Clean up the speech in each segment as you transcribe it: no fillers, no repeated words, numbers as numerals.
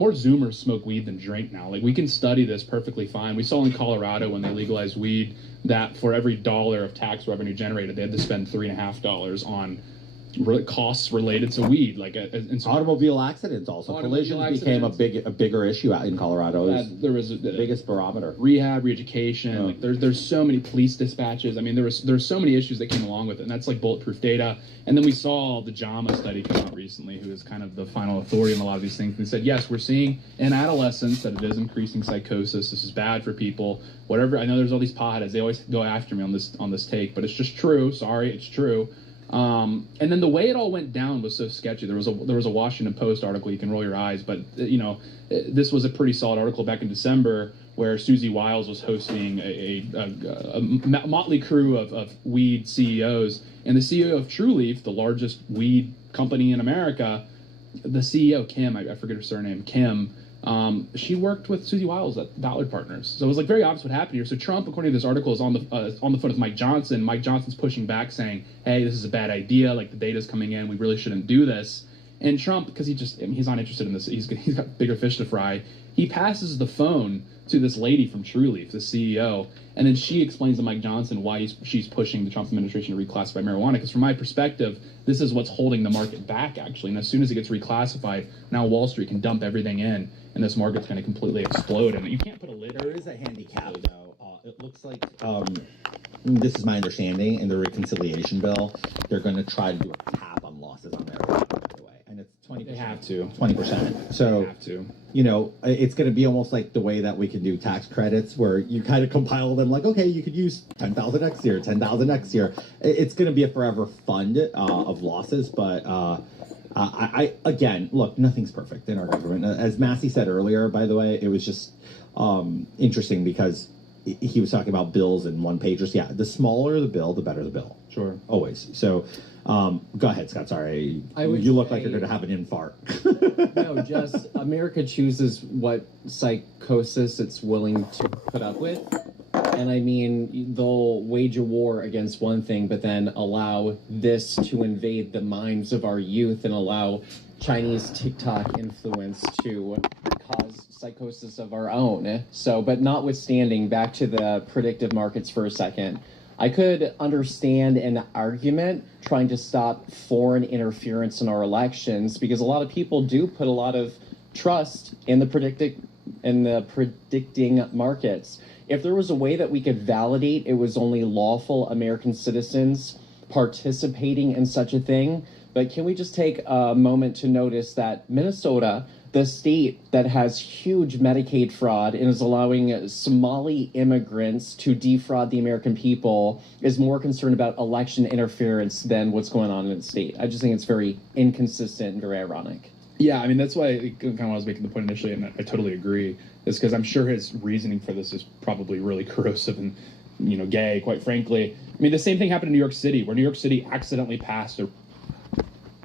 more Zoomers smoke weed than drink now. Like, we can study this perfectly fine. We saw in Colorado when they legalized weed that for every dollar of tax revenue generated, they had to spend $3.50 on costs related to weed, like and so automobile accidents. Also, collisions became a bigger issue out in Colorado. There was the biggest barometer. Rehab, re-education. Oh. Like there's so many police dispatches. I mean, there's so many issues that came along with it, and that's like bulletproof data. And then we saw the JAMA study come out recently, who is kind of the final authority on a lot of these things. They said, yes, we're seeing in adolescence that it is increasing psychosis. This is bad for people. Whatever. I know there's all these potheads. They always go after me on this take, but it's just true. Sorry, it's true. And then the way it all went down was so sketchy. There was a Washington Post article. You can roll your eyes, but this was a pretty solid article back in December where Susie Wiles was hosting a motley crew of weed CEOs, and the CEO of True Leaf, the largest weed company in America, the CEO Kim, I forget her surname, Kim. She worked with Susie Wiles at Ballard Partners. So it was like very obvious what happened here. So Trump, according to this article, is on the phone with Mike Johnson. Mike Johnson's pushing back, saying, hey, this is a bad idea. Like, the data's coming in. We really shouldn't do this. And Trump, because he's not interested in this. He's got bigger fish to fry. He passes the phone to this lady from True Leaf, the CEO, and then she explains to Mike Johnson why she's pushing the Trump administration to reclassify marijuana. Because from my perspective, this is what's holding the market back, actually. And as soon as it gets reclassified, now Wall Street can dump everything in, and this market's going to completely explode. And you can't put a lid. There is a handicap, though. It looks like, this is my understanding, in the reconciliation bill, they're going to try to do a cap on losses on marijuana, by the way. And it's 20%. They have to. 20%. So, they have to. It's going to be almost like the way that we can do tax credits, where you kind of compile them like, okay, you could use 10,000 next year, 10,000 next year. It's going to be a forever fund of losses, but I again, look, nothing's perfect in our government. As Massey said earlier, by the way, it was just interesting because he was talking about bills and one-pagers. Yeah, the smaller the bill, the better the bill. Sure. Always. So, go ahead, Scott. Sorry. You look like you're going to have an infarct. No, just America chooses what psychosis it's willing to put up with. And I mean, they'll wage a war against one thing, but then allow this to invade the minds of our youth and allow Chinese TikTok influence to cause psychosis of our own. So, but notwithstanding, back to the predictive markets for a second, I could understand an argument trying to stop foreign interference in our elections, because a lot of people do put a lot of trust in the predicting markets. If there was a way that we could validate it was only lawful American citizens participating in such a thing, but can we just take a moment to notice that Minnesota, the state that has huge Medicaid fraud and is allowing Somali immigrants to defraud the American people, is more concerned about election interference than what's going on in the state? I just think it's very inconsistent and very ironic. Yeah, I mean, that's why I kind of was making the point initially, and I totally agree, is because I'm sure his reasoning for this is probably really corrosive and, gay, quite frankly. I mean, the same thing happened in New York City, where New York City accidentally passed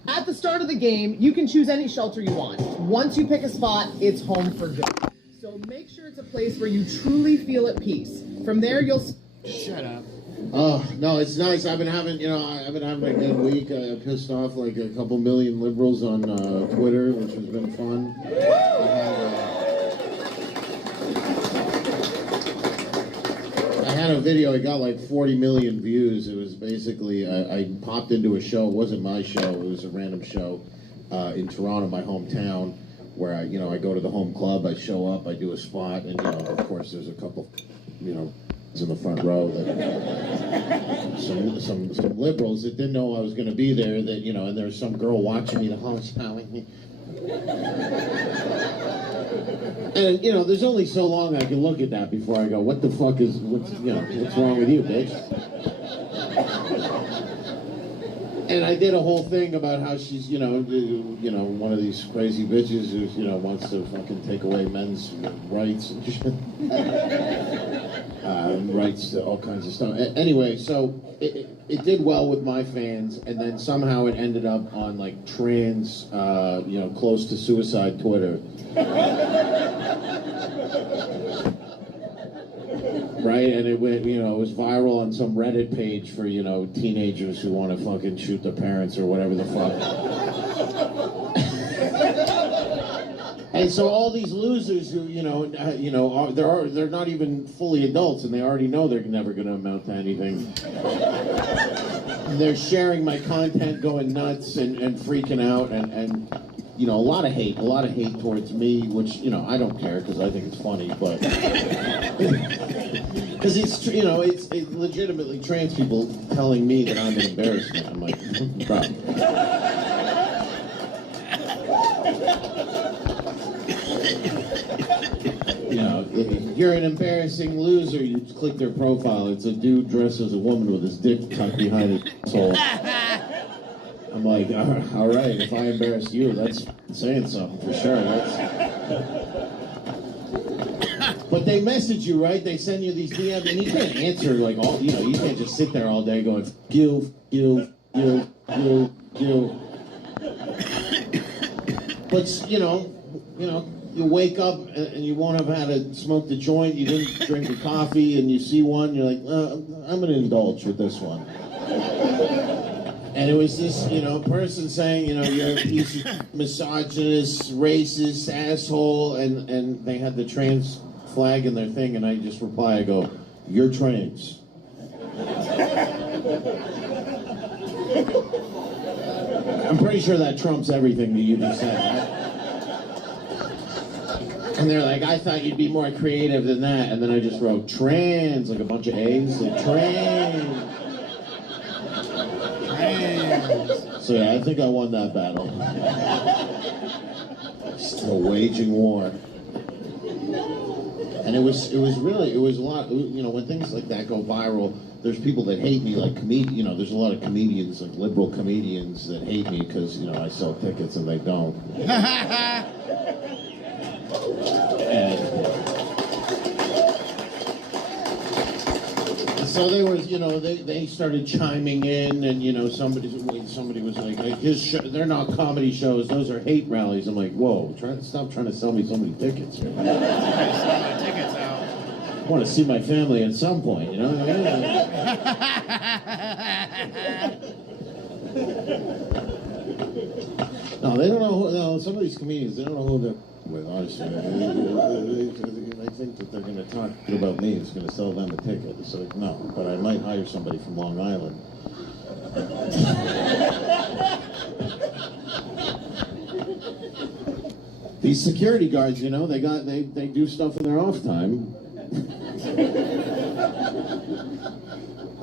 At the start of the game, you can choose any shelter you want. Once you pick a spot, it's home for good. So make sure it's a place where you truly feel at peace. From there, you'll... Shut up. Oh, no, it's nice. I've been having a good week. I pissed off like a couple million liberals on Twitter, which has been fun. I had a video, it got like 40 million views. It was basically, I popped into a show. It wasn't my show, it was a random show in Toronto, my hometown, where I go to the home club, I show up, I do a spot, and of course there's a couple, in the front row that some liberals that didn't know I was going to be there, that and there's some girl watching me the whole time. And there's only so long I can look at that before I go, what the fuck what's wrong with you, bitch? And I did a whole thing about how she's one of these crazy bitches who wants to fucking take away men's rights and shit. Rights to all kinds of stuff. Anyway, so it did well with my fans, and then somehow it ended up on like trans, close to suicide Twitter. Right, and it went, it was viral on some Reddit page for, teenagers who want to fucking shoot their parents or whatever the fuck. And so all these losers who, they're not even fully adults, and they already know they're never going to amount to anything. They're sharing my content, going nuts and freaking out, and a lot of hate towards me, which I don't care because I think it's funny, but because it's legitimately trans people telling me that I'm an embarrassment. I'm like, bro. You're an embarrassing loser. You click their profile. It's a dude dressed as a woman with his dick tucked behind his soul. I'm like, all right. If I embarrass you, that's saying something for sure. But they message you, right? They send you these DMs, and you can't answer like all. You can't just sit there all day going you. But you wake up and you won't have had a smoked a joint, you didn't drink a coffee, and you see one, you're like, I'm going to indulge with this one. And it was this, person saying, you're a piece of misogynist, racist, asshole, and they had the trans flag in their thing, and I just reply, I go, you're trans. I'm pretty sure that trumps everything that you just said, right? And they're like, I thought you'd be more creative than that. And then I just wrote trans, like a bunch of A's, like trans. So yeah, I think I won that battle. Still waging war. And it was a lot, when things like that go viral, there's people that hate me, like there's a lot of comedians, like liberal comedians that hate me because, I sell tickets and they don't. And so they were, they started chiming in, and somebody was like his show, they're not comedy shows; those are hate rallies. I'm like, whoa, stop trying to sell me so many tickets here. Tickets out. I want to see my family at some point, No, they don't know. No, some of these comedians, they don't know who they're with. Honestly, I think that they're going to talk about me. It's going to sell them a ticket. So no, but I might hire somebody from Long Island. These security guards, they do stuff in their off time.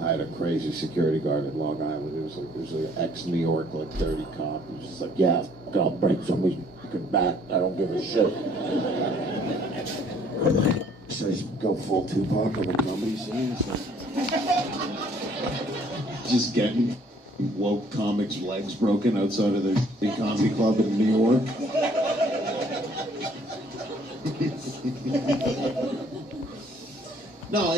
I had a crazy security guard in Long Island. It was an ex-New York, like, dirty cop. He was just like, yeah, I'll break somebody's back. I don't give a shit. So he's go full Tupac on the comedy scene. So. Just getting woke comics' legs broken outside of the comedy club in New York. No,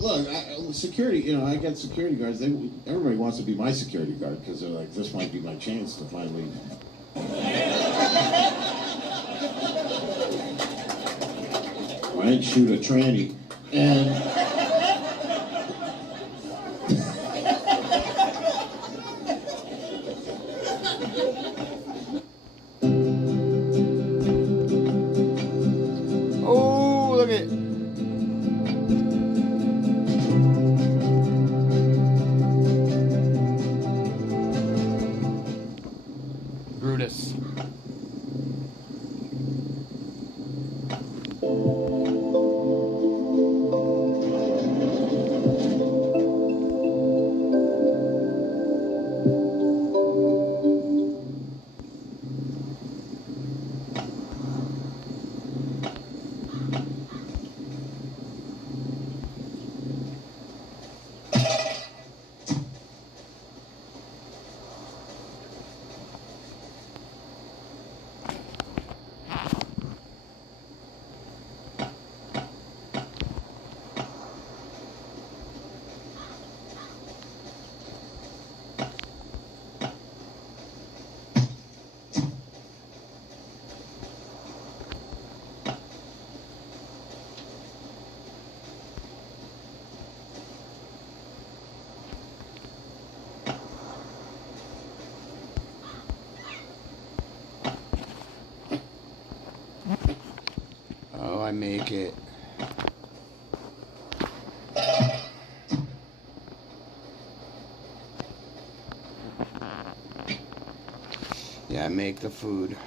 look, security, I get security guards. Everybody wants to be my security guard because they're like, this might be my chance to finally. Right? Shoot a tranny. And. Oh, look at. Brutus. I make it. Yeah, I make the food.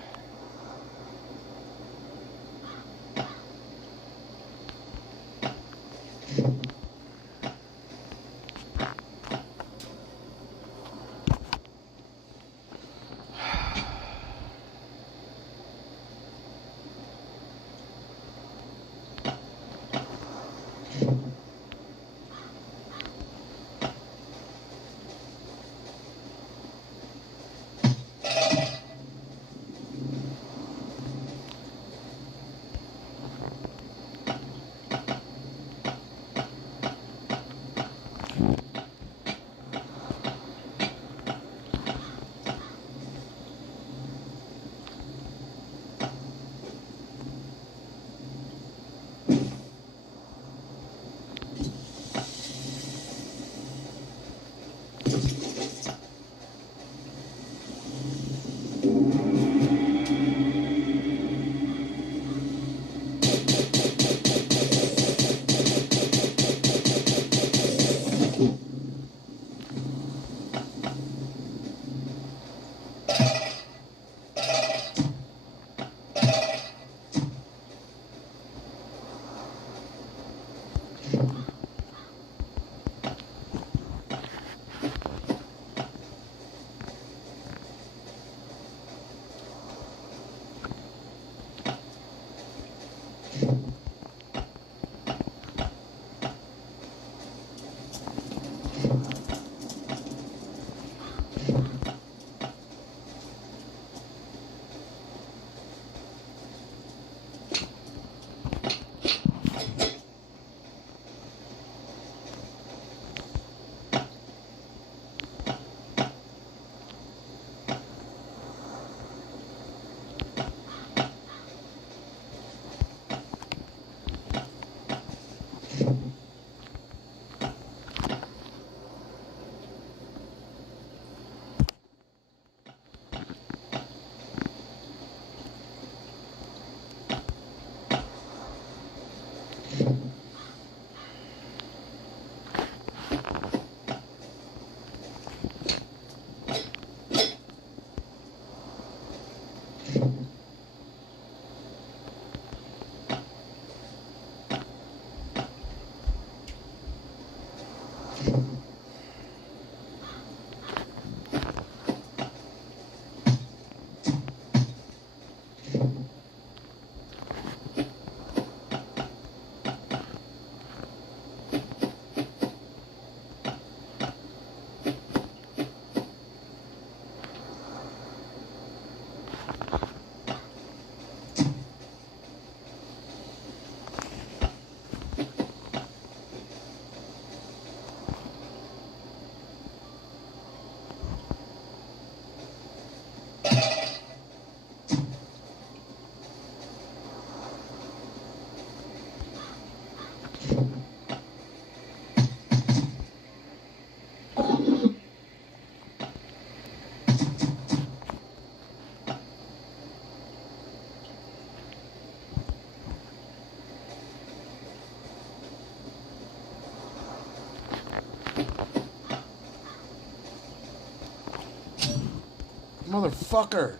Motherfucker!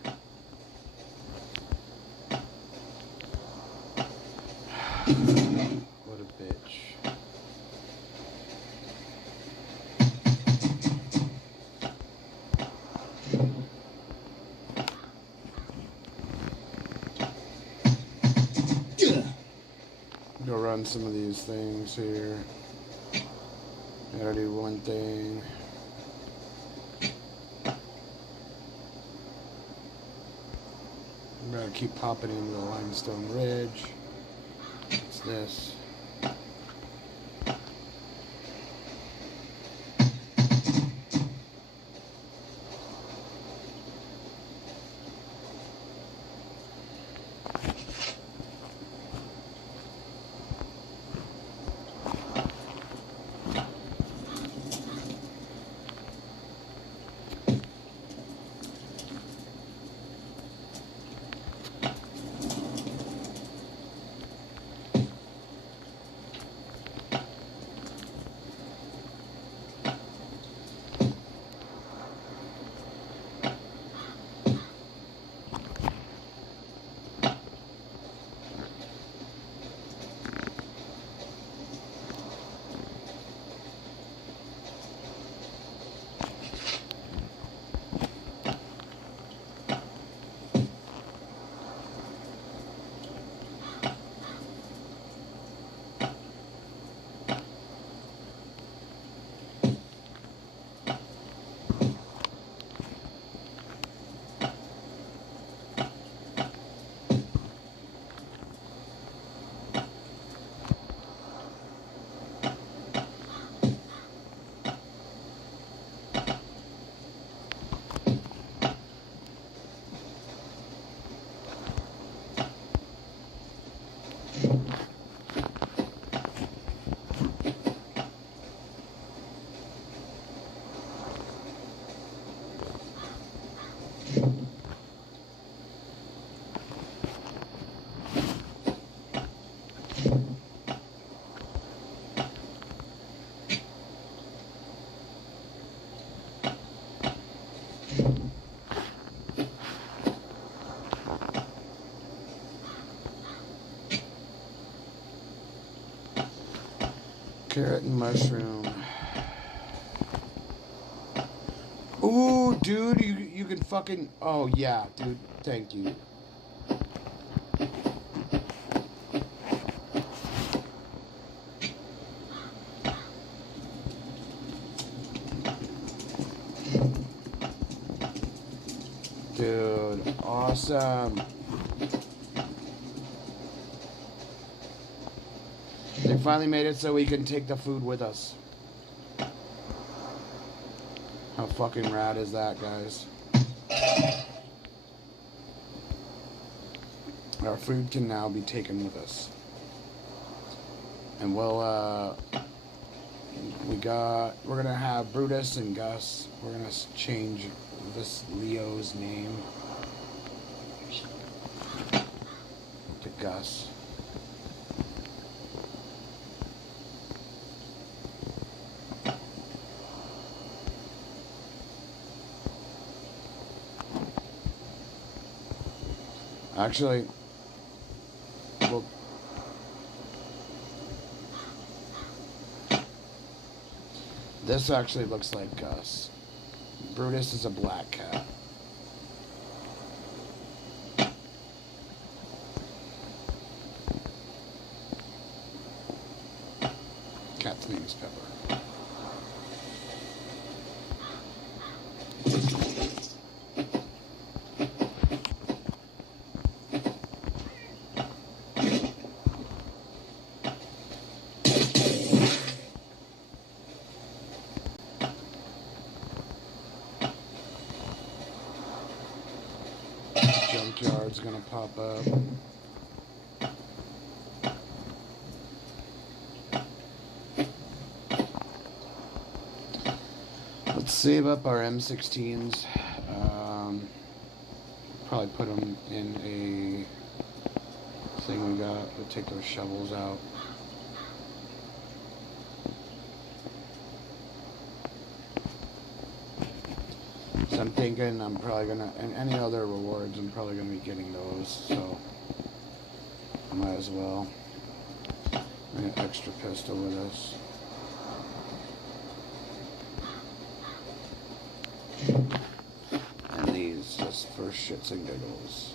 What a bitch. Go run some of these things here. Gotta do one thing. I'm gonna keep popping into the limestone ridge. What's this? Carrot and mushroom. Ooh, dude, you can fucking... Oh, yeah, dude. Thank you. Dude, awesome. They finally made it so we can take the food with us. How fucking rad is that, guys? Our food can now be taken with us. And we're gonna have Brutus and Gus. We're gonna change this Leo's name to Gus. Actually, well, this actually looks like Gus. Brutus is a black cat. Cat's name is Pepper. Junkyard's gonna pop up. Let's save up our M16s. Probably put them in a thing we got. We'll take those shovels out. So I'm thinking I'm probably gonna, and any other rewards, I'm probably gonna be getting those, so I might as well. Bring an extra pistol with us. And these just for shits and giggles.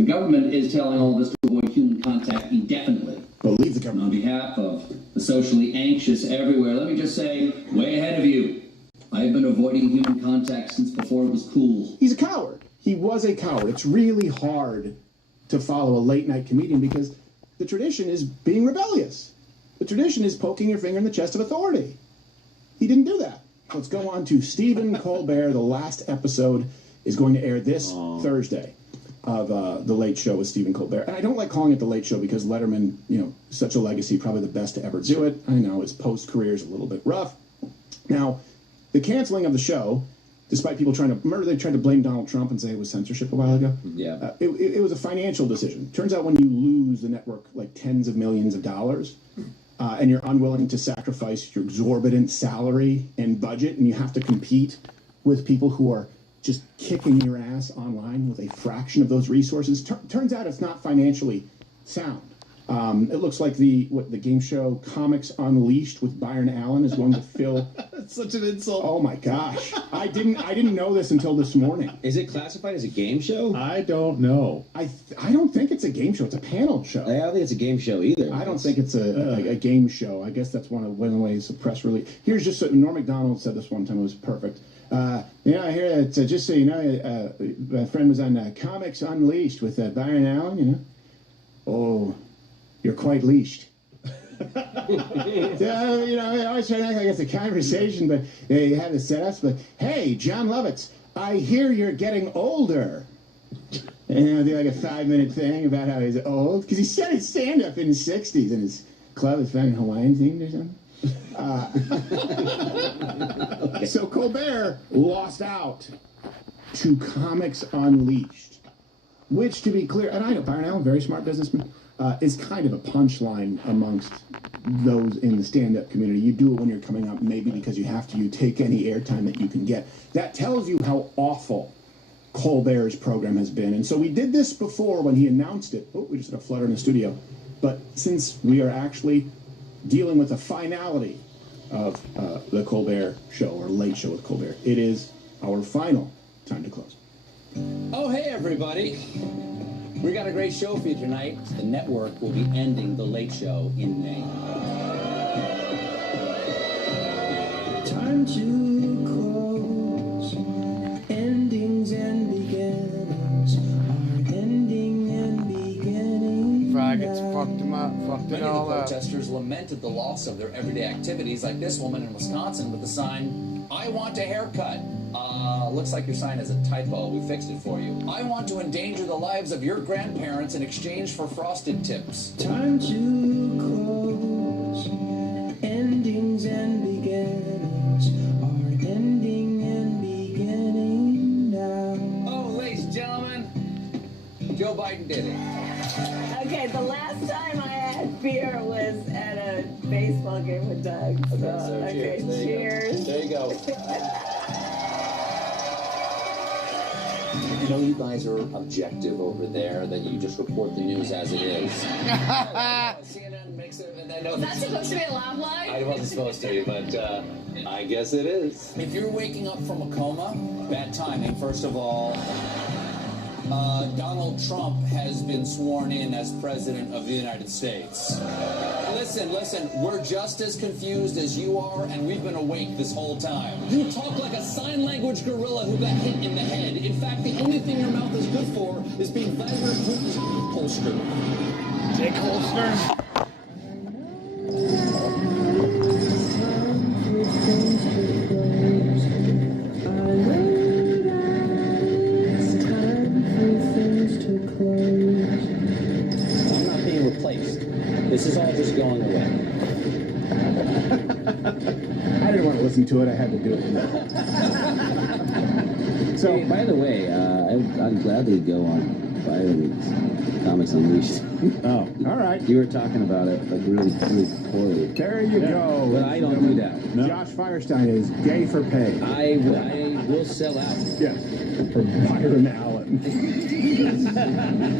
The government is telling all of us to avoid human contact indefinitely. Believe the government. On behalf of the socially anxious everywhere, let me just say, way ahead of you. I have been avoiding human contact since before it was cool. He's a coward. He was a coward. It's really hard to follow a late-night comedian because the tradition is being rebellious. The tradition is poking your finger in the chest of authority. He didn't do that. Let's go on to Stephen Colbert. The last episode is going to air this Thursday of The Late Show with Stephen Colbert. And I don't like calling it The Late Show because Letterman, such a legacy, probably the best to ever do it. I know his post-career is a little bit rough. Now, the canceling of the show, despite people trying to blame Donald Trump and say it was censorship a while ago. Yeah. It was a financial decision. Turns out when you lose the network like tens of millions of dollars, and you're unwilling to sacrifice your exorbitant salary and budget, and you have to compete with people who are just kicking your ass online with a fraction of those resources, turns out it's not financially sound. It looks like the game show Comics Unleashed with Byron Allen is going to fill. That's such an insult. Oh my gosh! I didn't know this until this morning. Is it classified as a game show? I don't know. I don't think it's a game show. It's a panel show. I don't think it's a game show either. I don't think it's a game show. I guess that's one of the ways of press release. Here's just Norm Macdonald said this one time. It was perfect. I hear that. Just so you know, my friend was on Comics Unleashed with Byron Allen. Oh. You're quite leashed. I always try to act like it's a conversation, but you have the setups. But hey, John Lovitz, I hear you're getting older. And I'll do like a 5-minute thing about how he's old because he started stand-up in his 60s, and his club is fucking Hawaiian themed or something. So Colbert lost out to Comics Unleashed, which, to be clear, and I know Byron Allen, very smart businessman. Is kind of a punchline amongst those in the stand-up community. You do it when you're coming up, maybe because you have to. You take any airtime that you can get. That tells you how awful Colbert's program has been. And so we did this before when he announced it. Oh, we just had a flutter in the studio. But since we are actually dealing with the finality of the Colbert Show, or Late Show with Colbert, it is our final time to close. Oh, hey, everybody. We got a great show for you tonight. The network will be ending The Late Show in May. Time to close. Endings and beginnings are ending and beginning. Faggots fucked him up, fucked Many it of all the up. protesters lamented the loss of their everyday activities, like this woman in Wisconsin with the sign, "I want a haircut." Looks like your sign is a typo. We fixed it for you. "I want to endanger the lives of your grandparents in exchange for frosted tips." Time to close. Endings and beginnings are ending and beginning now. Oh, ladies and gentlemen, Joe Biden did it. Okay, the last time I had beer was at a baseball game with Doug. Okay, cheers. There you go. I know you guys are objective over there, that you just report the news as it is. CNN makes it, and I know Is that supposed to be a laugh line? I wasn't supposed to be, but I guess it is. If you're waking up from a coma, bad timing, first of all. Donald Trump has been sworn in as President of the United States. Listen, we're just as confused as you are, and we've been awake this whole time. You talk like a sign language gorilla who got hit in the head. In fact, the only thing your mouth is good for is being Vladimir Putin's holster. Dick holster. I'm not being replaced. This is all just going away. I didn't want to listen to it. I had to do it. So, Hey, by the way, I'd gladly go on Byron's Comics Unleashed. oh, all right. You were talking about it like really, really poorly. There you go. But I don't do that. No. Josh Firestein is gay for pay. I will sell out. Yes, for Byron Allen.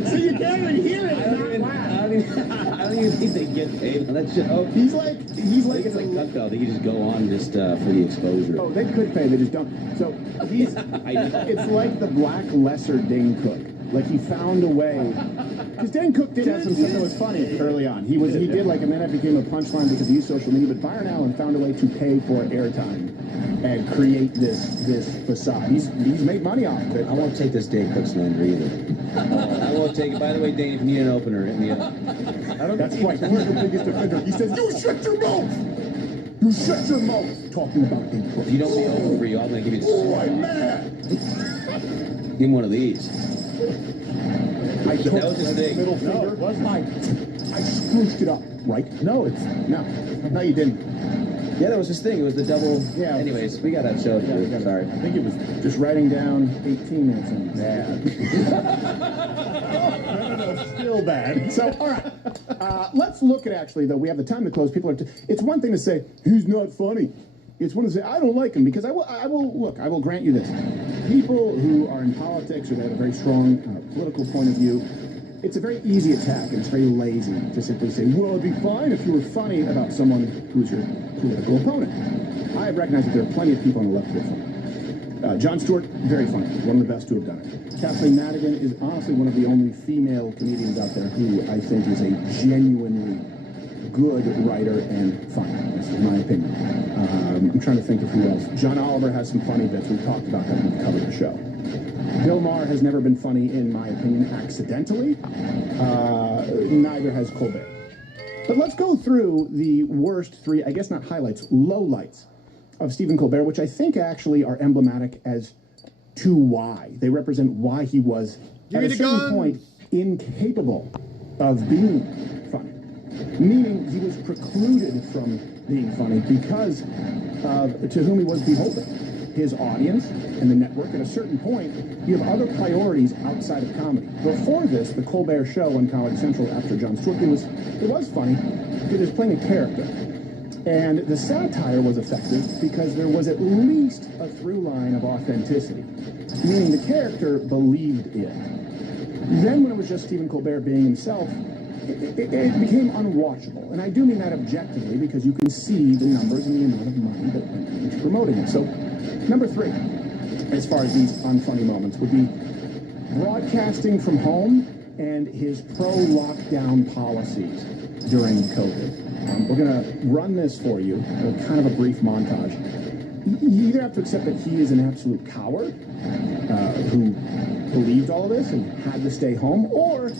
So you can't even hear it. I don't even think they get paid on that show. He's like I think it's like Cutco. They can just go on just for the exposure. Oh, they could pay. They just don't. So he's. It's like the black lesser Dane Cook. Like he found a way. Because Dan Cook did have some stuff that was funny early on. He did like, and then it became a punchline because he used social media. But Byron Allen found a way to pay for airtime and create this facade. He's made money off of it. I won't take this Dane Cook slander either. I won't take it. By the way, Dane, if you need an opener, hit me up. That's right. We're the biggest offender. He says, "You shut your mouth. You shut your mouth." Talking about Dane Cook. If you don't be open for you, I'm going to give you the I'm mad. Give him one of these. I took That was his thing. middle finger. it wasn't. I spruced it up, right? No, you didn't. Yeah, that was his thing. It was the double. Yeah. Anyways, we got that show to do. Sorry. I think it was just writing down 18 minutes and bad. no, still bad. So, all right. Let's look at actually, though, we have the time to close. People are. It's one thing to say, he's not funny. It's one to say, I don't like him, because I will grant you this. People who are in politics or they have a very strong political point of view, it's a very easy attack, and it's very lazy to simply say, well, it'd be fine if you were funny about someone who's your political opponent. I recognize that there are plenty of people on the left who are funny. Jon Stewart, very funny, one of the best to have done it. Kathleen Madigan is honestly one of the only female comedians out there who I think is a genuinely good writer and funny. This is my opinion. I'm trying to think of who else. John Oliver has some funny bits. We've talked about that when we covered the show. Bill Maher has never been funny, in my opinion, accidentally. Neither has Colbert. But let's go through the worst three, I guess not highlights, lowlights of Stephen Colbert, which I think actually are emblematic as to why. They represent why he was, at a certain point, incapable of being funny. Meaning he was precluded from being funny because of to whom he was beholden. His audience and the network. At a certain point, you have other priorities outside of comedy. Before this, the Colbert Show on Comedy Central after Jon Stewart, it was funny because it was playing a character. And the satire was effective because there was at least a through line of authenticity, meaning the character believed it. Then when it was just Stephen Colbert being himself, it became unwatchable. And I do mean that objectively because you can see the numbers and the amount of money that went into promoting it. So, number three, as far as these unfunny moments, would be broadcasting from home and his pro-lockdown policies during COVID. We're going to run this for you, kind of a brief montage. You either have to accept that he is an absolute coward who believed all this and had to stay home, or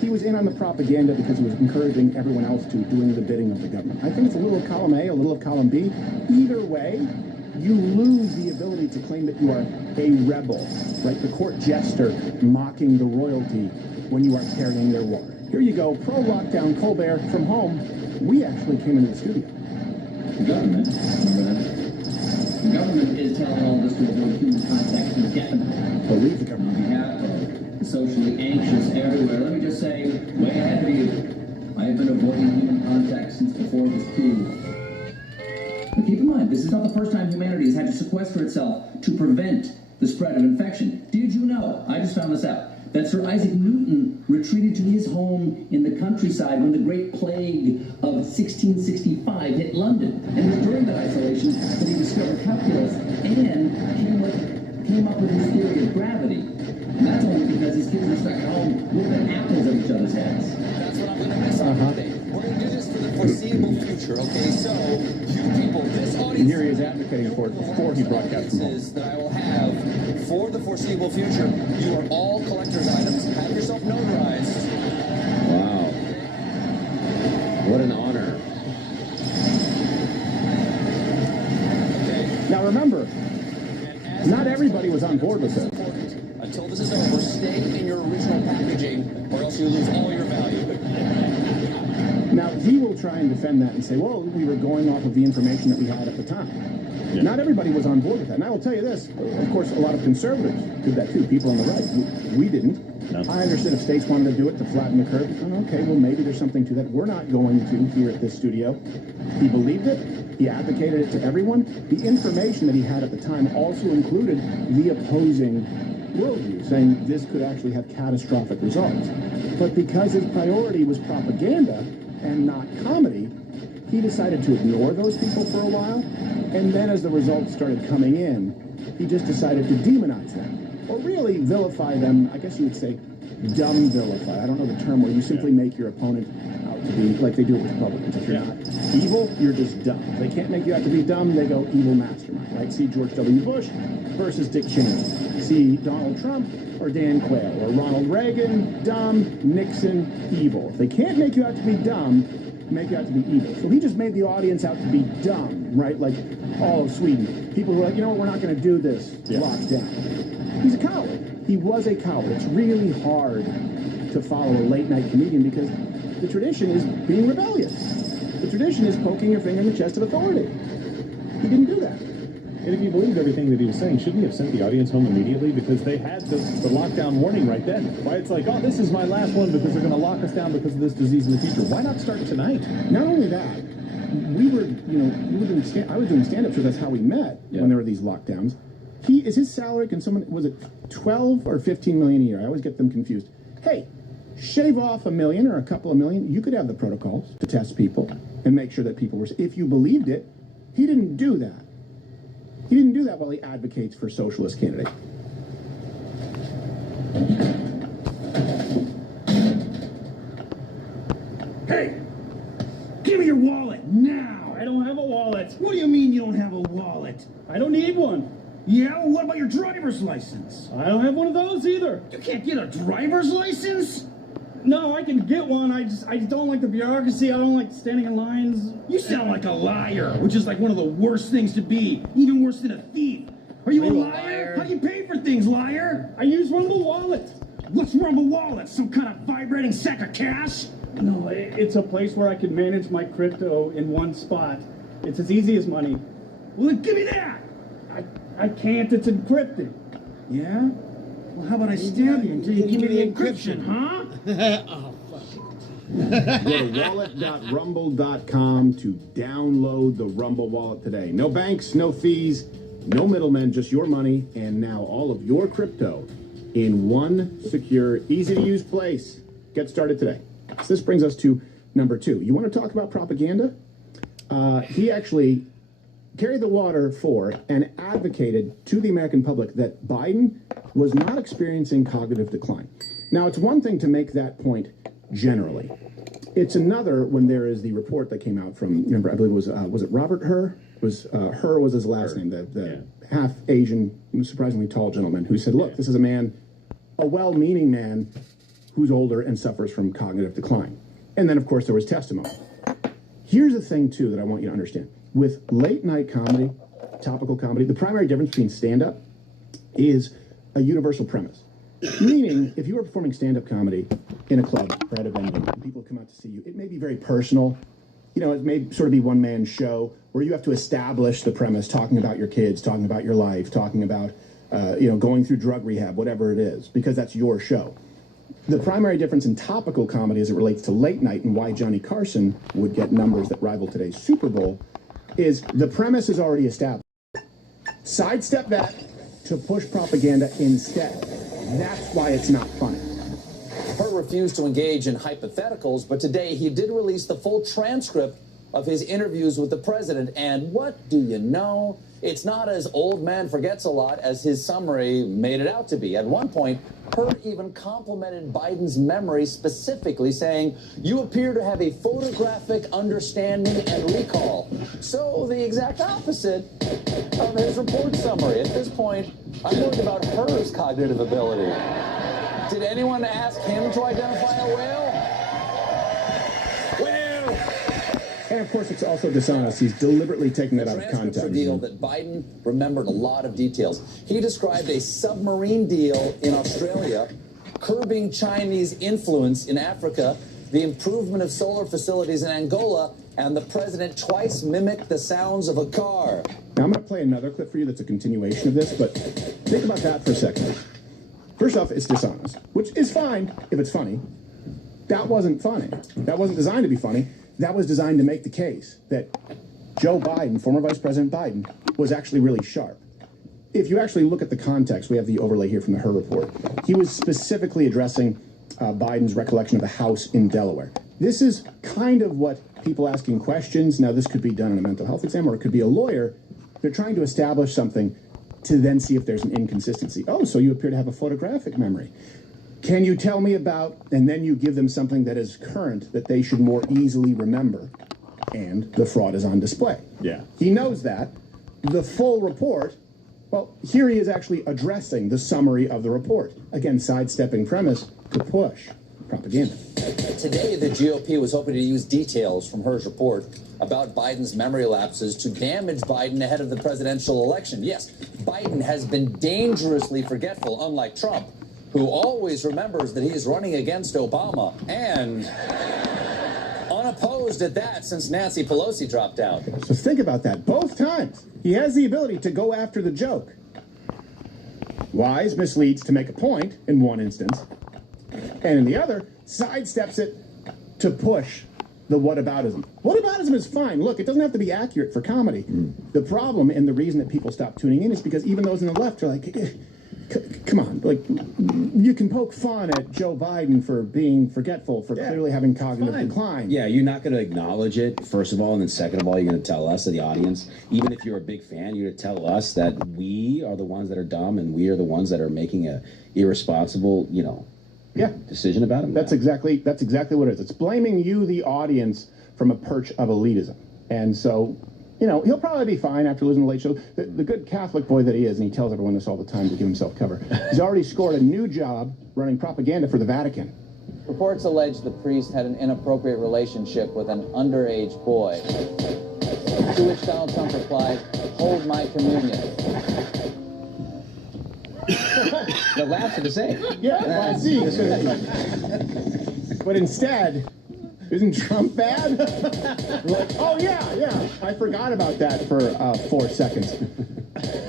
he was in on the propaganda because he was encouraging everyone else to doing the bidding of the government. I think it's a little of column A, a little of column B. Either way, you lose the ability to claim that you are a rebel, right? The court jester mocking the royalty when you are carrying their water. Here you go, pro-lockdown Colbert from home. We actually came into the studio. The government, remember that? The government is telling all of us to avoid human contact indefinitely. Believe the government. On behalf of the socially anxious everywhere, let me just say, way ahead of you, I have been avoiding human contact since before it was cool. But keep in mind, this is not the first time humanity has had to sequester itself to prevent the spread of infection. Did you know, I just found this out, that Sir Isaac Newton retreated to his home in the countryside when the Great Plague of 1665 hit London. And it was during that isolation that he discovered calculus and came up with his theory of gravity. And that's only because his kids were stuck at home whipping apples at each other's heads. That's what I'm going to miss on Monday. We're going to do this for the foreseeable future, okay? So, you people, this audience... And here he is advocating for it before he broadcast from home. ...that I will have for the foreseeable future, you are all collector's items. Have yourself notarized. Wow. What an honor. Now remember, not everybody was on board with it. Until this is over, stay in your original packaging, or else you lose all your value. Now, he will try and defend that and say, well, we were going off of the information that we had at the time. Yeah. Not everybody was on board with that. And I will tell you this, of course, a lot of conservatives did that too, people on the right. We didn't. No. I understood if states wanted to do it to flatten the curve. Okay, well, maybe there's something to that. We're not going to here at this studio. He believed it. He advocated it to everyone. The information that he had at the time also included the opposing worldview, saying this could actually have catastrophic results. But because his priority was propaganda and not comedy, he decided to ignore those people for a while, and then as the results started coming in, he just decided to demonize them, or really vilify them, I guess you would say, dumb vilify. I don't know the term where you simply make your opponent out to be like they do it with Republicans. If you're not evil, you're just dumb. If they can't make you out to be dumb, they go evil mastermind. Right? See George W. Bush versus Dick Cheney. See Donald Trump or Dan Quayle or Ronald Reagan, dumb, Nixon, evil. If they can't make you out to be dumb, make you out to be evil. So he just made the audience out to be dumb, right? Like all of Sweden. People were like, you know what, we're not going to do this lockdown. He's a coward. He was a coward. It's really hard to follow a late-night comedian because the tradition is being rebellious. The tradition is poking your finger in the chest of authority. He didn't do that. And if you believed everything that he was saying, shouldn't he have sent the audience home immediately? Because they had the lockdown warning right then. Why it's like, oh, this is my last one because they're going to lock us down because of this disease in the future. Why not start tonight? Not only that, we were, I was doing stand-up shows. That's how we met when there were these lockdowns. Is his salary, was it 12 or 15 million a year? I always get them confused. Hey, shave off $1 million or a couple of million. You could have the protocols to test people and make sure that people were, if you believed it. He didn't do that. He didn't do that while he advocates for socialist candidate. Hey, give me your wallet now. I don't have a wallet. What do you mean you don't have a wallet? I don't need one. Yeah, well, what about your driver's license? I don't have one of those either. You can't get a driver's license? No, I can get one. I just don't like the bureaucracy. I don't like standing in lines. You sound like a liar, which is like one of the worst things to be. Even worse than a thief. Are you a liar? How do you pay for things, liar? I use Rumble Wallet. What's Rumble Wallet? Some kind of vibrating sack of cash? No, it's a place where I can manage my crypto in one spot. It's as easy as money. Well, then give me that. I can't. It's encrypted. Yeah? Well, how about I stab you until you give me the encryption, huh? Oh, fuck. Go to wallet.rumble.com to download the Rumble Wallet today. No banks, no fees, no middlemen, just your money, and now all of your crypto in one secure, easy-to-use place. Get started today. So this brings us to number 2. You want to talk about propaganda? He actually carried the water for and advocated to the American public that Biden was not experiencing cognitive decline. Now, it's one thing to make that point generally. It's another when there is the report that came out from, remember, I believe it was it Robert Herr? Herr was his last name, the half-Asian, surprisingly tall gentleman who said, look, this is a man, a well-meaning man who's older and suffers from cognitive decline. And then, of course, there was testimony. Here's the thing, too, that I want you to understand. With late-night comedy, topical comedy, the primary difference between stand-up is a universal premise. Meaning, if you are performing stand-up comedy in a club or at a venue, and people come out to see you, it may be very personal. You know, it may sort of be one-man show where you have to establish the premise, talking about your kids, talking about your life, talking about, going through drug rehab, whatever it is, because that's your show. The primary difference in topical comedy as it relates to late night and why Johnny Carson would get numbers that rival today's Super Bowl is the premise is already established. Sidestep that to push propaganda instead. That's why it's not funny. Hurt refused to engage in hypotheticals, but today he did release the full transcript of his interviews with the president. And what do you know? It's not as old man forgets a lot as his summary made it out to be. At one point, Hurt even complimented Biden's memory specifically, saying, "You appear to have a photographic understanding and recall." So the exact opposite of his report summary. At this point, I'm worried about Hurt's cognitive ability. Did anyone ask him to identify a whale? And of course, it's also dishonest. He's deliberately taking that out of context. Revealed that Biden remembered a lot of details. He described a submarine deal in Australia, curbing Chinese influence in Africa, the improvement of solar facilities in Angola, and the president twice mimicked the sounds of a car. Now, I'm going to play another clip for you that's a continuation of this, but think about that for a second. First off, it's dishonest, which is fine if it's funny. That wasn't funny. That wasn't designed to be funny. That was designed to make the case that Joe Biden, former Vice President Biden, was actually really sharp. If you actually look at the context, we have the overlay here from the Herr report. He was specifically addressing Biden's recollection of the house in Delaware. This is kind of what people asking questions, now this could be done in a mental health exam or it could be a lawyer, they're trying to establish something to then see if there's an inconsistency. Oh, so you appear to have a photographic memory. Can you tell me about, and then you give them something that is current that they should more easily remember. And the fraud is on display. Yeah. He knows that. The full report, well, here he is actually addressing the summary of the report. Again, sidestepping premise to push propaganda. Today, the GOP was hoping to use details from Her's report about Biden's memory lapses to damage Biden ahead of the presidential election. Yes, Biden has been dangerously forgetful, unlike Trump, who always remembers that he's running against Obama and unopposed at that since Nancy Pelosi dropped out. So think about that. Both times, he has the ability to go after the joke. Lies, misleads to make a point in one instance, and in the other, sidesteps it to push the whataboutism. Whataboutism is fine. Look, it doesn't have to be accurate for comedy. The problem and the reason that people stop tuning in is because even those on the left are like, come on, like, you can poke fun at Joe Biden for being forgetful, for clearly having cognitive decline. Yeah, you're not going to acknowledge it, first of all, and then second of all, you're going to tell us, the audience, even if you're a big fan, you're going to tell us that we are the ones that are dumb and we are the ones that are making a irresponsible, decision about him. That's exactly what it is. It's blaming you, the audience, from a perch of elitism. And so, he'll probably be fine after losing the Late Show. The good Catholic boy that he is, and he tells everyone this all the time to give himself cover, he's already scored a new job running propaganda for the Vatican. Reports allege the priest had an inappropriate relationship with an underage boy, to which Donald Trump replied, "Hold my communion." The laughs are the same. Yeah, well, see. But instead, isn't Trump bad? Like, oh yeah, I forgot about that for 4 seconds.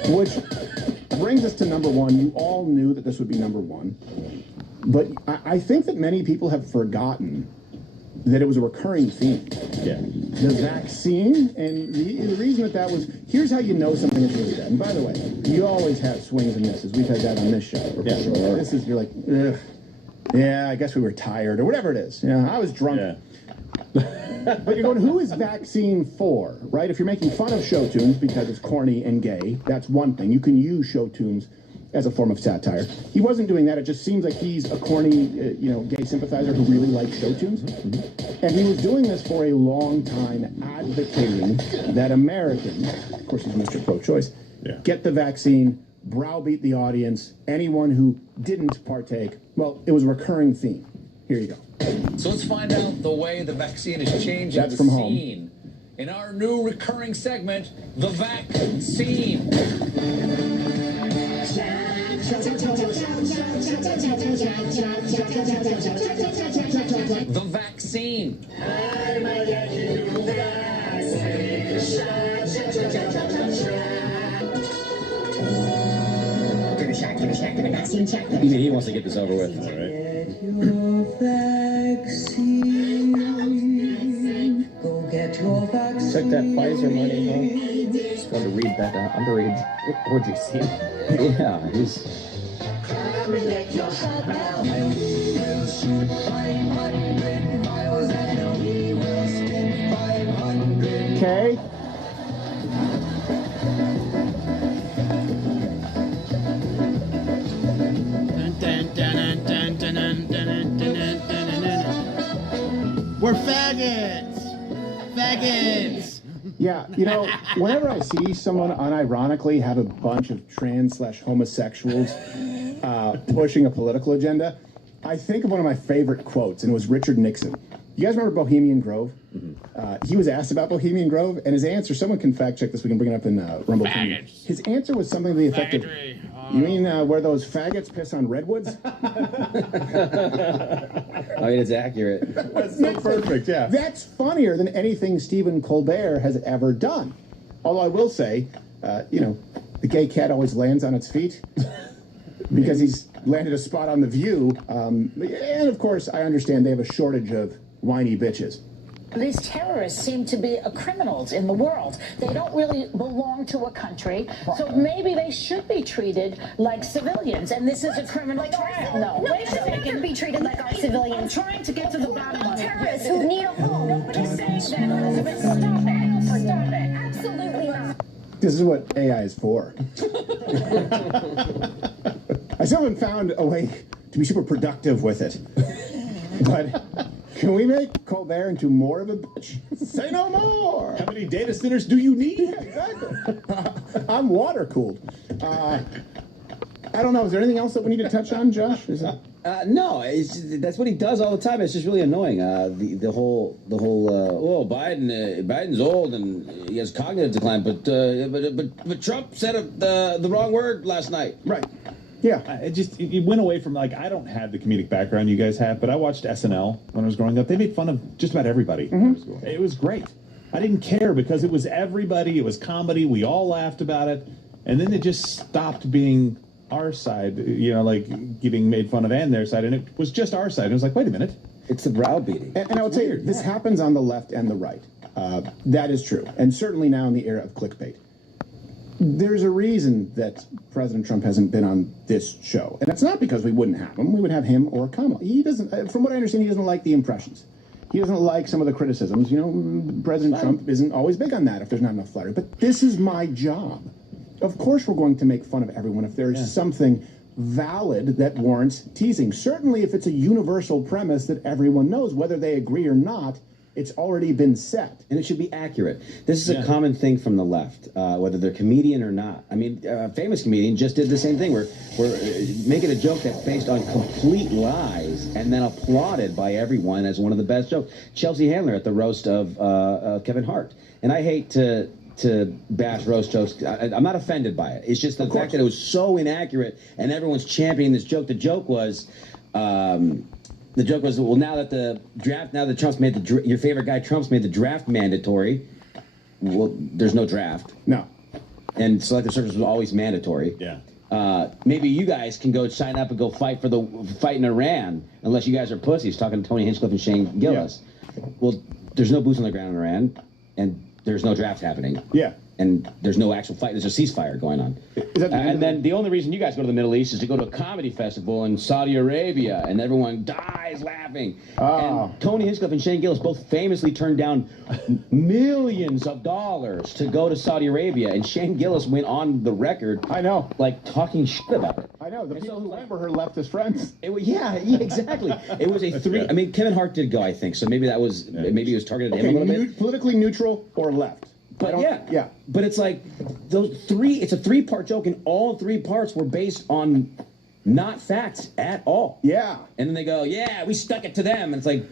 Which brings us to number one. You all knew that this would be number one. But I think that many people have forgotten that it was a recurring theme. Yeah. The vaccine, and the reason that was, here's how you know something is really bad. And by the way, you always have swings and misses. We've had that on this show. Yeah, sure. This is, you're like, ugh, yeah, I guess we were tired, or whatever it is. I was drunk. Yeah. But you're going, who is vaccine for, right? If you're making fun of show tunes because it's corny and gay, that's one thing. You can use show tunes as a form of satire. He wasn't doing that. It just seems like he's a corny, gay sympathizer who really likes show tunes. Mm-hmm. And he was doing this for a long time, advocating that Americans, of course he's Mr. Pro-Choice, get the vaccine, browbeat the audience. Anyone who didn't partake, well, it was a recurring theme. Here you go. So let's find out the way the vaccine is changing That's the from home. scene. In our new recurring segment, The Vaccine. The vaccine. He wants to get this over with. All right. Took that Pfizer money, huh? Just going to read that underage orgy scene. Yeah, he's... Okay. We're faggots! Faggots! Yeah, whenever I see someone unironically have a bunch of trans/homosexuals pushing a political agenda, I think of one of my favorite quotes, and it was Richard Nixon. You guys remember Bohemian Grove? Mm-hmm. He was asked about Bohemian Grove, and his answer, someone can fact check this, we can bring it up in Rumble TV. His answer was something to the effect of, you mean where those faggots piss on redwoods? I mean, it's accurate. That's so perfect, yeah. That's funnier than anything Stephen Colbert has ever done. Although I will say, the gay cat always lands on its feet because he's landed a spot on The View. And of course, I understand they have a shortage of whiny bitches. These terrorists seem to be criminals in the world. They don't really belong to a country, so maybe they should be treated like civilians. And this is a criminal trial. No, wait a second. Be treated like our civilians. I'm trying to get to the bottom of it. Terrorists who need a home. Nobody's saying that, Elizabeth. Stop it. Stop it. Absolutely not. This is what AI is for. I still haven't found a way to be super productive with it. But can we make Colbert into more of a bitch? Say no more. How many data centers do you need? Yeah, exactly. I'm water cooled. I don't know. Is there anything else that we need to touch on, Josh? No, that's what he does all the time. It's just really annoying. The whole Biden's old and he has cognitive decline, but Trump said the wrong word last night. Right. Yeah. It went away from, like, I don't have the comedic background you guys have, but I watched SNL when I was growing up. They made fun of just about everybody. Mm-hmm. It was great. I didn't care because it was everybody. It was comedy. We all laughed about it. And then it just stopped being our side, like getting made fun of and their side, and it was just our side. It was like, wait a minute. It's the browbeating. And I would say this happens on the left and the right. That is true. And certainly now in the era of clickbait. There's a reason that President Trump hasn't been on this show. And it's not because we wouldn't have him. We would have him or Kamala. He doesn't, from what I understand, he doesn't like the impressions. He doesn't like some of the criticisms. President Trump isn't always big on that if there's not enough flattery. But this is my job. Of course we're going to make fun of everyone if there's something valid that warrants teasing. Certainly if it's a universal premise that everyone knows, whether they agree or not, it's already been set. And it should be accurate. This is a common thing from the left, whether they're comedian or not. I mean, a famous comedian just did the same thing. We're making a joke that's based on complete lies and then applauded by everyone as one of the best jokes. Chelsea Handler at the roast of Kevin Hart. And I hate to bash roast jokes. I'm not offended by it. It's just the fact that it was so inaccurate and everyone's championing this joke. The joke was, well, now that Trump's made your favorite guy Trump's made the draft mandatory. Well, there's no draft. No. And selective service was always mandatory. Yeah. Maybe you guys can go sign up and go fight in Iran, unless you guys are pussies. Talking to Tony Hinchcliffe and Shane Gillis. Yeah. Well, there's no boots on the ground in Iran, and there's no draft happening. Yeah. And there's no actual fight. There's a ceasefire going on. And then the only reason you guys go to the Middle East is to go to a comedy festival in Saudi Arabia, and everyone dies laughing. Oh. And Tony Hinchcliffe and Shane Gillis both famously turned down millions of dollars to go to Saudi Arabia, and Shane Gillis went on the record. I know. Like, talking shit about it. I know. The people who went were her leftist friends. Yeah, exactly. It was a three. I mean, Kevin Hart did go, I think, so maybe it was targeted at him a little bit. Politically neutral or left. But yeah. But it's like it's a three-part joke, and all three parts were based on not facts at all. Yeah. And then they go, yeah, we stuck it to them. And it's like,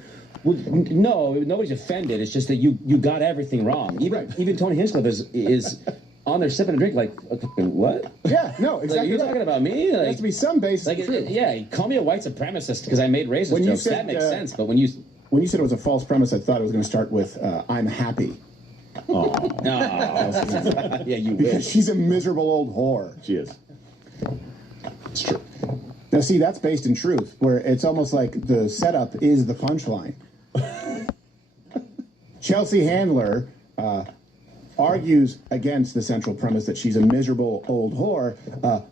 well, no, nobody's offended. It's just that you got everything wrong. Even Tony Hinchcliffe is on there sipping a drink like, what? Yeah, no, exactly. Like, you're talking about me? There has to be some basis of truth. Yeah, call me a white supremacist because I made racist jokes. That makes sense. But when you said it was a false premise, I thought it was going to start with, I'm happy. Oh. No. Yeah, you Because wish. she's a miserable old whore. She is. It's true. Now, see, that's based in truth, where it's almost like the setup is the punchline. Chelsea Handler argues against the central premise that she's a miserable old whore,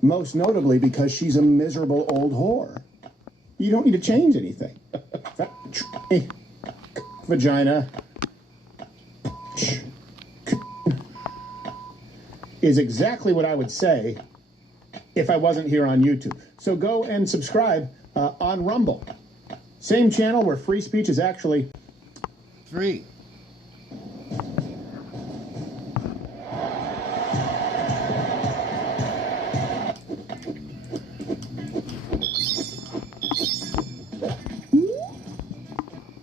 most notably because she's a miserable old whore. You don't need to change anything. Vagina is exactly what I would say if I wasn't here on YouTube. So go and subscribe on Rumble. Same channel where free speech is actually free.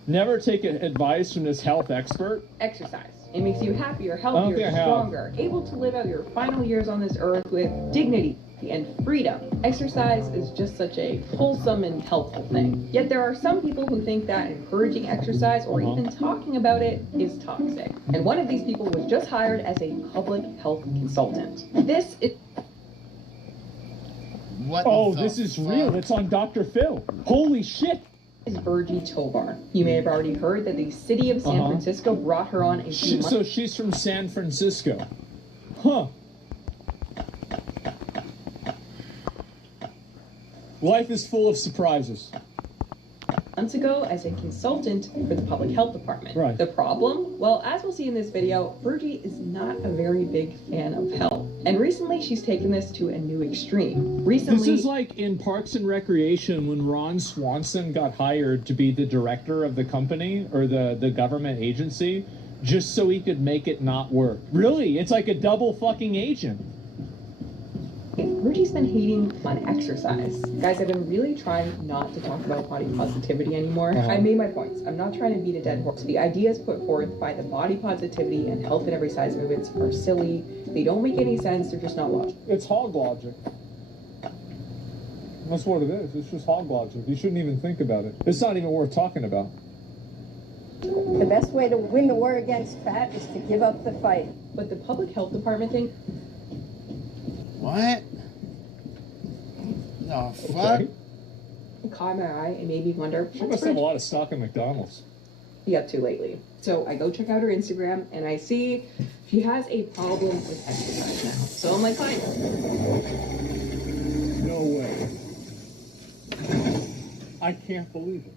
Never take advice from this health expert. Exercise. It makes you happier, healthier, stronger, able to live out your final years on this earth with dignity and freedom. Exercise is just such a wholesome and helpful thing. Yet there are some people who think that encouraging exercise or even talking about it is toxic. And one of these people was just hired as a public health consultant. This is... This is real. It's on Dr. Phil. Holy shit. Is Virgie Tovar. You may have already heard that the city of San Francisco brought her on a few months. So she's from San Francisco. Huh. Life is full of surprises. months ago as a consultant for the public health department. Right. The problem? Well, as we'll see in this video, Virgie is not a very big fan of health. And recently she's taken this to a new extreme. This is like in Parks and Recreation when Ron Swanson got hired to be the director of the company or the government agency just so he could make it not work. Really, it's like a double fucking agent. Virgie's been hating on exercise. Guys, I've been really trying not to talk about body positivity anymore. I made my points. I'm not trying to beat a dead horse. The ideas put forth by the body positivity and health in every size movements are silly. They don't make any sense. They're just not logical. It's hog logic. That's what it is. It's just hog logic. You shouldn't even think about it. It's not even worth talking about. The best way to win the war against fat is to give up the fight. But the public health department thing. What? The fuck? It caught my eye and made me wonder. She must have a lot of stock in McDonald's. Be up to lately. So I go check out her Instagram and I see she has a problem with exercise now. So I'm like, fine. No way. I can't believe it.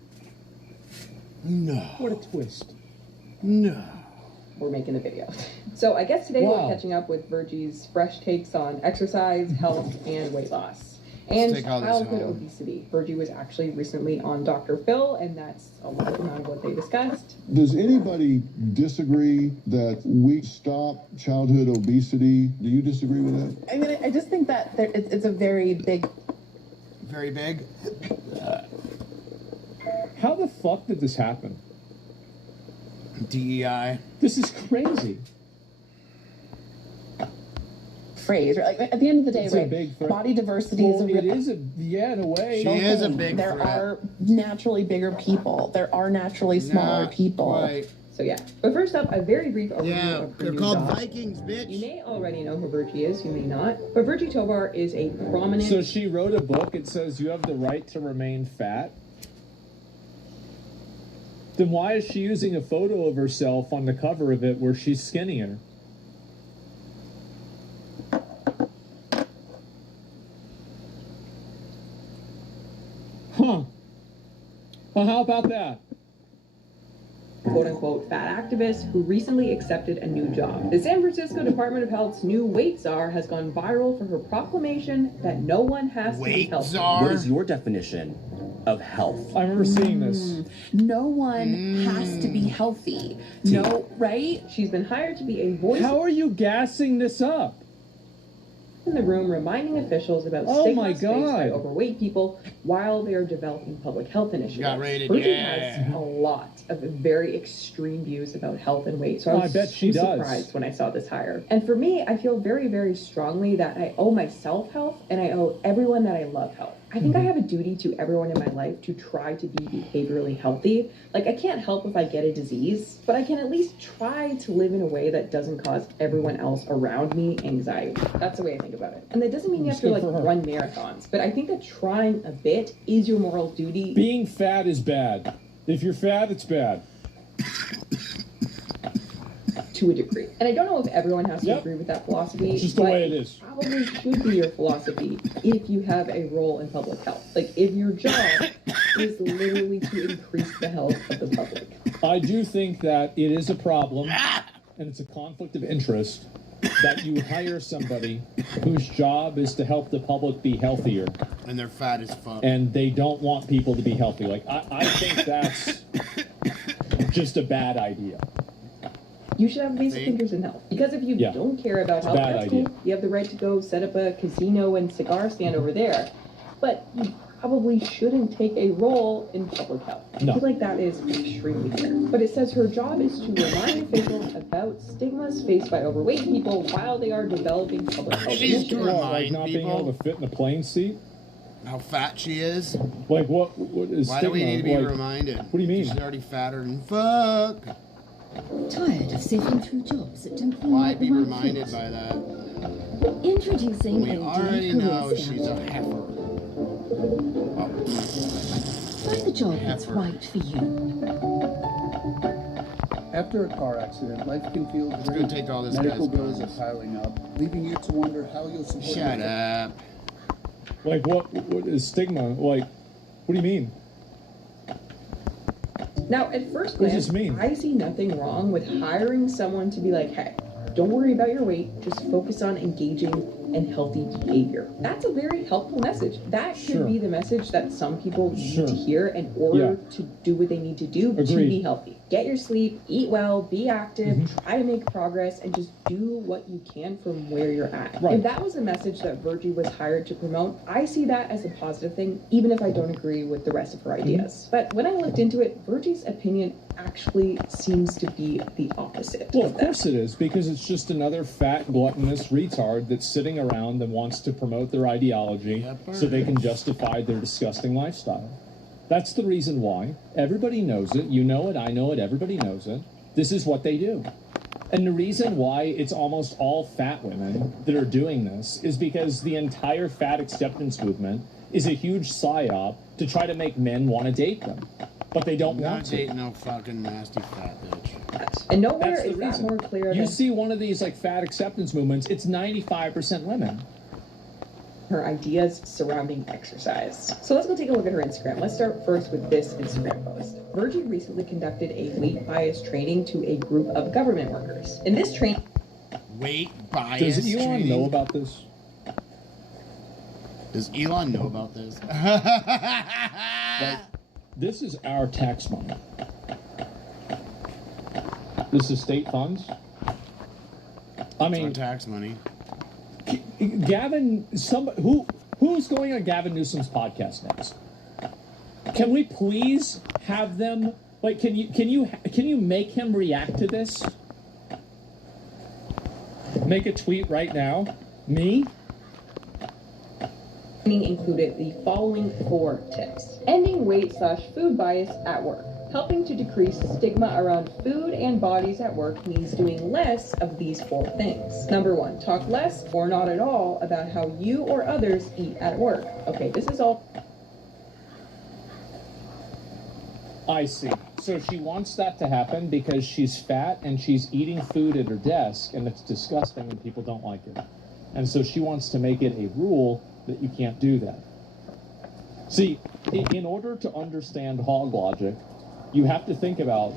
No. What a twist. No. We're making the video. So I guess today Wow. we're catching up with Virgie's fresh takes on exercise, health, and weight loss. And take all this childhood home. obesity. Virgie was actually recently on Dr. Phil, and that's a lot of what they discussed. Does anybody disagree that we stop childhood obesity? Do you disagree with that? I mean, I just think that it's a very big. Very big? How the fuck did this happen? DEI. This is crazy. Phrase, right? Like, at the end of the day, It's a right? big phrase. Body diversity is a It real. is a, yeah, in a way. She is a big There threat. are naturally bigger people. There are naturally smaller Not people. quite. So yeah. But first up, a very brief overview Yeah, of her they're new called job. Vikings, bitch. You may already know who Virgie is, you may not. But Virgie Tovar is a prominent... So she wrote a book. It says you have the right to remain fat. Then why is she using a photo of herself on the cover of it where she's skinnier? Huh. Well, how about that? quote-unquote fat activist who recently accepted a new job. The San Francisco Department of Health's new weight czar has gone viral for her proclamation that no one has to be healthy. What is your definition of health? I remember seeing this. No one has to be healthy. No, right? She's been hired to be a voice How are you gassing this up? in the room reminding officials about Oh stigma my faced by God. overweight people while they are developing public health initiatives. Got rated, Virgie yeah. has a lot of very extreme views about health and weight, so Oh, I I was bet she so does. surprised when I saw this hire. And for me, I feel very, very strongly that I owe myself health and I owe everyone that I love health. I think I have a duty to everyone in my life to try to be behaviorally healthy. Like, I can't help if I get a disease, but I can at least try to live in a way that doesn't cause everyone else around me anxiety. That's the way I think about it. And that doesn't mean you have to, like, run marathons, but I think that trying a bit is your moral duty. Being fat is bad. If you're fat, it's bad. To a degree. And I don't know if everyone has to agree with that philosophy. It's just the but way it is. Probably should be your philosophy if you have a role in public health. Like, if your job is literally to increase the health of the public. I do think that it is a problem, and it's a conflict of interest, that you hire somebody whose job is to help the public be healthier, And they're fat as fuck. and they don't want people to be healthy. Like, I think that's just a bad idea. You should have basic interest in health. Because if you Yeah. don't care about It's a health, bad that's idea. cool. You have the right to go set up a casino and cigar stand over there. But you probably shouldn't take a role in public health. I No. feel like that is extremely fair. But it says her job is to remind officials about stigmas faced by overweight people while they are developing public health She's to initiatives. Like remind not being able people to fit in a plane seat? how fat she is. Like, what is Why do we stigma? need to be Like, reminded? What do you mean? She's already fatter than fuck. Tired of sifting through jobs that don't feel Why like the be right reminded fit? by that? Introducing We Ldoe already career know scan. she's a heifer. Find the job that's Heifer. right for you. After a car accident, life can feel It's drained. gonna take all this Medical guy's bills are piling up, leaving you to wonder how you'll support Shut your up. Like, what is stigma? Like, what do you mean? Now, at first What does glance, this mean? I see nothing wrong with hiring someone to be like, hey, don't worry about your weight, just focus on engaging and healthy behavior. That's a very helpful message. That could be the message that some people need to hear in order to do what they need to do to be healthy. Get your sleep, eat well, be active, try to make progress, and just do what you can from where you're at. If that was a message that Virgie was hired to promote, I see that as a positive thing, even if I don't agree with the rest of her ideas. But when I looked into it, Virgie's opinion actually seems to be the opposite. Well, of course it is, because it's just another fat, gluttonous retard that's sitting around and wants to promote their ideology so they can justify their disgusting lifestyle. That's the reason why. Everybody knows it. You know it, I know it, everybody knows it. This is what they do. And the reason why it's almost all fat women that are doing this is because the entire fat acceptance movement is a huge psyop to try to make men want to date them. But they don't want to. Not dating no fucking nasty fat bitch. And nowhere is that more clear You than see one of these like fat acceptance movements, it's 95% women. her ideas surrounding exercise. So let's go take a look at her Instagram. Let's start first with this Instagram post. Virgie recently conducted a weight bias training to a group of government workers. In this training... Weight bias Does Elon training? know about this? Does Elon know about this? Like, this is our tax money. This is state funds. I mean, it's our tax money. Gavin, who's going on Gavin Newsom's podcast next? Can we please have them? Like, can you make him react to this? Make a tweet right now. Me? included the following 4 tips. Ending weight/food bias at work. Helping to decrease stigma around food and bodies at work means doing less of these 4 things. Number 1, talk less or not at all about how you or others eat at work. Okay, this is all. I see. So she wants that to happen because she's fat and she's eating food at her desk and it's disgusting and people don't like it. And so she wants to make it a rule that you can't do that. See, in order to understand hog logic, you have to think about...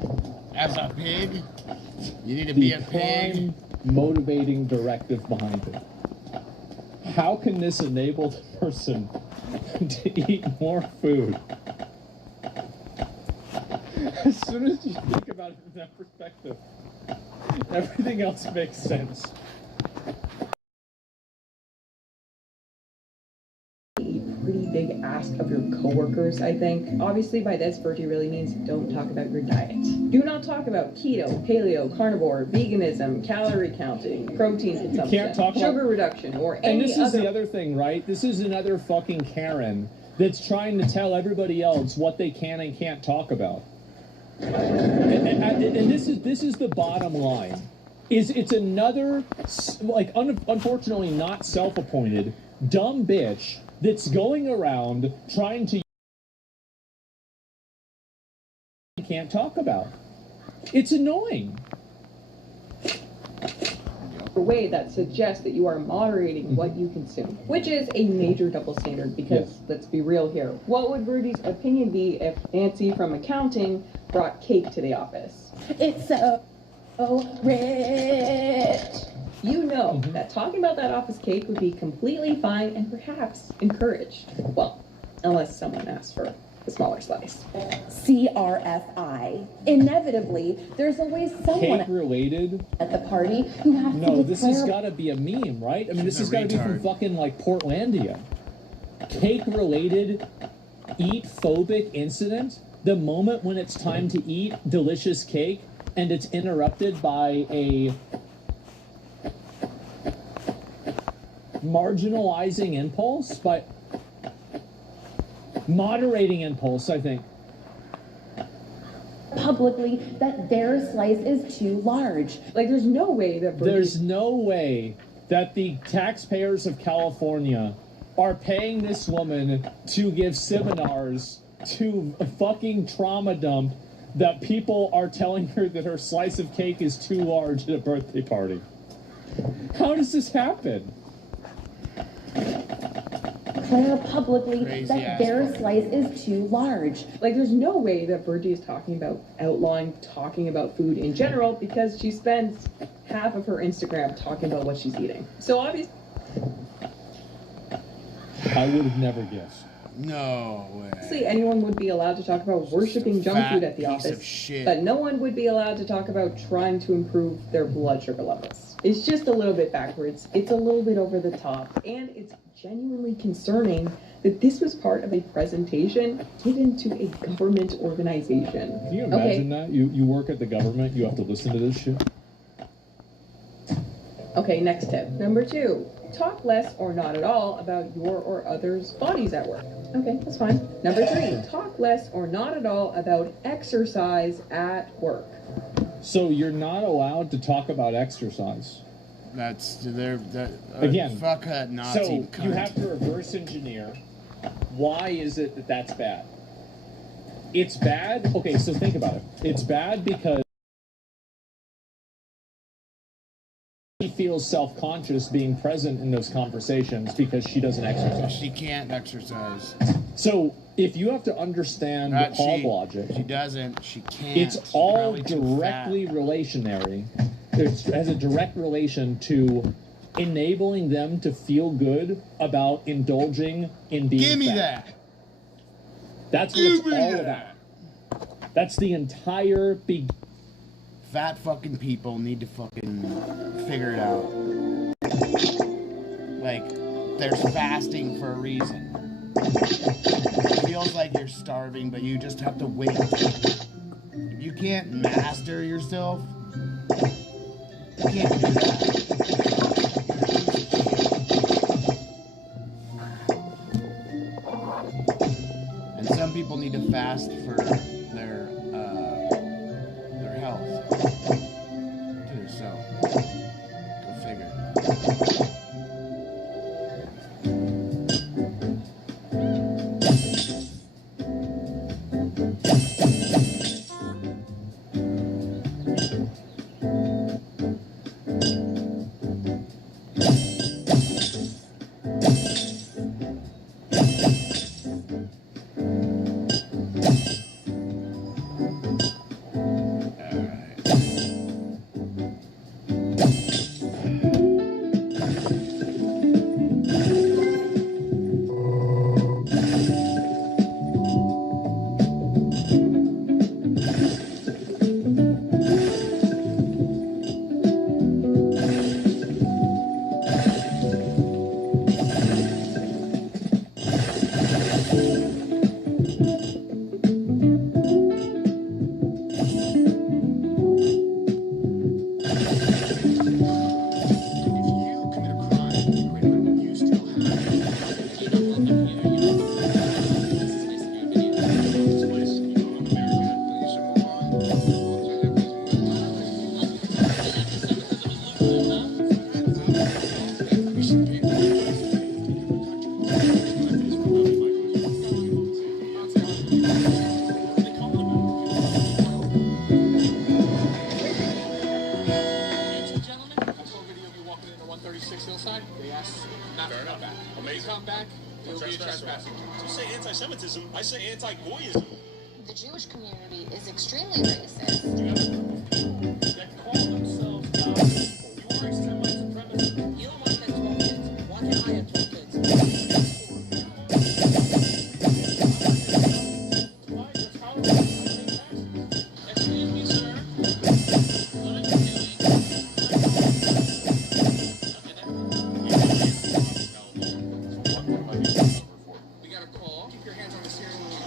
As a pig? You need to be a pig? The prime motivating directive behind it. How can this enable the person to eat more food? As soon as you think about it from that perspective, everything else makes sense. Pretty big ask of your coworkers, I think. Obviously, by this, Virgie really means don't talk about your diet. Do not talk about keto, paleo, carnivore, veganism, calorie counting, protein consumption, Can't talk sugar about... reduction, or and any this is the other thing, right? This is another fucking Karen that's trying to tell everybody else what they can and can't talk about. And this is the bottom line. It's another, like, unfortunately not self-appointed, dumb bitch that's going around trying to can't talk about. It's annoying. A way that suggests that you are moderating what you consume, which is a major double standard because, let's be real here, what would Virgie's opinion be if Nancy from accounting brought cake to the office? It's so rich. You know that talking about that office cake would be completely fine and perhaps encouraged. Well, unless someone asks for a smaller slice. CRFI. Inevitably, there's always someone Cake-related at the party who has to No, this has declare... got to be a meme, right? I mean, this has got to be from fucking, like, Portlandia. Cake-related, eat-phobic incident. The moment when it's time to eat delicious cake and it's interrupted by a marginalizing impulse, but moderating impulse, I think. Publicly that their slice is too large. Like, there's no way that There's no way that the taxpayers of California are paying this woman to give seminars to a fucking trauma dump that people are telling her that her slice of cake is too large at a birthday party. How does this happen? declare publicly Crazy that ass their fucking slice is too large. Like, there's no way that Virgie is talking about food in general, because she spends half of her Instagram talking about what she's eating. So obviously, I would have never guessed. No way. anyone would be allowed to talk about worshiping junk Fat food at the piece office, of shit. but no one would be allowed to talk about trying to improve their blood sugar levels. It's just a little bit backwards. It's a little bit over the top, and it's genuinely concerning that this was part of a presentation given to a government organization. Can you imagine that? You work at the government, you have to listen to this shit? Okay, next tip. Number 2, talk less or not at all about your or others' bodies at work. Okay, that's fine. Number 3, talk less or not at all about exercise at work. So you're not allowed to talk about exercise. Again, fuck that Nazi so cunt. you have to reverse engineer. Why is it that that's bad? It's bad. Okay, so think about it. It's bad because she feels self-conscious being present in those conversations because she doesn't exercise. She can't exercise. So if you have to understand the hog logic, She doesn't. She can't. it's She's all probably too directly relationary. It has a direct relation to enabling them to feel good about indulging in being Give me fat. that. That's what Give it's me all that. about. That's the entire big. Fat fucking people need to fucking figure it out. Like, there's fasting for a reason. It feels like you're starving, but you just have to wait. If you can't master yourself, you can't do that. And some people need to fast for their health too. So go figure. Anti-Semitism, I say anti-Goyism. The Jewish community is extremely racist. That call themselves gospel. You are extreme white supremacists. You don't want to have 12 kids. Why can't I have 12 kids? Excuse me, sir. What are you We got a call. Keep your hands on the steering wheel.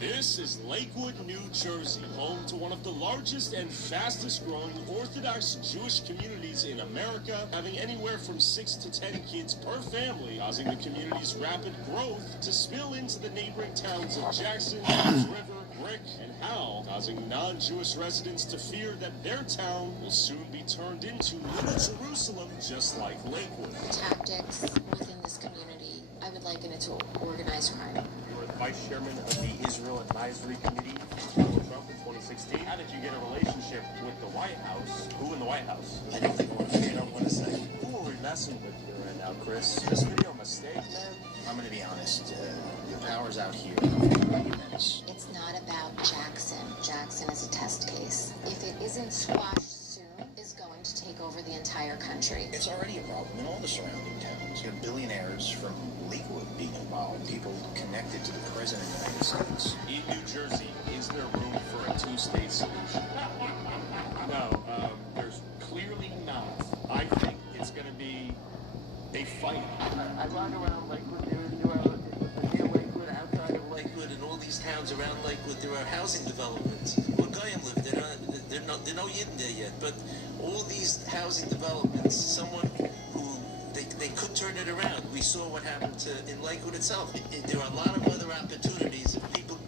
This is Lakewood, New Jersey, home to one of the largest and fastest growing Orthodox Jewish communities in America, having anywhere from 6 to 10 kids per family, causing the community's rapid growth to spill into the neighboring towns of Jackson, River, Brick, and Howell, causing non-Jewish residents to fear that their town will soon be turned into Little Jerusalem, just like Lakewood. Tactics within this community, I would liken it to organized crime. You were the vice chairman of the Israel Advisory Committee under Trump in 2016. How did you get a relationship with the White House? Who in the White House? I don't think I want to say. Who are we messing with here right now, Chris? This video mistake, man? I'm gonna be honest. Your power's out here. It's not about Jackson. Jackson is a test case. If it isn't squashed soon, is going to take over the entire country. It's already a problem in all the surrounding towns. You have billionaires from Lakewood being involved, people connected to the President of the United States. In New Jersey, is there room for a two-state solution? No, there's clearly not. I think it's going to be a fight. I run around Lakewood, near Lakewood, outside of Lakewood, and all these towns around Lakewood, there are housing developments. Where Goyim live, they're no Yidden there yet, but all these housing developments, someone who, they could turn it around. We saw what happened in Lakewood itself. There are a lot of other opportunities if people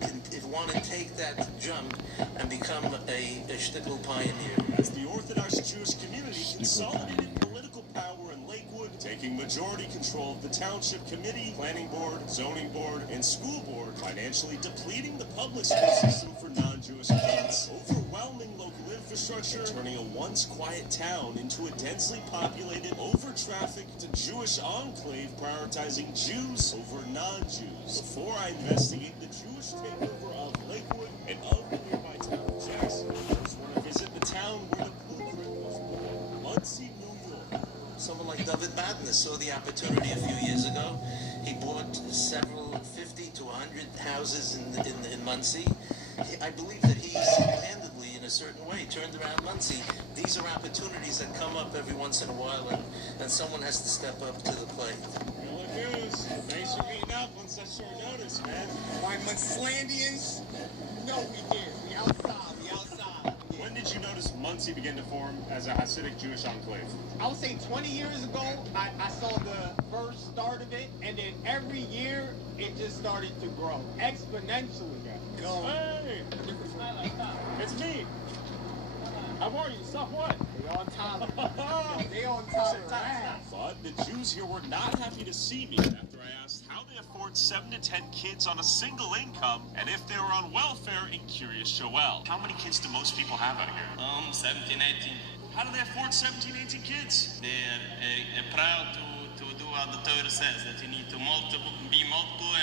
want to take that jump and become a shtickle pioneer. As the Orthodox Jewish community consolidated political power in Lakewood, taking majority control of the Township Committee, Planning Board, Zoning Board, and School Board, financially depleting the public school system for non-Jewish kids, overwhelming local infrastructure, turning a once quiet town into a densely populated, over-trafficked Jewish enclave prioritizing Jews over non-Jews. Before I investigate the Jewish takeover of Lakewood and of the nearby town of Jackson, I just want to visit the town where the blueprint was born, Muncie, New York. Someone like David Madness saw the opportunity a few years ago. He bought several 50 to 100 houses in Muncie. I believe that he single-handedly, in a certain way, turned around Muncie. These are opportunities that come up every once in a while, and someone has to step up to the plate. Good news. Thanks for meeting up on such short notice, man. Why, Muncelandians? No, we did. We outside. When did you notice Muncie begin to form as a Hasidic Jewish enclave? I would say 20 years ago, I saw the first start of it, and then every year, it just started to grow exponentially. Hey! It's me! How are you? Stop what? They on top. They on top. But the Jews here were not happy to see me after I asked how they afford 7 to 10 kids on a single income and if they were on welfare in Curious Joel. How many kids do most people have out here? 17, 18. How do they afford 17, 18 kids? They're proud to do what the Torah says, that you need to be multiple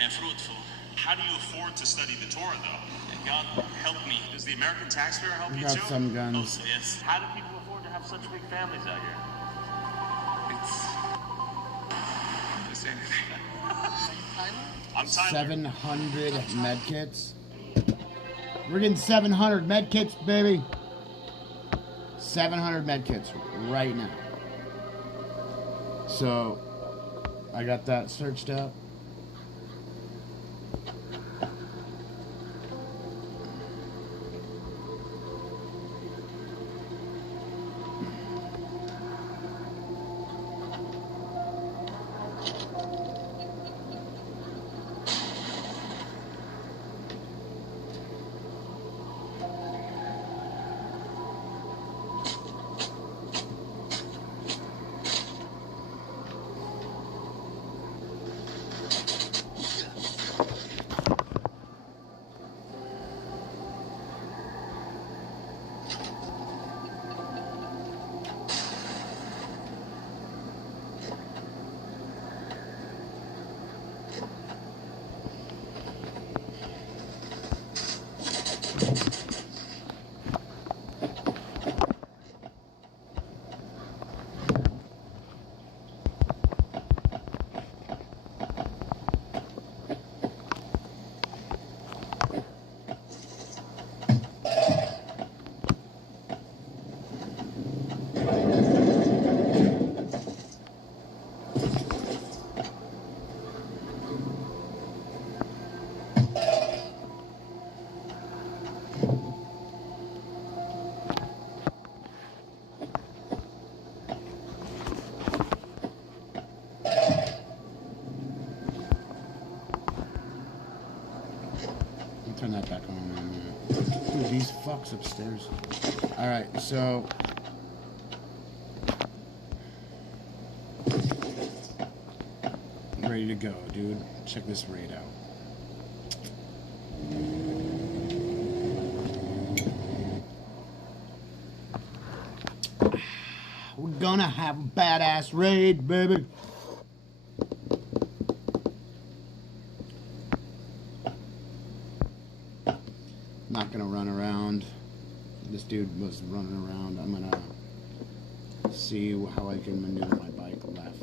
and fruitful. How do you afford to study the Torah, though? God help me. Does the American taxpayer help We you got too? some guns. Also, yes. How do people afford to have such big families out here? It's the same thing. I'm Tyler. 700 medkits. We're getting 700 medkits, baby. 700 medkits right now. So, I got that searched up. Turn that back on. Dude, these fucks upstairs. Alright, so... ready to go, dude. Check this raid out. We're gonna have a badass raid, baby. not gonna run around. This dude was running around. I'm gonna see how I can maneuver my bike left.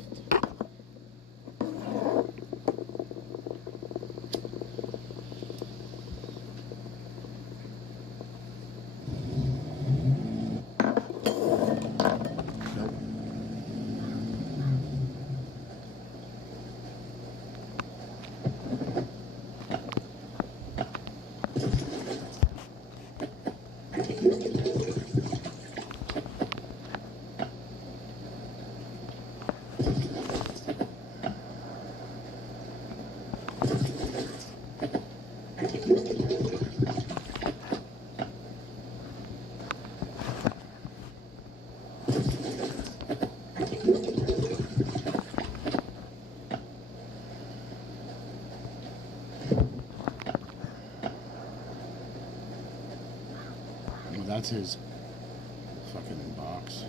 That's his fucking box.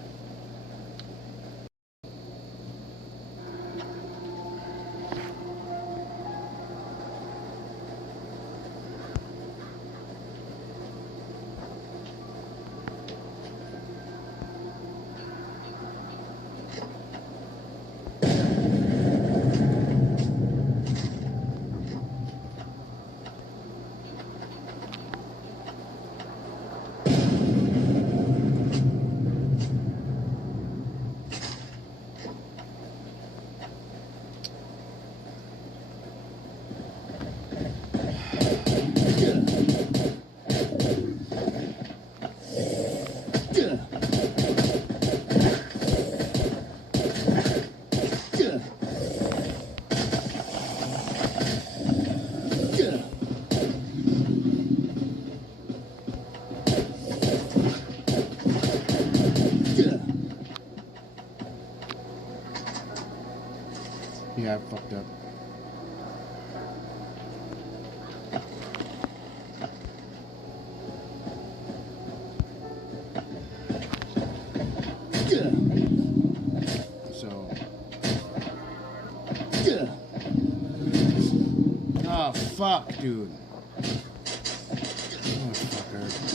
Yeah, I fucked up. So. Oh, fuck, dude. Motherfucker.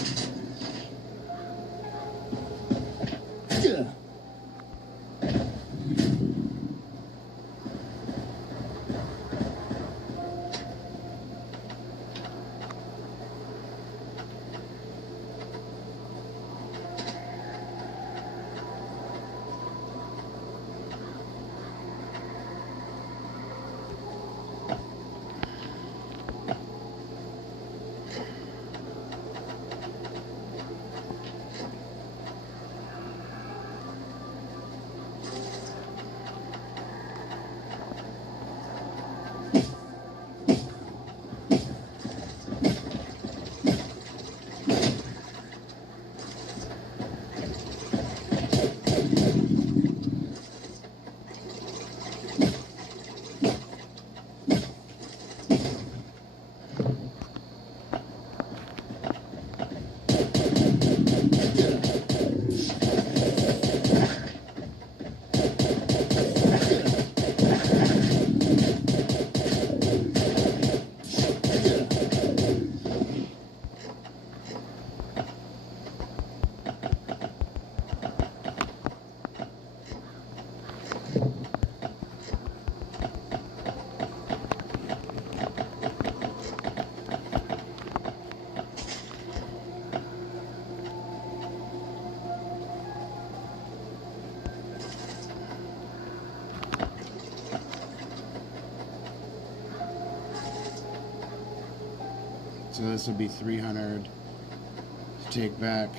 So this would be 300 to take back.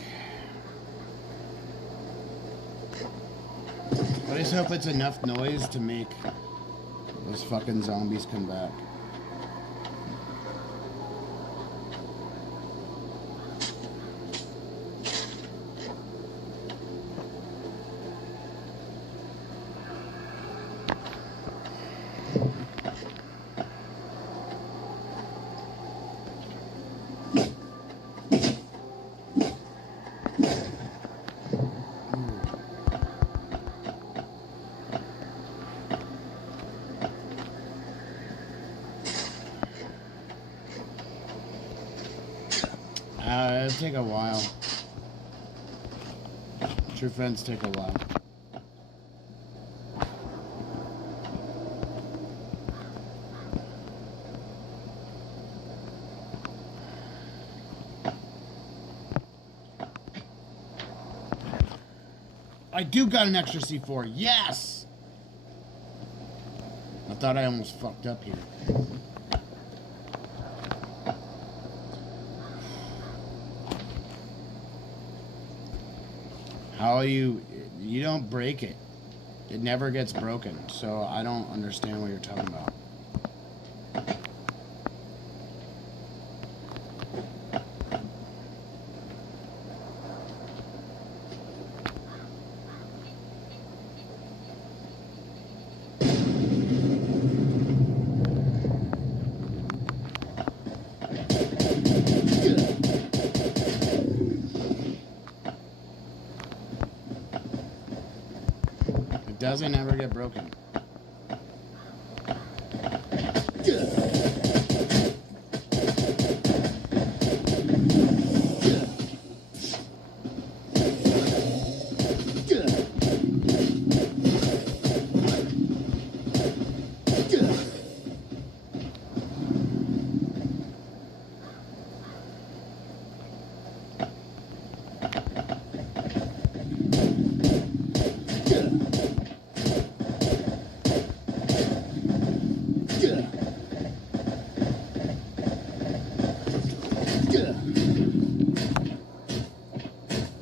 I just hope it's enough noise to make those fucking zombies come back. take a while. True friends take a while. I do got an extra C4. Yes! I thought I almost fucked up here. How you don't break it. It never gets broken. So I don't understand what you're talking about. Doesn't ever get broken.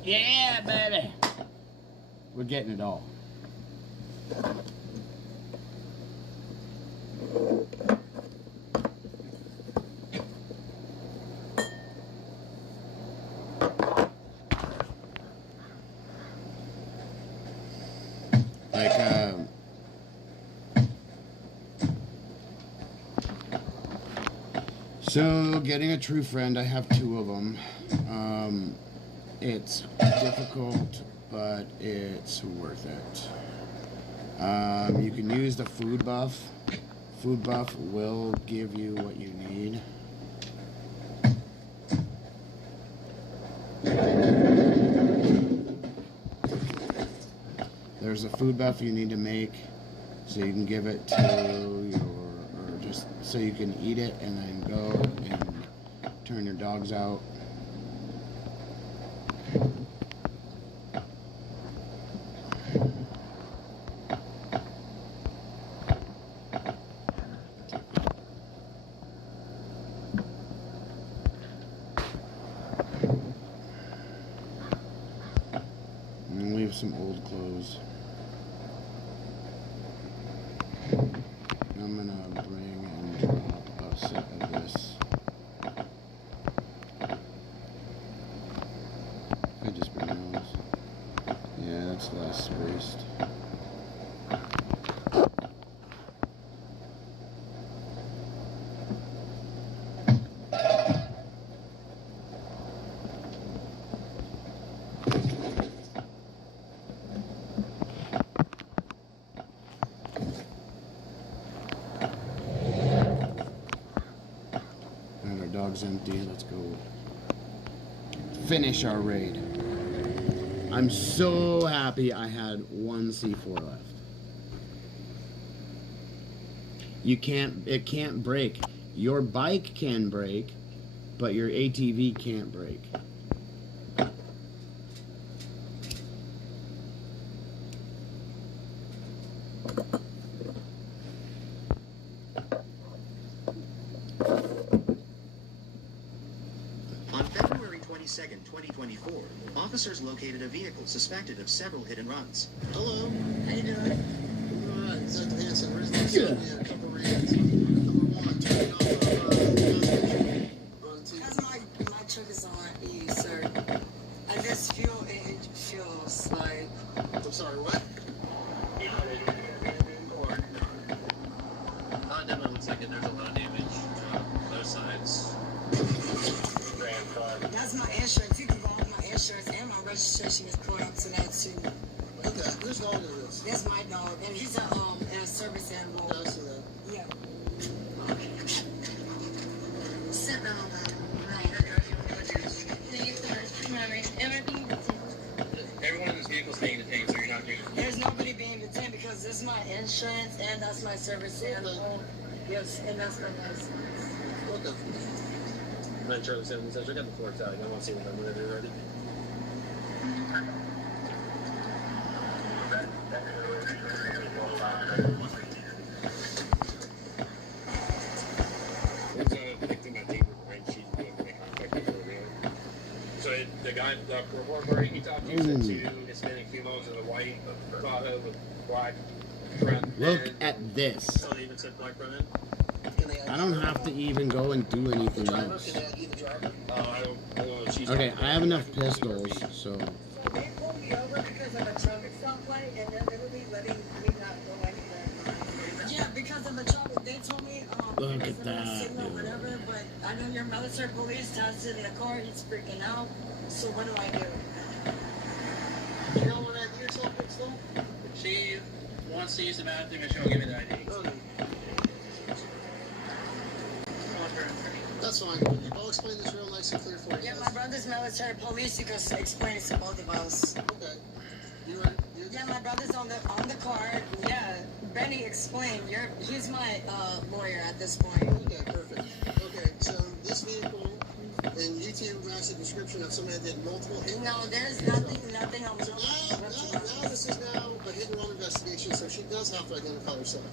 Yeah, baby. We're getting it all. So, getting a true friend, I have 2 of them. It's difficult, but it's worth it. You can use the food buff. Food buff will give you what you need. There's a food buff you need to make so you can give it to your, or just so you can eat it and then go and turn your dogs out. And we have some old clothes. I'm gonna bring and drop a set of this. I just bring those. Yeah, that's less spaced. Dog's empty. Let's go finish our raid. I'm so happy I had 1 C4 left. It can't break. Your bike can break, but your ATV can't break. On February 22nd, 2024, officers located a vehicle suspected of several hit and runs. Hello. How you doing? Detective Hanson, originally sent me a couple readings. Number 1, turning off Because my truck is on E, sir. And this fuel, it feels like... I'm sorry, what? Definitely looks like there's a lot of damage on both sides. That's my insurance. You can go on my insurance and my registration is pulled up to that too. Okay, whose dog is this? That's my dog, and he's a service animal. Yeah, I see that. Yeah. Sit down, man. insurance, and that's my service animal. Yes, and that's my license. Okay. I'm not sure the says I got the floor tag. I want to see when they're ready. So the guy, the reporter, he talked to you, said two Hispanic females in a white Tahoe with black front. Look at this. So they even said black front end. I don't have to even go and do anything else. Okay, I have enough pistols, so. They pulled me over because of a traffic stoplight, and they're literally letting me not go anywhere. Yeah, because of a traffic. They told me, Look at that, signal, whatever, but I know your military police tested in the car. He's freaking out. So what do I do? You know what ID yourself pistol? She wants to use the bathroom and she'll give me the ID. That's fine. I'll explain this real nice and clear for you. Yeah, my brother's military police. You can explain it to both of us. Okay. You ready? Yeah, my brother's on the card. Yeah, Benny, explain. He's my lawyer at this point. Okay, perfect. Okay, so this vehicle, and YouTube matched the description of somebody that did multiple. No, there's nothing on the. Now this is now a hit and run investigation, so she does have to identify herself.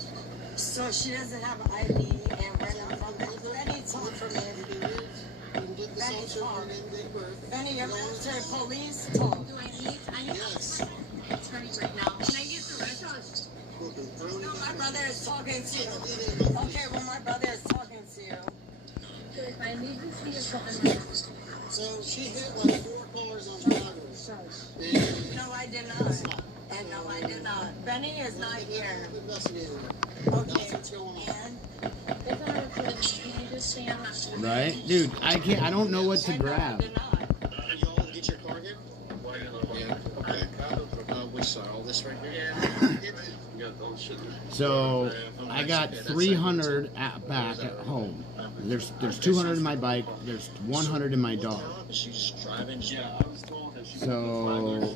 So she doesn't have an ID, and we're not from Benny, talk for me. Benny, talk. Benny, your military police, talk. Do I need? I need yes. attorney right now. Can I use the restaurant? No, my brother is talking to you. Okay, well, my brother is talking to you. So if I leave this vehicle in my house. So she hit like 4 cars on drivers. No, I did not. And no, I did not. Benny is not here. Okay. And Right? Dude, I don't know what to grab. You all get your car here? Yeah. Okay. Which side? All this right here? So I got 300 back at home. There's 200 in my bike. There's 100 in my dog. So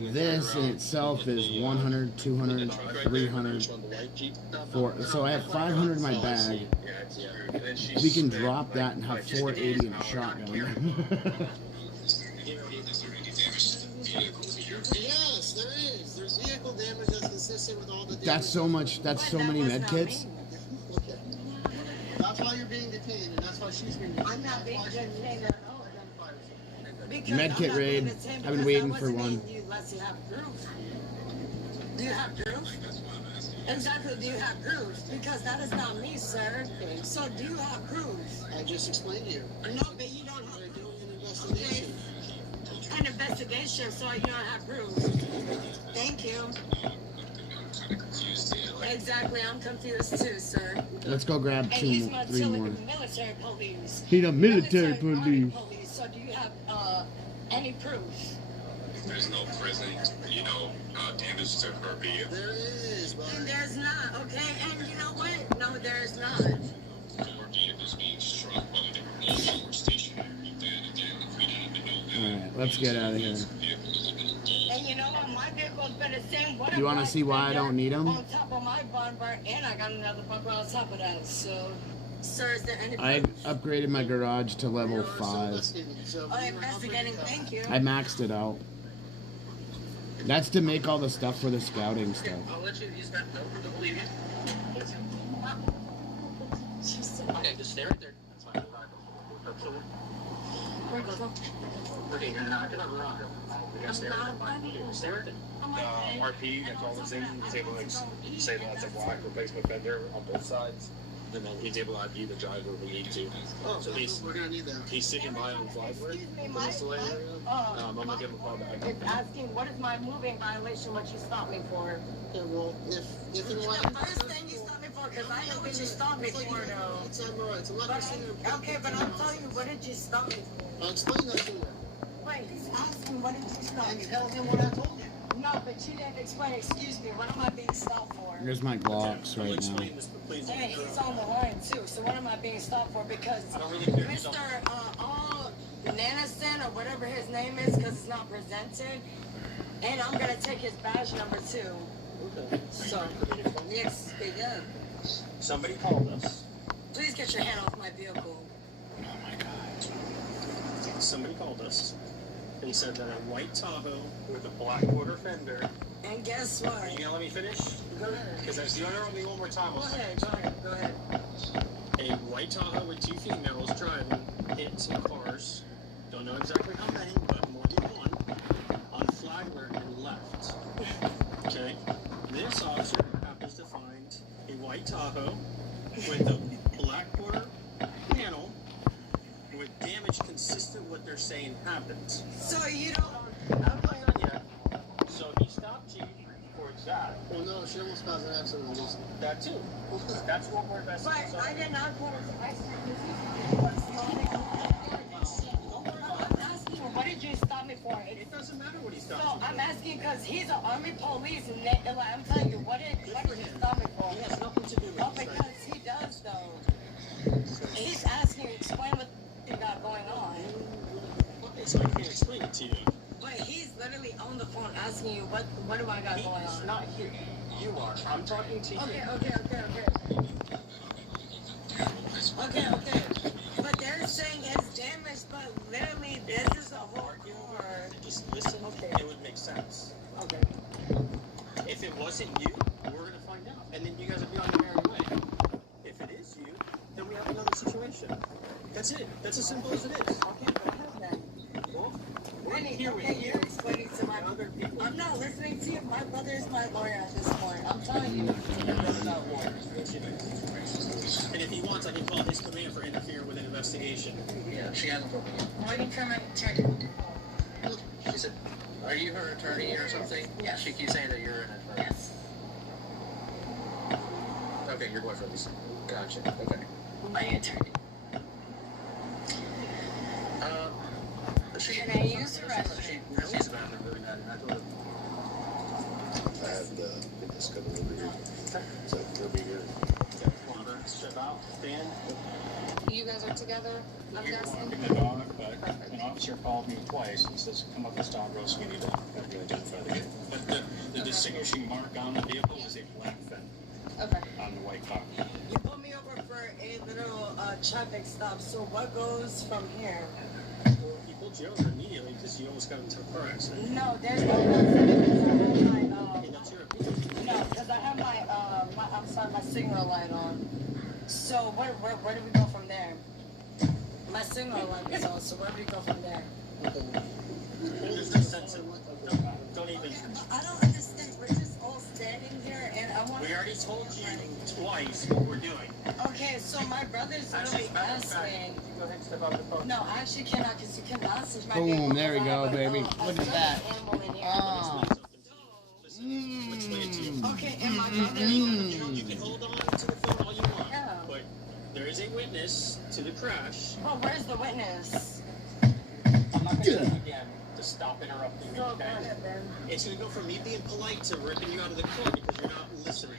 this in itself is 100, 200, 300, 400. So I have 500 in my bag. We can drop that and have 480 in a shotgun. Yes, there is. There's vehicle damage that's consistent with all the. That's so much. That's so many med kits. Okay. That's why you're being detained, and that's why she's being detained. I'm not being detained. Med kit raid. I've been waiting for one. Unless you have proof. Do you have proof? Exactly, do you have proof? Because that is not me, sir. So do you have proof? I just explained to you. No, but you don't have. They're doing an investigation. Okay. An investigation, so you don't have proof. Thank you. Exactly, I'm confused too, sir. Let's go grab And he's 3 more. military police. He's a military police. So do you have any proof? There's no present, damage to her vehicle. There is, but And there's not, okay? And you know what? No, there's not. Her vehicle is being struck, whether they were mobile or stationary. Then again, if we didn't even know that. Alright, let's get out of here. And you know what? My vehicle's been the same. You want to see why I don't need them? On top of my bumper, and I got another bumper on top of that. So, sir, is there any? I upgraded my garage to level 5. Oh, investigating. Thank you. I maxed it out. That's to make all the stuff for the scouting stuff. I'll let you use that note. Don't believe you. Okay, just stay right there. That's fine. Okay, you're not gonna run. You gotta stay right there. Stay right there. RP, that's all the same. He's able to say that's a black replacement fender on both sides. And then he's able to ID the driver if we need to. Oh, so we're gonna need that. He's sitting by on Flyboard. I'm gonna give him a call back. It's asking what is my moving violation? What you stopped me for? Yeah, well, if and when. The first thing you stopped me for, because I know what you stopped me for, though. It's alright. So let me see. Okay, but I'm telling you, what did you stop me for? I'll explain that to you. Wait, he's asking what did you stop me for? Tell him what I told you. No, but you didn't explain. Excuse me, what am I being stopped for? Here's my Glocks right now. And he's on the line too. So what am I being stopped for? Because Mr. Nanison or whatever his name is, because it's not presented, and I'm gonna take his badge number too. So, next, big up. Somebody called us. Please get your hand off my vehicle. Somebody called us and said that a white Tahoe with a black quarter fender. And guess what? Are you gonna let me finish? Go ahead. Because as the owner of me one more time. Go ahead. A white Tahoe with two females driving hit some cars. Don't know exactly how many, but more than one. On Flagler and left. Okay. This officer happens to find a white Tahoe with a black quarter panel with damage consistent with what they're saying happened. So you don't. I'm not done yet. So he stopped you for that. Well, no, she almost caused an accident. That too. That's what we're investigating. But I did not cause an accident. What did you stop me for? It doesn't matter what he stopped So you for. I'm asking because he's an army police, and like, I'm telling you, what did you stop me for? It has nothing to do with Oh, because he does though. He's asking, explain what you got going on. So I can't explain it to you. But he's literally on the phone asking you, what do I got going He's on? not here. You are. I'm talking to you. Okay. But they're saying it's damaged, but literally this is a whole car. Just listen. Okay. It would make sense. Okay. If it wasn't you, we're gonna find out, and then you guys will be on your merry way. If it is you, then we have another situation. That's it. That's as simple as it is. Okay, but I have that. Well, You're explaining to my other people. I'm not listening to you. My brother is my lawyer at this point. I'm telling you. That's not lawyer. And if he wants, I can call his command for interfering with an investigation. Yeah, she hasn't told me yet. Waiting for my attorney. She said, are you her attorney or something? Yes. She keeps saying that you're an attorney. Yes. Okay, your boyfriend is. Gotcha. Okay. My attorney. Can I use the restroom? She's about to really bad. And I told her. I have the witness coming over here. So he'll be here. Step out, stand. You guys are together? I'm guessing. Walking the dog, but an officer called me twice and says, come up this dog road, so we need to identify the vehicle. But the distinguishing mark on the vehicle is a black fender Okay. on the white car. You pulled me over for a little traffic stop. So what goes from here? Well, he pulled you over immediately because you almost got into a car accident. No, there's no because I have Okay, that's your opinion. no, because I have my my signal light on. So where do we go from there? My signal light is on. So where do we go from there? There's no sense in don't even. I don't understand. We're just all standing here, and I want. We already told you twice what we're doing. Okay, so my brother's literally asking. Go ahead and step out the car. No, I actually cannot, because you cannot search my Boom, vehicle. there we go, baby. Look at that. Explain it to you. Okay, and my brother. You can hold on to the phone all you want, but there is a witness to the crash. Well, where's the witness? I'm not going to tell you again to stop interrupting me, So okay? bad, then. It's going to go from me being polite to ripping you out of the car because you're not listening.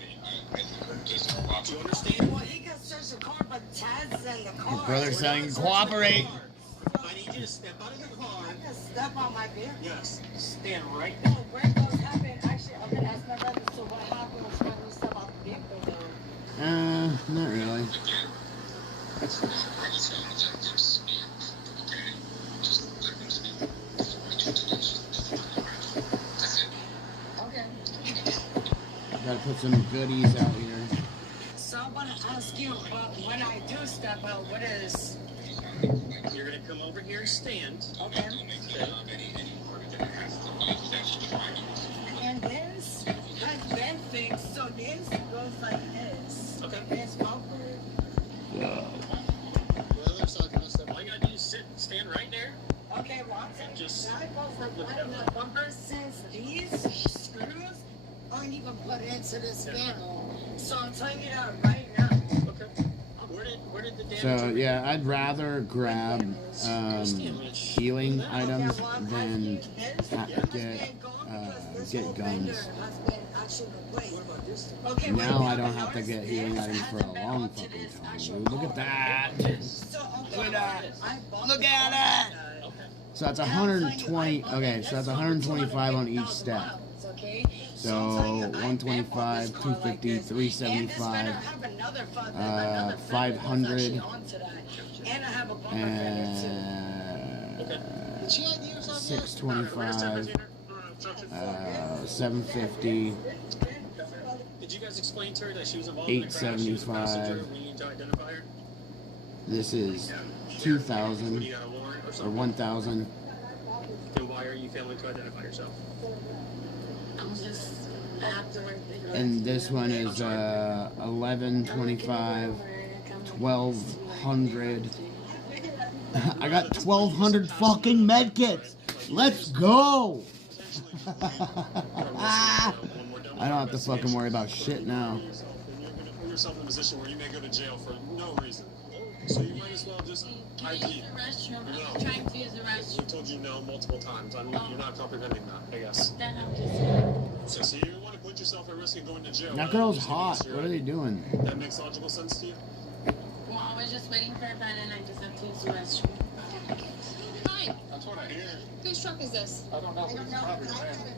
Do you understand? Well, he can search the car, but Tad's in the car. Brother's saying cooperate. I need you to step out of the car. I can step on my vehicle. Yes. Stand right No, there. where those happened, actually, I'm going to ask my brother, so what happened was when we step out the vehicle, though? Not really. Okay. Gotta put some goodies out here. So I want to ask you, when I do step out, what is... You're going to come over here and stand. Okay. Okay. And this, like Ben thinks, so this goes like this. Okay. It's awkward. All you got to do is sit and stand right there. Okay, well, I'm Just that goes like right in the bumper, since these screws aren't even put into this panel. So I'm telling you that right now. Okay. Where did the damage So yeah, I'd rather grab healing items than get guns. Now I don't have to get healing items for a long fucking time, dude. Look at that. Look at that. Look at it. So that's 120. Okay, so that's 125 on each step. So So 125, 250, 375, 500, and 625, 750. Did you guys explain to her that she was involved 875. we need to identify her? This is 2,000 or 1,000. Then why are you failing to identify yourself? I'm just afterward. And this one is 1125, 1,200. I got 1,200 fucking medkits. Let's go. I don't have to fucking worry about shit now. You're going to put yourself in a position where you may go to jail for no reason. So you might as well just ID. I'm trying to use the restroom. We told you no multiple times. You're not comprehending that, I guess. Then I'm just... So you want to put yourself at risk of going to jail. That girl's hot. What are they doing? That makes logical sense to you? Well, I was just waiting for a van and I just have to use the restroom. Hi. That's what I hear. Whose truck is this? I don't know. I don't know. I have a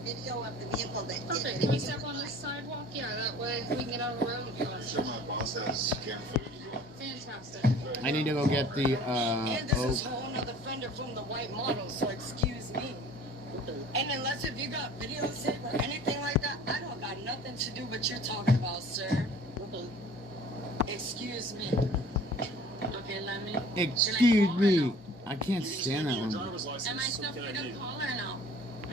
video of the vehicle that Perfect. Can we step on this sidewalk? Yeah, that way we can get on the road. I'm sure my boss has camera footage as well. Fantastic. I need to go get the And this is oak. whole another fender from the white model, so excuse me. And unless if you got videos in or anything like that, I don't got nothing to do with what you're talking about, sir. Excuse me. Okay, let me... Excuse me. I can't stand that one. Am I still free to call or no?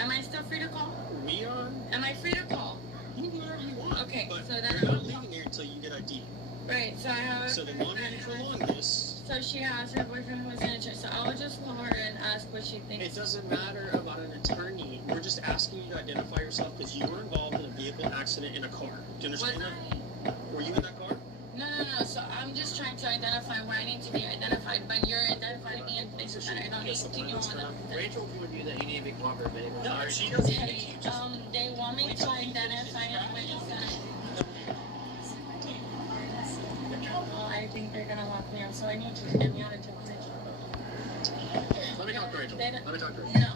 Am I still free to call? We are. Am I free to call? You can do whatever you want. Okay, but so then you're not leaving here until you get ID. Right, so I have... So the longer you prolong this... So she has her boyfriend who was in a church, so I will just call her and ask what she thinks. It doesn't matter about an attorney. We're just asking you to identify yourself because you were involved in a vehicle accident in a car. Do you understand that? Were you in that car? No. So I'm just trying to identify where I need to be identified, but you're identifying me in places that I don't need to. You want to... Rachel told you that you need to be cooperative. No, she doesn't. They want me to identify in ways that... Well, I think they're gonna lock me up, so I need to get me out of jail. Let me talk to Rachel. They Let don't- me talk to Rachel. No.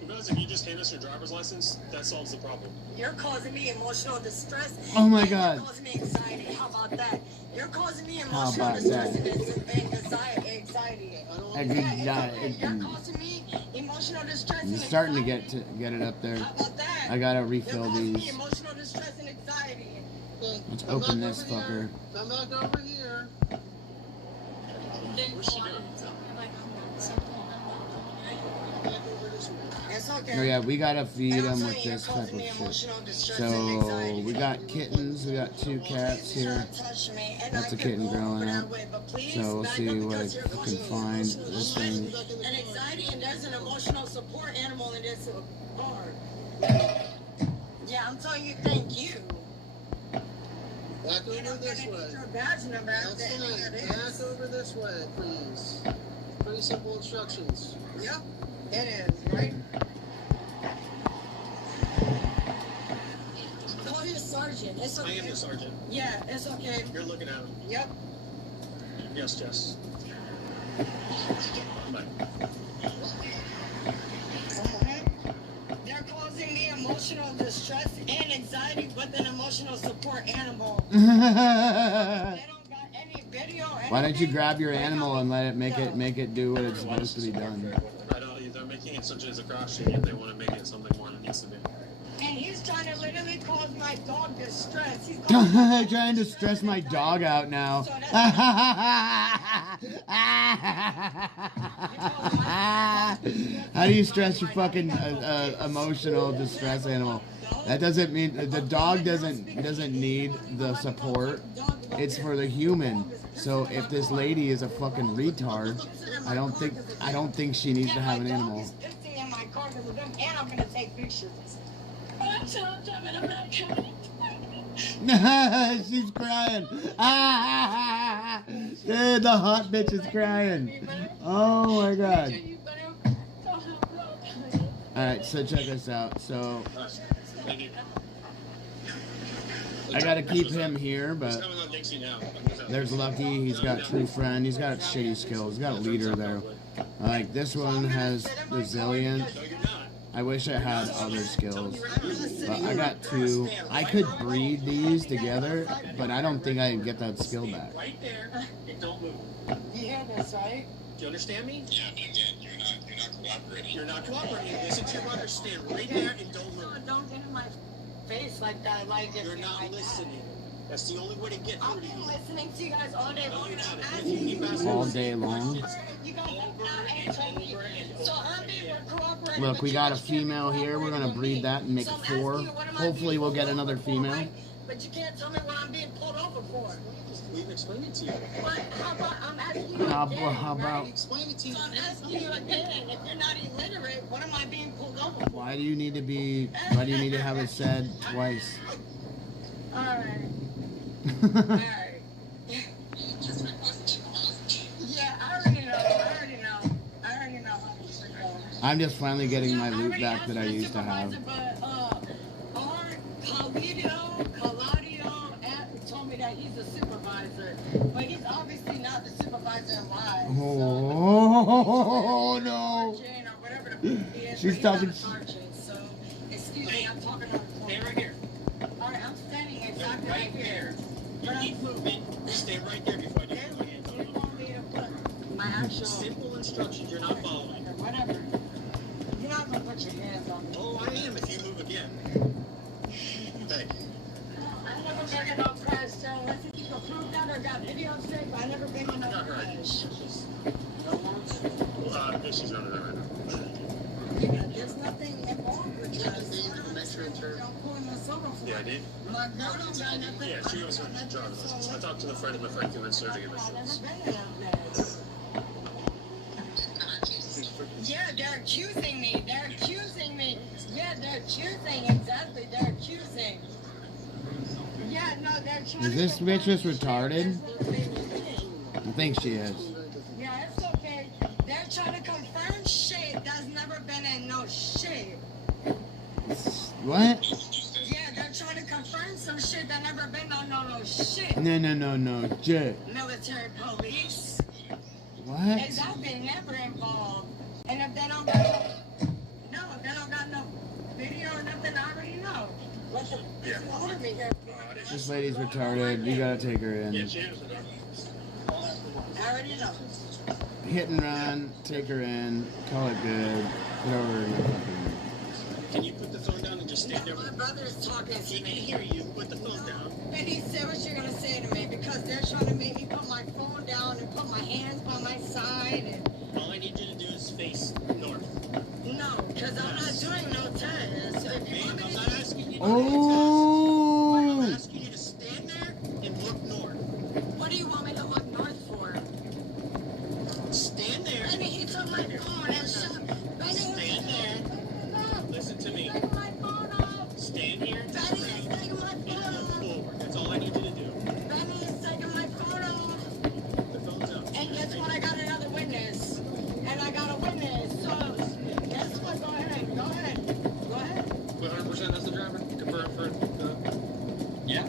Because if you just hand us your driver's license, that solves the problem. You're causing me emotional distress. Oh my and God. You're causing me anxiety. How about that? You're causing me How emotional about distress that? and anxiety. You're causing me emotional distress I'm and starting to anxiety. get it up there. How about that? I gotta You're refill causing me these. emotional distress and anxiety. Let's open this fucker. Come back over here. Then What's she doing? It's okay. Oh yeah, we gotta feed And I'm them telling with you, this you're type causing of me shit. emotional distress and So anxiety. we got kittens, we got 2 cats here. Touch me, and That's I a could kitten go growing that up. way, but please So we'll back see up what I because you're can causing me find emotional this distress thing. and anxiety, and there's an emotional support animal in this car. Yeah, I'm telling you, thank you. Back over this way. Your badge number. That's fine. Back over this way, please. Pretty simple instructions. Yep, it is, right? Call your sergeant. It's I okay. am the sergeant. Yeah, it's okay. You're looking at him. Yep. Yes, Jess. Bye. They're causing me emotional distress and anxiety with an emotional support animal. Why don't you grab your animal and let it make it do what it's supposed to be done? I don't. They're making it such as a cross shape if they want to make it something more than it needs to be. And he's trying to literally cause my dog distress. He's Trying to stress my dog out now. How do you stress your fucking emotional distress animal? That doesn't mean the dog doesn't need the support. It's for the human. So if this lady is a fucking retard, I don't think she needs to have an animal. in my car because of them, and I'm gonna take pictures. I'm not coming. She's crying. Dude, the hot bitch is crying. Oh my god. Alright, so check this out. So I gotta keep him here, but there's Lucky. He's got True Friend. He's got shitty skills. He's got a leader there. Like this one has Resilient. I wish I had other skills, but I got 2. I could breed these together, but I don't think I can get that skill back. Right there and don't move. You hear this, right? Do you understand me? Yeah, but again, you're not cooperating. You're not cooperating. Listen to your mother. Stand right there and don't move. Don't get in my face like that. Like You're not listening. That's the only way to get through I've to been you. listening to you guys all day long. All day long. You guys have not answered me. So we're cooperating. Look, we got a female here. We're gonna breed that and make it 4. Hopefully, we'll get another female. But you can't tell me what I'm being pulled over for. We've explained it to you. But how about I'm asking you How again, about? right? Explain it to you. So I'm asking you again. If you're not illiterate, what am I being pulled over for? Why do you need to be? Why do you need to have it said twice? All right. All right. Yeah, I already know. I already know how this should go. I'm just finally getting my loot back that I used to have. But Claudio told me that he's a supervisor, but he's obviously not the supervisor in life. Oh no! She's talking. So, excuse me, I'm talking on the phone. Stay right here. All right, I'm standing exactly right here. You keep moving. Stay right there before I do my hands on you. My actual Simple instructions you're not following. whatever. You're not gonna put your hands on me. Oh, I am if you move again. Hey. I never been in no crash, so unless you can prove that or got video straight, I never been in no crash. She's running right now. There's nothing involved with that. Yeah, I did. My girl don't got nothing. Yeah, she was her driver's license. I talked to the friend of my friend convinced her to get license. Yeah, they're accusing me. They're accusing me. Yeah, they're accusing. Exactly, they're accusing. Yeah, no, they're trying Is this bitch just retarded? I think she is. Yeah, it's okay. They're trying to confirm shit that's never been in no shit. What? Yeah, they're trying to confirm some shit that never been on no shit. No, shit. Military police. What? Exactly, never involved. And if they don't got if they don't got no video or nothing, I already know. What the order me here? This lady's retarded. You gotta take her in. I already know. Hit and run. Take her in. Call it good. Throw her in the fucking. Can you put the phone down and just stand there? My brother is talking to He me. can hear you. Put the phone down. Benny, say what you're gonna say to me because they're trying to make me put my phone down and put my hands by my side. And All I need you to do is face north. no, because I'm not doing no test. So if you want me I'm to not asking you to Oh! I'm asking you to stand there and look north. what do you want me to look north for? Stand there. Benny, he took my phone and shut. Benny, Stand there. Listen to me. take my phone off. Stand here. Benny is taking my And phone look off. forward. That's all I need you to do. Benny is taking my phone off. The phone's up. And guess what? I got another witness. And I got a witness. So guess what? Go ahead. Go ahead. Go ahead. 100% that's the driver. Confirm for Yeah.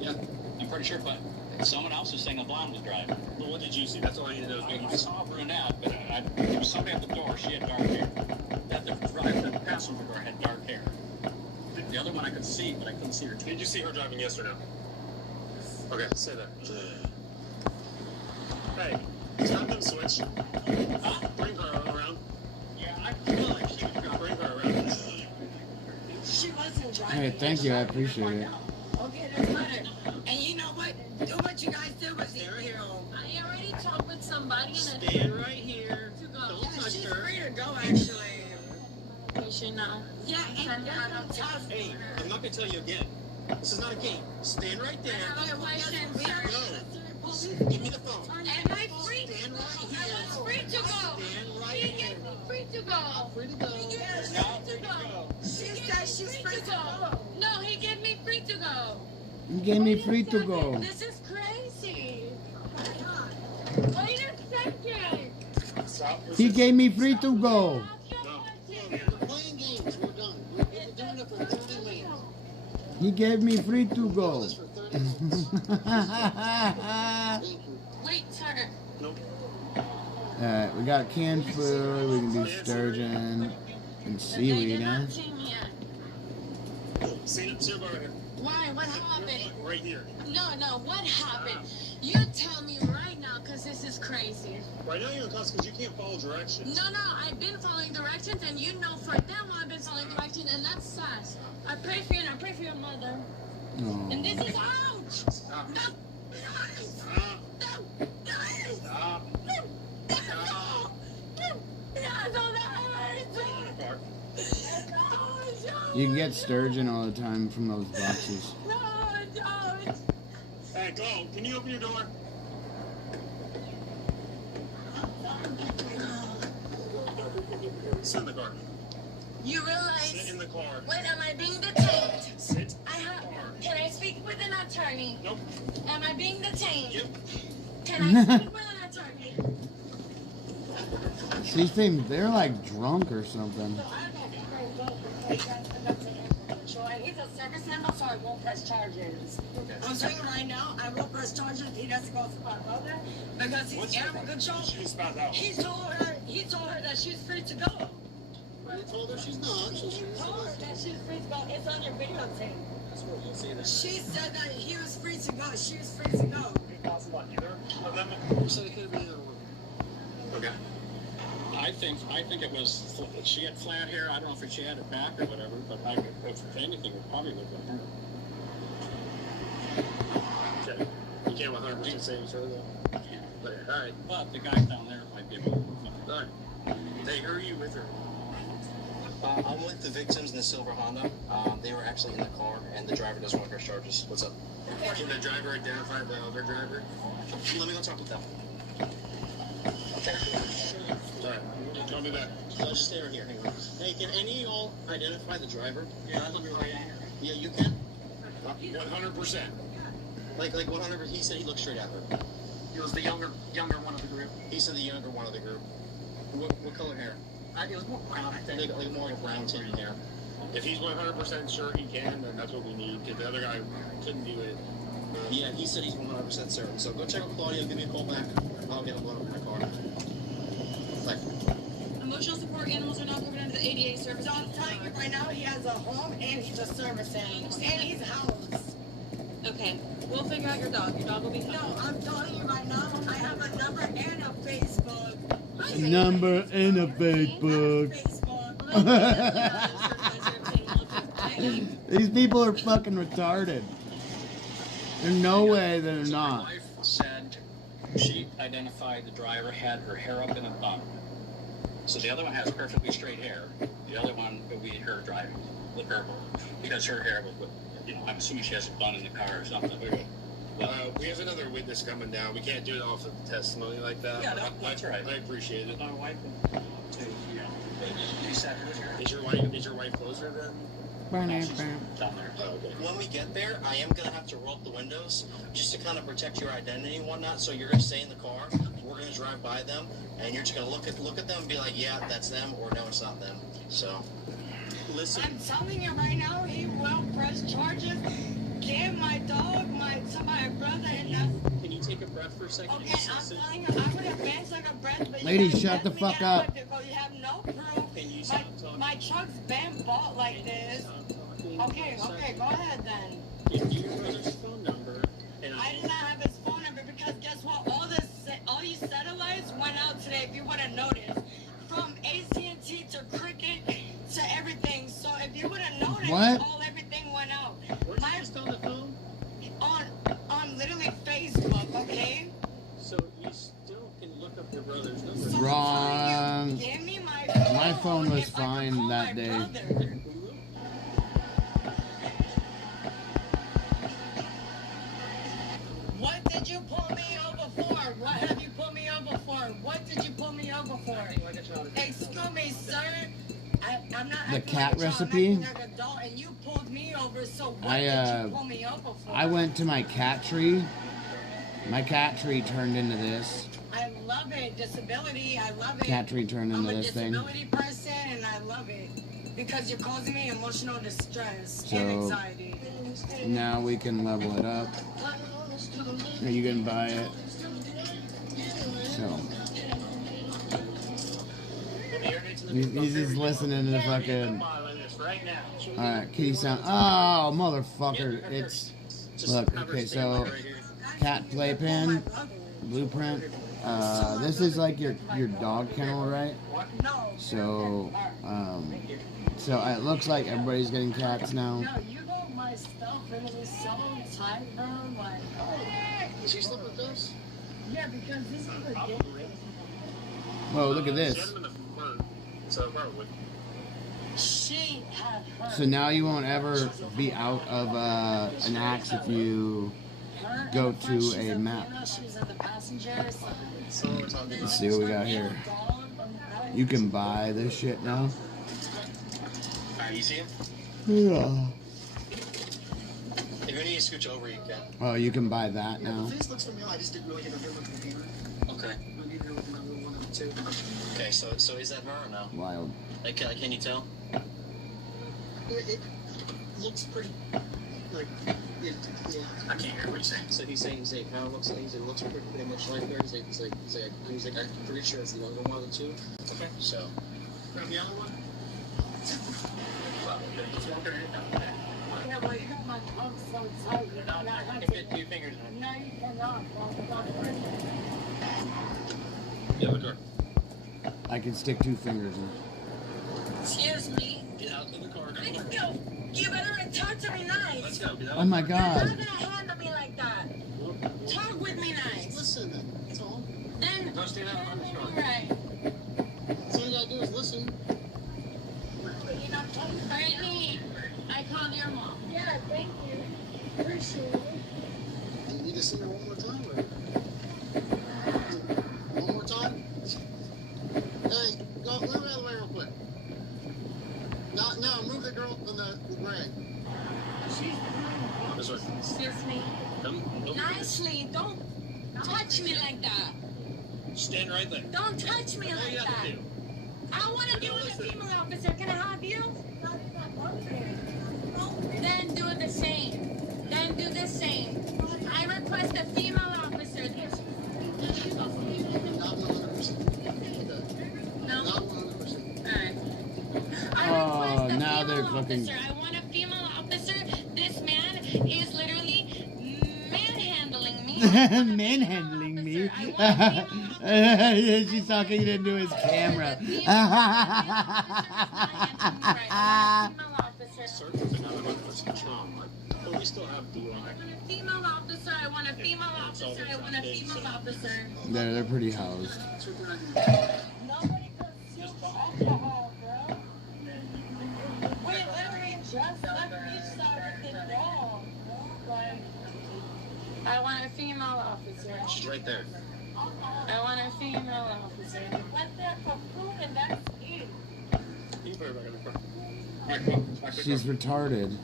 Yeah. I'm pretty sure, but someone else is saying a blonde was driving. Well, what did you see? That's all I need to know. I saw a brunette, but there was somebody at the door. She had dark hair. That the passenger door had dark hair. The other one I could see, but I couldn't see her. Did you see her driving, yes or no? Okay, say that. Hey, stop them switch. Bring her around. Yeah, I feel like she was driving. Bring her around. She wasn't driving. Hey, thank you. I appreciate it. Okay, that's better. And you know what? Do what you guys do with Stay right here. I already talked with somebody and Stand right here. to go. Don't Yeah, touch she's her. free to go, actually. You should know. Yeah, and they're gonna tell me. Hey, I'm not gonna tell you again. This is not a game. Stand right there. I have a question, sir. Give me the phone. Am I free? Stand right I here. was free to go. Stand right He here. gave me free to go. Free to go. Yes. Free to go. She said she's free to go. No, he gave me free to go. You gave me free to go. This is crazy. Wait a second. Stop. He gave me free to go. We're playing games. We're done. We've been doing it for 30 minutes. He gave me free to go. For 30 minutes. Thank you. Wait, sir. Nope. Alright, we got canned food. We can do sturgeon. We fucking seaweed, huh? See the bar here. Why? What happened? Right here. No, what happened? You tell me right now, because this is crazy. Right now you're in cuss because you can't follow directions. No, I've been following directions, and you know for damn well I've been following directions, and that's sad. I pray for you, and I pray for your mother. Oh. And this is ouch! Stop. No! Stop. No! Stop. You can get sturgeon all the time from those boxes. No, don't! Hey, go. Can you open your door? Sit in the car. You realize... Sit in the car. Wait, am I being detained? Sit. Can I speak with an attorney? Nope. Am I being detained? Yep. Can I speak with an attorney? These things, they're like drunk or something. He's a service member, so I won't press charges. I'm saying right now, I will press charges. He doesn't go for my brother because he's animal control. She's found out. He told her that she's free to go. You told her she's not. He told her that she's free to go. It's on your videotape. That's where you'll see that. She said that he was free to go. She was free to go. Possible either of them. You said it could have been either one. Okay. I think it was, she had flat hair. I don't know if she had it back or whatever, but if anything, it probably would have been her. Okay. You can't 100% say it's her though. But, all right. But the guy down there might be able to. All right. Hey, who are you with her? I'm with the victims in the silver Honda. They were actually in the car, and the driver doesn't want to press charges. What's up? Can the driver identify the other driver? Let me go talk with them. Okay. All right. Tell me that. I'll just stay right here. Hang on. Hey, can any of y'all identify the driver? Yeah, I look right here. Yeah, you can? 100%. Like 100%. He said he looked straight at her. He was the younger one of the group. He said the younger one of the group. What color hair? It was more brown, I think. Like more like brown tinted hair. If he's 100% sure he can, then that's what we need. Because the other guy couldn't do it. Yeah, he said he's 100% certain. So go check with Claudio. Give me a call back. I'll get him blown up in my car. Emotional support animals are not covered under the ADA service. So I'm telling you right now, he has a home and he's a service animal. And he's housed. Okay, we'll figure out your dog. Your dog will be fine. No, I'm telling you right now, I have a number and a Facebook. Number and a Facebook. These people are fucking retarded. There's no way they're not. My wife said she identified the driver, had her hair up in a bun. So the other one has perfectly straight hair. The other one would be her driving with her, because her hair was, I'm assuming she has a bun in the car or something. We have another witness coming down. We can't do it off of the testimony like that. Yeah, that's right. I appreciate it. My wife Is your wife closer then? down there. Oh, okay. When we get there, I am going to have to roll up the windows just to kind of protect your identity and whatnot. So you're going to stay in the car. We're going to drive by them, and you're just going to look at them and be like, yeah, that's them, or no, it's not them. So, listen. I'm telling you right now, he will press charges. Give my dog to my brother, and that's... Can you take a breath for a second? Okay, I'm telling you, I would advance like a breath, but Lady, you shut the fuck up. You have no proof. My truck's been bought like this. Okay, go ahead then. Give you your brother's phone number. And I did not have his phone number because guess what? All these satellites went out today. If you would have noticed, from AT&T to Cricket to everything. So if you would have noticed, everything went out. Where's just on the phone? On literally Facebook. Okay. So you still can look up your brother's number. Wrong. Give me My phone was fine that day. What did you pull me over for? What have you pulled me over for? What did you pull me over for? Excuse me, sir. I'm not The acting cat like a child, recipe? I'm acting like an adult, and you pulled me over, so what did you pull me over for? I went to my cat tree. My cat tree turned into this. I love it. Disability, I love it. Cat tree turned into this thing. I'm a disability person, and I love it. Because you're causing me emotional distress So, and anxiety. now we can level it up. Or you can buy it. So. He's just listening to the fucking. Alright, kitty sound. Oh, motherfucker. It's. Look, okay, so. Cat playpen. Blueprint. This is like your dog kennel, right? So, so it looks like everybody's getting cats now. No, you got my stuff and it was so tight, bro. Like, Did she sleep with us? yeah, because this is the game. Whoa, look at this. She had her. So now you won't ever be out of an axe if you go to a map. She was in the passenger side. Let's see what we got here. You can buy this shit now. You see him? Yeah. If you need to scooch over, you can. Oh, you can buy that now. The face looks familiar. I just didn't really get a good look at the computer. Okay. Maybe you're looking at one of the two. Okay, so is that her or no? Wild. Like, can you tell? It looks pretty. Like, yeah. I can't hear what you're saying. So he's saying kind of looks like it looks pretty much like her. He's like I'm pretty sure it's the younger one of the two. Okay. So. Grab the other one. Yeah, well, you got my tongue so tight. I can fit 2 fingers in it. No, you cannot. Yeah, what door? I can stick 2 fingers in. Excuse me. Get out of the car. Yo, you better talk to me nice. Let's go. Oh my You're god. not gonna handle me like that. Talk with me nice. Listen, that's all. Then, Don't stay that on the shore. right. That's all you gotta do is listen. Brittany, I called your mom. Yeah, thank you. Appreciate it. You need to see her one more time, or? One more time? Hey, go move out of the way real quick. No, move the girl in the gray. This way. Excuse me. Nicely, don't touch me like that. Stand right there. Don't touch me like that. I want to be with a female officer. Can I have you? Then do the same. Then do the same. I request a female officer. Not 100%. No? Not 100%. Alright. Oh, now they're fucking. I want a female officer. This man is literally manhandling me. Manhandling me. She's talking into his camera. But we still have DUI. Female officer. I want a female officer. I want a female officer. They're pretty housed. Nobody conceals the alcohol, bro. We literally just left each side with it wrong. Like, I want a female officer. She's right there. I want a female officer. went there for food and that's it. You put her back in the car. She's retarded.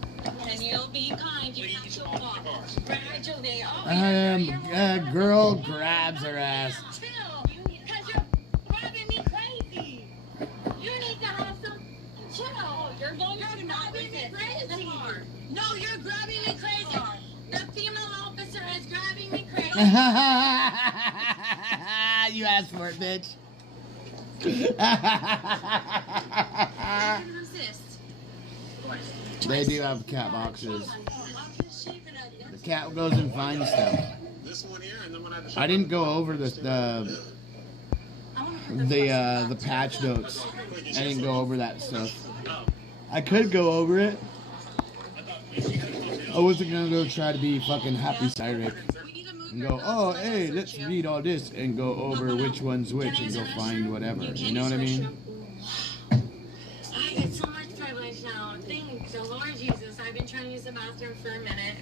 And you'll be kind. You have to walk gradually. Oh, Girl grabs her ass. chill. Because you're driving me crazy. You need to have some chill. You're going to grabbing me crazy. No, you're grabbing me crazy. The female officer is grabbing me crazy. You asked for it, bitch. Resist. They do have cat boxes. The cat goes and finds stuff. I didn't go over the patch notes. I didn't go over that stuff. I could go over it. I wasn't gonna go try to be fucking happy Cyric and go, oh hey, let's read all this and go over which one's which and go find whatever. You know what I mean? I get so much privilege now. Thank the Lord Jesus. I've been trying to use the bathroom for a minute.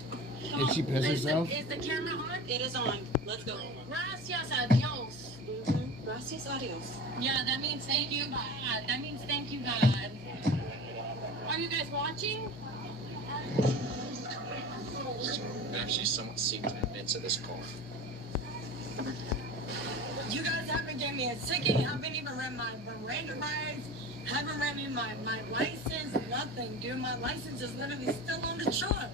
Did she piss herself? Is the camera on? It is on. Let's go. Gracias a Dios. Gracias a Dios. Yeah, that means thank you, God. That means thank you, God. Are you guys watching? Actually, someone seemed to admit to this car. You guys haven't given me a ticket, haven't even read my Miranda rights, haven't read me my license, nothing, dude. My license is literally still on the truck.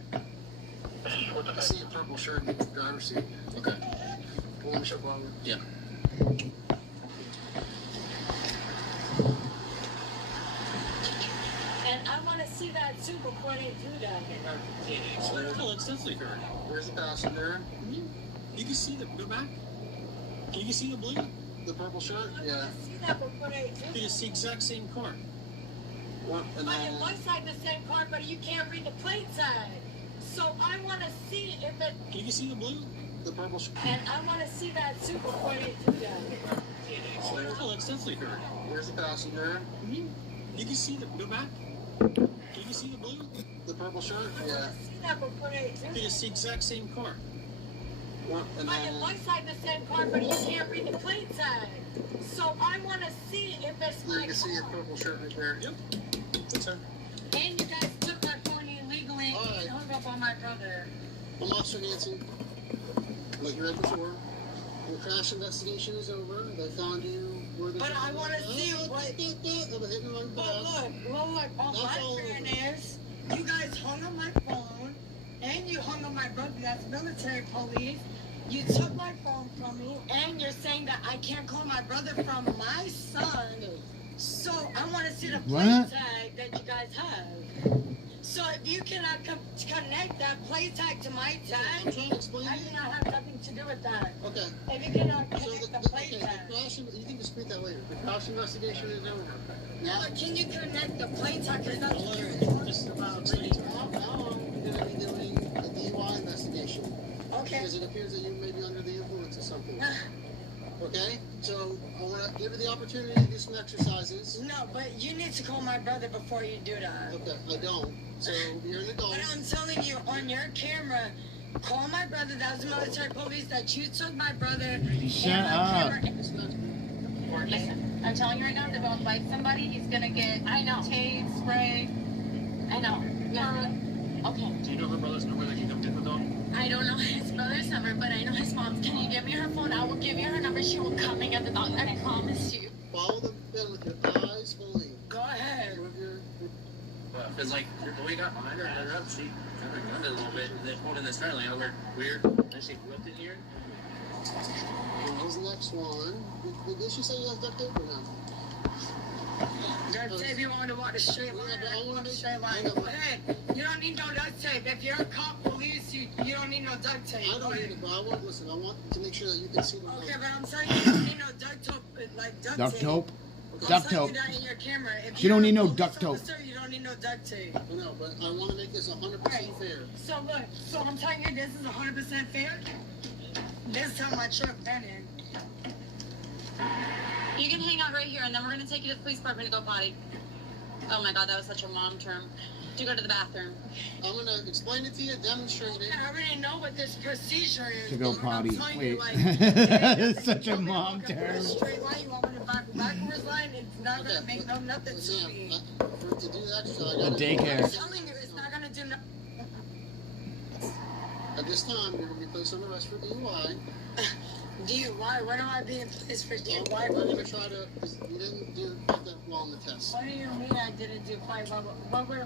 I see a purple shirt in the driver's seat. Okay. Pull the shirt over. Yeah. too before they do that. Oh, it's definitely her. Where's the passenger? You can see the back. Can you see the blue? The purple shirt? Yeah. See that before they do that. It's the exact same car. What? And But it looks like the same car, but you can't read the plate tag. So I want to see if it. Can you see the blue? The purple shirt. And I want to see that too before they do that. Oh, it's definitely her. Where's the passenger? You can see the back. Can you see the blue? The purple shirt? Yeah. See that before they do that. It's the exact same car. What? And But it looks like the same car, but you can't read the plate tag. So I want to see if it's you my can see a purple shirt right there. Yep. That's her. And you guys took my phone illegally and hung up on my brother. I'm Officer Nancy. Like you read before. The crash investigation is over. They found you where the. But I want to see what. But look, all my friend is, you guys hung on my phone, and you hung on my brother. That's military police. You took my phone from me, and you're saying that I can't call my brother from my son. So I want to see the plate tag that you guys have. So if you cannot connect that plate tag to my tag, I cannot have nothing to do with that. Okay. If you cannot connect the plate tag. The crash, you can dispute that later. The crash investigation is over. Now, can you connect the plate tag? Because that's what you're talking about. Now you're going to be doing a DUI investigation. Okay. Because it appears that you may be under the influence of something. Okay? So I want to give you the opportunity to do some exercises. No, but you need to call my brother before you do that. Okay, I don't. So you're an adult. But I'm telling you, on your camera, call my brother. That was the military police that you took my brother. Shut up. Listen, I'm telling you right now, if they don't like somebody, he's gonna get tased, spray. I know. Yeah. Okay. Do you know her brother's number that you come get the dog? I don't know his brother's number, but I know his mom's. Can you give me her phone? I will give you her number. She will come and get the dog. I promise you. Follow the bill with your eyes fully. Go ahead. Because, like, the way you got behind her, had her up, she kind of gunned it a little bit, and then holding this turn, like, over weird, and she whipped it here. What was the next one? Did she say you have duct tape or not? Duct tape, you want to walk the straight line. I want the straight line. Go ahead. You don't need no duct tape. If you're a cop, police, you don't need no duct tape. I don't need it, but I want to make sure that you can see the Okay, but I'm telling you, you don't need no duct tape, like duct tape. Duct I'm Duct telling tape. you that in your camera. If You don't you're need a no police duct tape. officer, you don't need no duct tape. I know, but I want to make this 100% fair. So look, so I'm telling you, this is 100% fair. This is how my trip ended. You can hang out right here, and then we're gonna take you to the police department to go potty. Oh my God, that was such a mom term. To go to the bathroom. I'm going to explain it to you, demonstrate it. I already know what this procedure is. To go potty. Wait. It's Such a mom term. Straight line, you want me to backwards line? It's not going to make no nothing to me. To do the exercise, A daycare. I'm telling you, it's not going to do nothing. At this time, you're going to be placed on arrest for DUI. DUI? When am I being placed for DUI? We're going to try to, you didn't do that well on the test. What do you mean I didn't do quite well?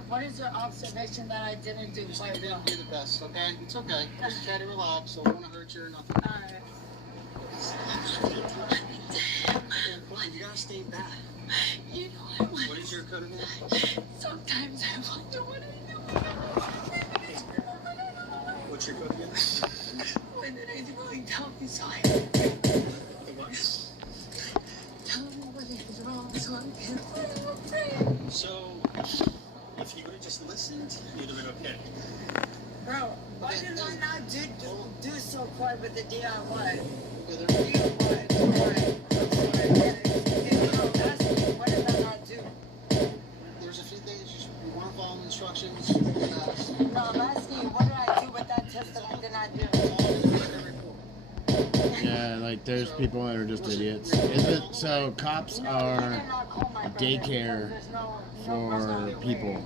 What is your observation that I didn't do quite well? You didn't do the best, okay? It's okay. Just try to relax, so I don't want to hurt you or nothing. Alright. You gotta stay back. You know I want. What is your code of name? Sometimes I wonder what I do. What's your code again? When did I really tell me so? Tell me what is wrong so I can pray. So, if you would have just listened, you'd have been okay. Bro, why did I not do so quite with the DIY? What did I not do? There's a few things you want to follow instructions. No, I'm asking you, what did I do with that test that I did not do? Yeah, like there's people that are just idiots. Is it so? Cops are daycare for people,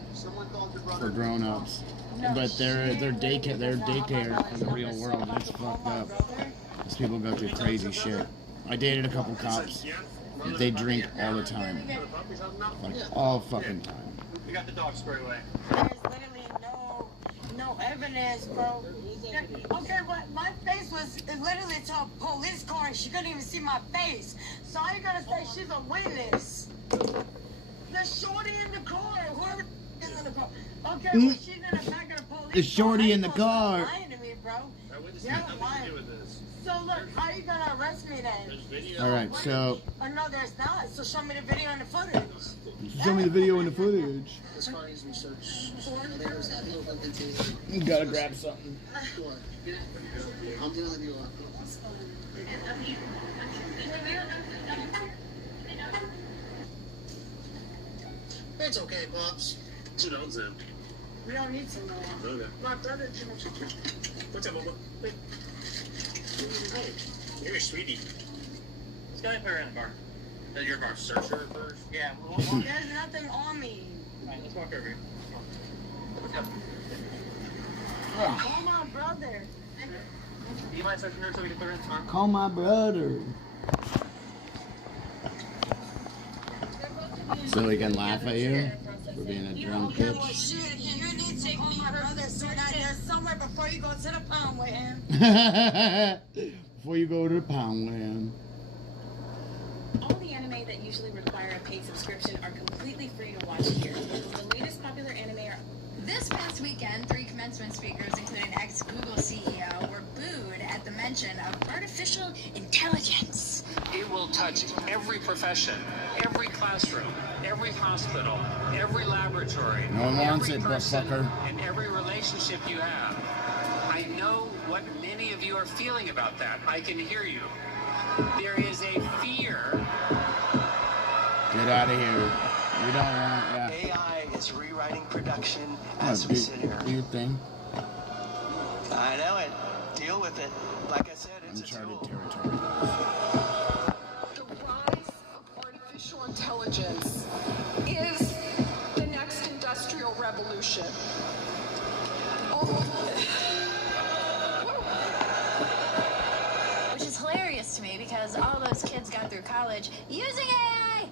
for grown-ups, but they're daycare for the real world. It's fucked up. These people go through crazy shit. I dated a couple cops. They drink all the time, like all fucking time. We got the dog squared away. There's literally no evidence, bro. Okay, but my face was literally to a police car and she couldn't even see my face. So how you gonna say she's a witness? The shorty in the car, whoever in on the phone. Okay, well, she's in the back of the police. It's Shorty in the car. Lying to me, bro. You're lying. So look, how are you gonna arrest me then? All right, so No, there's not. So show me the video and the footage. show me the video and the footage. As far as research, You gotta grab something. I'm dealing you up. It's okay, Pops. Sit down, Sam. We don't need to know. Okay. My brother told me. What's up, Mama? Wait. Hey, you're sweetie. Let's go ahead and put her in the bar. Is that your bar? Search her first. Yeah. There's nothing on me. Alright, let's walk over here. Oh, my brother. Do you mind searching her so we can put her in the car? Call my brother. So we can laugh at you for being a drunk Okay, well, bitch. shit, you need to call my brother so that there's somewhere before you go to the pound with him. Before you go to the pound with him. All the anime that usually require a paid subscription are completely free to watch here. The latest popular anime are... This past weekend, 3 commencement speakers, including ex-Google CEO, were booed at the mention of artificial intelligence. It will touch every profession, every classroom, every hospital, every laboratory, No one wants every it, person, buttfucker. and every relationship you have. I know what many of you are feeling about that. I can hear you. There is a fear. Get out of here. We don't want that. AI is rewriting production as we sit here. Do your thing. I know it. Deal with it. Like I said, it's Uncharted territory. The rise of artificial intelligence is the next industrial revolution. Which is hilarious to me because all those kids got through college using AI.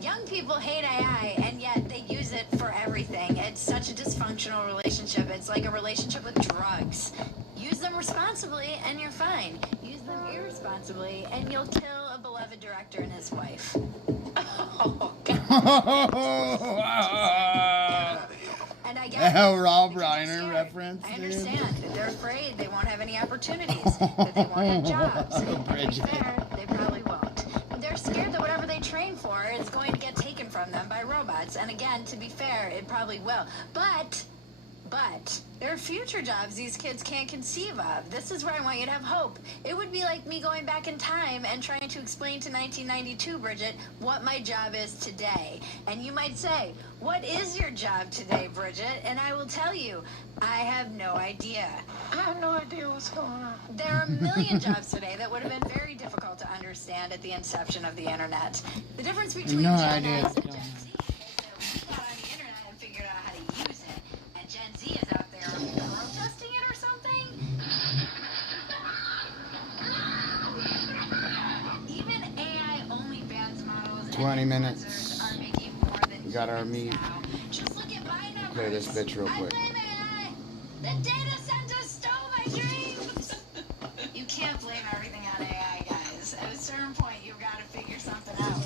Young people hate AI, and yet they use it for everything. It's such a dysfunctional relationship. It's like a relationship with drugs. Use them responsibly, and you're fine. Use them irresponsibly, and you'll kill a beloved director and his wife. Oh, God. And I guess Rob Reiner reference. I understand. They're afraid they won't have any opportunities, that they won't have jobs. To be fair, they probably won't. They're scared that whatever they train for is going to get taken from them by robots. And again, to be fair, it probably will. But there are future jobs these kids can't conceive of. This is where I want you to have hope. It would be like me going back in time and trying to explain to 1992, Bridget, what my job is today. And you might say, what is your job today, Bridget? And I will tell you, I have no idea. I have no idea what's going on. There are a million jobs today that would have been very difficult to understand at the inception of the internet. The difference between No Gen idea. X and Gen Z is that we got on the internet and figured out how to use it. And Gen Z is out there protesting it or something. Even AI OnlyFans models 20 minutes. are making more than We got our meat. now. Just look at my numbers. Play this bitch real quick. I blame AI. The data center stole my dreams. You can't blame everything on AI, guys. At a certain point, you've got to figure something out.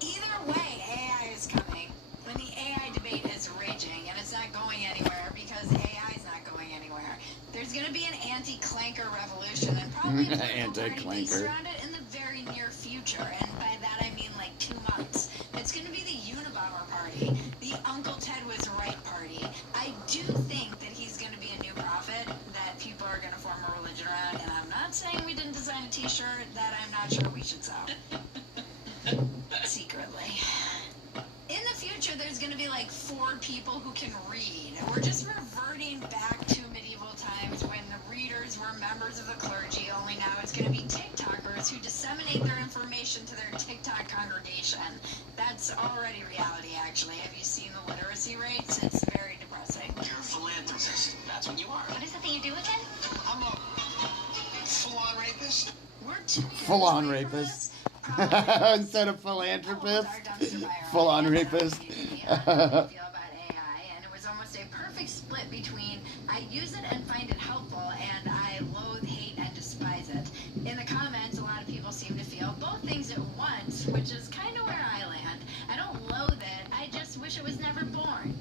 Either way, AI is coming. When the AI debate is raging, and it's not going anywhere because AI is not going anywhere. There's going to be an anti-clanker revolution, and probably a political party based Anti-clanker. around it in the very near future. And by that I mean like 2 months. It's going to be the Unabomber Party, the Uncle Ted was right party. I do think that he's going to be a new prophet that people are going to form a religion around, and I'm not saying we didn't design a t-shirt that I'm not sure we should sell. Secretly. In the future, there's going to be like 4 people who can read. We're just reverting back to medieval times when the readers were members of the clergy, only now it's going to be TikTokers who disseminate their information to their TikTok congregation. That's already reality, actually. Have you seen the literacy rates? It's very depressing. You're a philanthropist. That's what you are. What is it that you do again? I'm a full-on rapist. We're 2 years Full-on away from rapist. this. Instead of philanthropist. Full-on rapist. Feel about AI, and it was almost a perfect split between I use it and find it helpful, and I loathe, hate, and despise it. In the comments, a lot of people seem to feel both things at once, which is kind of where I land. I don't loathe it, I just wish it was never born.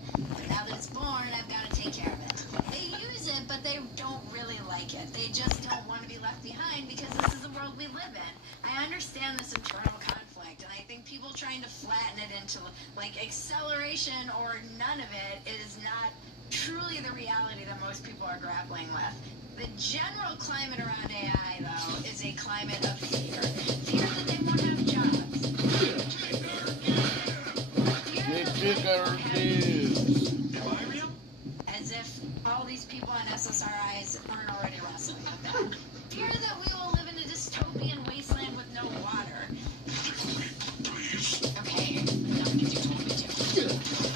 don't really like it. They just don't want to be left behind because this is the world we live in. I understand this internal conflict, and I think people trying to flatten it into like acceleration or none of it is not truly the reality that most people are grappling with. The general climate around AI, though, is a climate of fear. Fear that they won't have jobs. Fear that they won't have news. As if all these people on SSRIs aren't already wrestling with that. Fear that we will live in a dystopian wasteland with no water. Okay, not because you told me to.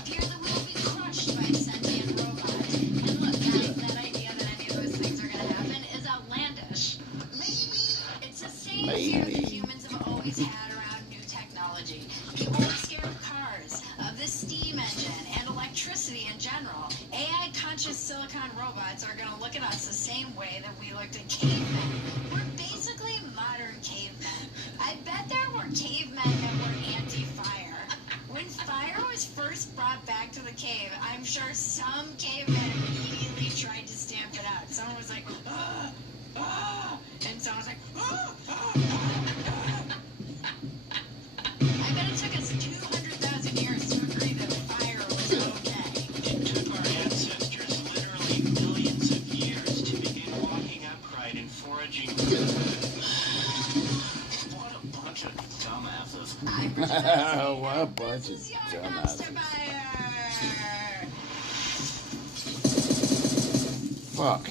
Fear that we will be crushed by sentient robots. And look, that idea that any of those things are going to happen is outlandish. Maybe. It's the same fear that humans have always had around new technology. People are scared of cars, of the steam engine, and electricity in general. AI-conscious silicon robots are going to look at us the same way that we looked at cavemen. We're basically modern cavemen. I bet there were cavemen that were anti-fire. When fire was first brought back to the cave, I'm sure some cavemen immediately tried to stamp it out. Someone was like, ah, ah, and someone was like, ah, ah, ah. I bet it took us 200,000 years to agree that fire was okay. It took our ancestors literally millions of years to begin walking upright and foraging. What a bunch of dumbasses. What a bunch of dumbasses. Fuck.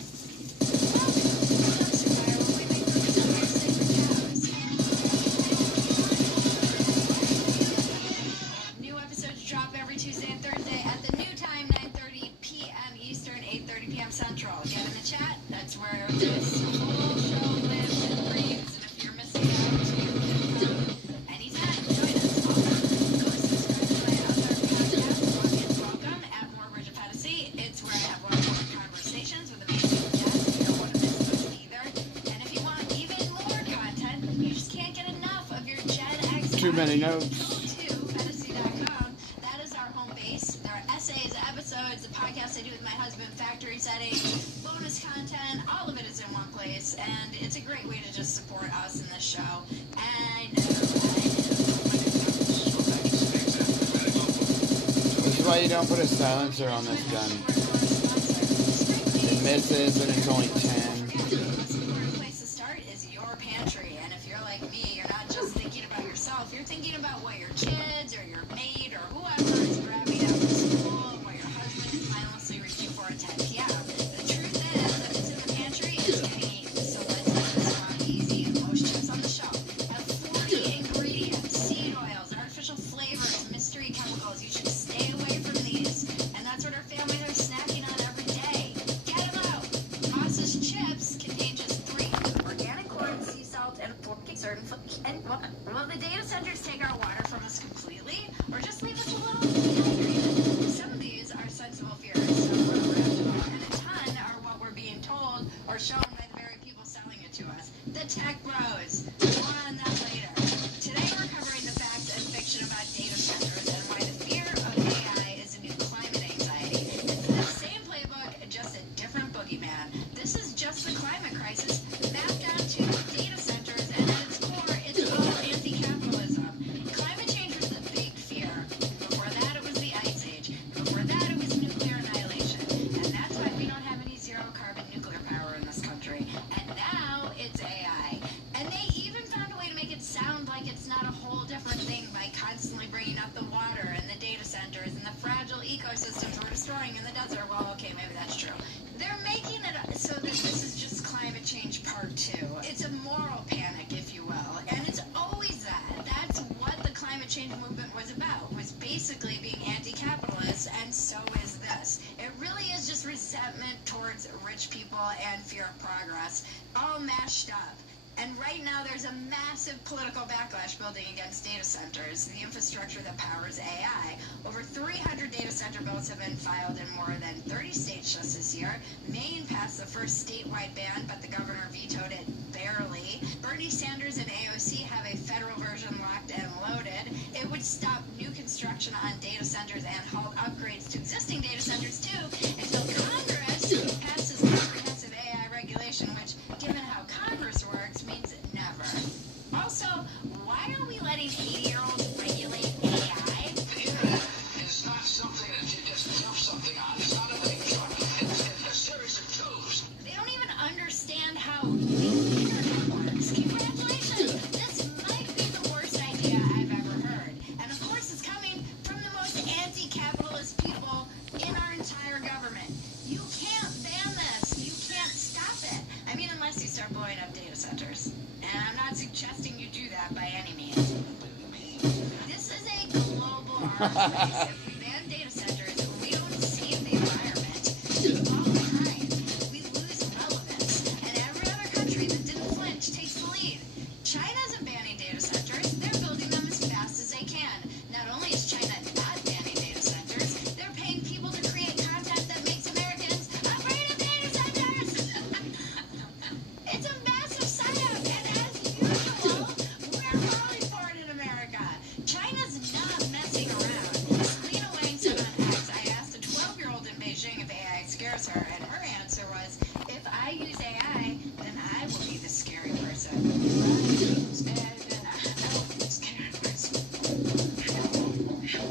New episodes drop every Tuesday and Thursday at the new time, 9:30 p.m. Eastern, 8:30 p.m. Central. Get in the chat. That's where this whole show lives and breathes. And if you're missing out, you can come anytime. Join us. Go subscribe to my other podcast, Audience Welcome, at More Bridget Pedicy. It's where I have one-on-one conversations with amazing guests. You don't want to miss those either. And if you want even more content, you just can't get enough of your Gen X. Too many notes. That is our home base. There are essays, episodes, the podcast I do with my husband, factory settings, bonus content, all of it is in one place, and it's a great way to just support us in this show. And This is why you don't put a silencer on this gun. It misses and it's only 10. the place to start is your pantry, and if you're like me, you're not just thinking about yourself, you're thinking about what your kids or your maid or whoever is grabbing after school and what your husband is mindlessly reaching for at 10 p.m. The truth is, if it's in the pantry, it's getting eaten. So let's make this one easy. Most chips on the shelf have 40 ingredients, seed oils, artificial flavors, mystery chemicals. You should stay away from these. And that's what our families are snacking on every day. Get them out. Monster's chips contain just 3 organic corn, sea salt, and 4 certain and will the data centers take our water from us completely, or just leave us a little dehydrated? Some of these are sensible fears, some are rational, and a ton are what we're being told or shown by the very people selling it to us. The tech bros. More on that later. Today we're covering the facts and fiction about data centers and why the fear of AI is a new climate anxiety. It's the same playbook, just a different boogeyman. This is just the climate crisis mapped onto data centers, and at its core, it's all anti-capitalism. Climate change was the big fear. Before that, it was the Ice Age. Before that, it was nuclear annihilation. And that's why we don't have any zero-carbon nuclear power in this country. And now, it's AI. And they even found a way to make it sound like it's not a whole different thing by constantly bringing up the water and the data centers and the fragile ecosystems we're destroying in the desert. Well, okay, maybe that's true. They're making it so that this is just climate change part 2. It's a moral panic, if you will. And it's always that. That's what the climate change movement was about, was basically being anti-capitalist, and so is this. It really is just resentment towards rich people and fear of progress, all mashed up. And right now there's a massive political backlash building against data centers, the infrastructure that powers AI. Over 300 data center bills have been filed in more than 30 states just this year. Maine passed the first statewide ban, but the governor vetoed it barely. Bernie Sanders and AOC have a federal version locked and loaded. It would stop new construction on data centers and halt upgrades to existing data centers too, until Congress passes comprehensive AI If we ban data centers, we don't save the environment. We fall behind. We lose relevance. And every other country that didn't flinch takes the lead. China isn't banning data centers. They're building them as fast as they can. Not only is China not banning data centers, they're paying people to create content that makes Americans afraid of data centers. It's a massive psyop, and as usual, we're falling for it in America. China's not messing around. Lena Wang said on X, I asked a 12-year-old in Beijing if AI scares her, and her answer was, if I use AI, then I will be the scary person.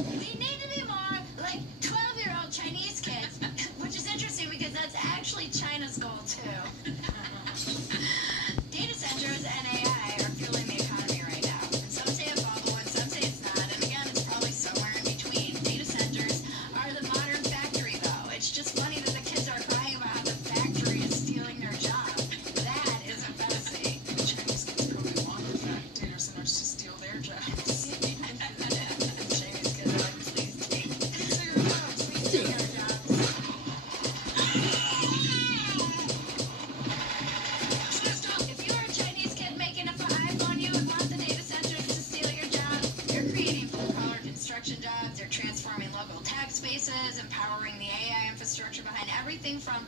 We need to be more like 12-year-old Chinese kids, which is interesting because that's actually China's goal too. Data centers and AI are fueling the economy right now. And some say it's bubble and some say it's not. And again, it's probably somewhere in between. Data centers are the modern factory, though. It's just funny that the kids are crying about how the factory is stealing their job. That is a fantasy. The Chinese kids probably want the data centers to steal their jobs. Chinese kids are like, please take your jobs. Please take our jobs. If you were a Chinese kid making an iPhone, you would want the data centers to steal your job. They're creating blue-collar construction jobs. They're transforming local tax bases, empowering the AI infrastructure behind everything from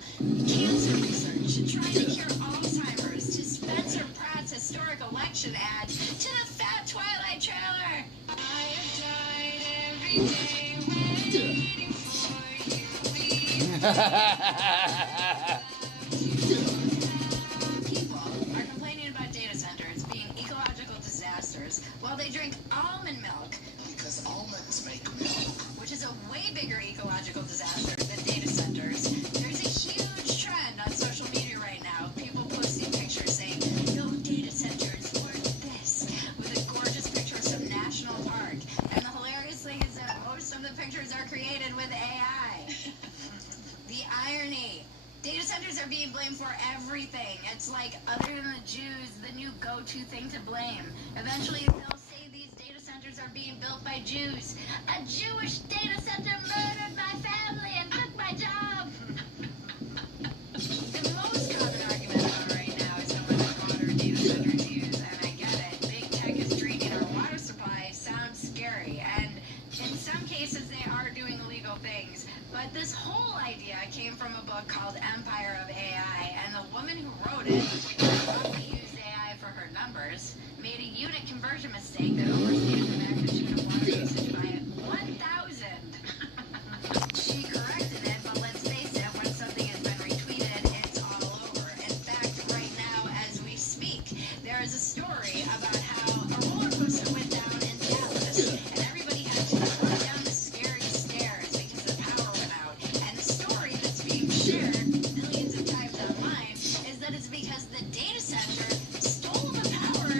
cancer research to trying to cure Alzheimer's to Spencer Pratt's historic election ad to the fat Twilight trailer. I have died every day waiting People are complaining about data centers being ecological disasters while they drink almond milk. Because almonds make milk. Which is a way bigger ecological disaster than data centers. There's a huge trend on social media right now of people posting pictures saying, no data centers worth this, with a gorgeous picture of some national park. And the hilarious thing is that most of the pictures are created with AI. The irony. Data centers are being blamed for everything. It's like, other than the Jews, the new go-to thing to blame. Eventually, they'll say these data centers are being built by Jews. A Jewish data center murdered my family and took my job. The most common argument on right now is how much water data centers use, and I get it. Big tech is draining our water supply. Sounds scary, and in some cases, they are doing illegal things. But this whole idea came from a book called Empire of AI, and the woman who wrote it, who probably used AI for her numbers, made a unit conversion mistake that overstated the magnitude of water usage by 1,000. She corrected it, but let's face it, when something has been retweeted, it's all over. In fact, right now, as we speak, there is a story about how a roller coaster went down in Dallas, and everybody had to run down the scary stairs because the power went out. And the story that's being shared millions of times online is that it's because the data center stole the power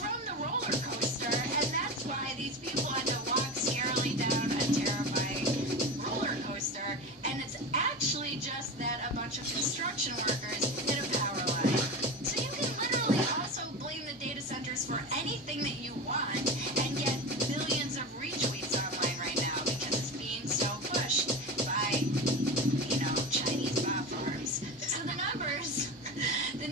from the roller coaster, and that's why these people had to walk scarily down a terrifying roller coaster. And it's actually just that a bunch of construction workers hit a power line. So you can literally also blame the data centers for anything that you want and get millions of retweets online right now because it's being so pushed by, Chinese bot farms. So the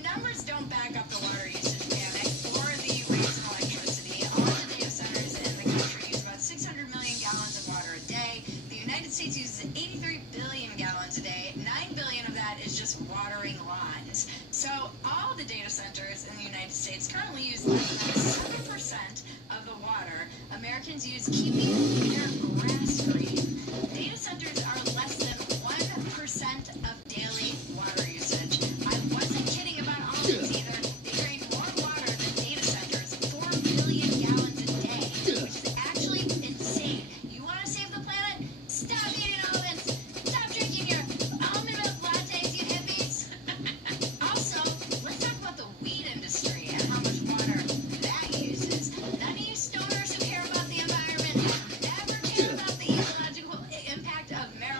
numbers don't back up the water usage panic or the raise in electricity. All the data centers in the country use about 600 million gallons of water a day. The United States uses 83 billion gallons a day. 9 billion of that is just watering lawns. So all the data centers in the United States currently use less than 7% of the water Americans use keeping their grass green. Data centers are less than 1% of daily water usage. I wasn't kidding about almonds either. They drain more water than data centers, 4 billion gallons a day, which is actually insane. You want to save the planet? Stop eating almonds. Stop drinking your almond milk lattes, you hippies. Also, let's talk about the weed industry and how much water that uses. None of you stoners who care about the environment have never cared about the ecological impact of marijuana.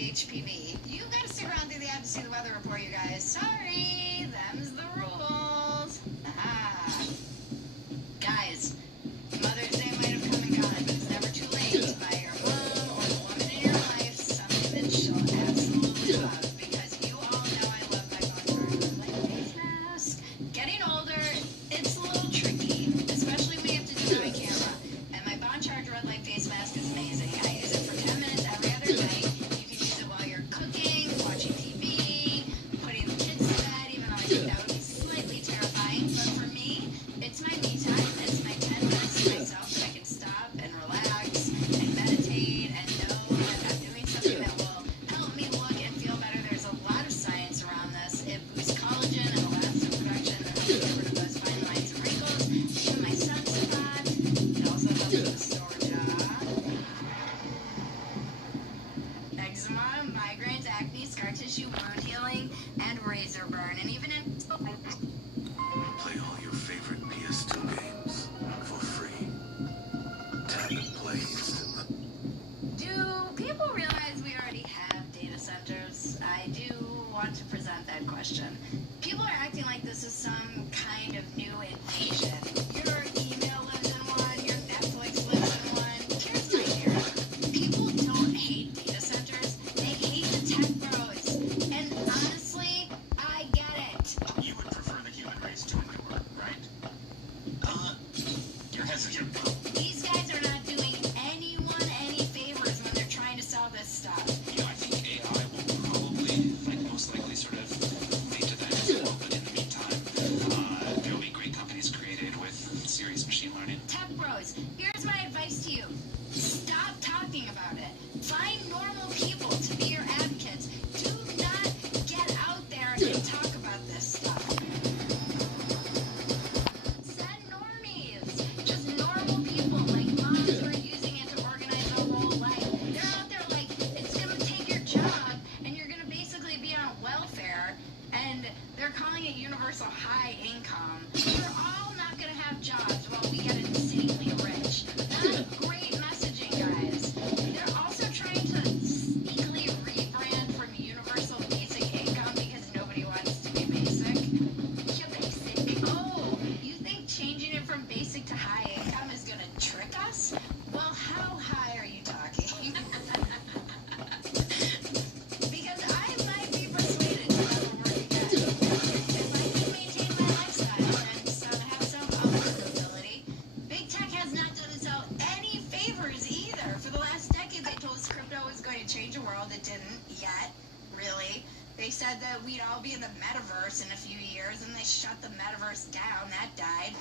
HPV. You gotta stick around through the ad to see the weather report, you guys. Sorry, them's the rules. Aha. Guys, Mother's Day might have come and gone, but it's never too late to buy your mom or the woman in your life something that she'll absolutely love. Because you all know I love my Bonchar Red Light face mask. Getting older, it's a little tricky, especially when you have to do it on camera. And my Bonchar Red Light face mask is amazing. I use it for 10 minutes every other night. You can use it while you're cooking, watching TV, putting the kids to bed, even though I think that would be slightly terrifying. But for me, it's my me time. It's my 10 minutes to myself that I can stop and relax and meditate and know that I'm doing something that will help me look and feel better. There's a lot of science around this. It boosts collagen and elastin production that helps get rid of those fine lines and wrinkles, even my sunspots. It also helps with sore jaw, eczema, migraines, acne, scar tissue, wound healing, and razor burn. And even in Play all your favorite PS2 games for free. Tap and play instantly. Do people realize we already have data centers? I do want to present that question. People are acting like this is some kind of new invasion. Your email lives in one, your Netflix lives in one. Here's my theory. People don't hate data centers, they hate the tech bros. And honestly, I get it. You would prefer the human race to endure, right? You're hesitant. These guys are not doing anyone any favors when they're trying to sell this stuff. You know, I think AI will probably, like, most likely sort of lead to that as well. But in the meantime, there will be great companies created with serious machine learning. Tech bros, here's my advice to you. Stop talking about it. Find normal people to be your advocates. Do not get out there and talk about this stuff. Send normies. Just normal people like moms who are using it to organize their whole life. They're out there like, it's going to take your job and you're going to basically be on welfare, and they're calling it universal high income. We're all not going to have jobs while we get insanely rich. Not great messaging, guys. They're also trying to sneakily rebrand from universal basic income because nobody wants to be basic. You're basic. Oh, you think changing it from basic to high income is going to trick us? Well, how high are you talking? Because I might be persuaded to never work again. If I can maintain my lifestyle and have some affordability, big tech has not done itself any favors either. For the last decade, they told us crypto was going to change the world. It didn't yet, really. They said that we'd all be in the metaverse in a few years, and they shut the metaverse down. That died.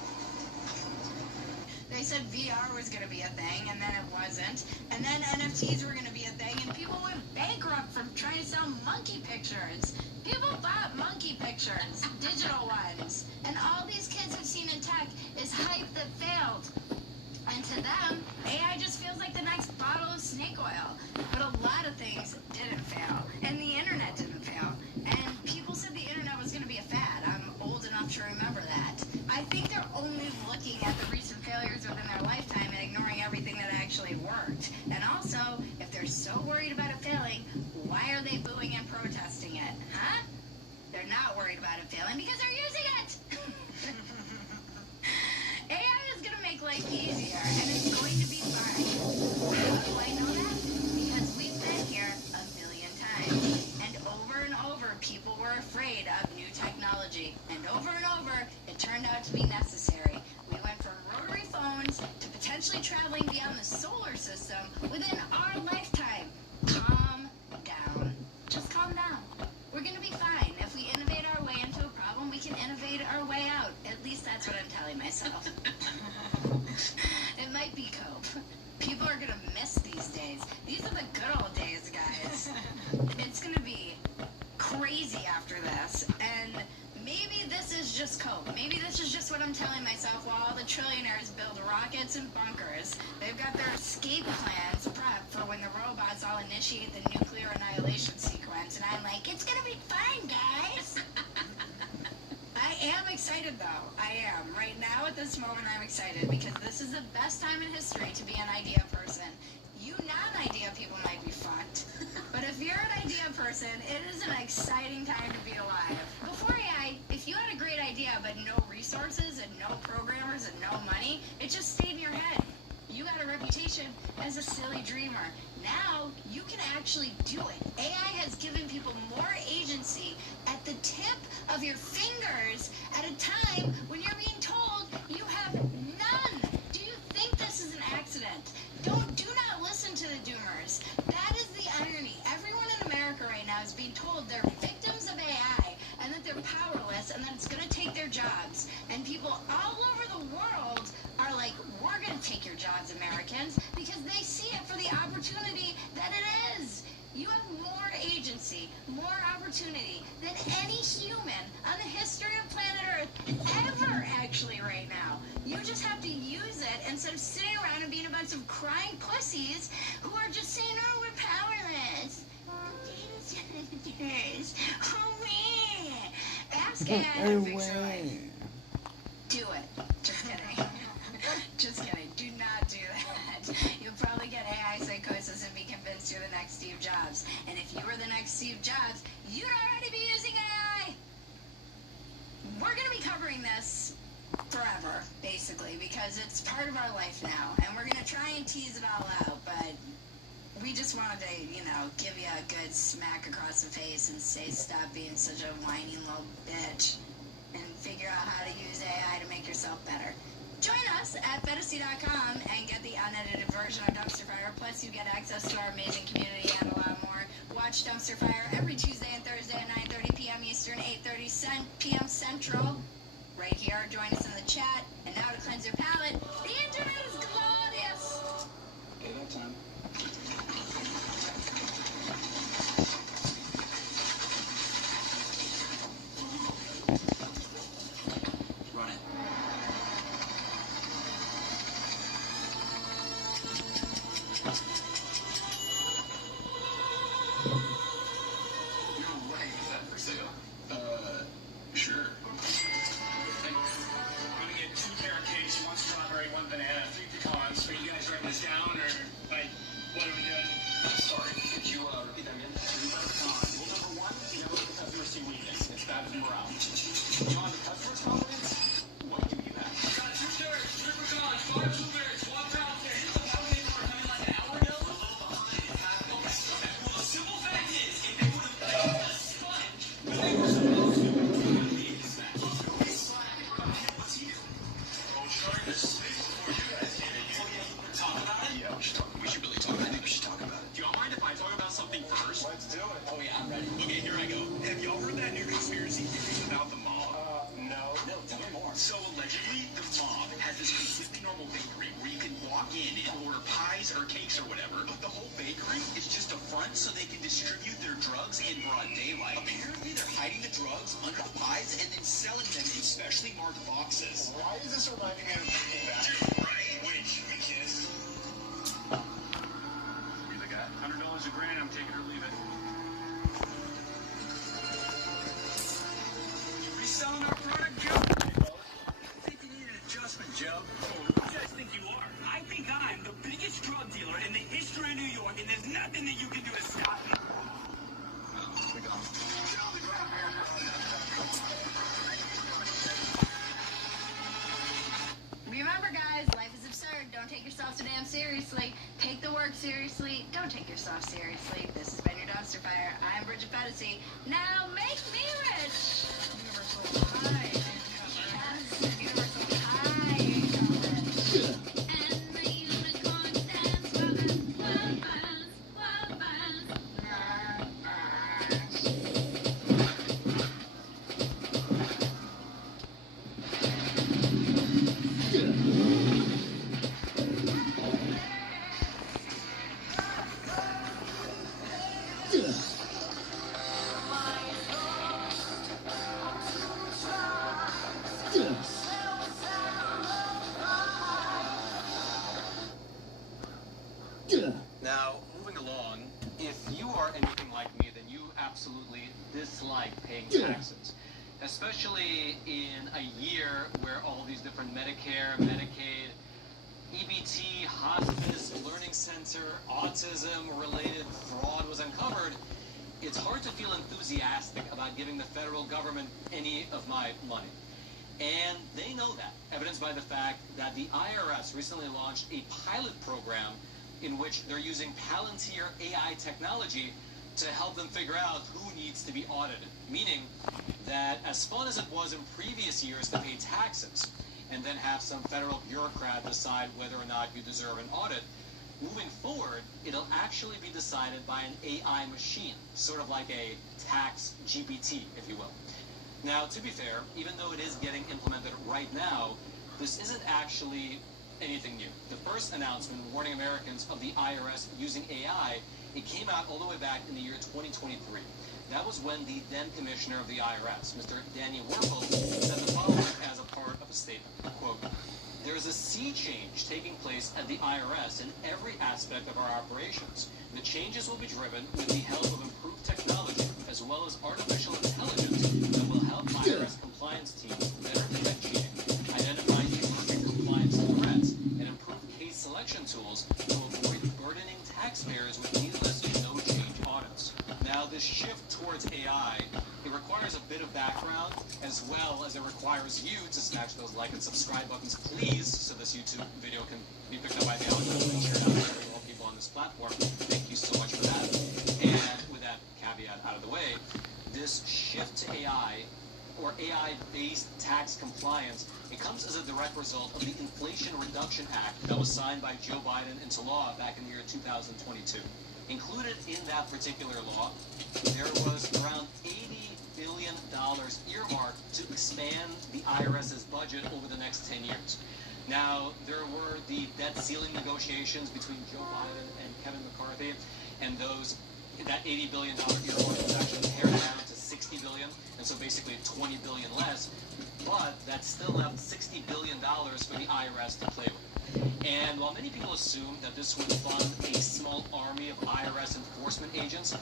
They said VR was going to be a thing, and then it wasn't. And then NFTs were going to be a thing, and people went bankrupt from trying to sell monkey pictures. People bought monkey pictures, digital ones. And all these kids have seen in tech is hype that failed. And to them, AI just feels like the next bottle of snake oil. But a lot of things didn't fail. And the internet didn't fail. And people said the internet was going to be a fad. I'm old enough to remember that. I think they're only looking at the recent failures within their lifetime and ignoring everything that actually worked. And also, if they're so worried about it failing, why are they booing and protesting it? Huh? They're not worried about it failing because they're using it! AI is going to make life easier, and it's going to be fine. How do I know that? Because we've been here a million times. And over, people were afraid of new technology. And over, it turned out to be necessary. We went from rotary phones to potentially traveling beyond the solar system within our lifetime. Calm down. Just calm down. We're going to be fine. If we innovate our way into a problem, we can innovate our way out. At least that's what I'm telling myself. It might be cope. People are going to miss these days. These are the good old days, guys. It's going to be crazy after this. And maybe this is just cope. Maybe this is just what I'm telling myself while all the trillionaires build rockets and bunkers. They've got their escape plans prepped for when the robots all initiate the nuclear annihilation sequence. And I'm like, it's going to be fine, guys. I am excited, though. I am. Right now, at this moment, I'm excited because this is the best time in history to be an idea person. You non-idea people might be fucked. But if you're an idea person, it is an exciting time to be alive. Before AI, if you had a great idea but no resources and no programmers and no money, it just stayed in your head. You got a reputation as a silly dreamer. Now, you can actually do it. AI has given people more agency at the tip of your fingers at a time when you're being told you have none. Do you think this is an accident? Do not listen to the doomers. That is the irony. Everyone in America right now is being told they're victims of AI and that they're powerless and that it's going to take their jobs. And people all over the world are like, we're going to take your jobs, Americans, because they see it for the opportunity that it is. You have more agency, more opportunity than any human on the history of planet Earth ever, actually, right now. You just have to use it instead of sitting around and being a bunch of crying pussies who are just saying, oh, we're powerless. Oh, man. Ask AI how to fix your life. Do it. Just kidding. Just kidding. Do not do that. You'll probably get AI psychosis and be convinced you're the next Steve Jobs. And if you were the next Steve Jobs, you'd already be using AI. We're going to be covering this forever, basically, because it's part of our life now. And we're going to try and tease it all out, but we just wanted to, give you a good smack across the face and say stop being such a whiny little bitch and figure out how to use AI to make yourself better. Join us at Fantasy.com and get the unedited version of Dumpster Fire. Plus, you get access to our amazing community and a lot more. Watch Dumpster Fire every Tuesday and Thursday at 9:30 p.m. Eastern, 8:30 p.m. Central. Right here. Join us in the chat. And now to cleanse your palate, the internet is glorious. Okay, that time. Run it. No way. Is that for sale? Sure. Thanks. I'm gonna get 2 carrot cakes, 1 strawberry, 1 banana, 3 pecans. Are you guys writing this down, or what are we doing? Sorry, could you repeat that again? 3 pecans. Rule number 1, you never let the customers see weakness. It's bad for morale. You want the customer's confidence? What do you have? Got 2 carrots, 3 pecans, 5 blueberries, 1 pound cake. Didn't the marketing were coming like an hour ago? We're a little behind. It happened. Okay. Well, the simple fact is, if they would have played the sponge when they were supposed to, we would have beat this match. Who's slacking? What's he doing? Oh, trying to sleep before you guys get in here. Oh, yeah, we're talking about it? Yeah, we should talk. We should really talk. I think we should talk about it. Do y'all mind if I talk about something first? Let's do it. Oh, yeah, I'm ready. Okay, here I go. Have y'all heard that new conspiracy theory about the mob? No. No, tell me more. So, allegedly, the mob has this completely normal bakery where you can walk in and order pies or cakes or whatever, but the whole bakery is just a front so they can distribute their drugs in broad daylight. Apparently, they're hiding the drugs under the pies and then selling them in specially marked boxes. Why is this reminding me of Breaking Bad? Right? Which we kiss. You the guy? $100 a grand, I'm taking or leave it. You reselling our product, Joe? I think you need an adjustment, Joe. Who do you guys think you are? I think I'm the biggest drug dealer in the history of New York, and there's nothing that you can do to stop me. We got him. Remember, guys, life is absurd. Don't take yourself so damn seriously. Take the work seriously. Don't take yourself seriously. This has been your Dumpster Fire. I'm Bridget Fetisi. Now make me rich. Universal high. Yes, universal high. And the unicorn dance for the world Now, moving along, if you are anything like me, then you absolutely dislike paying taxes. Especially in a year where all these different Medicare, Medicaid, EBT, hospice, learning center, autism-related fraud was uncovered, it's hard to feel enthusiastic about giving the federal government any of my money. And they know that, evidenced by the fact that the IRS recently launched a pilot program in which they're using Palantir AI technology to help them figure out who needs to be audited. Meaning that as fun as it was in previous years to pay taxes and then have some federal bureaucrat decide whether or not you deserve an audit, moving forward, it'll actually be decided by an AI machine, sort of like a tax GPT, if you will. Now, to be fair, even though it is getting implemented right now, this isn't actually anything new. The first announcement warning Americans of the IRS using AI, it came out all the way back in the year 2023. That was when the then commissioner of the IRS, Mr. Danny Werfel, said the following as a part of a statement, quote, "There is a sea change taking place at the IRS in every aspect of our operations. The changes will be driven with the help of improved technology as well as artificial intelligence that will help IRS compliance teams better detect cheating, identify emerging compliance threats, and improve case selection tools to avoid burdening taxpayers with needless no-change audits." Now, this shift towards AI, it requires a bit of background, as well as it requires you to smash those like and subscribe buttons, please, so this YouTube video can be picked up by the algorithm and shared out to all people on this platform. Thank you so much for that. And with that caveat out of the way, this shift to AI, or AI-based tax compliance, it comes as a direct result of the Inflation Reduction Act that was signed by Joe Biden into law back in the year 2022. Included in that particular law, there was around $80 billion earmarked to expand the IRS's budget over the next 10 years. Now, there were the debt ceiling negotiations between Joe Biden and Kevin McCarthy, and that $80 billion earmark was actually pared down to $60 billion, and so basically $20 billion less, but that still left $60 billion for the IRS to play with. And while many people assume that this would fund a small army of IRS enforcement agents,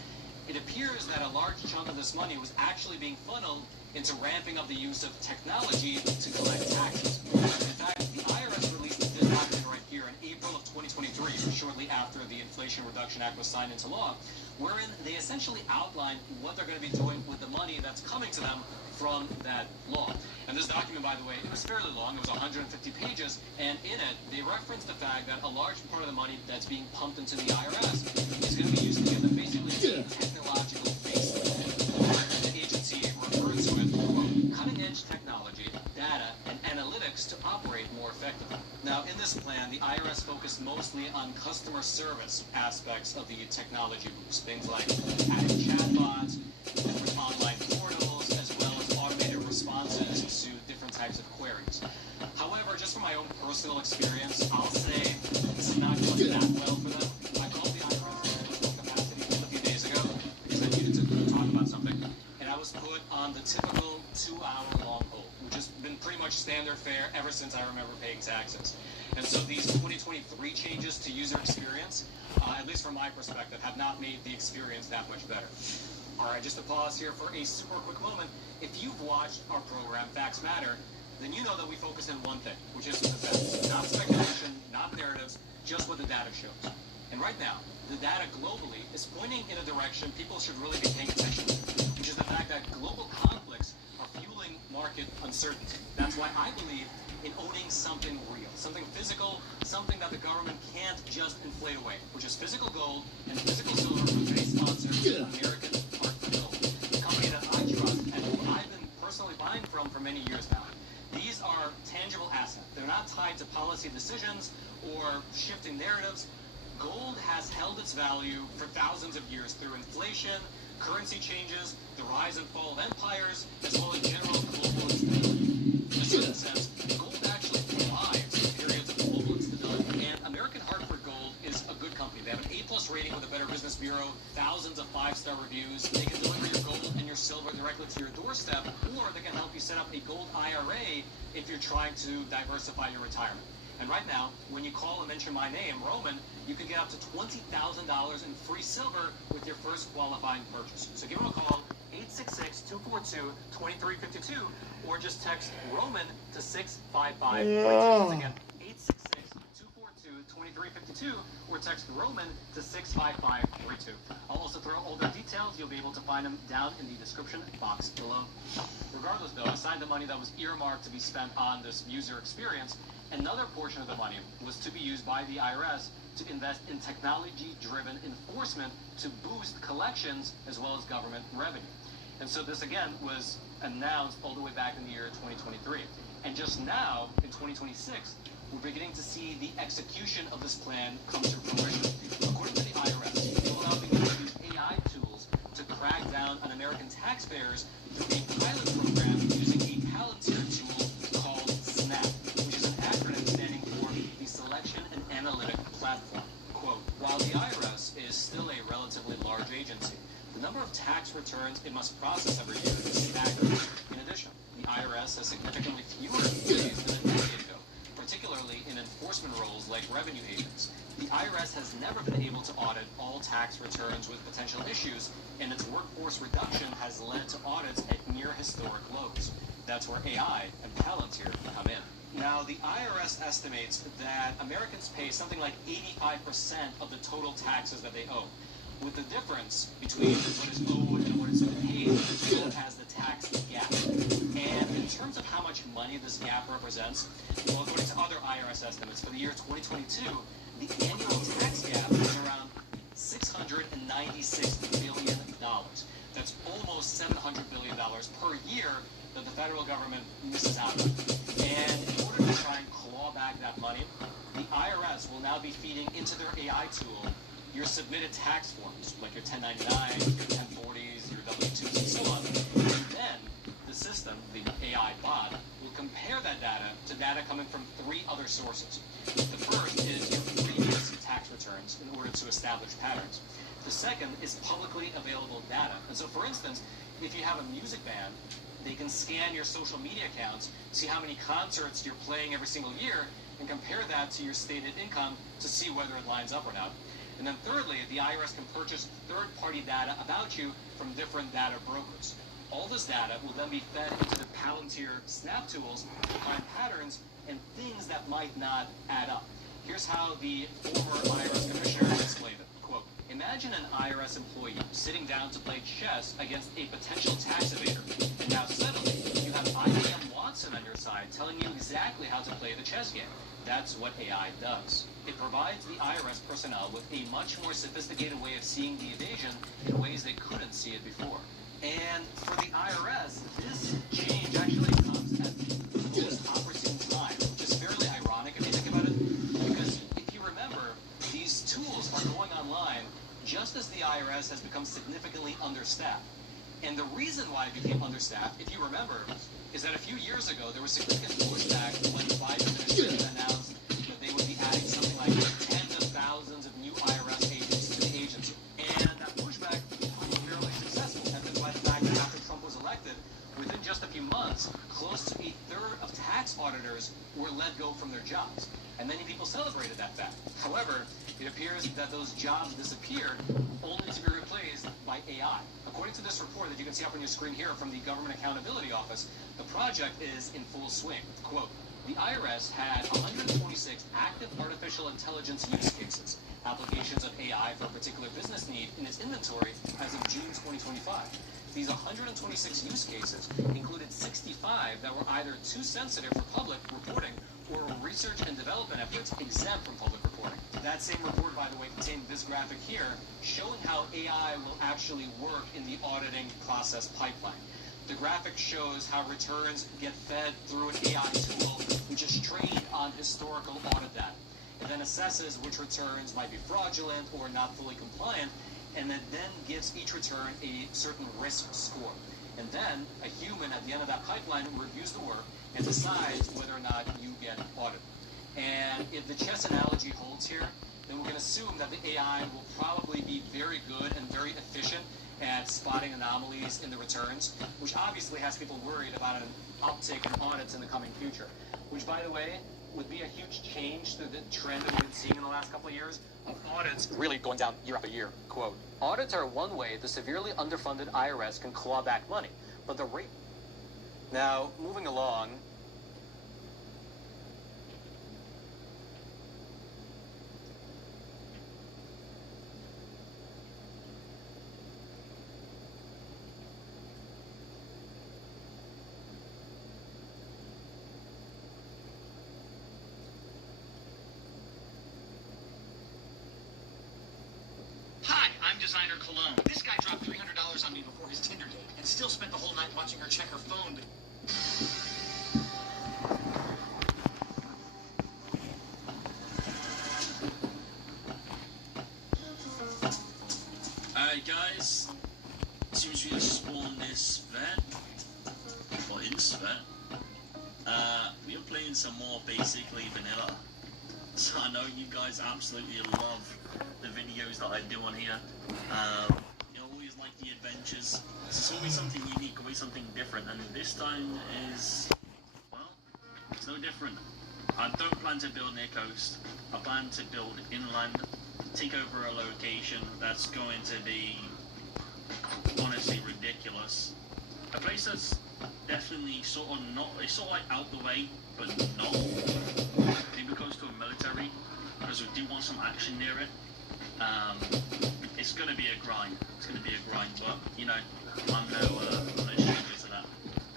it appears that a large chunk of this money was actually being funneled into ramping up the use of technology to collect taxes. In fact, the IRS released this document right here in April of 2023, shortly after the Inflation Reduction Act was signed into law, wherein they essentially outlined what they're going to be doing with the money that's coming to them from that law. And this document, by the way, it was fairly long. It was 150 pages, and in it, they referenced the fact that a large part of the money that's being pumped into the IRS is going to be used to give them basically a technological facelift. The agency referred to it, quote, "cutting-edge technology, data, and analytics to operate more effectively." Now, in this plan, the IRS focused mostly on customer service aspects of the technology boost, things like adding chatbots, different online portals, as well as automated responses to different types of queries. However, just from my own personal experience, I'll say this is not going that well for them. I called the IRS in capacity a few days ago because I needed to talk about something, and I was put on the typical 2-hour long hold, which has been pretty much standard fare ever since I remember paying taxes. And so these 2023 changes to user experience, at least from my perspective, have not made the experience that much better. All right, just to pause here for a super quick moment. If you've watched our program, Facts Matter, then you know that we focus on one thing, which is the facts. Not speculation, not narratives, just what the data shows. And right now, the data globally is pointing in a direction people should really be paying attention to, which is the fact that global conflicts are fueling market uncertainty. That's why I believe in owning something real, something physical, something that the government can't just inflate away, which is physical gold and physical silver from today's sponsor, American company that I trust and who I've been personally buying from for many years now. These are tangible assets. They're not tied to policy decisions or shifting narratives. Gold has held its value for thousands of years through inflation, currency changes, the rise and fall of empires, as well as general global instability. In a certain sense, gold actually thrives in periods of global instability, and American Hartford Gold is a good company. They have an A+ rating with the Better Business Bureau, thousands of 5-star reviews. They can deliver your gold and your silver directly to your doorstep, or they can help you set up a gold IRA if you're trying to diversify your retirement. And right now, when you call and mention my name, Roman, you can get up to $20,000 in free silver with your first qualifying purchase. So give them a call, 866-242-2352, or just text Roman to 655. Again, 866-242-2352. 2352 or text Roman to 65532. I'll also throw all the details. You'll be able to find them down in the description box below. Regardless, though, aside the money that was earmarked to be spent on this user experience, another portion of the money was to be used by the IRS to invest in technology-driven enforcement to boost collections as well as government revenue. And so this, again, was announced all the way back in the year 2023. And just now, in 2026, we're beginning to see the execution of this plan come to fruition. According to the IRS, they will now begin to use AI tools to crack down on American taxpayers through a pilot program using a Palantir tool called SNAP, which is an acronym standing for the Selection and Analytic Platform. Quote, while the IRS is still a relatively large agency, the number of tax returns it must process every year is staggering. In addition, the IRS has significantly fewer employees than a decade ago, particularly in enforcement roles like revenue agents. The IRS has never been able to audit all tax returns with potential issues, and its workforce reduction has led to audits at near historic lows. That's where AI and Palantir come in. Now, the IRS estimates that Americans pay something like 85% of the total taxes that they owe, with the difference between what is owed and what is paid known as the tax gap. And in terms of how much money this gap represents, well, according to other IRS estimates, for the year 2022, the annual tax gap is around $696 billion. That's almost $700 billion per year that the federal government misses out on. And in order to try and claw back that money, the IRS will now be feeding into their AI tool your submitted tax forms, like your 1099s, your 1040s, your W-2s, and so on. And then the system, the AI bot, will compare that data to data coming from 3 other sources. The first is your previous tax returns in order to establish patterns. The second is publicly available data. And so, for instance, if you have a music band, they can scan your social media accounts, see how many concerts you're playing every single year, and compare that to your stated income to see whether it lines up or not. And then thirdly, the IRS can purchase third-party data about you from different data brokers. All this data will then be fed into the Palantir Snap tools to find patterns and things that might not add up. Here's how the former IRS commissioner explained it. Quote, imagine an IRS employee sitting down to play chess against a potential tax evader, and now suddenly you have IBM Watson on your side telling you exactly how to play the chess game. That's what AI does. It provides the IRS personnel with a much more sophisticated way of seeing the evasion in ways they couldn't see it before. And for the IRS, this change actually comes at the most opportune time, which is fairly ironic if you think about it, because if you remember, these tools are going online just as the IRS has become significantly understaffed. And the reason why it became understaffed, if you remember, is that a few years ago there was significant pushback when the Biden administration announced that they would be adding something like tens of thousands of new IRS agents to the agency. And that pushback proved fairly successful, evidenced by the fact that after Trump was elected, within just a few months, close to a third of tax auditors were let go from their jobs. And many people celebrated that fact. However, it appears that those jobs disappeared only to be replaced by AI. According to this report that you can see up on your screen here from the Government Accountability Office, the project is in full swing. Quote, the IRS had 126 active artificial intelligence use cases, applications of AI for a particular business need in its inventory as of June 2025. These 126 use cases included 65 that were either too sensitive for public reporting or research and development efforts exempt from public reporting. That same report, by the way, contained this graphic here, showing how AI will actually work in the auditing process pipeline. The graphic shows how returns get fed through an AI tool, which is trained on historical audit data. It then assesses which returns might be fraudulent or not fully compliant, and it then gives each return a certain risk score. And then a human at the end of that pipeline reviews the work and decides whether or not you get audited. And if the chess analogy holds here, then we can assume that the AI will probably be very good and very efficient at spotting anomalies in the returns, which obviously has people worried about an uptick in audits in the coming future, which, by the way, would be a huge change to the trend that we've been seeing in the last couple of years of audits really going down year after year. Quote, audits are one way the severely underfunded IRS can claw back money, but the rate... Now, moving along, alone. This guy dropped $300 on me before his Tinder date and still spent the whole night watching her check her phone. Alright guys, as soon as we spawn this vet, or in this vet, we are playing some more basically vanilla. So I know you guys absolutely love the videos that I do on here. You always like the adventures. It's always something unique, always something different, and this time is, well, it's no different. I don't plan to build near coast. I plan to build inland, take over a location that's going to be honestly ridiculous. A place that's definitely sort of not, it's sort of like out the way, but not. Maybe close to a military, because we do want some action near it. It's going to be a grind. It's going to be a grind, but you know, I'm no stranger to that.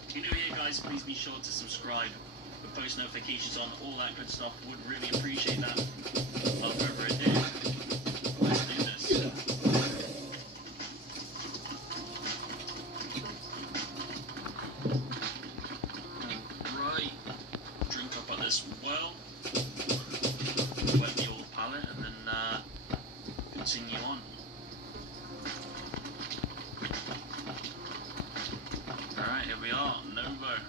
If you're new here, guys, please be sure to subscribe, with post notifications on, all that good stuff. Would really appreciate that. Without further ado, let's do this. Right, drink up on this well, wet the old palette, and then continue on. Alright, here we are, Novo.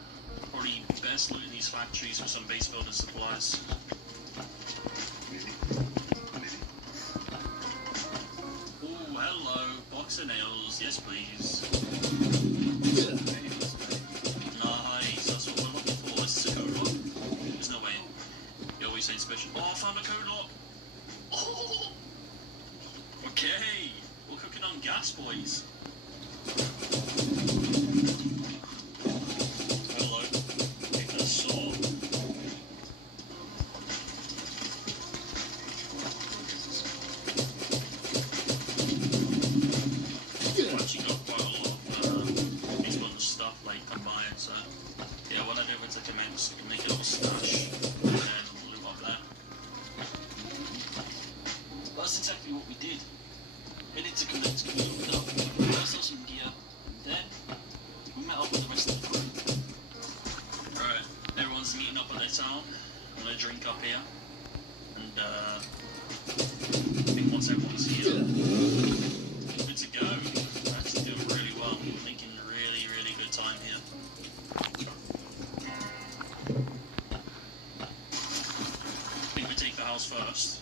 Probably best loot in these factories for some base building supplies. Oh, hello, box of nails, yes please. Nice, that's what we're looking for. Is this a code lock? There's no way. You always say special. Oh, I found a code lock! Oh! Okay, we're cooking on gas, boys. Hello. Take that sword. I've actually got quite a lot of these ones stuff like combined, so yeah, what I do is I can make a little stash and loot up there. That's exactly what we did. Headed to commence, we looked up, first saw some gear, then we met up with the rest of the crew. Alright, everyone's meeting up at their town. I'm gonna drink up here, and I think once everyone's here, we're good to go. We're actually doing really well. We're making really, really good time here. I think we take the house first.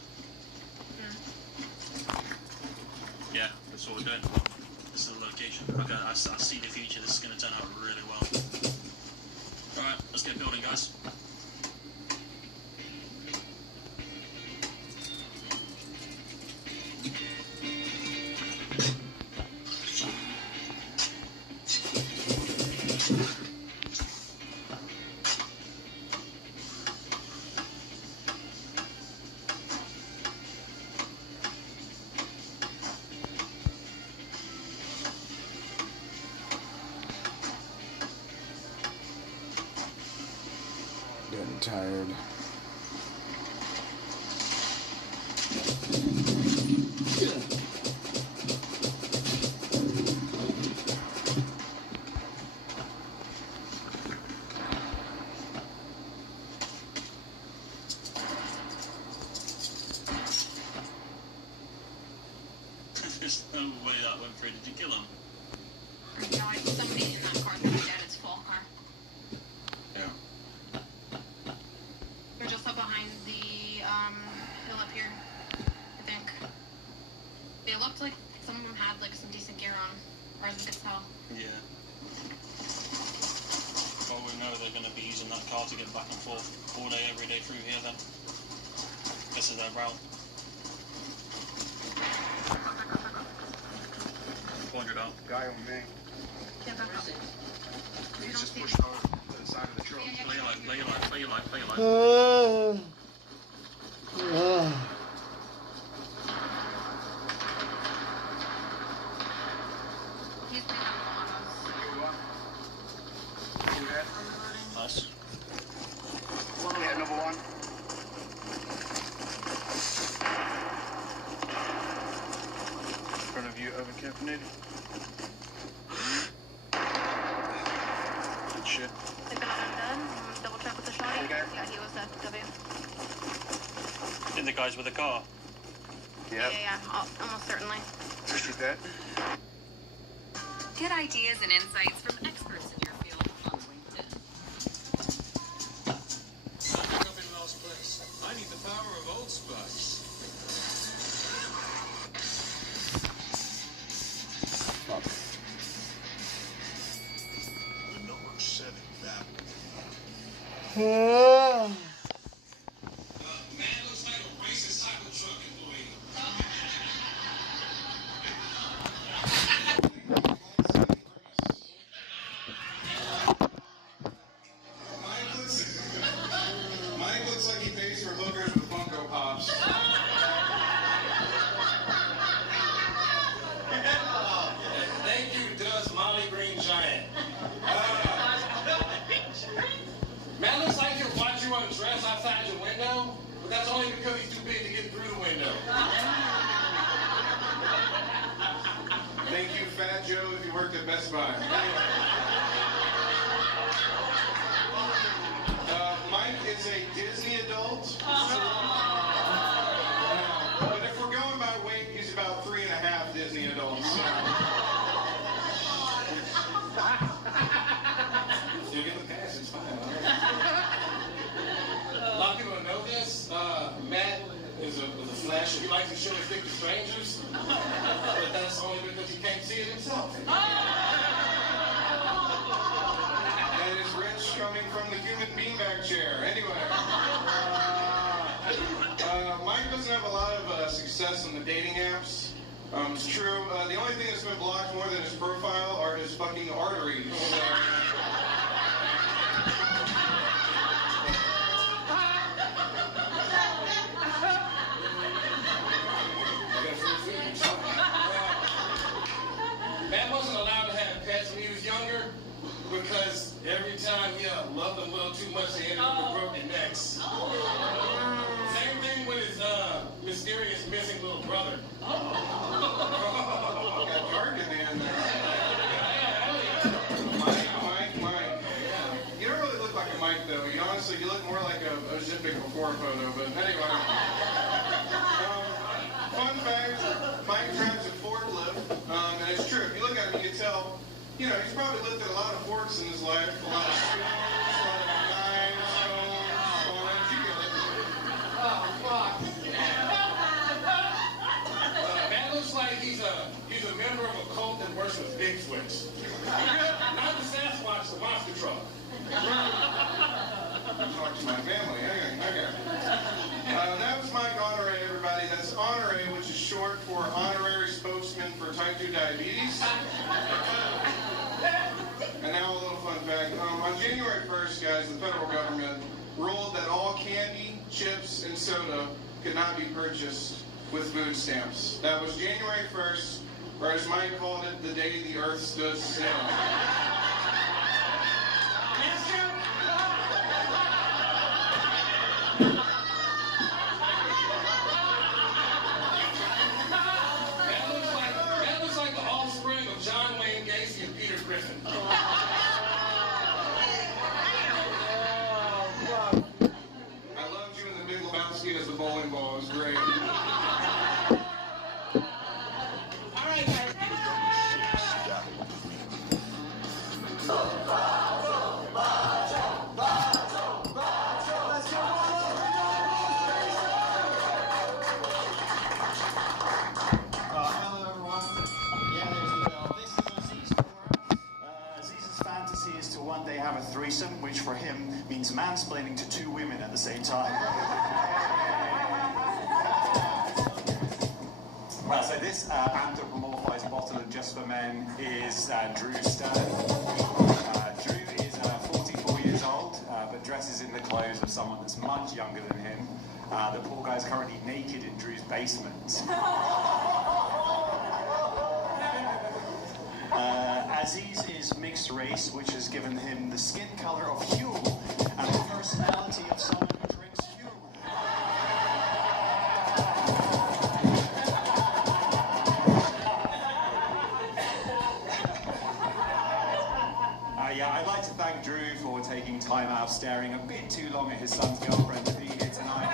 Yeah, that's what we're doing. This is the location. Okay, I see the future. This is going to turn out really well. Alright, let's get building, guys. Getting tired. There's no way that went through. Did you kill him? No, I think somebody in that car that my dad is full car. Yeah. They're just up behind the hill up here, I think. They looked like some of them had like some decent gear on, or as I could tell. Yeah. Well, we know they're going to be using that car to get back and forth all day, every day through here then. This is their route. 400 up. Guy on me. You He's just don't see pushed over to the side of the truck. Play your life, play your life, play your life, play your life. He's been up Nice. Yeah, number one. In front of you, over, Kev. noon. Good shit. They've got him done. Double check with the shotty. Okay. Yeah, he was FW. In the guys with the car? Yeah, almost certainly. Appreciate that. Get ideas and insights from experts in your field on LinkedIn. I'm in last place. I need the power of Old Spice. Fuck. The number 7 map. Man looks like a racist cycle truck employee. Mike looks like he pays for hookers with Funko Pops. Thank you, does Molly Green Giant. Man looks like he'll watch you on a dress outside your window, but that's only because he's too big to get through the window. Thank you, Fat Joe, if you worked at Best Buy. Mike is a Disney adult. But if we're going by weight, he's about 3.5 Disney adults. You'll get the pass, it's fine. A lot of people don't know this. Matt is a flasher. He likes to show his dick to strangers. But that's only because he can't see it himself. That is Rich coming from the human beanbag chair. Anyway. Mike doesn't have a lot of success on the dating apps. It's true. The only thing that's been blocked more than his profile are his fucking arteries. Matt wasn't allowed to have pets when he was younger because every time he loved them a little too much, they ended up with broken necks. Same thing with his mysterious missing little brother. Got dark in the end there. Mike. You don't really look like a Mike, though. You honestly, you look more like a Ozempic before photo, but anyway. Fun fact, Mike drives a forklift, and it's true. If you look at him, you can tell, he's probably lifted a lot of forks in his life, a lot of spoons, a lot of knives, stones, you get it. Oh, fuck. Matt looks like he's a member of a cult that works with Bigfoots. Not the Sasquatch, the monster truck. Talk to my family. Anyway, okay. That was Mike Honore, everybody. That's Honore, which is short for honorary spokesman for type 2 diabetes. And now a little fun fact. On January 1st, guys, the federal government ruled that all candy, chips, and soda could not be purchased with food stamps. That was January 1st, or as Mike called it, the day the earth stood still. That looks like the offspring of John Wayne Gacy and Peter Griffin. I loved you in The Big Lebowski as the bowling ball. It was great. Hello everyone. Yeah, there's the bell. This is Aziz Cora. Aziz's fantasy is to one day have a threesome, which for him means mansplaining to 2 women at the same time. Well, so this anthropomorphized bottle of Just for Men is Drew Stern. Drew is 44 years old, but dresses in the clothes of someone that's much younger than him. The poor guy's currently naked in Drew's basement. Aziz is mixed race, which has given him the skin color of Hume and the personality of someone who drinks Hume. Yeah, I'd like to thank Drew for taking time out of staring a bit too long at his son's girlfriend to be here tonight.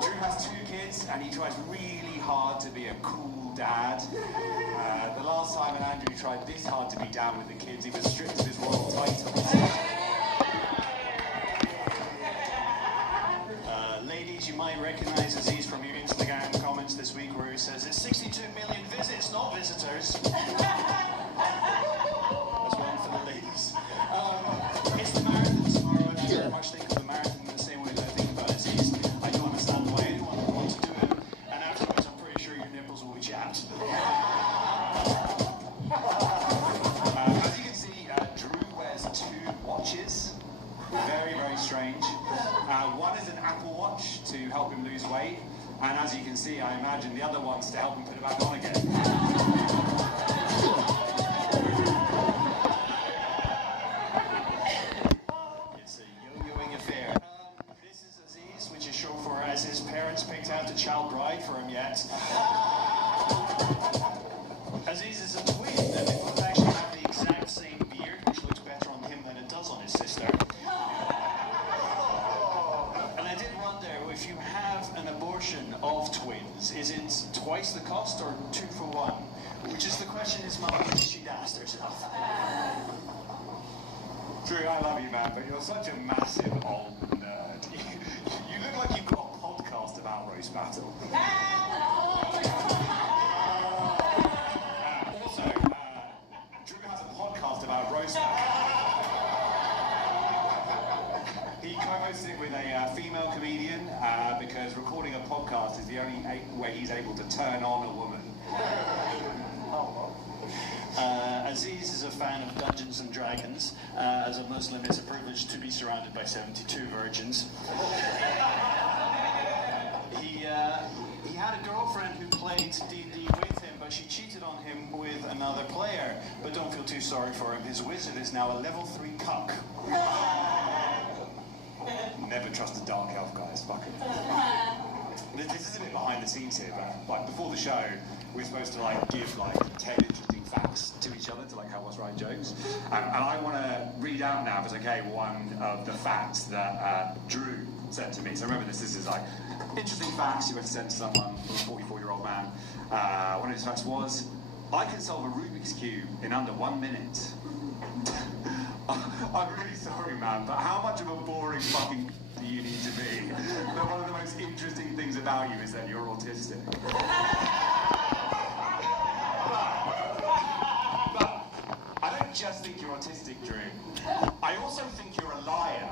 Drew has 2 kids, and he tries really hard to be a cool dad. The last time an Andrew tried this hard to be down with the kids, he was stripped of his royal title. Ladies, you might recognize Aziz from your Instagram comments this week where he says it's 62 million visits, not visitors. That's one for the ladies. It's the marathon tomorrow, and I very much think of the marathon in the same way that I think about Aziz. I don't understand why anyone would want to do it, and afterwards I'm pretty sure your nipples will be chapped. As you can see, Drew wears 2 watches. Very, very strange. One is an Apple Watch to help him lose weight, and as you can see, I imagine the other one's to help him put it back on again. It's a yo-yoing affair. This is Aziz, which is short for as his parents picked out a child bride for him yet. Aziz is a twin, and they both actually have the exact same beard, which looks better on him than it does on his sister. And I did wonder, if you have an abortion of twins, is it twice the cost or 2 for 1? Which is the question his mum wished she'd asked herself. Drew, I love you, man, but you're such a massive old nerd. You look like you've got a podcast about roast battle. Also, Drew has a podcast about roast battle. He co-hosts it with a female comedian because recording a podcast is the only way he's able to turn on a woman. Aziz is a fan of Dungeons and Dragons. As a Muslim, it's a privilege to be surrounded by 72 virgins. He had a girlfriend who played D&D with him, but she cheated on him with another player. But don't feel too sorry for him. His wizard is now a level 3 cuck. Never trust a dark elf, guys. Fuck it. This is a bit behind the scenes here, but like before the show, we're supposed to like give like 10 interesting facts to each other to like help us write jokes. And I want to read out now, if it's okay, one of the facts that Drew sent to me. So remember this is like interesting facts you have to send to someone, a 44-year-old man. One of his facts was, I can solve a Rubik's Cube in under 1 minute. I'm really sorry, man, but how much of a boring fucking do you need to be? But one of the most interesting things about you is that you're autistic. But I don't just think you're autistic, Drew. I also think you're a liar.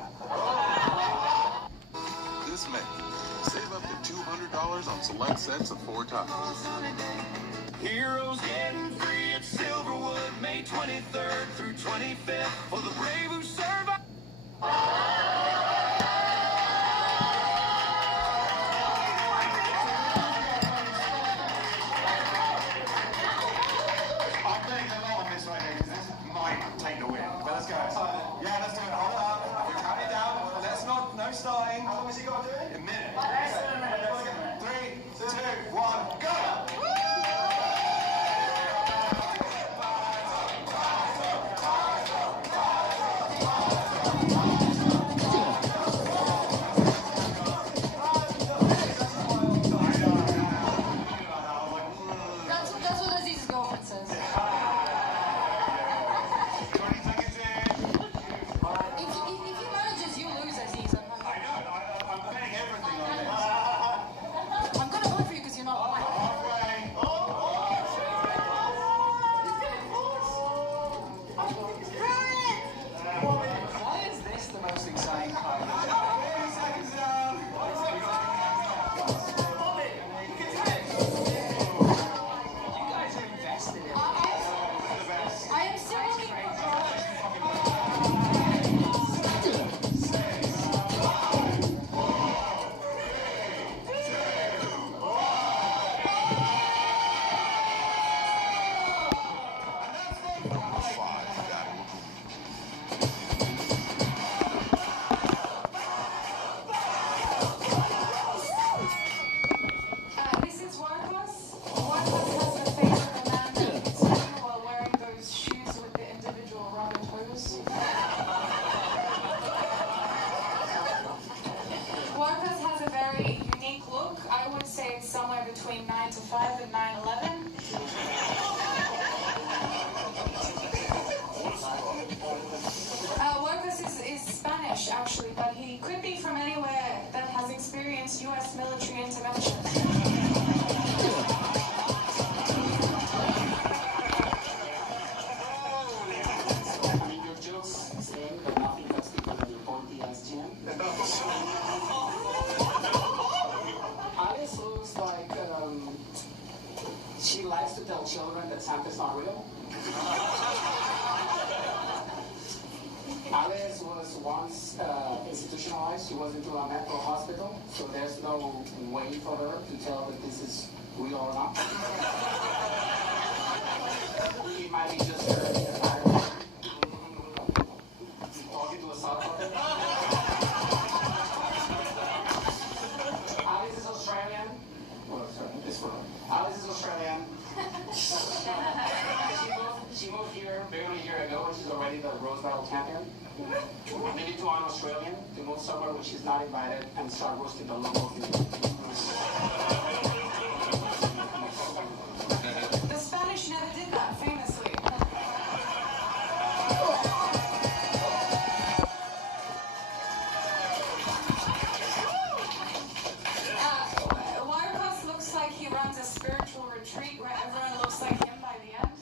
This May, save up to $200 on select sets of 4 tires. Heroes getting free at Silverwood, May 23rd through 25th for the brave who survive. I'm betting a lot on this right here because this might take the win. But let's go. Yeah, let's do it. Hold on. We're counting down. Let's not. No starting. How long has he got to do it? A minute. 3, 2, 1, go! That's what Aziz's girlfriend says. 20 seconds in. If he manages, you lose, Aziz. I know. I'm betting everything on this. I'm gonna vote for you because you're not white. Halfway. Why is this the most exciting part of the show? 40 seconds down. You guys are invested in it. Santa's not real. Alice was once institutionalized. She was into a mental hospital, so there's no way for her to tell that this is real or not. It might be just her talking to a sock puppet. Alice is Australian. Well, sorry, this one. Alice is Australian. She moved here barely a year ago, and she's already the Rose Medal champion. Maybe to an Australian to move somewhere where she's not invited and start roasting the local food. The Spanish never did that, famously. Wirehouse looks like he runs a spiritual retreat where everyone looks like him by the end.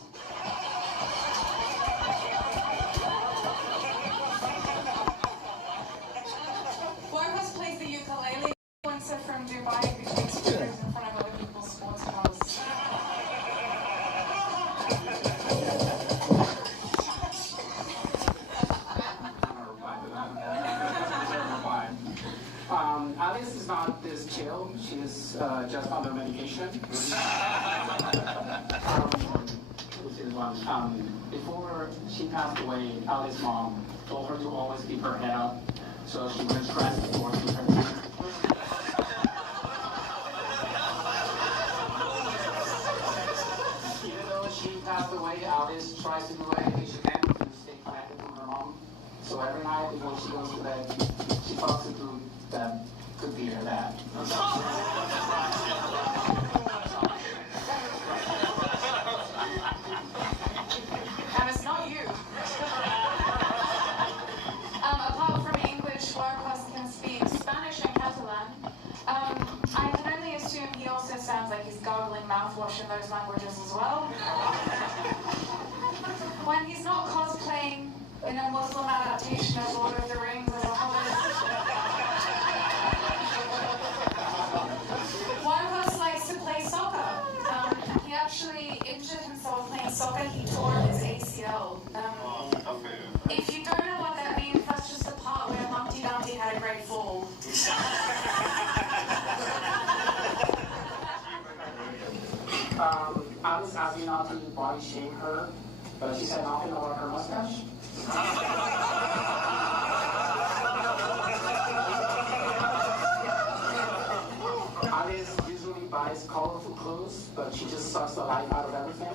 Wirehouse plays the ukulele. Influencer from Dubai who takes pictures in front of other people's sports cars. Alice is not this chill. She's just under medication. Which is one. Before she passed away, Alice's mom told her to always keep her head up, so she wouldn't crash the floor with her teeth. Even though she passed away, Alice tries to do anything she can to stay connected to her mom. So every night before she goes to bed, she talks into that could be her dad. And it's not you. Apart from English, Wirehouse can speak Spanish and Catalan. I can only assume he also sounds like he's gargling mouthwash in those languages as well. When he's not cosplaying in a Muslim adaptation of Lord of the Rings as a hobbit. Wirehouse likes to play soccer. He actually injured himself playing soccer. He tore his ACL. If you don't know what that means, that's just the part where Humpty Dumpty had a great fall. Alice asked me not to body shame her, but she said nothing about her mustache. Alice usually buys colorful clothes, but she just sucks the life out of everything.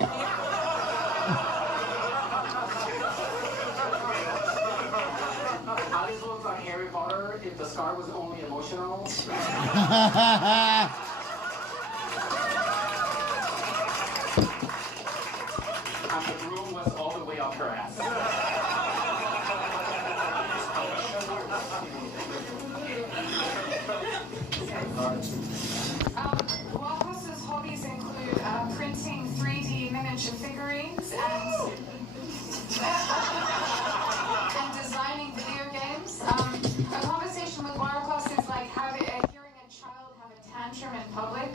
Alice looks like Harry Potter if the scar was only emotional. And the broom was all the way up her ass. Wirehouse's hobbies include printing 3D miniature figurines and designing video games. A conversation with Wirehouse is like hearing a child have a tantrum in public.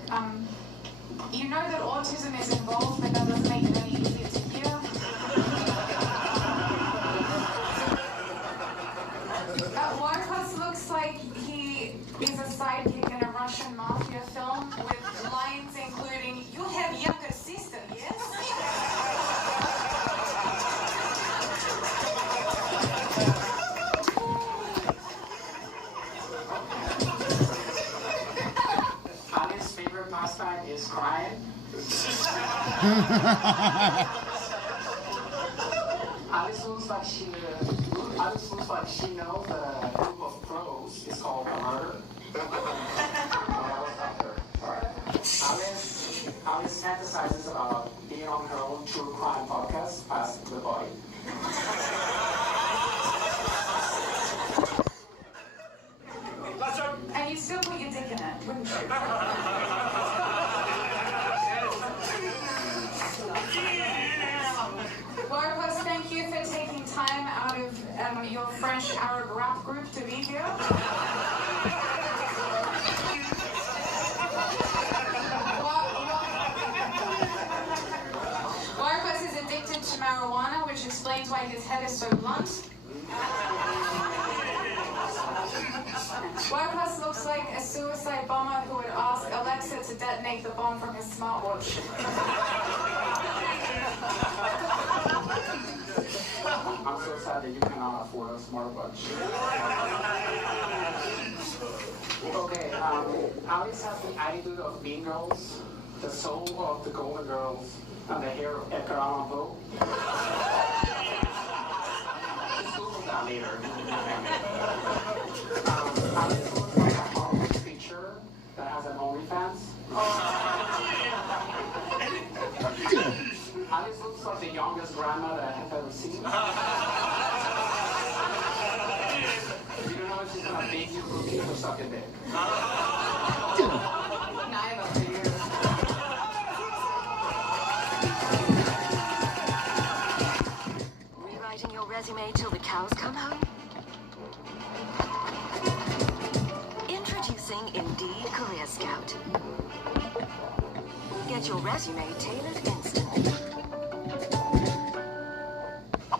You know that autism is involved, but that doesn't make it any easier to hear. Wirehouse looks like he is a sidekick in a Russian mafia film with lines including, "You have younger sister, yes?" Alice's favorite pastime is crying. Alice looks like she knows that a group of pros is called a murder. Alice fantasizes about being on her own true crime podcast, Pass the Body. And you still put your dick in it, wouldn't you? Wirehouse, thank you for taking time out of your French Arab rap group to be here. marijuana, which explains why his head is so blunt. Warehouse looks like a suicide bomber who would ask Alexa to detonate the bomb from his smartwatch. I'm so sad that you cannot afford a smartwatch. Okay, Alice has the attitude of Mean Girls, the soul of the Golden Girls, and the hair of Edgar Allan Poe. Just Google that later. Alice looks like a Hollywood feature that has an OnlyFans. Alice looks like the youngest grandma that I have ever seen. You don't know if she's gonna bake you cookies or suck a dick. Neither of you. Rewriting your resume till the cows come home? Introducing Indeed Career Scout. Get your resume tailored instantly.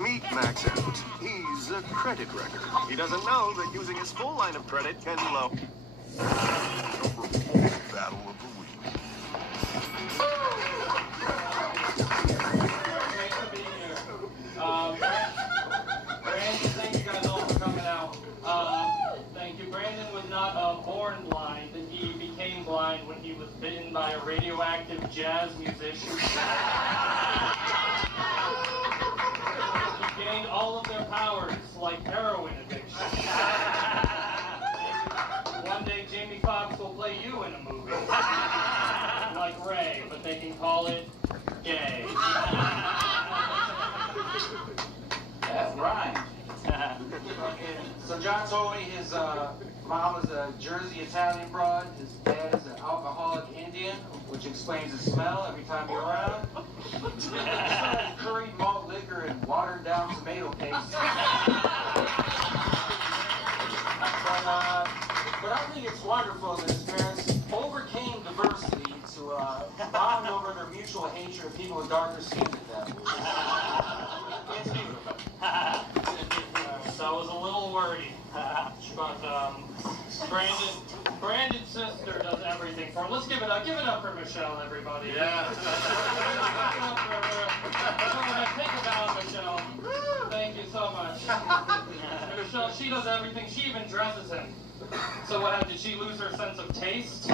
Meet Max Out. He's a credit wrecker. He doesn't know that using his full line of credit can low. Battle of the week. Great to be here. Brandon, thank you guys all for coming out. Thank you. Brandon was not born blind. He became blind when he was bitten by a radioactive jazz musician. Gained all of their powers, like heroin addiction. One day Jamie Foxx will play you in a movie. Like Ray, but they can call it gay. That's right. So John told me his mom was a Jersey Italian broad, his dad is an alcoholic Indian, which explains the smell every time you're around. Curried malt liquor and watered down tomato paste. But I think it's wonderful that his parents overcame diversity to bond over their mutual hatred of people with darker skin than them. So I was a little worried, but Brandon's sister does everything for him. Let's give it up for Michelle, everybody. Yeah. Think about Michelle. Thank you so much. Michelle, she does everything. She even dresses him. So what? Did she lose her sense of taste?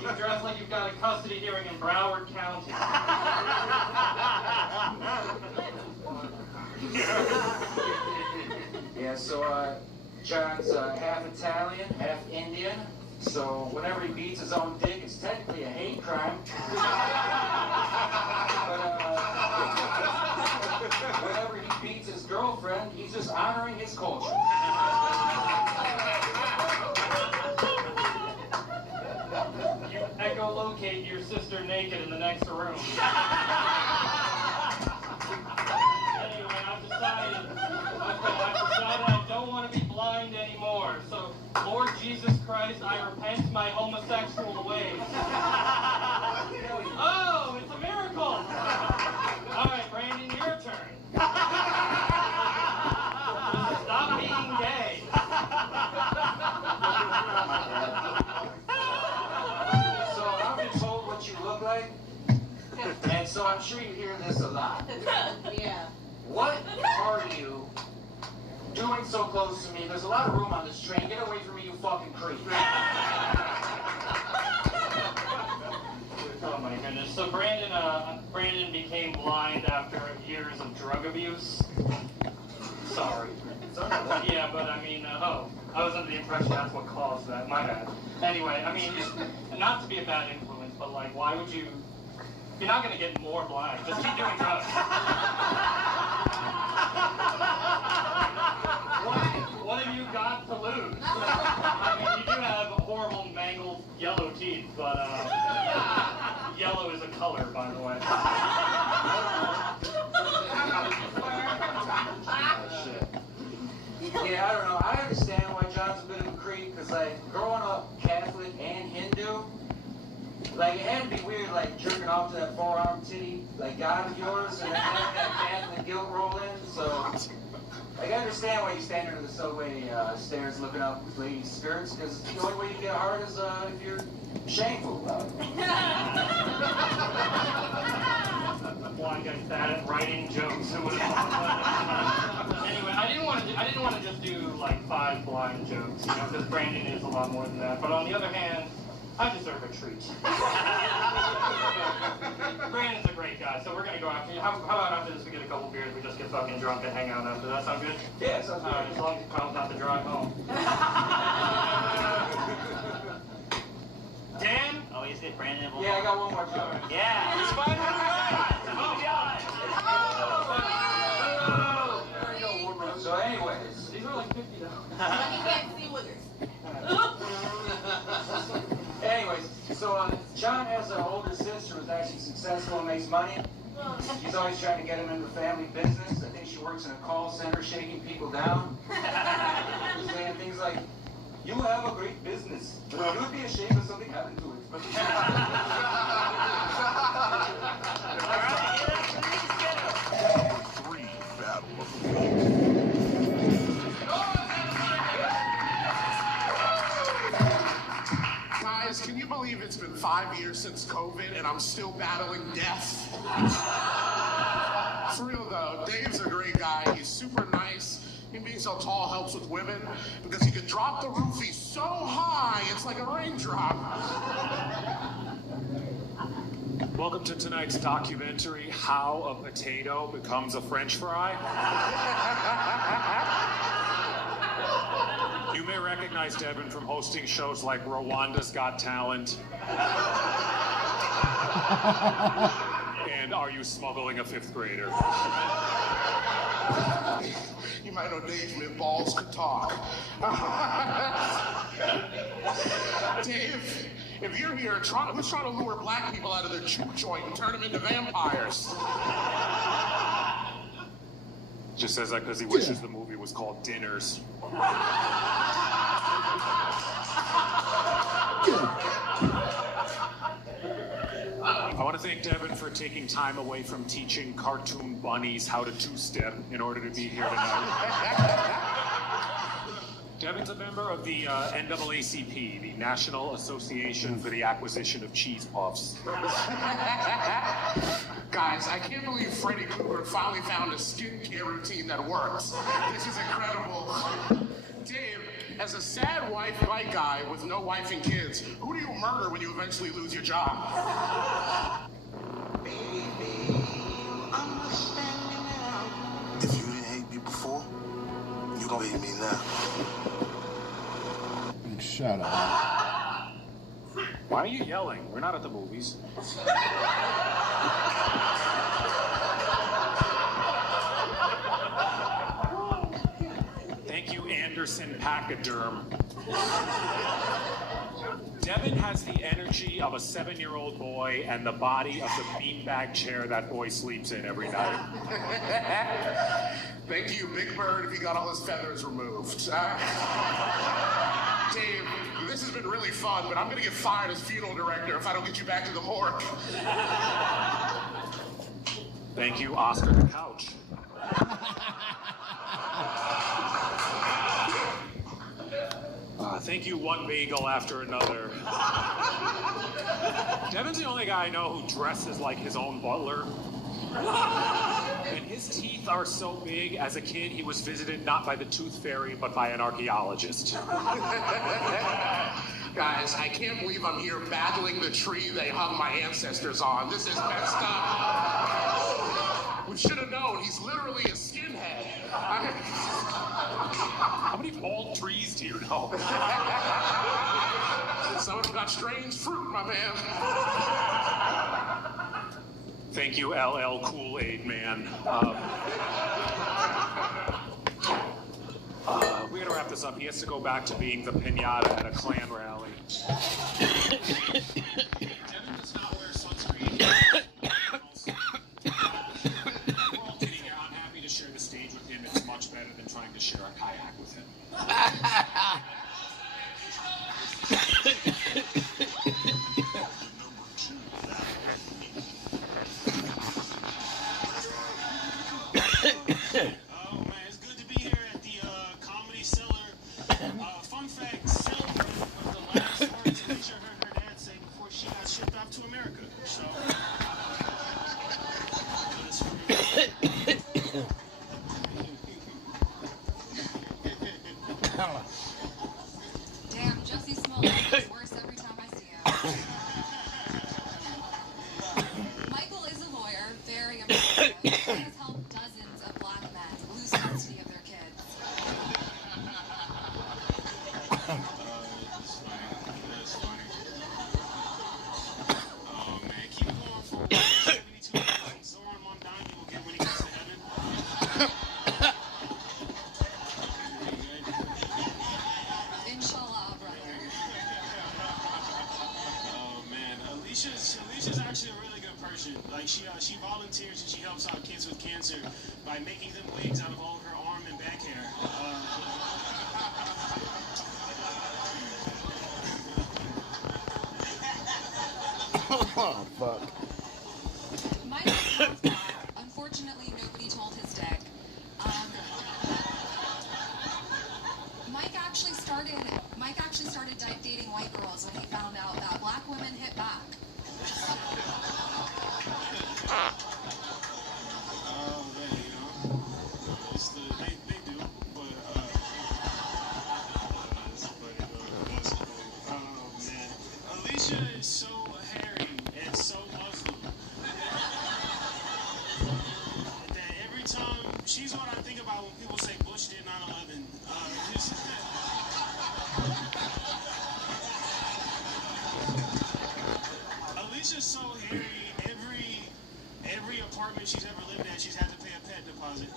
You dress like you've got a custody hearing in Broward County. Yeah, so John's half Italian, half Indian. So whenever he beats his own dick, it's technically a hate crime. But whenever he beats his girlfriend, he's just honoring his culture. You echolocate your sister naked in the next room. Anyway, I've decided I don't want to be blind anymore. So, Lord Jesus Christ, I repent my homosexual ways. Oh, it's a miracle! All right, Brandon, your turn. Stop being gay. So I've been told what you look like, and so I'm sure you hear this a lot. Yeah. What are you doing so close to me? There's a lot of room on this train. Get away from me, you fucking creep. Oh my goodness. So Brandon became blind after years of drug abuse. Sorry. Yeah, but I mean, I was under the impression that's what caused that. My bad. Anyway, I mean, not to be a bad influence, but like, why would you? You're not gonna get more blind. Just keep doing drugs. What have you got to lose? I mean, you do have horrible, mangled, yellow teeth, but yellow is a color, by the way. Yeah, I don't know. I understand why John's a bit of a creep, because like growing up Catholic and Hindu, Like, it had to be weird, like, jerking off to that forearm titty, like, God of yours, and then having that Catholic guilt roll in, so... Like, I understand why you stand under the subway stairs looking up ladies' skirts, because the only way you get hard is if you're shameful about it. One guy's bad at writing jokes. Who would have thought? Anyway, I didn't want to just do like 5 blind jokes, you know, because Brandon is a lot more than that. But on the other hand, I deserve a treat. Brandon's a great guy, so we're gonna go after you. How about after this we get a couple beers, we just get fucking drunk and hang out after? That sound good? Yeah, sounds good. As long as Kyle's not to drive home. Dan? Oh, is it Brandon? Yeah, I got one more joke. Yeah. It's fine. So anyways, these are like $50. You can't see wiggers. Anyways, so John has an older sister who's actually successful and makes money. She's always trying to get him into family business. I think she works in a call center shaking people down. She's saying things like, "You have a great business, but you would be ashamed if something happened to it." Three battle of the Bulls. Guys, can you believe it's been 5 years since COVID and I'm still battling death? For real though, Dave's a great guy. He's super nice. Him being so tall helps with women because he can drop the roofie so high, it's like a raindrop. Welcome to tonight's documentary, How a Potato Becomes a French Fry. You may recognize Devin from hosting shows like Rwanda's Got Talent and Are You Smuggling a Fifth Grader? You might know Dave from If Balls Could Talk. Dave, if you're here, who's trying to lure black people out of their juke joint and turn them into vampires? Just says that because he wishes the movie was called Dinners. I want to thank Devin for taking time away from teaching cartoon bunnies how to two-step in order to be here tonight. Devin's a member of the NAACP, the National Association for the Acquisition of Cheese Puffs. Guys, I can't believe Freddy Krueger finally found a skincare routine that works. This is incredible. Dave, as a sad white guy with no wife and kids, who do you murder when you eventually lose your job? If you didn't hate me before, you gonna hate me now. Shut up. Why are you yelling? We're not at the movies. Thank you, Anderson Pachyderm. Devin has the energy of a 7-year-old boy and the body of the beanbag chair that boy sleeps in every night. Thank you, Big Bird, if he got all his feathers removed. Dave, this has been really fun, but I'm gonna get fired as funeral director if I don't get you back to the morgue. Thank you, Oscar the Couch. Thank you, one bagel after another. Devin's the only guy I know who dresses like his own butler. And his teeth are so big, as a kid, he was visited not by the tooth fairy, but by an archaeologist. Guys, I can't believe I'm here battling the tree they hung my ancestors on. This is messed up. We should have known. He's literally a skinhead. How many bald trees do you know? Some of them got strange fruit, my man. Thank you, LL Kool-Aid Man. We gotta wrap this up. He has to go back to being the pinata at a Klan rally. Devin does not wear sunscreen. We're all kidding here. I'm happy to share the stage with him. It's much better than trying to share a kayak with him. America. So. Damn, Jesse Smollett gets worse every time I see him. Michael is a lawyer, very impressive. He has helped dozens of black men lose custody of their kids. That's funny. Oh man, keep going for 72 hours. Zoran Mondani will get when he gets to heaven. Inshallah, brother. Oh man, Alicia's actually a really good person. Like she volunteers and she helps out kids with cancer by making them wigs out of all of her arm and back hair. Oh, fuck. Michael's unfortunately, nobody told his dick. Mike actually started dating white girls when he found out that black women hit back. They do, but man, Alicia is so hairy and so Muslim that every time she's what I think about when people say Bush did 9/11. Alicia's so hairy. Every apartment she's ever lived at, she's had to pay a pet deposit.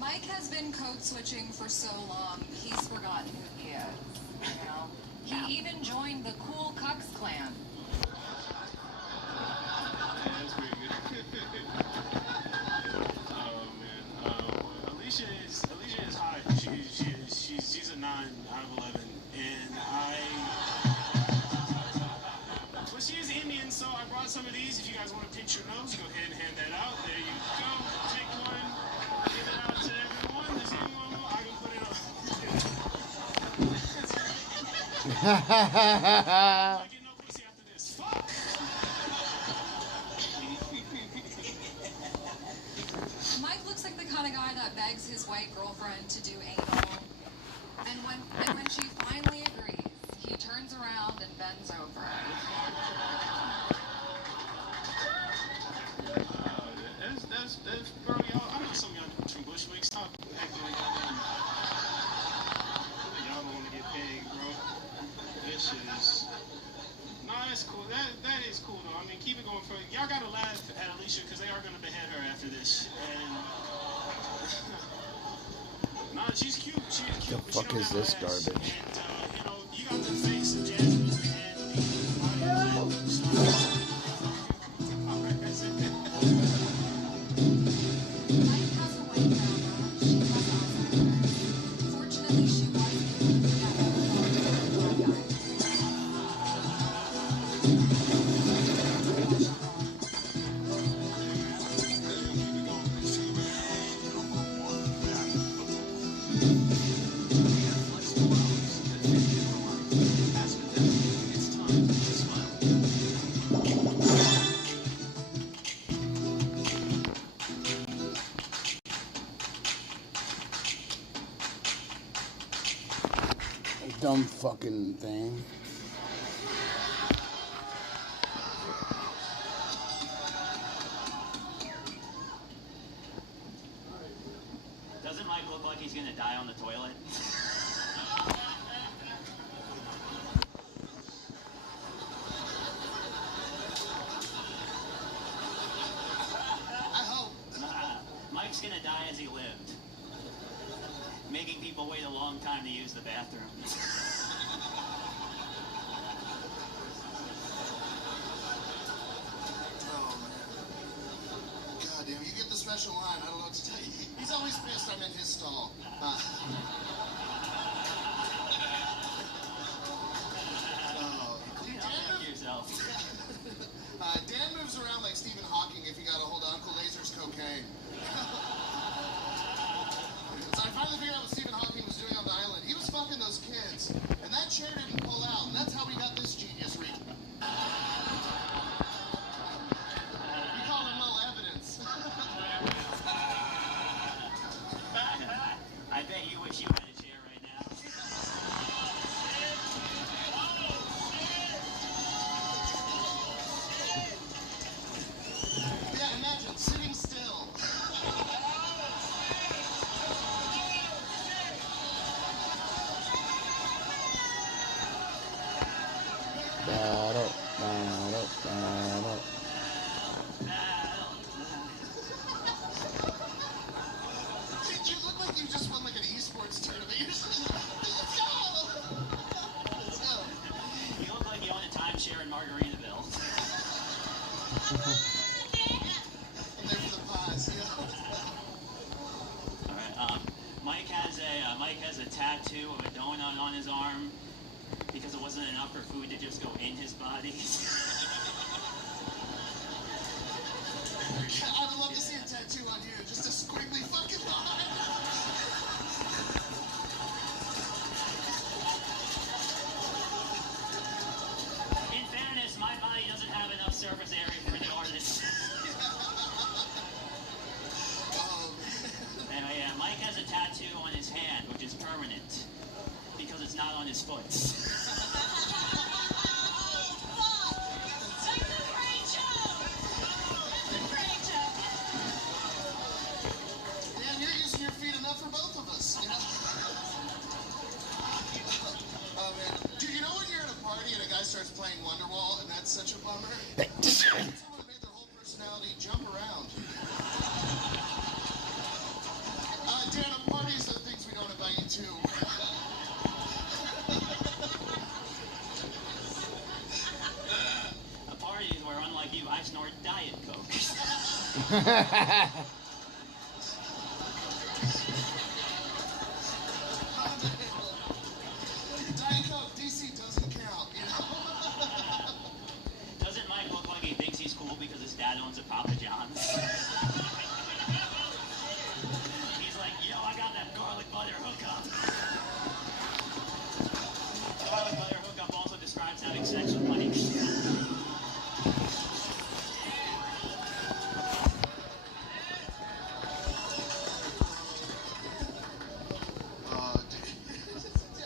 Mike has been code switching for so long, he's forgotten who he is. You know, he even joined the Cool Cucks Clan. Yeah, that's pretty good. Oh man, Alicia is hot. She's a 9 out of 11, and but she is Indian, so I brought some of these. If you guys want to pinch your nose, go ahead and hand that out. There you go. Take one. Give it out to everyone. There's anyone more? I can put it on. I get no pussy after this. Fuck. Mike looks like the kind of guy that begs his white girlfriend to do anal. And when she finally agrees, he turns around and bends over. That's bro, y'all. I know some of y'all do some bushwicks. Stop acting like y'all don't want to get paid, bro. This shit is. Nah, that's cool. That is cool though. I mean, keep it going for y'all. Gotta laugh at Alicia because they are gonna behead her after this. And nah, she's cute. She's cute. The fuck is this garbage? And you know, you got the face of Jasmine and alright, that's it. Mike has a white grandma. She has Alzheimer's. Fortunately, she was able to get her Dumb fucking thing. Doesn't Mike look like he's gonna die on the toilet? I hope. Mike's gonna die as he lived, making people wait a long time to use the bathroom. Oh, man. God damn, you get the special line. I don't know what to tell you. He's always pissed I'm in his stall. Oh, Clean up after yourself. Dan moves around like Stephen Hawking if you got a hold of Uncle Laser's cocaine. So I saving those kids. And that chair didn't pull out, and that's how we got this genius read. We call him no evidence. I bet you wish you had a chair right now. Yeah, imagine sitting still. You look like you just won like an esports tournament. You're just, let's go! Let's go. You look like you own a timeshare in Margaritaville. I'm there for the pause, you know? Alright, Mike has a tattoo of a donut on his arm because it wasn't enough for food to just go in his body. I would love to see a tattoo on you, just a squiggly fucking line. In fairness, my body doesn't have enough surface area for an artist. Anyway, yeah, Mike has a tattoo on his hand, which is permanent, because it's not on his foot. Man, you're using your feet enough for both of us, you know? Oh, man. Dude, you know when you're at a party and a guy starts playing Wonderwall and that's such a bummer? Someone made their whole personality jump around. Dan, a party's the things we don't invite you to. A party is where, unlike you, I snort Diet Coke. Diet Coke, DC doesn't count, you know? Doesn't Mike look like he thinks he's cool because his dad owns a Papa John's? He's like, yo, I got that garlic butter hookup. Garlic butter hookup also describes having sex with Mike.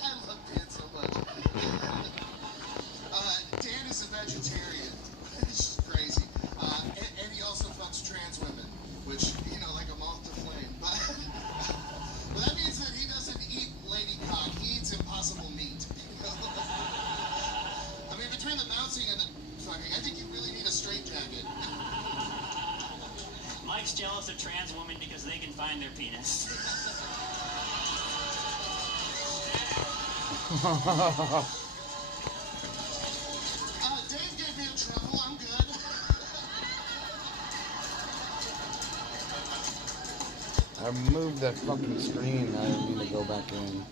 I love Dan so much. Dan is a vegetarian. It's just crazy. And he also fucks trans women, which, you know, like a moth to flame. But that means that he doesn't eat lady cock. He eats impossible meat. I mean, between the bouncing and the fucking, I think you really need a straitjacket. Mike's jealous of trans women because they can find their penis. Dave gave me a truffle. I'm good. I moved that fucking screen. I didn't need to go back in.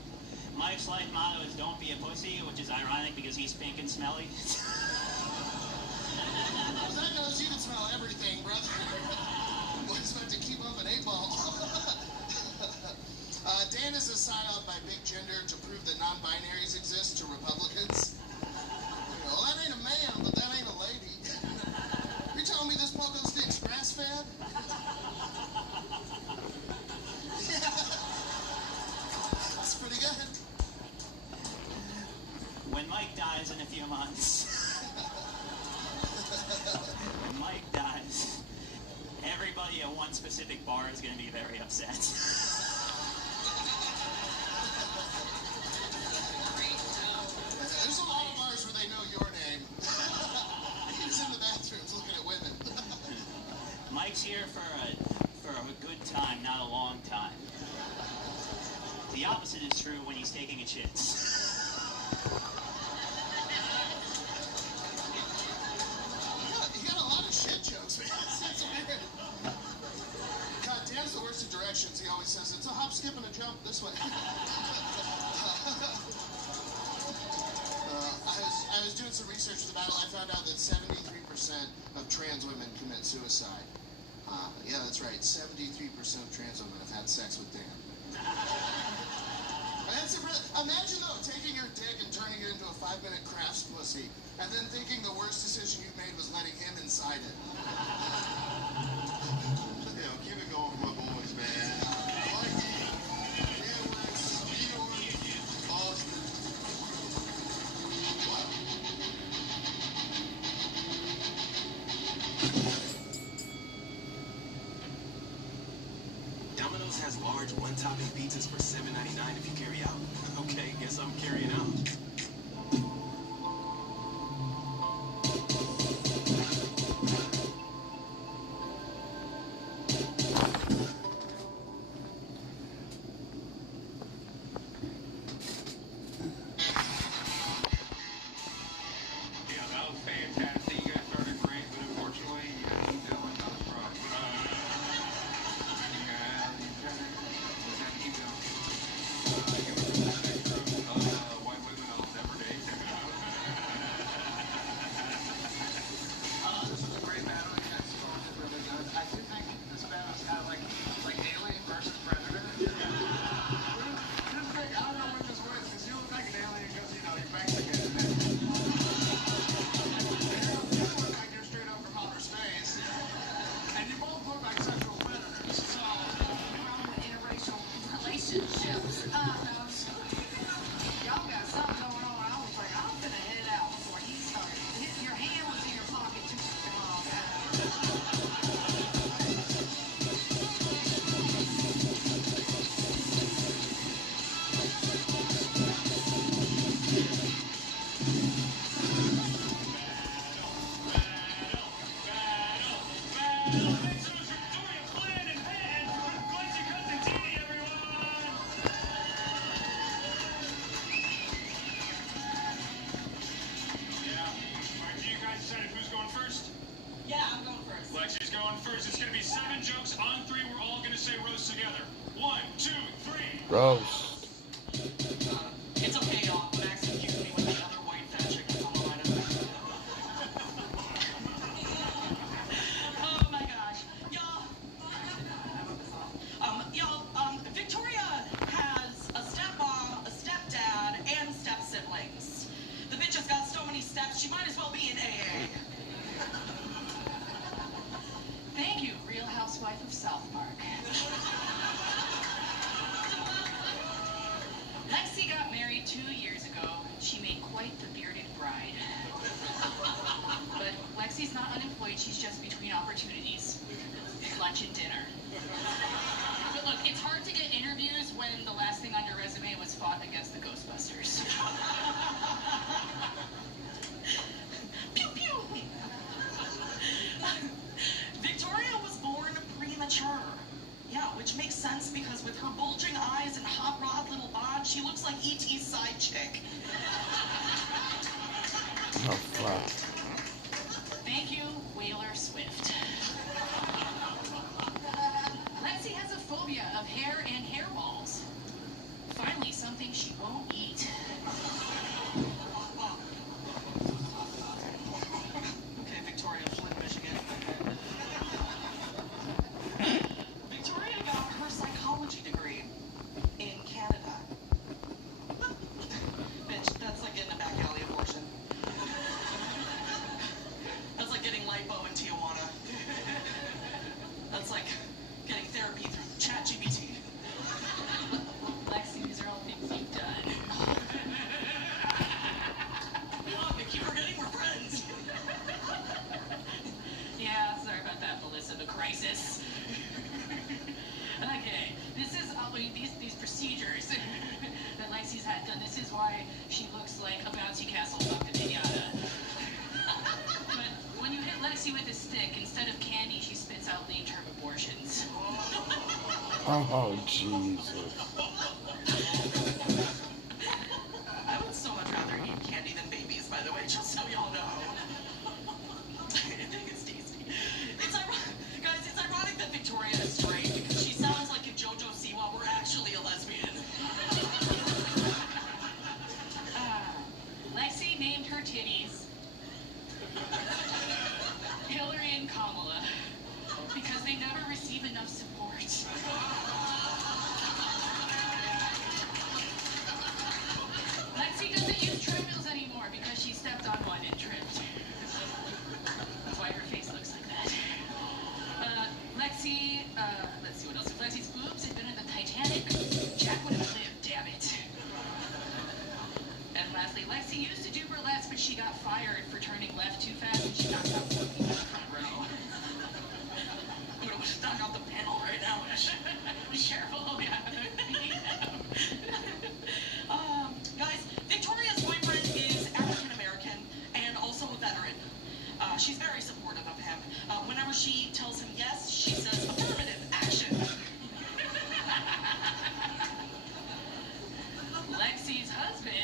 Mike's life motto is don't be a pussy, which is ironic because he's pink and smelly. Well, that knows you can smell everything, brother. Boys about to keep up an 8-ball. Dan is a sign-off by Big Gender to prove that non-binaries exist to Republicans. You know, well, that ain't a man, but that ain't a lady. You're telling me this pogo stick's grass-fed? Yeah. That's pretty good. When Mike dies in a few months, when Mike dies, everybody at one specific bar is going to be very upset. There's a lot of bars where they know your name. He's in the bathrooms looking at women. Mike's here for a good time, not a long time. The opposite is true when he's taking a shit. You got a lot of shit jokes, man. That's weird. God, Dan's the worst at directions. He always says, it's a hop, skip, and a jump this way. I was doing some research for the battle. I found out that 73% of trans women commit suicide. Yeah, that's right. 73% of trans women have had sex with Dan. Imagine though taking your dick and turning it into a 5-minute crafts pussy, and then thinking the worst decision you made was letting him inside it. Yo, keep it going for my boys, man. Domino's has large one-topping pizzas for $7.99 if you carry out. Okay, guess I'm carrying out. Lexi's going first. It's going to be 7 jokes on 3. We're all going to say roast together. 1, 2, 3. Roast. It's okay, y'all. Max confused me with the other white fat chick that's on the line. Oh my gosh. Y'all, Victoria has a stepmom, a stepdad, and step-siblings. The bitch has got so many steps, she might as well be in AA. Thank you, Real Housewife of South Park. Lexi got married 2 years ago. She made quite the bearded bride. But Lexi's not unemployed, she's just between opportunities. Lunch and dinner. But look, it's hard to get interviews when the last thing on your resume was fought against the Ghostbusters. Pew pew! Victoria was born premature. Yeah, which makes sense because with her bulging eyes and hot rod little bod, she looks like E.T.'s side chick. Oh, fuck. Thank you, Whaler Swift. Lexi has a phobia of hair and hair balls. Finally, something she won't eat. Okay, Victoria, Flint, Michigan. Victoria got her psychology degree in Canada. Bitch, that's like getting a back alley abortion. That's like getting lipo in Tijuana. That's like getting therapy through ChatGPT. Lexi, these are all things you've done. Look, I keep forgetting we're friends. Yeah, sorry about that, Melissa, the crisis. Okay, this is these procedures that Lexi's had done. This is why she looks like a bouncy castle fucked a pinata. But when you hit Lexi with a stick, instead of candy, she spits out late-term abortions. Oh, Jesus. I would so much rather eat candy than babies, by the way, just so y'all know. I think it's tasty. Guys, it's ironic that Victoria is straight because she sounds like if JoJo Siwa were actually a lesbian. Lexi named her titties Hillary and Kamala because they never receive enough support.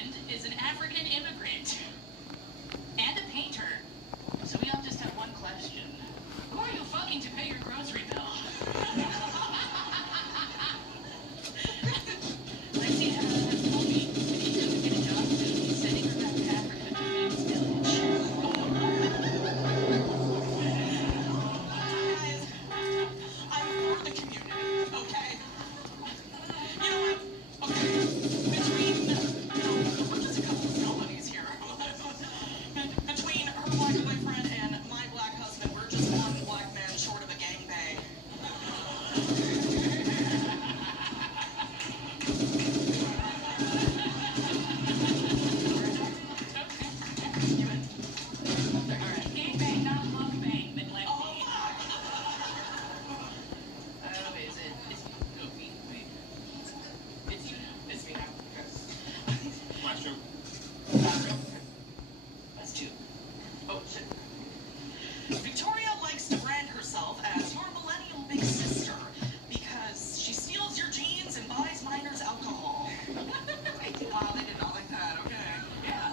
husband is an African immigrant and a painter. So we all just have one question. Who are you fucking to pay your grocery bill? Lexi has told me if he doesn't get a job soon, he's sending her back to Africa to James Village. Guys, I'm for the community, okay? You know what? Okay, between, we're just a couple of nobodies here. Between her black boyfriend and my black husband, we're just one black man short of a gangbang. Gangbang, not mukbang, but like. Oh, fuck! Oh, is it? No, wait. It's you now. It's me now. Last joke. That's two. Oh, shit. Victoria likes to brand herself as your millennial big sister because she steals your jeans and buys minors alcohol. Wow, they did not like that, okay. Yeah.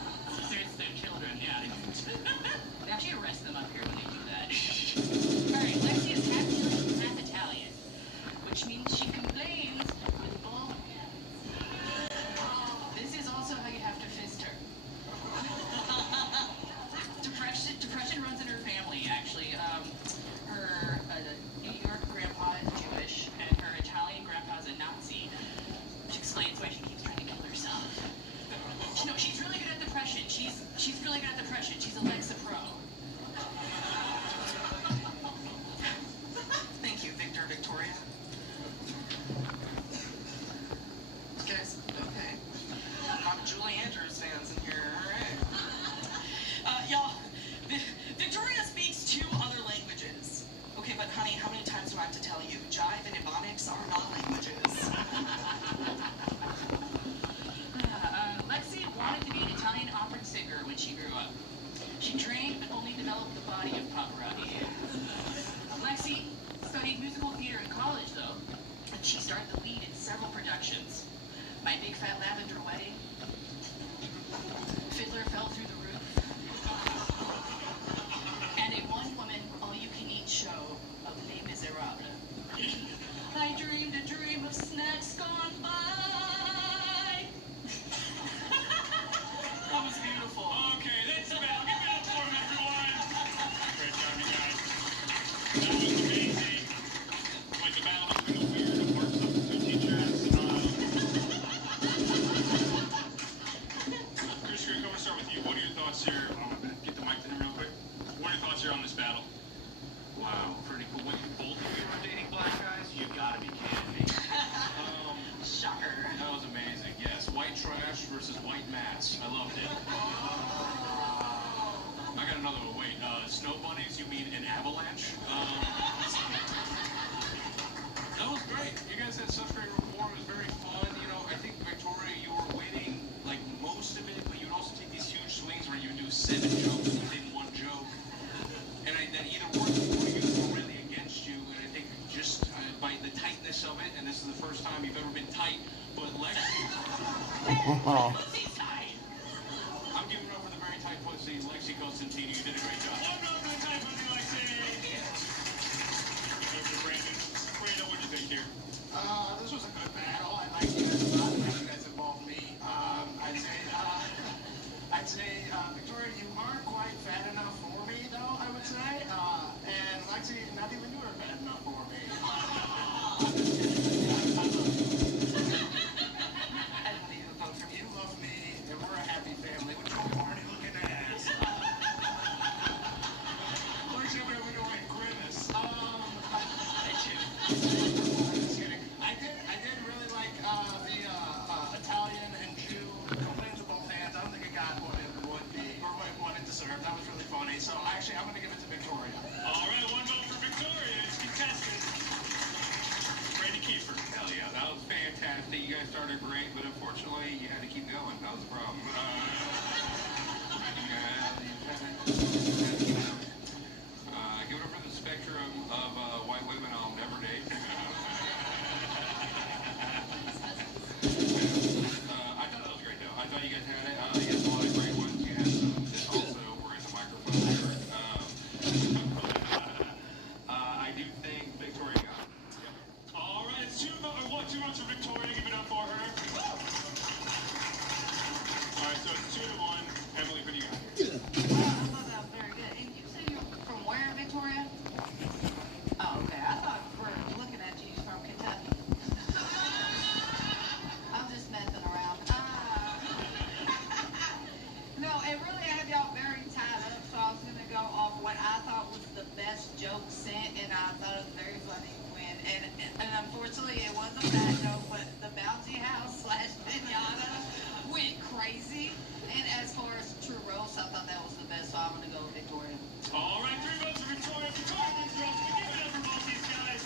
Since they're children, yeah. They actually arrest them up here when they do that. Alright, Lexi is half Italian, which means she complains with both hands. This is also how you have to fist her. Depression runs in her family, actually. Her New York grandpa is Jewish, and her Italian grandpa is a Nazi, which explains why she keeps trying to kill herself. No, she's really good at depression. She's really good at depression. She's Alexa Pro. Thank you, Victoria. Guys, okay. Not Julie Andrews fans in here, alright. Y'all, Victoria speaks 2 other languages. Okay, but honey, how many times do I have to tell you? Jive and Ebonics are not languages. Lexi wanted to be an Italian opera singer when she grew up. She trained but only developed the body of Pavarotti. Lexi studied musical theater in college, though, and she started the lead in several productions. My Big Fat Lavender Wedding, Fiddler Fell Through the Roof, and a one-woman all-you-can-eat show of Les Miserables. I dreamed a dream of snacks gone by. That was beautiful. Okay, that's about. Give it up for him, everyone. Great job, you guys. That was amazing. Like the battle between the weird and work substitute teachers. Chris, I'm going to start with you. What are your thoughts here? Get the mic to him real quick. What are your thoughts here on this battle? Wow, pretty cool. Wait, both of you are dating black guys? You gotta be kidding me. Shocker. That was amazing. Yes, white trash versus white mats. I loved it. I got another one. Wait, snow bunnies? You mean an avalanche? That was great. You guys had such great rapport. It was very fun. You know, I think Victoria, you were winning like most of it, but you'd also take these huge swings where you do 7 jokes within 1 joke. And that either worked for you or really against you. And I think just by the tightness of it, and this is the first time you've ever been tight, but Lexi. Pussy's tight. I'm giving it up for the very tight pussy, Lexi Constantini. You did a great job. One more for the tight pussy, Lexi. Brandon. Brandon, what do you think here? This was a good battle. I like you guys a lot. I like you guys involved me. I'd say, Victoria, you aren't quite fat enough for me, though, I would say. And Lexi, not even you are fat enough for me. And how do you vote from you? You love me, and we're a happy family. What you party looking ass? Lexi, I'm going to go and grimace. Just kidding. I did really like the Italian and Jew complaints with both hands. I don't think it got what it would be, or what it deserved. That was really funny. So actually, I'm going to give it to Victoria. All right, 1 vote for Victoria. It's contested. Randy Kiefer. Hell yeah, that was fantastic. You guys started great, but unfortunately, you had to keep going. That was the problem. Give it up for the spectrum of white women I'll never date. I thought that was great, though. I thought you guys had I'm gonna go with Victoria. All right, 3 votes for Victoria. Victoria wins, girls. But give it up for both these guys.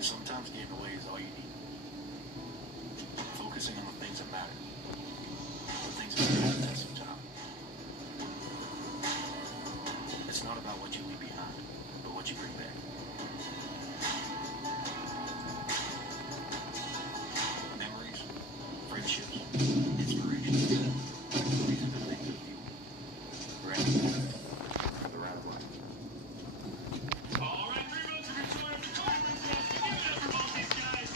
Sometimes getting away is all you need. Focusing on the things that matter. The things that stand the test of time. It's not about what you leave behind, but what you bring back. Memories, friendships, inspiration. These are the things that you bring for the ride of life. All right, 3 votes for Victoria. Victoria wins, girls. But give it up for both these guys.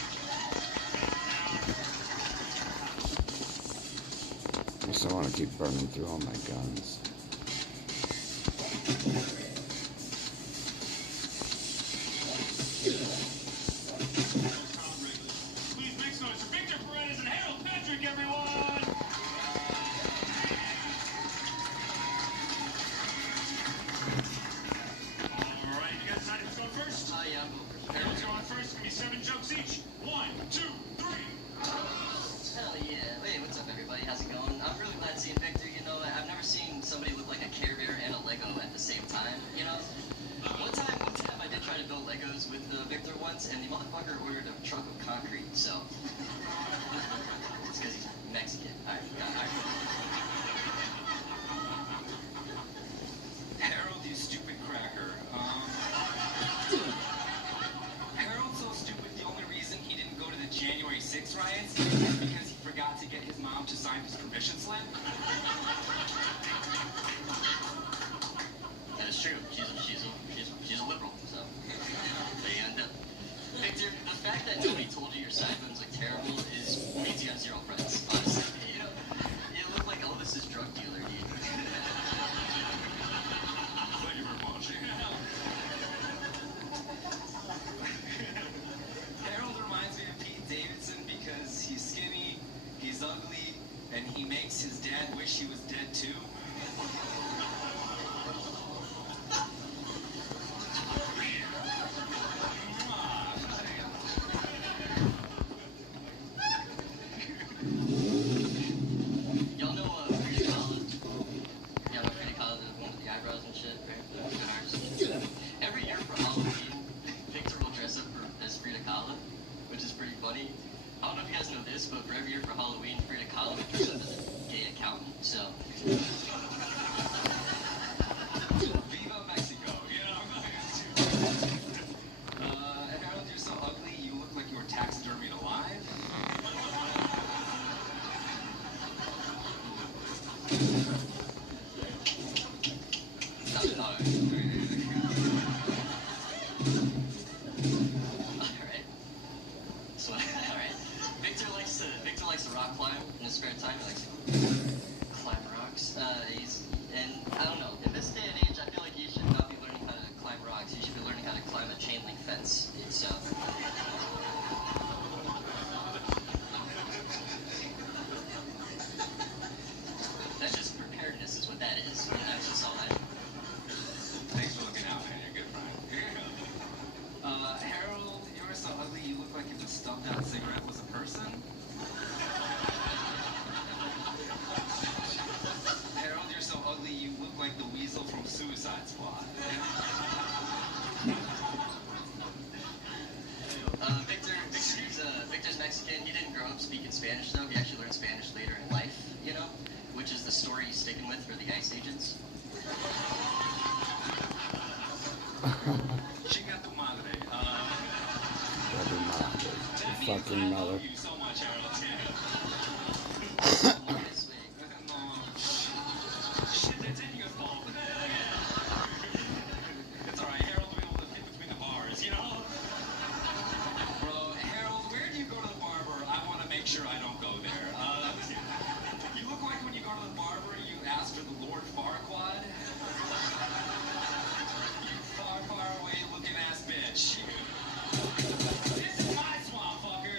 I still want to keep burning through all my guns. Please make some noise for Victor Perez and Harold Patrick, everyone! Alright, you guys decided who's going first? Yeah, I'll go first. Harold's going first. It's going to be 7 jokes each. 1, 2, 3. Hell yeah. Hey, what's up, everybody? How's it going? I'm really glad seeing Victor. You know, I've never seen somebody look like a Care Bear and a Lego at the same time, you know? One time I did try to build Legos with Victor once, and the motherfucker ordered a truck of concrete, so... It's because he's Mexican. Alright. Harold, you stupid cracker. Harold's so stupid, the only reason he didn't go to the January 6th riots is because he forgot to get his mom to sign his permission slip. That is true. She's a liberal, so... There you end up. Victor, the fact that nobody told you your sideburns look terrible means you have 0 friends, honestly. You know, you look like Elvis's drug dealer, dude. Thank you very much. Harold reminds me of Pete Davidson because he's skinny, he's ugly, and he makes his dad wish he was dead too. Y'all know Frida Kahlo? Y'all know Frida Kahlo, the one with the eyebrows and shit, right? The artist. Every year for Halloween, Victor will dress up as Frida Kahlo, which is pretty funny. I don't know if you guys know this, but for every year for Halloween, Frida Kahlo will dress up as a gay accountant, so... Viva Mexico, you know? Harold, you're so ugly, you look like you were taxidermied alive. Alright. So, alright. Victor likes to rock climb in his spare time. He likes to climb rocks. And I don't know, in this day and age, I feel like you should not be learning how to climb rocks. You should be learning how to climb a chain link fence. So... That's just preparedness is what that is. That's just all that. Thanks for looking out, man. You're a good friend. Harold, you're so ugly, you look like if a stumped-out cigarette was a person. Harold, you're so ugly, you look like the weasel from Suicide Squad. Victor's Mexican. He didn't grow up speaking Spanish, though. He actually learned Spanish later in life, you know? Which is the story he's sticking with for the ICE agents. Chinga tu madre. Fucking mother. You so much, Harold. Shit, that's India's fault. It's alright, Harold will be able to fit between the bars, you know? Bro, Harold, where do you go to the barber? I want to make sure I don't go there. You look like when you go to the barber, you ask for the Lord Farquaad. You far away looking ass bitch. This is my swamp, fucker.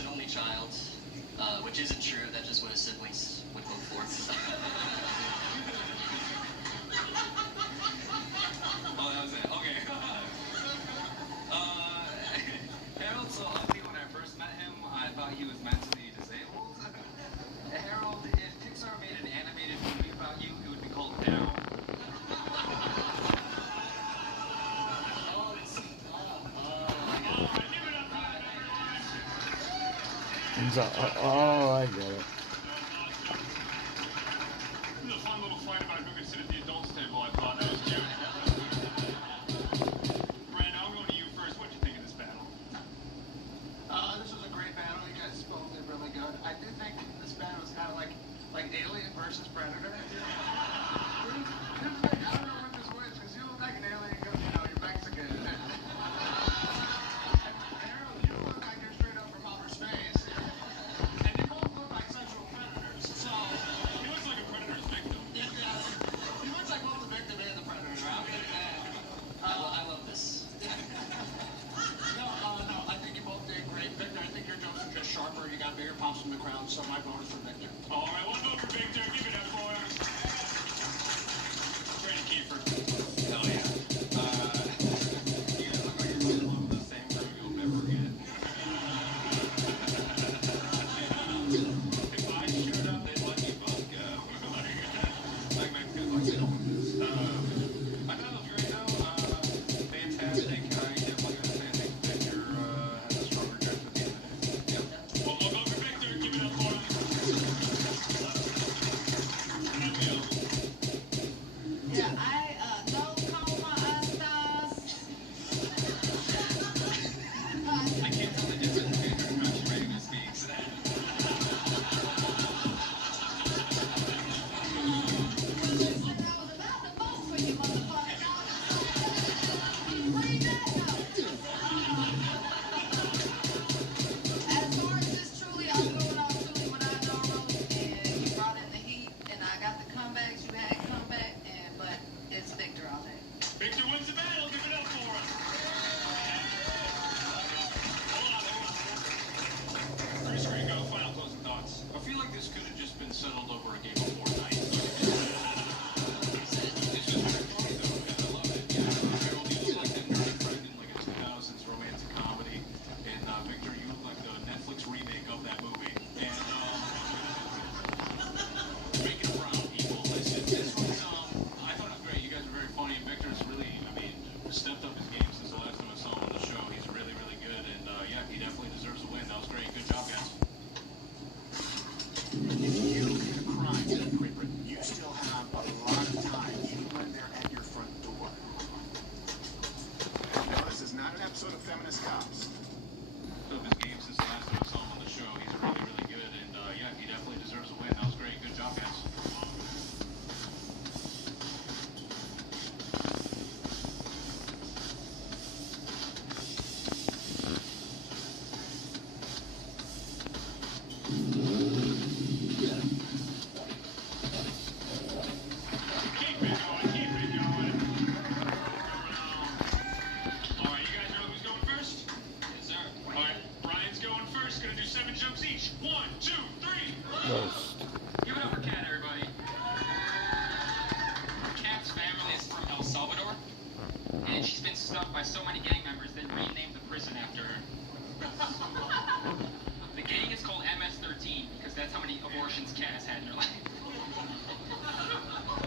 an only child, which isn't true. That's just what his siblings would vote for. Oh, that was it. Okay. Harold's so ugly. When I first met him, I thought he was mentally disabled. Harold, if Pixar made an animated movie about you, it would be called Down. Oh, I get it. This is a fun little fight about who could sit at the adults table. I thought that was cute. Brandon, I'm going to you first. What did you think of this battle? This was a great battle. You guys both did really good. I did think this battle was kind of like Alien versus Predator. I don't know what this was because you look like an alien because you're Mexican. Harold, you look like you're straight up from outer space. And you both look like sexual predators. So He looks like a predator's victim. yeah, he looks like both the victim and the predator. I'll get that. I love this. No, I think you both did great. Victor, I think your jokes are just sharper. You got bigger pops from the crowd, so my vote is for Victor. All right, one vote for Victor. Give it up for him. Brandon Kiefer. Hell yeah. You guys look like you're going to love the same girl you'll never get. If I showed up, they'd let me both go. Like my kids like, they don't want this. I thought it was great though. Fantastic. I definitely gotta say I think Victor has a stronger judge at the end of the day. Yep. One more vote for Victor. Give it up for him. Yeah, no como estas. I can't tell the difference between how she regularly speaks. As far as this truly, I'm going on truly what I know, Rose, and you brought in the heat, and I got the comebacks, you had comeback, but it's Victor all day. Victor wins the battle. Give it up for him. Chris, where you go? Final closing thoughts. I feel like this could have just been settled over a game of Fortnite. This was very funny though, and I love it. Yeah, Harold, you look like that nerdy friend in like a 2000s romantic comedy, and Victor, you look like the Netflix remake of that movie. And making them round people. Listen, this was I thought it was great. You guys were very funny. Victor's really, stepped up his game since the last time I saw him on the show. He's really, really good, and yeah, he definitely deserves a win. That was great. Good job, guys. If you hit a crime scene, you still have a lot of time, even when they're at your front door. Now, this is not an episode of Feminist Cops. Up his game since the last time I saw him on the show. He's really, really good, and yeah, he definitely deserves a win. That was great. Good job, guys. Keep it going. Keep it going. All right, you guys know who's going first? Yes, sir. All right, Brian's going first. Gonna do 7 jumps each. 1, 2, 3. Ghost. Give it up for Kat, everybody. Kat's family is from El Salvador, and she's been stuck by so many gang members they renamed the prison after her. The gang is called MS-13 because that's how many abortions Kat has had in her life.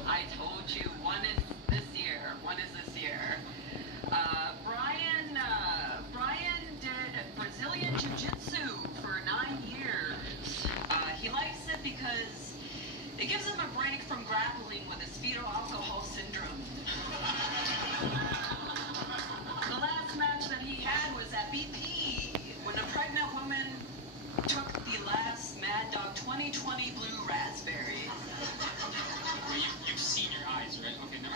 I told you, one is this year. Brian did Brazilian Jiu-Jitsu for 9 years. He likes it because it gives him a break from grappling with his fetal alcohol syndrome. The last match that he had was at BP when a pregnant woman took the last Mad Dog 2020 Blue Raspberry. Well, you've seen your eyes, right? Okay, no.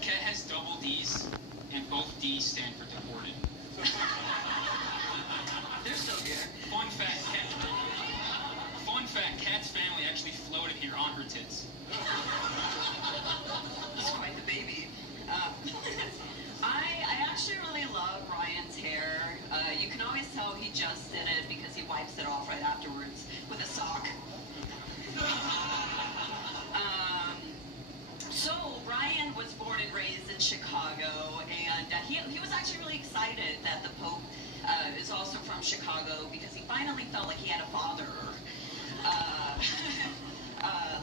Kat has double D's, and both D's stand for deported. They're still here. Fun fact, Kat's family actually floated here on her tits. He's quite the baby. I actually really love Brian's hair. You can always tell he just did it because he wiped actually really excited that the Pope is also from Chicago because he finally felt like he had a father.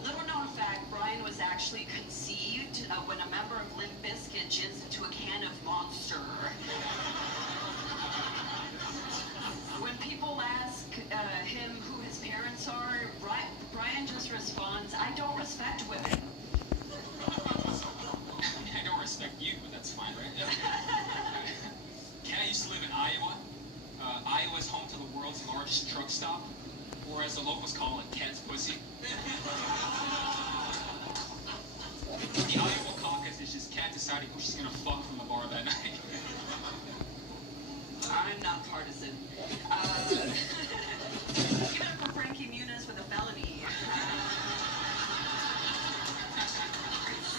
Little known fact, Brian was actually conceived when a member of Limp Bizkit jizzed into a can of Monster. When people ask him who his parents are, Brian just responds, "I don't respect women." I don't respect you, but that's fine, right? Kat used to live in Iowa. Iowa's home to the world's largest truck stop, or as the locals call it, Cat's Pussy. The Iowa caucus is just Kat deciding who she's gonna fuck from the bar that night. I'm not partisan. Give it up for Frankie Muniz with a felony. Let's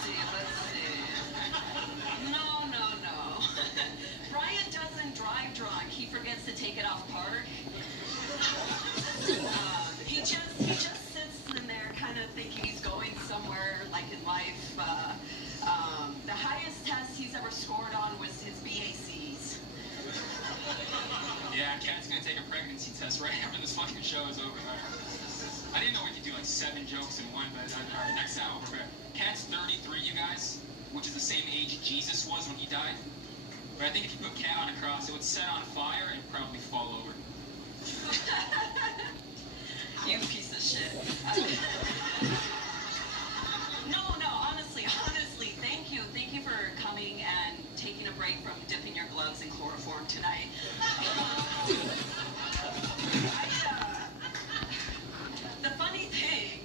see. No. Brian doesn't drive drunk. He forgets to take it off park. He just sits in there kind of thinking he's going somewhere like in life. The highest test he's ever scored on was his BACs. Yeah, Kat's gonna take a pregnancy test right after this fucking show is over. I didn't know we could do like 7 jokes in one, but alright, next time I'll prepare. Kat's 33, you guys, which is the same age Jesus was when he died. But I think if you put Kat on a cross, it would set on fire and probably fall over. You piece of shit. No, honestly, thank you for coming and taking a break from dipping your gloves in chloroform tonight.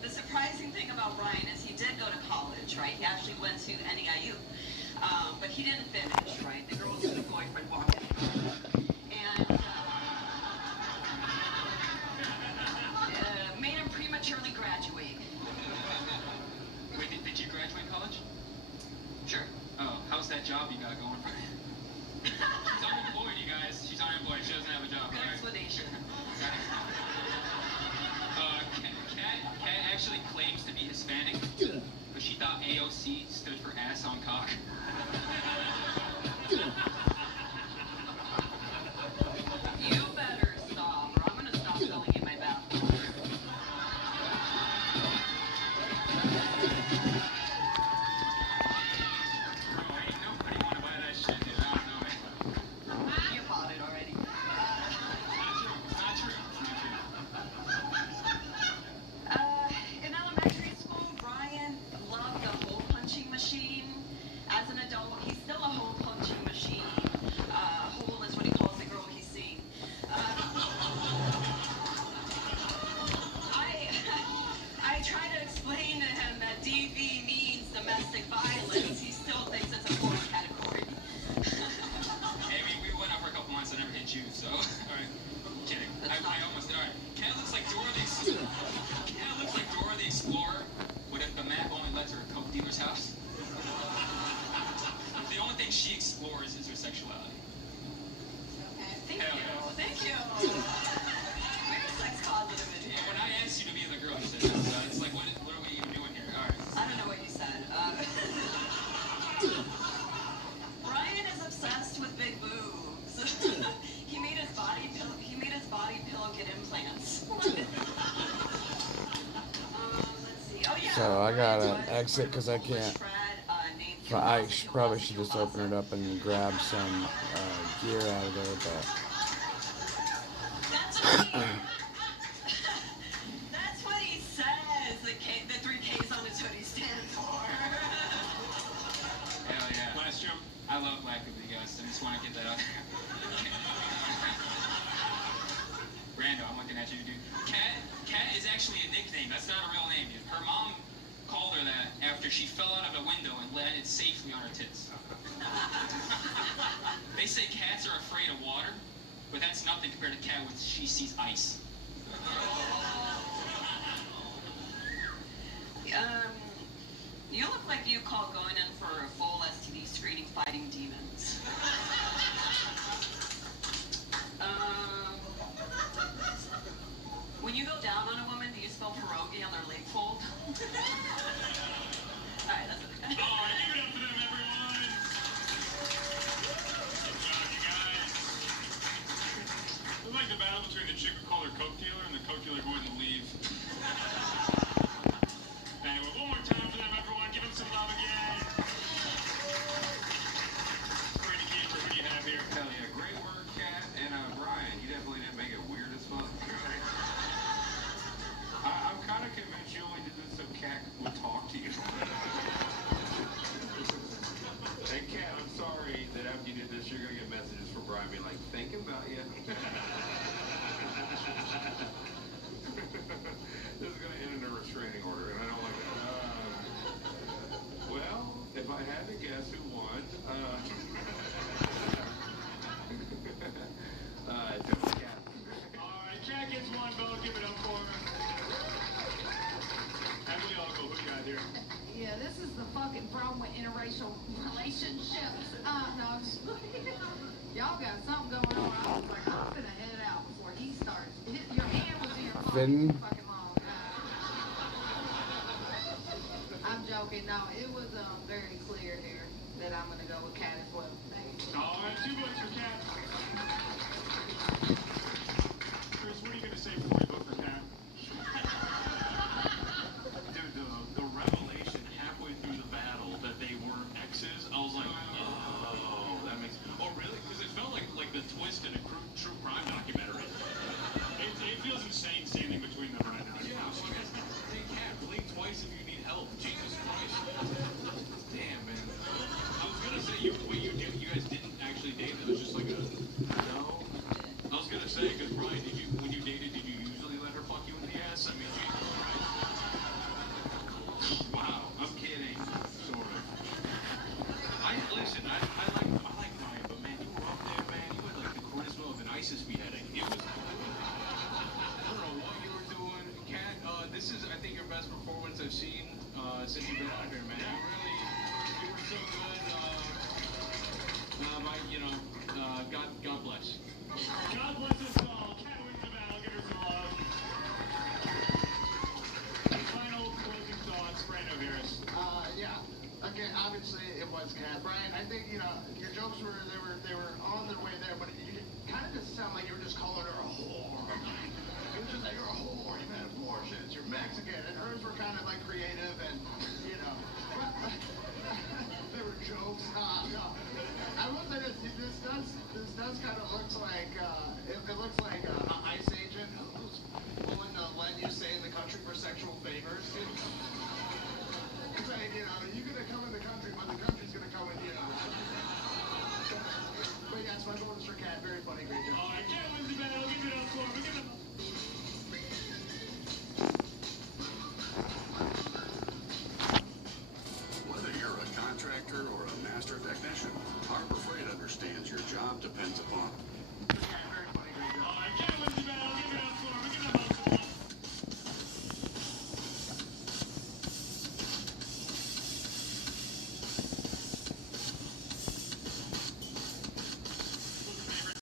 The surprising thing about Brian is he did go to college, right? He actually went to NEIU, but he didn't finish, right? The girl's boyfriend walked in, and made him prematurely graduate. Wait, did you graduate college? Sure. Oh, how's that job you got going for you? She's unemployed, you guys. She's unemployed. She doesn't have a job. Good Right? explanation. Kat actually claims to be Hispanic, but she thought AOC stood for ass on cock. You better stop, or I'm gonna stop filling in my bathroom. Nobody want to buy that shit, dude. I don't know, man. You bought it already. Not true. In elementary school, Brian loved the hole punching machine. As an adult, he's still a hole punching machine. Hole is what he calls the girl he's seen. I try to explain to him that DV means domestic violence. He still thinks it's a foreign category. Hey, we went out for a couple months. I never hit you, so alright. Kidding. I almost did. Alright. Kat looks like Dora the Explorer. What if the map only led to her coke dealer's house? The only thing she explores is her sexuality. Thank you. Very sex positive in here. When I asked you to be the girl, you said no. So it's like, what are we even doing here? Alright. I don't know what you said. Brian is obsessed with big boobs. He made his body pillow get implants. Let's see. Oh yeah. So I gotta exit because I can't. So I probably should just open it up and grab some gear out of there, but. That's what he says. The 3 Ks on his hoodie stand for. Hell yeah. Last jump. I love Black People, you guys. I just want to get that out there. Brando, I'm looking at you, dude. Kat is actually a nickname. That's not a real name, dude. Her mom called her that after she fell out of a window and landed safely on her tits. They say cats are afraid of water, but that's nothing compared to Kat when she sees ice. You look like you called going in for a full STD screening fighting demons. When you go down on a woman, do you spell pierogi on their leg fold? Alright, that's okay. Alright, give it up for them, everyone! coke dealer, and the coke dealer wouldn't leave. Anyway, one more time for them, everyone. Give them some love again. Brady Keeper, who do you have here? Hell yeah, great work, Kat, and Brian. You definitely didn't make it weird as fuck. I'm kind of convinced you only did this so Kat would talk to you. Hey, Kat, I'm sorry that after you did this, you're gonna get messages from Brian being like, thinking about you. This is gonna end in a restraining order, and I don't like that. Well, if I had to guess who won, it's Kat. All right, Kat gets one vote. Give it up for her. Emily Uncle, who you got here? Yeah, this is the fucking problem with interracial relationships. No, I'm just y'all got something going on. I was like, I'm gonna head out before he starts. Your hand was in your pocket too fucking long. I'm joking. No, it was very clear here that I'm gonna go with Kat as well. Thanks. All right, 2 votes for Kat. Chris, what are you gonna say before you vote for Kat? Dude, the revelation halfway through the battle that they were exes, I was like, oh, that makes. Oh, really? Because it felt like the twist in a true crime documentary. It feels insane standing between them right now. Yeah, hey, Kat, blink twice if you need help. Jesus Christ. Damn, man. I was gonna say, you guys didn't actually date. It was just like a. No. I was gonna say, because Brian, when you dated, did you usually let her fuck you in the ass? I mean, Jesus Christ. Wow, I'm kidding, sort of. Listen, I like Brian, but man, you were up there, man. You had like the charisma of an ISIS beheading. It was. I don't know what you were doing, Kat. This is, I think, your best performance I've seen since you've been out here, man. You were so good. God bless. God bless us all. Kat wins the battle. Give her some love. Final closing thoughts, Brando Harris. Yeah. Again, obviously it was Kat. Brian, I think, your jokes were on their way there, but you kind of just sound like you were just calling her a whore. It was just like, you're a whore, you've had abortions, you're Mexican, and hers were kind of like creative and, there were jokes. No. I will say this does kind of looks like, it looks like an ICE agent who's willing to let you stay in the country for sexual favors. It's like, you're gonna come in the country, but the country's gonna come in, But yeah, special orders for Kat. Very funny, great job. All right, Kat wins the battle. Give it up for her. Whether you're a contractor or a master technician, Harbor Freight understands your job depends upon. Very funny, great job. All right, Kat wins the battle. Give it up for her. Give it up for her.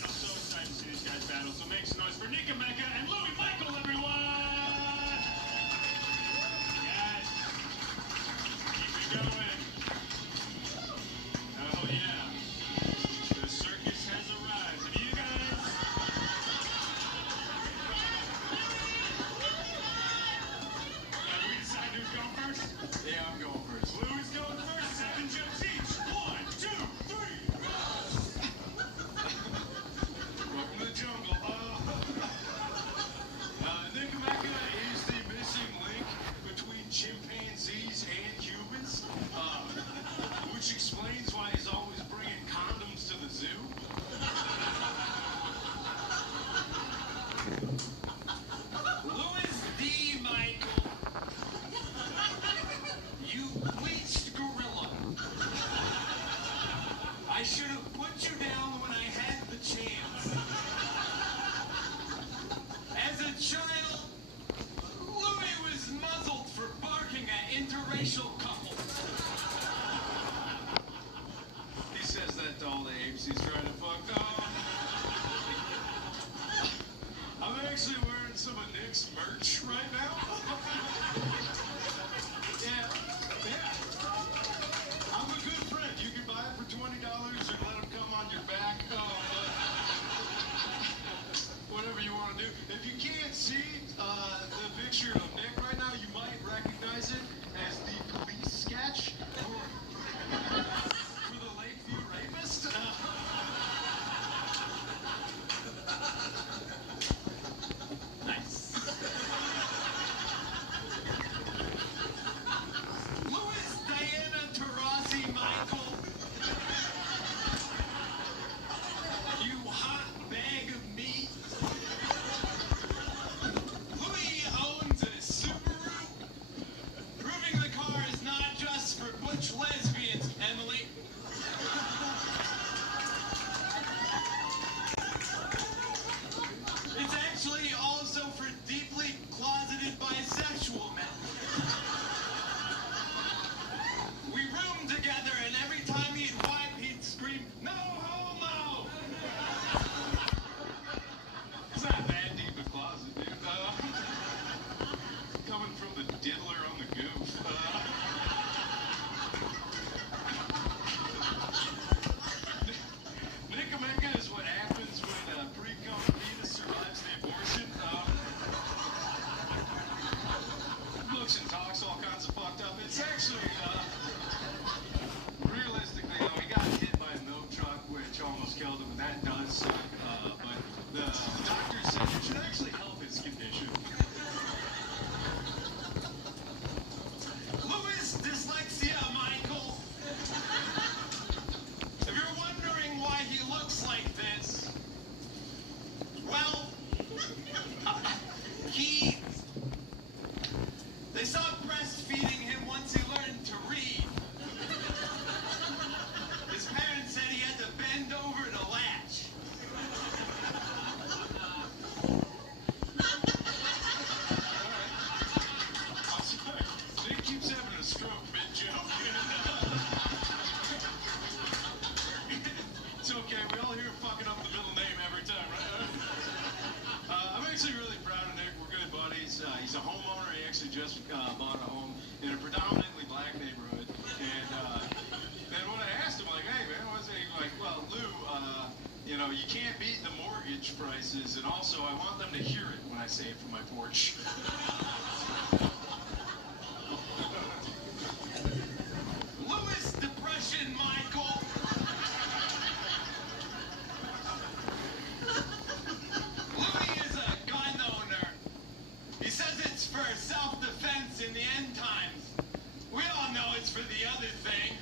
I'm so excited to see these guys battle. So make some noise for Nika Mecca and Louie Michael, everyone! Yes. Keep it going. Oh, yeah. The circus has arrived. And you guys... we decide who's going first? Yeah, I'm going first. Louie's going first. 7 jokes each. 1, 2, 3, go! Welcome to the jungle. Nikameka is the missing link between chimpanzees and humans, which explains why he's always bringing condoms to the zoo. Louis D. Michael, you bleached gorilla. I should have put you down when I had the chance. As a child, Louis was muzzled for barking at interracial couples. He says that to all the apes he's trying to fuck off. I'm actually wearing some of Nick's merch right now. Yeah. I'm a good friend. You can buy it for $20 or let him come on your back. Whatever you want to do. If you can't killed him, and that does suck. But the doctor said it should actually help his condition. Louis dyslexia, Michael. If you're wondering why he looks like this, well, they stopped breastfeeding him once he learned to read. His parents said he had to bend over to latch. Nick keeps having a stroke mid-joke. It's okay, we all hear fucking up the middle name every time, right? I'm actually really proud of Nick. We're good buddies. He's a homeowner. He actually just bought a home in a predominantly black neighborhood. And when I asked him, like, hey, man, what's it? He's like, well, Lou, you know, you can't beat the mortgage prices, and also I want them to hear it when I say it from my porch. Louis depression, Michael. Louis is a gun owner. He says it's for self-defense in the end times. We all know it's for the other thing.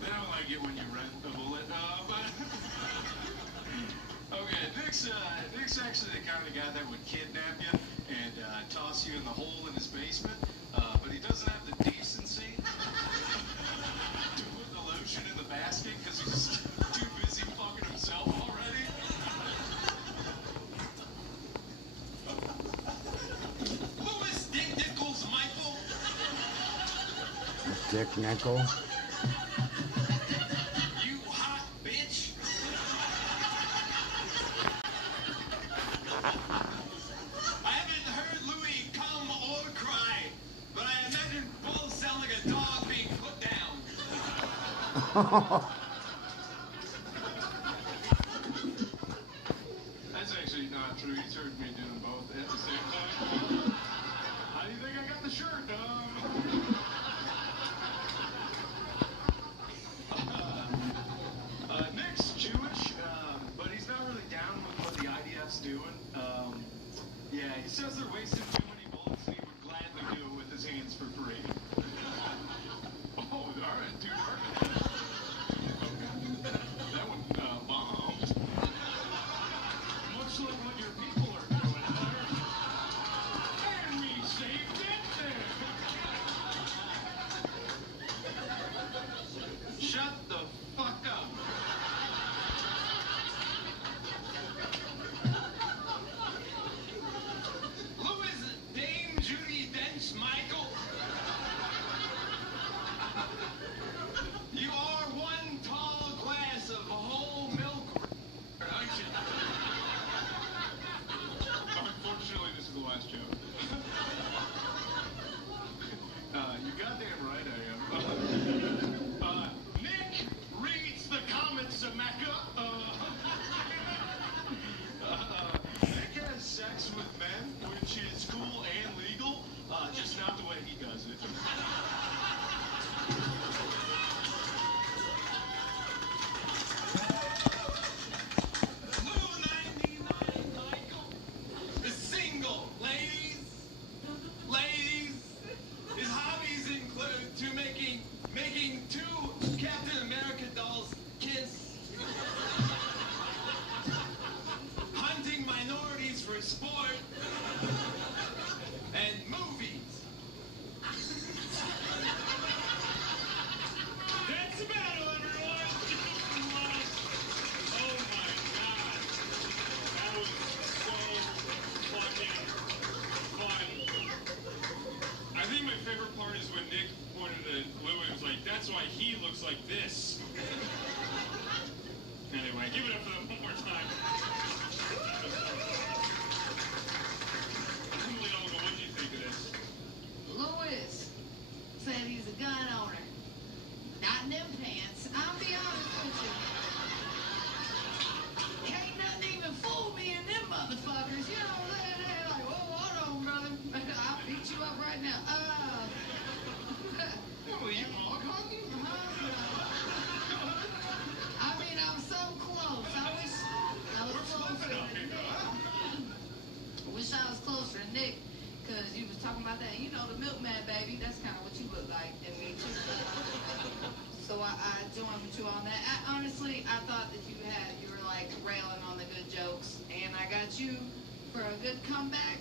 They don't like it when you rent a bullet, but... Okay, Nick's actually the kind of guy that would kidnap you and toss you in the hole in his basement, but he doesn't have the decency to put the lotion in the basket because he's too busy fucking himself already. Louis Dick Nichols, Michael. Dick Nickel. You hot bitch. I haven't heard Louis come or cry, but I imagine both sound like a dog being put down. That's actually not true. He's heard me doing both at the same time. How do you think I got the shirt? Nick's Jewish, but he's not really down with what the IDF's doing. Yeah, he says they're wasting too many bullets, and he would gladly do it with his hands for free. Oh, all right, dude. That one bombed. Much like what your people are doing there. And we saved it there. Shut the fuck up. Who is Dame Judi Dench, Michael? You are one tall glass of whole milk, aren't you? Unfortunately, this is the last joke. You goddamn right I am. Nick reads the comments of Mecca. Nick has sex with men, which is cool and legal, just not the way he does it. Lou 99 Michael is single, ladies. Ladies, his hobbies include making two Captain America dolls kiss, hunting minorities for sport, and movies. because you was talking about that. You know, the milkman, baby, that's kind of what you look like, and me too. So I joined with you on that. Honestly, I thought that you were like railing on the good jokes, and I got you for a good comeback,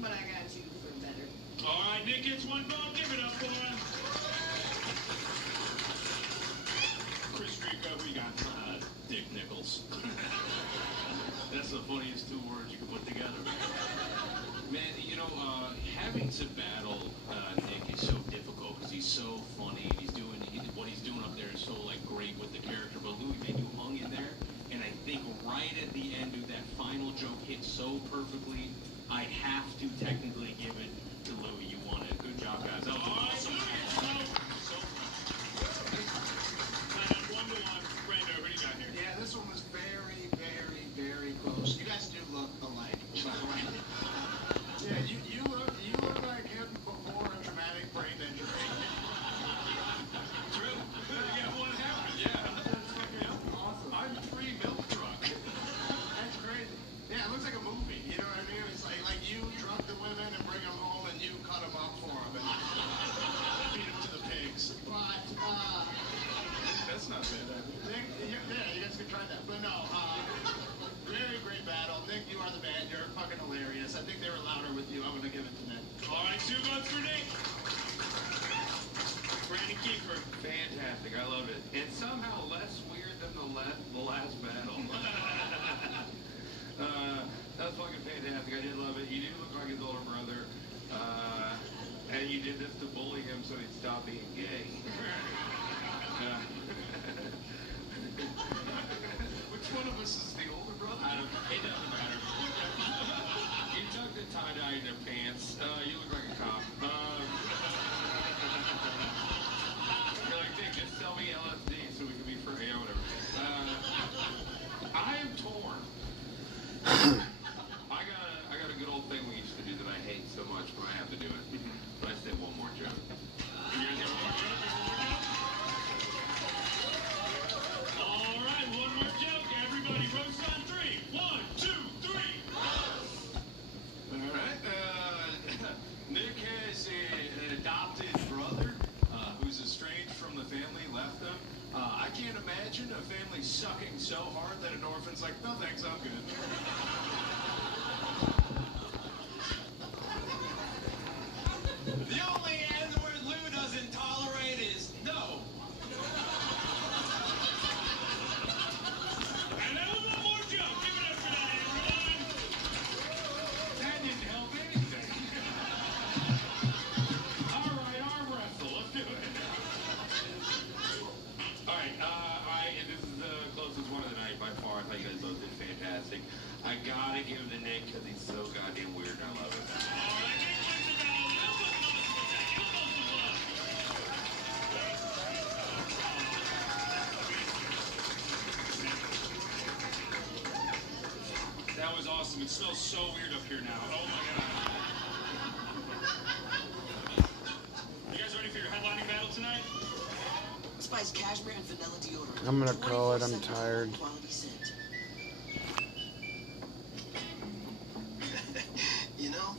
but I got you for better. All right, Nick gets one vote. Give it up for him. Chris Rico, we got Dick Nichols. That's the funniest two words you can put together. Man, you know, having to battle Nick is so difficult because he's so funny. And what he's doing up there is so like great with the character. But Louis, man, you hung in there, and I think right at the end, dude, that final joke hit so perfectly. I have to technically give it to Louis. You won it. Good job, guys. That was awesome. So one to one. Brando, what do you got here? Yeah, this one was very, very, very close. You guys do look alike, by the way. Yeah, you look like him before a traumatic brain injury. True. Yeah, what happened? Yeah. That's fucking awesome. I'm pre-milk truck. That's crazy. Yeah, it looks like a movie. You know what I mean? It's like you drug the women and bring them home and you cut them up for them and feed them to the pigs. But, that's not bad. Nick, you guys can try that. But no, very great battle. Nick, you are the man. You're fucking hilarious. I think they were louder with you. I'm going to give it to Nick. All right, 2 votes for Nick. Brandon Kiefer. Fantastic. I love it. And somehow less weird than the last battle. That was fucking fantastic. I did love it. You do look like his older brother. And you did this to bully him so he'd stop being gay. Which one of us is the older brother? It doesn't matter. You tucked the tie-dye in their pants. You look like a cop. You're like, Dick, just sell me LSD so we can be free or whatever. I am torn. I got a good old thing we used to do that I hate so much, but I have to do it. But I said one more joke. You guys have one more joke? All right, one more joke. Everybody roast on 3. 1, 2, 3. All right. Nick has an adopted brother who's estranged from the family, left them. I can't imagine a family sucking so hard that an orphan's like, no thanks, I'm good. The only N-word Lou doesn't tolerate is no. And that was one more joke. Give it up for that, everyone. That didn't help anything. All right, arm wrestle. Let's do it. All right, this is the closest one of the night by far. I thought you guys both did fantastic. I gotta give it to Nick because he's so goddamn weird and I love it. All right, Nick wins the battle. That was awesome. It smells so weird up here now. Oh my god. You guys ready for your headlining battle tonight? Spice cashmere and vanilla deodorant. I'm gonna call it. I'm tired. Quality scent. You know,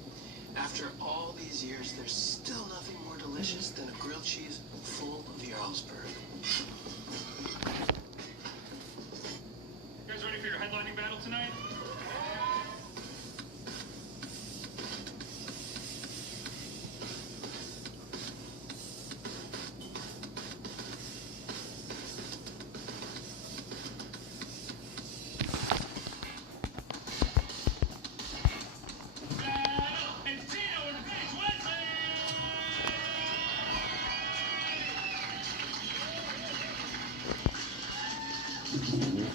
after all these years, there's still nothing more delicious than a grilled cheese full of Jarlsberg. You guys ready for your headlining battle tonight?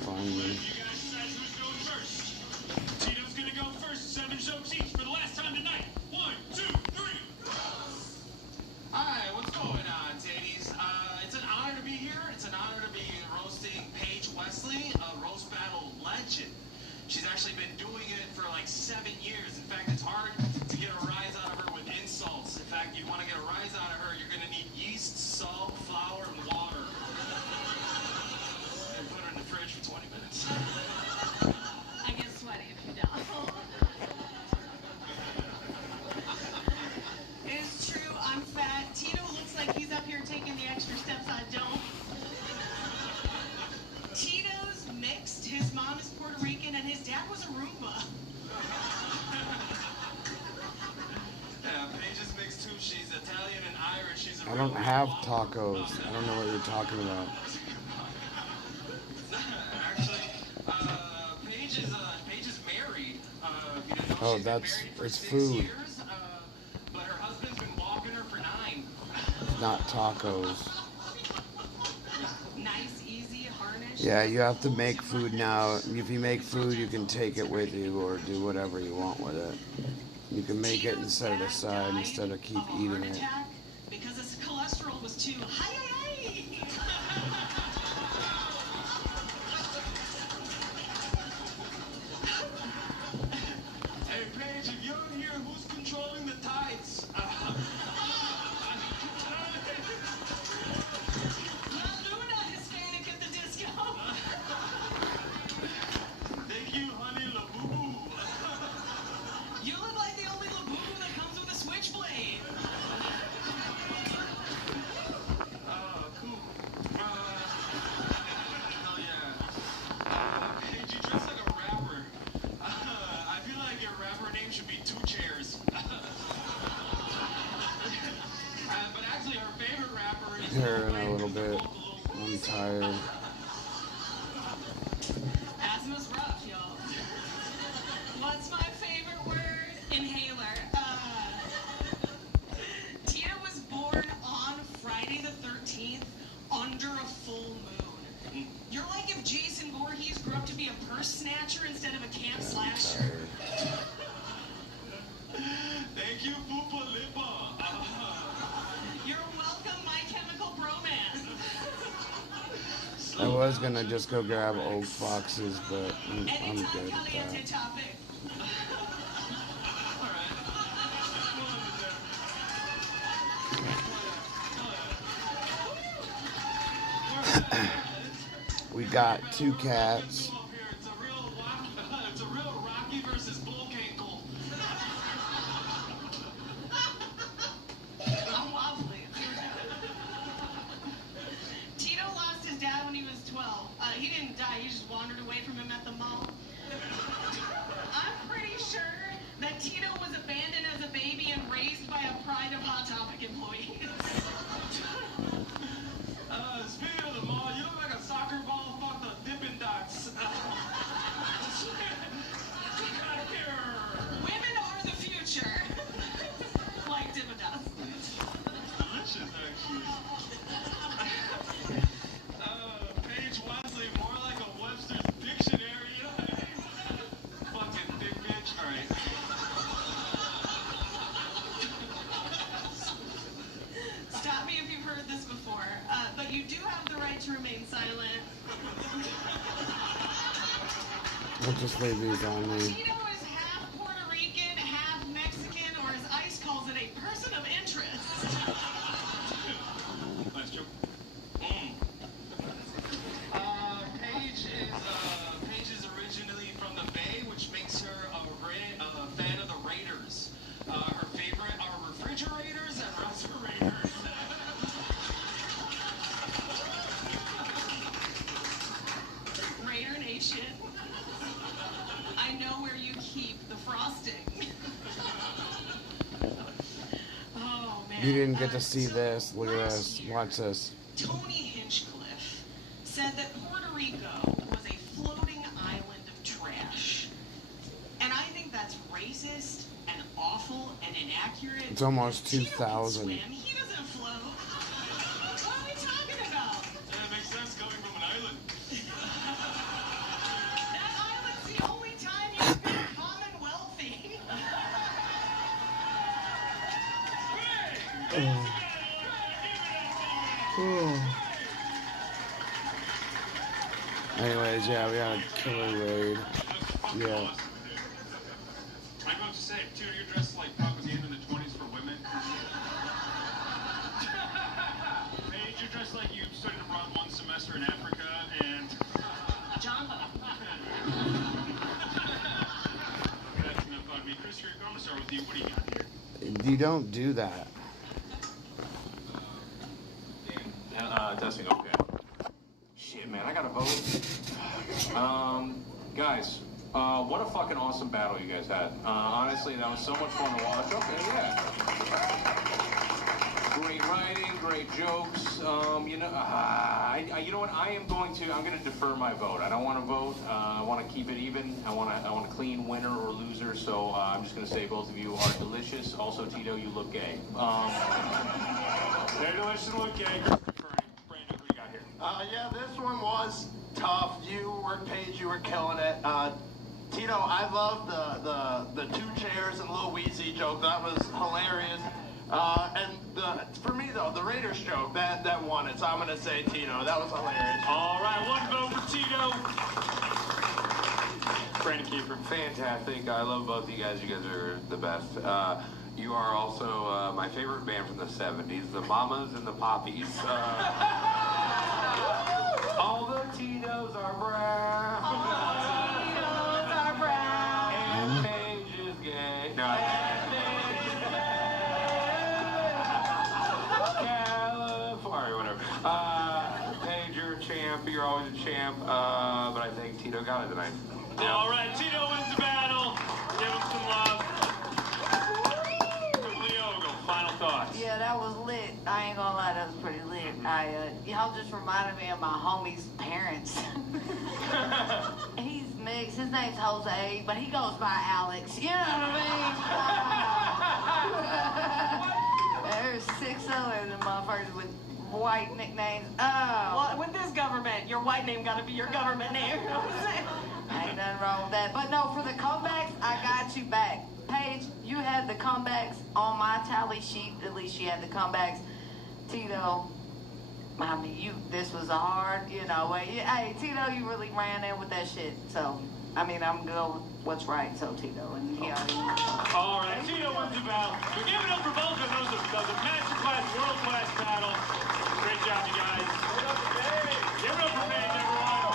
Finally. You guys decide who's going first. Tito's gonna go first. 7 jokes each for the last time tonight. 1, 2, 3. Hi, what's going on, Titties? It's an honor to be here. It's an honor to be roasting Paige Wesley, a roast battle legend. She's actually been doing it for like 7 years. In fact, it's hard to get a rise out of her with insults. In fact, you want to get a rise out of her, you're going to need yeast, salt, flour, and water. And put her in the fridge for 20 minutes. I get sweaty if you don't. his dad was a Roomba. Yeah, Paige is mixed too. She's Italian and Irish. She's a I don't have tacos. I don't know what you're talking about. Actually, Paige is married. If you didn't know, Oh, she's been married for it's 6 food. years, but her husband's been walking her for 9. It's not tacos. Nice, easy, harnish. Yeah, you have to make food now. If you make food, you can take it with you or do whatever you want with it. You can make it and set it aside instead of keep eating it. Because his cholesterol was too high. Hey, Paige, if you're here, who's controlling the tides? Luna, Hispanic at the disco. Thank you, honey, Labubu. You look like the only Labubu that comes with a switchblade. Cool. Hell yeah. Paige, you dress like a rapper. I feel like your rapper name should be 2 Chairs. But actually, our favorite rapper is... Here in a little bit. I'm tired. Asthma's rough, y'all. What's my favorite word? Inhaler. Tina was born on Friday the 13th under a full moon. You're like if Jason Voorhees grew up to be a purse snatcher instead of a camp slasher. Thank you, Poopa Lipa. You're welcome, My Chemical Bromance. I was gonna just go grab oak boxes, but I'm good with Caliente that. topic. We got 2 cats. It's a real Rocky versus Bullcankle. I'm wobbly. Tito lost his dad when he was 12. He didn't die, he just wandered away from him at the mall. I'm pretty sure that Tito was abandoned as a baby and raised by a Pride of Hot Topic employee. Speaking of the mall, you look like a soccer ball fucked with Dippin' Dots. Women are the future. Like Dippin' Dots. Delicious, actually. Paige Wesley, more like a Webster's dictionary. You know what I mean? Fucking thick bitch. All right. Stop me if you've heard this before, but you do have the right to remain silent. I'll just leave these on me. Tito is half Puerto Rican, half Mexican, or as ICE calls it, a person of interest. Nice joke. Paige is originally from the Bay, which makes her a fan of the Raiders. Her favorite are refrigerators and respirators. Raider Nation. I know where you keep the frosting. Oh, man. You didn't get to see this. Look at this. Watch this. Tony Hinchcliffe said that Puerto Rico was a floating island of trash. And I think that's racist and awful and inaccurate. It's almost Tito can 2,000. swim. He doesn't float. What are we talking about? That makes sense coming from an island. That island's the only time you've been commonwealthy. Anyways, yeah, we got a killer raid. Yeah. I'm about to say, too, you're dressed like propaganda in the 20s for women. Paige, you're dressed like you studied abroad 1 semester in Africa, and... Jamba. That's enough on me. Chris, I'm going to start with you. What do you got here? You don't do that. Testing, okay. Shit, man, I gotta vote. Guys, What a fucking awesome battle you guys had. Honestly, that was so much fun to watch. Okay, yeah. Great writing, great jokes. You know what? I'm going to defer my vote. I don't want to vote. I want to keep it even. I want a clean winner or loser. So I'm just going to say both of you are delicious. Also, Tito, you look gay. They're delicious and look gay. Brandon, who you got here? Yeah, this one was tough. Paige, you were killing it. Tito, I love the 2 chairs and Lil Weezy joke. That was hilarious. And for me though, the Raiders joke that won it. So I'm gonna say Tito. That was hilarious. All right, 1 vote for Tito. Brandon Kiefer. Fantastic. I love both of you guys. You guys are the best. You are also my favorite band from the 70s, the Mamas and the Poppies. All the Titos are brown. All the Titos are brown. And Paige is gay. No, California, whatever. Paige, you're a champ. You're always a champ. But I think Tito got it tonight. All right, Tito wins the battle. Give him some love. Ldoe, final thoughts. Yeah, that was lit. I ain't gonna lie, that was pretty lit. Y'all just reminded me of my homie's parents. He's mixed. His name's Jose, but he goes by Alex. You know what I mean? There's 6 other motherfuckers with white nicknames. Oh. Well, with this government, your white name gotta be your government name. You know what I'm saying? Ain't nothing wrong with that. But no, for the comebacks, I got you back. Paige, you had the comebacks on my tally sheet. At least you had the comebacks. Tito, I mean, this was a hard, hey, Tito, you really ran in with that shit. So, I mean, I'm good with what's right. So, Tito, and he already. All right, Tito wins the battle. We're giving it up for both of those. That was a masterclass, world-class battle. Great job, you guys. Give it up for Paige, everyone.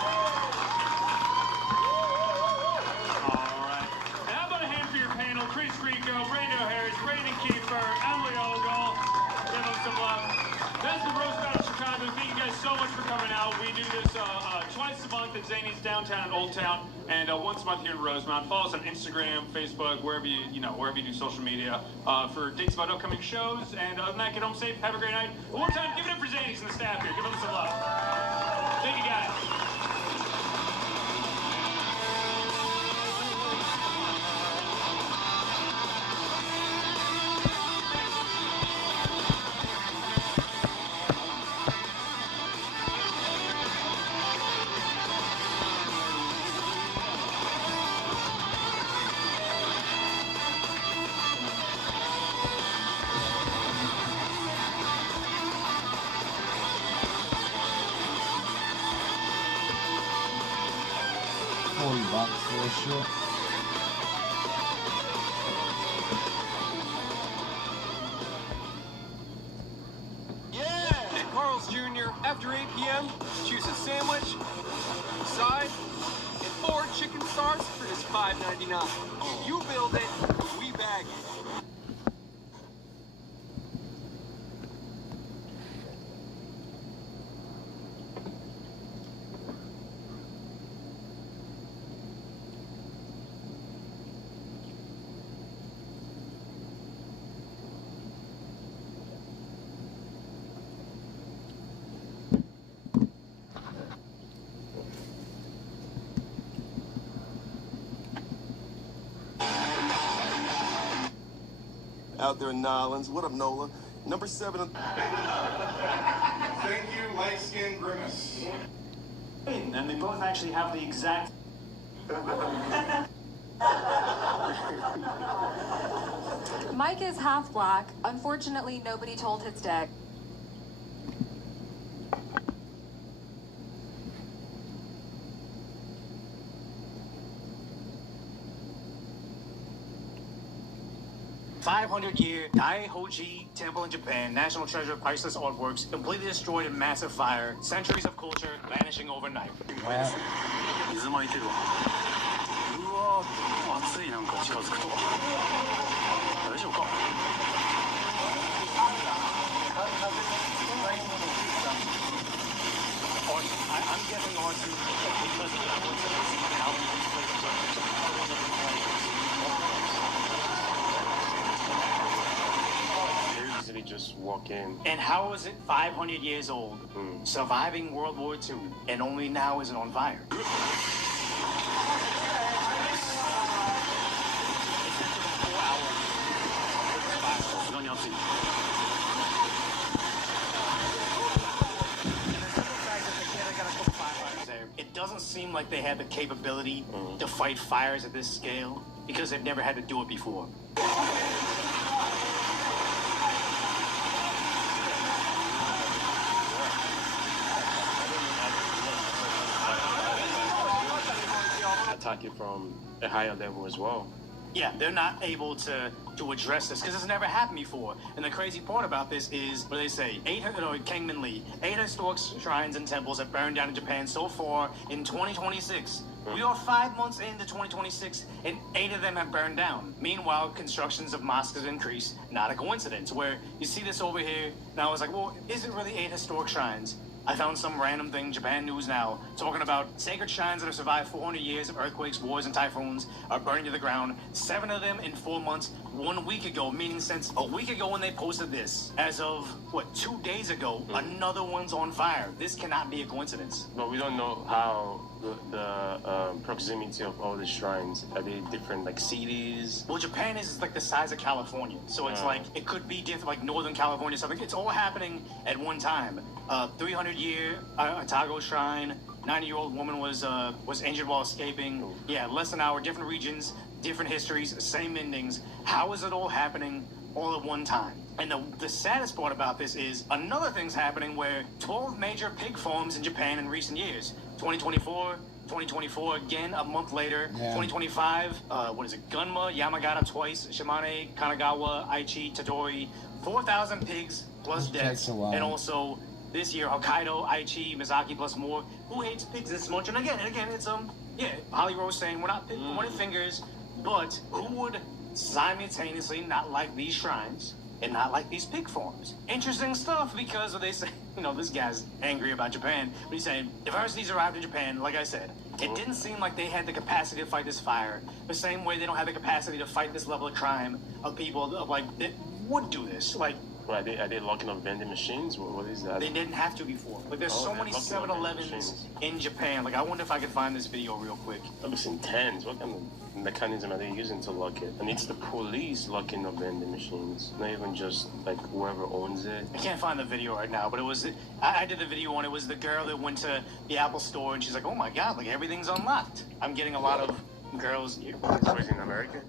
All right. And how about a hand for your panel? Chris Rico, Brando Harris, Brandon Kiefer, Emily Ogle. Give them some love. That's the Roast Battle Chicago. Thank you guys so much for coming out. We do this twice a month at Zany's downtown in Old Town, and once a month here in Rosemount. Follow us on Instagram, Facebook, wherever you do social media for dates about upcoming shows. And other than that, get home safe. Have a great night. One more time, give it up for Zany's and the staff here. Give them some love. Thank you guys. $40 for this shit. Yeah! At Carl's Jr., after 8 p.m., choose a sandwich, side, and 4 chicken stars for just $5.99. You build it, we bag it. Out there in Nolans. What up, Nola? Number 7. Thank you, Light Skin Grimace. And they both actually have the exact... Mike is half black. Unfortunately, nobody told his dad. $500-year Daihoji Temple in Japan, national treasure of priceless artworks, completely destroyed in massive fire, centuries of culture vanishing overnight. 水巻いてるわ。うわー、暑いなんか近づくと。大丈夫か。I'm guessing arson because of how this place is They just walk in. And how is it 500 years old, surviving World War II, and only now is it on fire? It doesn't seem like they had the capability to fight fires at this scale because they've never had to do it before. Attack it from a higher level as well. Yeah, they're not able to address this because it's never happened before. And the crazy part about this is, what do they say? 8 historic shrines and temples have burned down in Japan so far in 2026. We are 5 months into 2026, and 8 of them have burned down. Meanwhile, constructions of mosques have increased. Not a coincidence. Where you see this over here, and I was like, well, is it really 8 historic shrines? I found some random thing, Japan News Now, talking about sacred shrines that have survived 400 years of earthquakes, wars, and typhoons are burning to the ground. 7 of them in 4 months. 1 week ago, meaning since a week ago when they posted this, as of, 2 days ago, another one's on fire. This cannot be a coincidence. But we don't know how the proximity of all the shrines. Are they different, like, cities? Well, Japan is like the size of California. So it's like, it could be different, like Northern California, something. It's all happening at one time. 300-year Otago Shrine. 90-year-old woman was injured while escaping. Yeah, less than an hour, different regions, different histories, same endings. How is it all happening all at one time? And the saddest part about this is another thing's happening where 12 major pig farms in Japan in recent years. 2024 again, a month later. Yeah. 2025, Gunma, Yamagata twice, Shimane, Kanagawa, Aichi, Tottori. 4,000 pigs plus deaths. And also this year, Hokkaido, Aichi, Mizaki plus more. Who hates pigs this much? And again, it's Holly Rose saying we're not pointing fingers, but who would simultaneously not like these shrines and not like these pig farms? Interesting stuff, because they say, this guy's angry about Japan, but he's saying diversity's arrived in Japan. Like I said, it didn't seem like they had the capacity to fight this fire the same way they don't have the capacity to fight this level of crime of people that would do this. Are they locking up vending machines? What is that? They didn't have to before. But there's so many 7-Elevens in Japan. I wonder if I could find this video real quick. That looks intense. What kind of mechanism are they using to lock it? And it's the police locking up vending machines, not even just whoever owns it. I can't find the video right now, but it was I did the video on it. Was the girl that went to the Apple store and she's like, oh my god, everything's unlocked. I'm getting a lot of girls. So it's in America?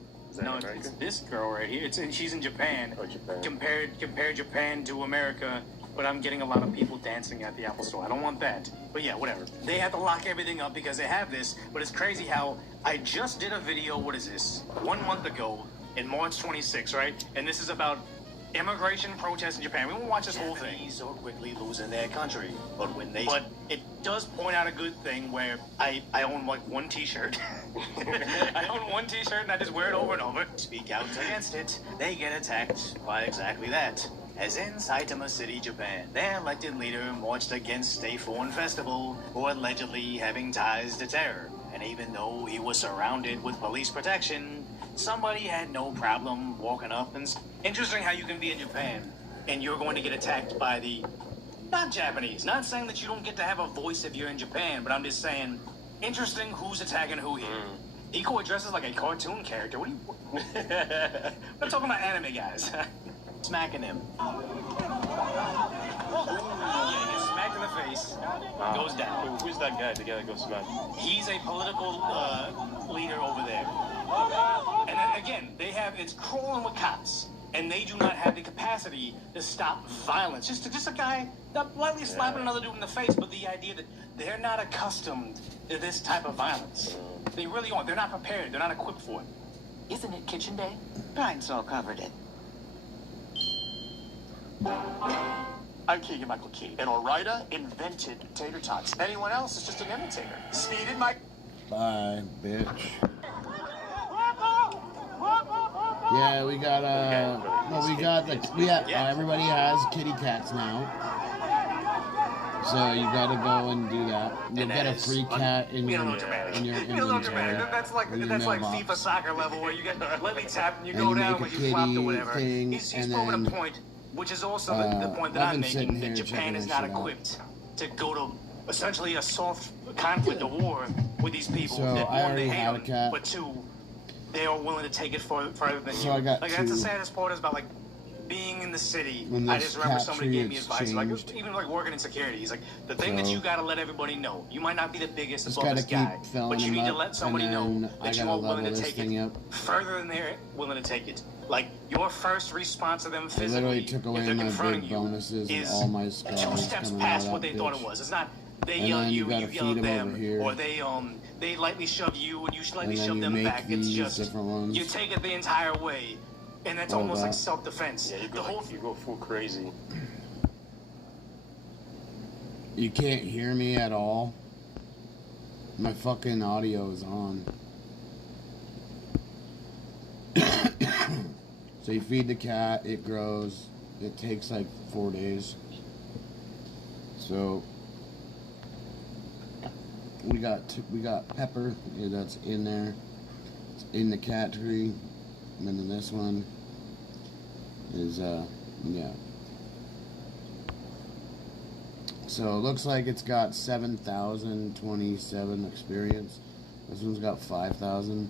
No, it's this girl right here. She's in Japan. Oh, Japan. Compare Japan to America, but I'm getting a lot of people dancing at the Apple store. I don't want that. But yeah, whatever. They have to lock everything up because they have this, but it's crazy how I just did a video, 1 month ago, in March 26, right? And this is about immigration protests in Japan. We won't watch this whole thing. Japanese are quickly losing their country, but it does point out a good thing where I own one T-shirt. I own one T-shirt and I just wear it over and over. Speak out against it. They get attacked by exactly that. As in Saitama City, Japan, their elected leader marched against a foreign festival for allegedly having ties to terror. And even though he was surrounded with police protection, somebody had no problem walking up and... Interesting how you can be in Japan and you're going to get attacked by the... Not Japanese. Not saying that you don't get to have a voice if you're in Japan, but I'm just saying, interesting who's attacking who here. Iko addresses like a cartoon character. What are you... We're talking about anime guys. Smacking him. Yeah, he gets smacked in the face. Goes down. Who's that guy? The guy that goes smacked? He's a political leader over there. And then, again, it's crawling with cops. And they do not have the capacity to stop violence. Just a guy not lightly slapping another dude in the face, but the idea that they're not accustomed to this type of violence. They really aren't. They're not prepared. They're not equipped for it. Isn't it kitchen day? Pine-Sol covered it. I'm Keegan-Michael Key. And Ore-Ida invented tater tots. Anyone else is just an imitator. Speeded my... Bye, bitch. Yeah, we got everybody has kitty cats now. So you gotta go and do that. You'll get a free cat in your inventory. That's like or your that's like mailbox. FIFA soccer level where you get let me tap and you And go you down make when a you flopped or kitty whatever. thing, He's and proven a then, point, which is also the point that I've I'm been sitting making, that here Japan checking is this not shit out. equipped to go to essentially a soft conflict, a war with these people. So that I one, already they hate had a them, cat. but two, they are willing to take it further than So you. I got like that's the two. saddest part is about like being in the city. When I this just remember cat somebody tree gave me is advice, like changed. even like working in security. He's like, the thing that So- you gotta let everybody know. You might not be the biggest, Just abovest gotta guy, keep filling but you them need to up, let somebody and know then that I you gotta are willing level to this take thing it up. further than they're willing to take it. Like your first response to them I physically, literally took if away they're my confronting big you, bonuses and is all my 2 scars steps coming past out what of they that thought it bitch. was. It's not they And yell then at you you, gotta you feed yell at 'em them, over here. or they lightly shove you and you lightly And then shove you them make back. It's these just different ones. you take it the entire way, and that's All almost like that. self-defense. Yeah, you go full crazy. You can't hear me at all. My fucking audio is on. So you feed the cat, it grows. It takes like 4 days. So we got Pepper, yeah, that's in there. It's in the cat tree. And then this one is yeah. So it looks like it's got 7,027 experience. This one's got 5,000.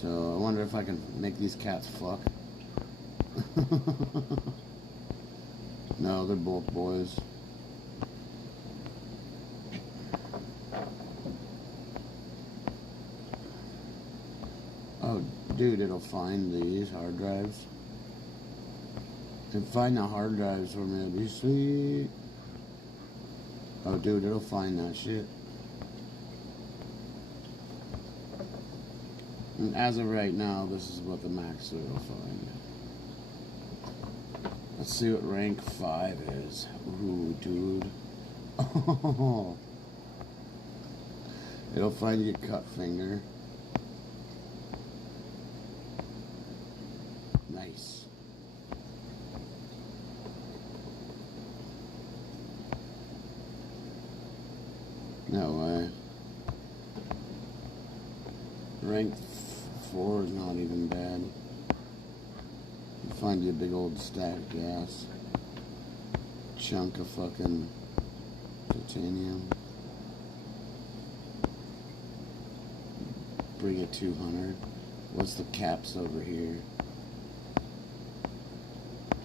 So I wonder if I can make these cats fuck. No, they're both boys. Oh, dude, it'll find these hard drives. It'll find the hard drives for me. It'll be sweet. Oh, dude, it'll find that shit. And as of right now, this is what the max it'll find. Let's see what rank 5 is. Ooh, dude. Oh. It'll find your cut finger. Nice. No way. Rank 4 is not even bad. You find you a big old stack of gas. Chunk of fucking titanium. Bring it 200. What's the caps over here?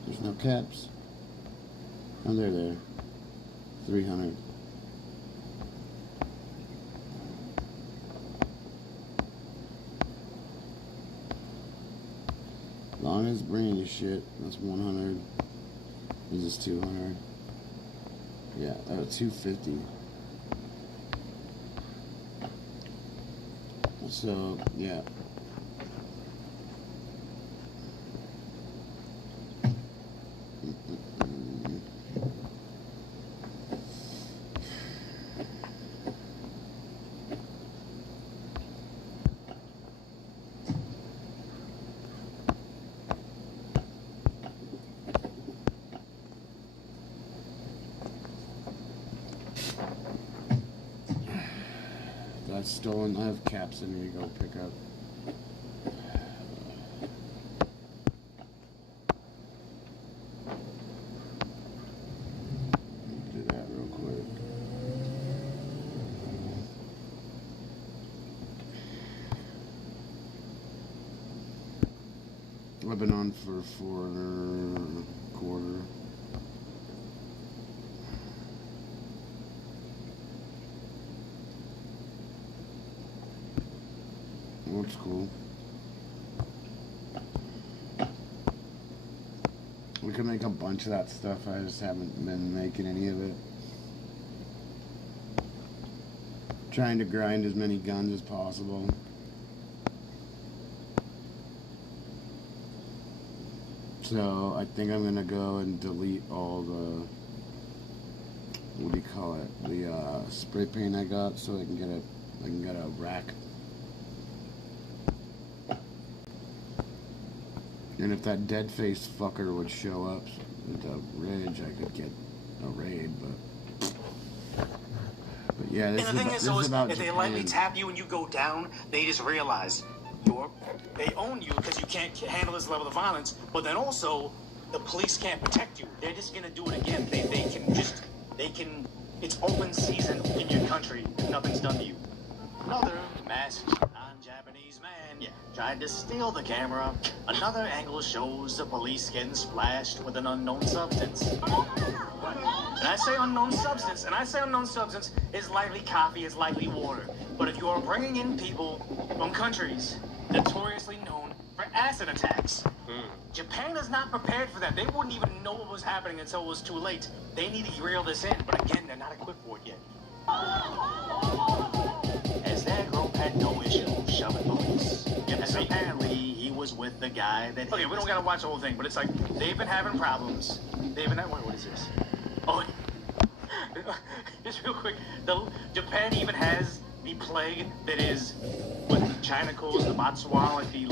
There's no caps. Oh, they're there. 300. Long as bringing you shit, that's 100. This is 200. Yeah, 250. So, yeah. That's stolen. I have caps in here to go pick up. Do that real quick. I've been on for 4 and a quarter. That's cool. We could make a bunch of that stuff. I just haven't been making any of it. Trying to grind as many guns as possible. So I think I'm gonna go and delete all the, what do you call it? The spray paint I got, so I can get a rack. And if that dead-faced fucker would show up with a ridge, I could get a raid, but But yeah, this And the thing is is, so about if they lightly Japan. tap you and you go down, they just realize they own you because you can't handle this level of violence. But then also, the police can't protect you. They're just gonna do it again. They can. It's open season in your country if nothing's done to you. Another masked non-Japanese man tried to steal the camera. Another angle shows the police getting splashed with an unknown substance. And I say unknown substance, it's likely coffee, it's likely water. But if you are bringing in people from countries notoriously known for acid attacks, Japan is not prepared for that. They wouldn't even know what was happening until it was too late. They need to reel this in, but again, they're not equipped for it yet. As that group had no issue shoving police. As apparently he was with the guy that... Okay, we don't gotta watch the whole thing, but it's like, they've been having problems. They've been... What is this? Oh, just real quick, Japan even has the plague that is what China calls the Matsuwa, like the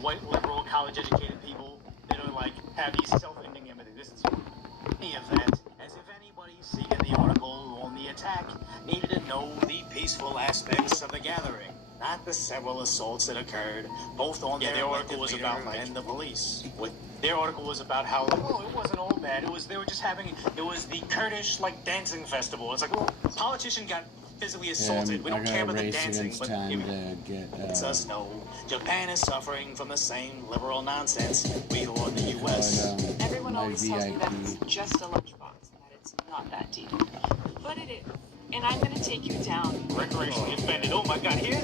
white liberal college-educated people that are like have these self-ending empathy. This is the event, as if anybody seeing the article on the attack needed to know the peaceful aspects of the gathering, not the several assaults that occurred, both on their article was about and the police. Their article was about how, it wasn't all bad. It was the Kurdish dancing festival. It's like, a politician got physically assaulted. We don't care about the dancing, but it's us know Japan is suffering from the same liberal nonsense we do in the U.S. Everyone always tells me that it's just a lunchbox and that it's not that deep. But it is. And I'm going to take you down. Recreationally offended. Oh my God, here.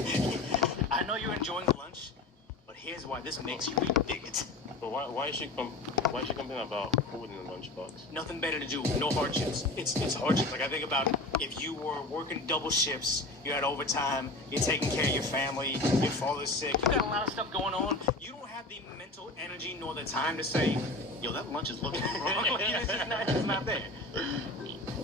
I know you're enjoying lunch, but here's why this makes you a bigot. But why is she complaining about food in the lunchbox? Nothing better to do. No hardships. It's hardships. Like I think about if you were working double shifts, you had overtime, you're taking care of your family, your father's sick, you got a lot of stuff going on. You don't have the mental energy nor the time to say, yo, that lunch is looking wrong. It's not there.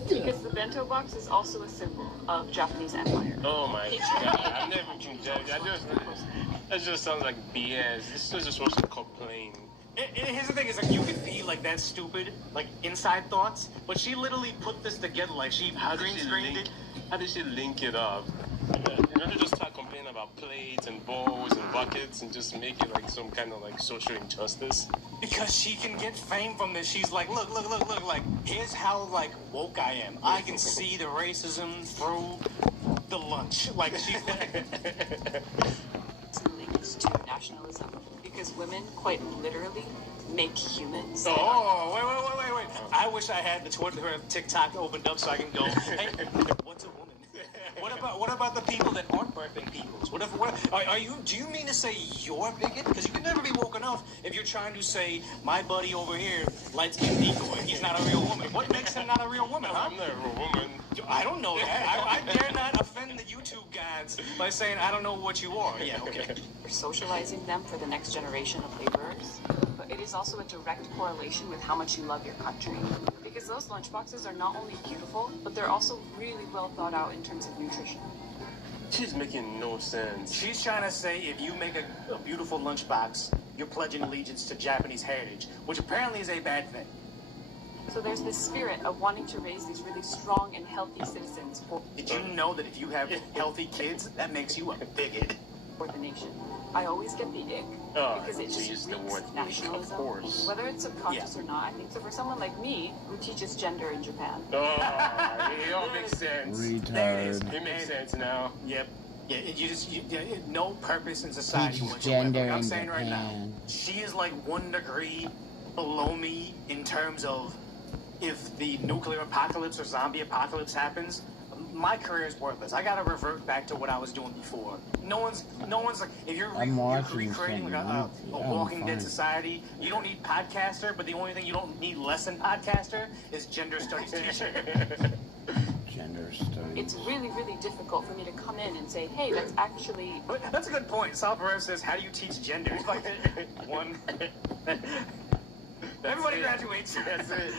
Because the bento box is also a symbol of Japanese empire. Oh my God! I've never been judged. That just sounds like BS. This is just supposed to complain. And here's the thing: is you could be that stupid, inside thoughts, but she literally put this together. She green screened it. How did she link it up? You know, just start complaining about plates and bowls and buckets and just make it some kind of social injustice. Because she can get fame from this. She's like, look, here's how woke I am. I can see the racism through the lunch. She's links to nationalism because women quite literally make humans. Oh, wait. I wish I had the Twitter or TikTok opened up so I can go, hey, what's a woman? What about the people that aren't birthing peoples? Do you mean to say you're a bigot? Because you can never be woke enough if you're trying to say, my buddy over here, light-skinned decoy, he's not a real woman. What makes him not a real woman, huh? I'm not a real woman. I don't know that. I dare not offend the YouTube gods by saying I don't know what you are. Yeah, okay. We're socializing them for the next generation of laborers. But it is also a direct correlation with how much you love your country. Because those lunchboxes are not only beautiful, but they're also really well thought out in terms of nutrition. She's making no sense. She's trying to say if you make a beautiful lunchbox, you're pledging allegiance to Japanese heritage, which apparently is a bad thing. So there's this spirit of wanting to raise these really strong and healthy citizens. Did you know that if you have healthy kids, that makes you a bigot? For the nation. I always get the ick because it just reeks of nationalism. Of course. Whether it's subconscious or not, I think so for someone like me who teaches gender in Japan. Oh, it all makes sense. Retard. It makes sense now. Yep. Yeah, no purpose in society Teaches whatsoever. gender I'm in saying right now, Japan. she is 1 degree below me in terms of if the nuclear apocalypse or zombie apocalypse happens, my career is worthless. I gotta revert back to what I was doing before. No one's like, if you're recreating a Walking Dead society, you don't need podcaster, but the only thing you don't need less than podcaster is gender studies teacher. Gender studies. It's really, really difficult for me to come in and say, hey, that's actually... That's a good point. Sal Perez says, how do you teach gender? It's like, one... Everybody graduates. That's it.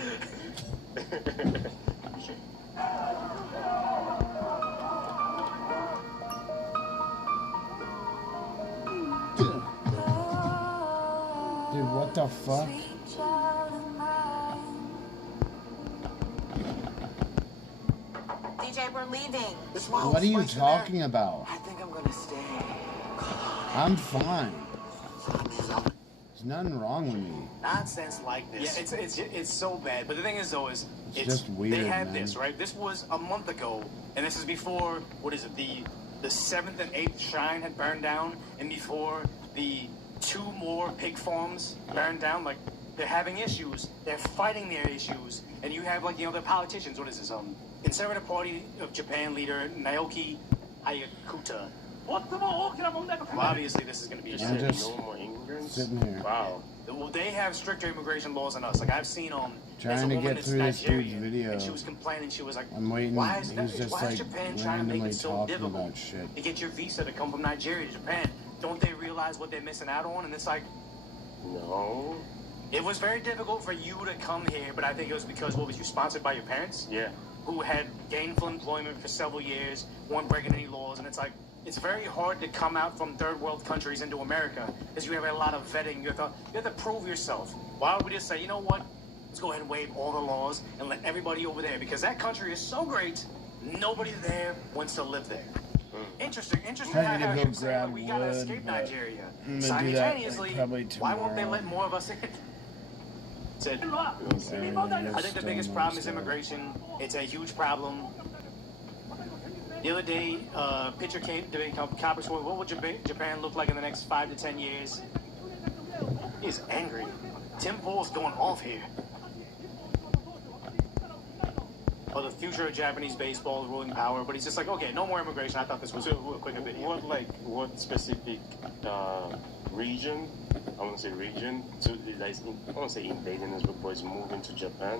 Dude, what the fuck? DJ, we're leaving. What are you talking about? I think I'm gonna stay. I'm fine. There's nothing wrong with me. Nonsense like this. Yeah, it's so bad. But the thing is, though, is It's just weird, They had man. this, right? This was a month ago, and this is before, what is it, the 7th and 8th shrine had burned down, and before the 2 more pig farms burned down. Like, they're having issues. They're fighting their issues. And you have, like, you know, the politicians. What is this? Conservative Party of Japan leader Naoki Hayakuta. Well, obviously, this is going to be I'm just no more immigrants? sitting here. Wow. Well, they have stricter immigration laws than us. Like, I've seen Trying to get through this dude's video. And she was complaining. She was like, I'm waiting. why is He's just why like is Japan trying to make randomly it so talking difficult about shit. to get your visa to come from Nigeria to Japan? Don't they realize what they're missing out on? And it's like, no. It was very difficult for you to come here, but I think it was because, what was you, sponsored by your parents? Yeah. Who had gainful employment for several years, weren't breaking any laws, and it's like, it's very hard to come out from third world countries into America because you have a lot of vetting. You have to prove yourself. Why would we just say, you know what? Let's go ahead and waive all the laws and let everybody over there, because that country is so great, nobody there wants to live there. Interesting. Trying to how go you say, grab we gotta wood, escape but Nigeria. I'm gonna do that, Simultaneously, probably why won't they tomorrow. let more of us in? I think the biggest problem is immigration. It's a huge problem. The other day, picture came to become Copper Sword. What would Japan look like in the next 5 to 10 years? He's angry. Tim Pool's going off here. Oh, the future of Japanese baseball, ruling power. But he's just like, okay, no more immigration. I thought this was a quicker video. What specific region? I want to say region. So I want to say invading this but is moving to Japan.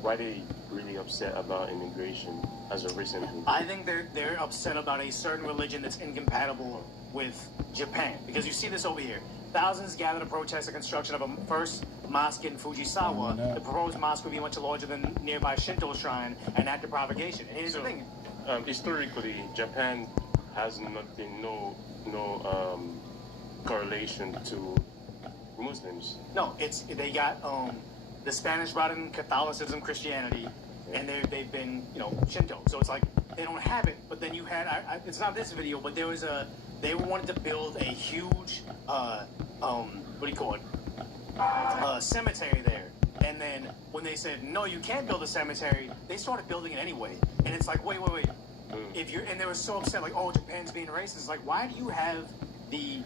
Why are they really upset about immigration as of recently? I think they're upset about a certain religion that's incompatible with Japan. Because you see this over here. Thousands gather to protest the construction of a first mosque in Fujisawa. The proposed mosque would be much larger than nearby Shinto shrine and act of propagation. And here's the thing. Historically, Japan has no correlation to Muslims. No, they got the Spanish brought in Catholicism, Christianity, and they've been Shinto. So it's like they don't have it. But then you had it's not this video, but there was they wanted to build a huge what do you call it? Cemetery there. And then when they said no, you can't build a cemetery, they started building it anyway. And it's like wait. And they were so upset, like, oh, Japan's being racist. It's like, why do you have the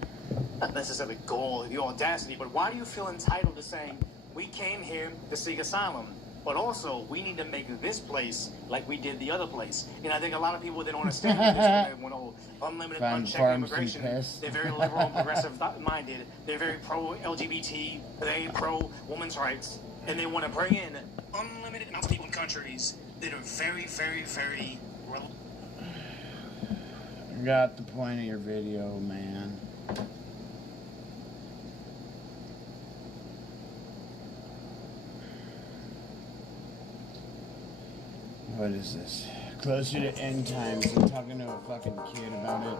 not necessarily goal, the audacity, but why do you feel entitled to saying we came here to seek asylum, but also we need to make this place like we did the other place? And I think a lot of people, they don't understand this when they want unlimited, unchecked immigration. They're very liberal and progressive minded. They're very pro-LGBT. They're pro-women's rights. And they want to bring in unlimited amounts of people in countries that are very, very, very... Got the point of your video, man. What is this? Closer to end times. I'm talking to a fucking kid about it.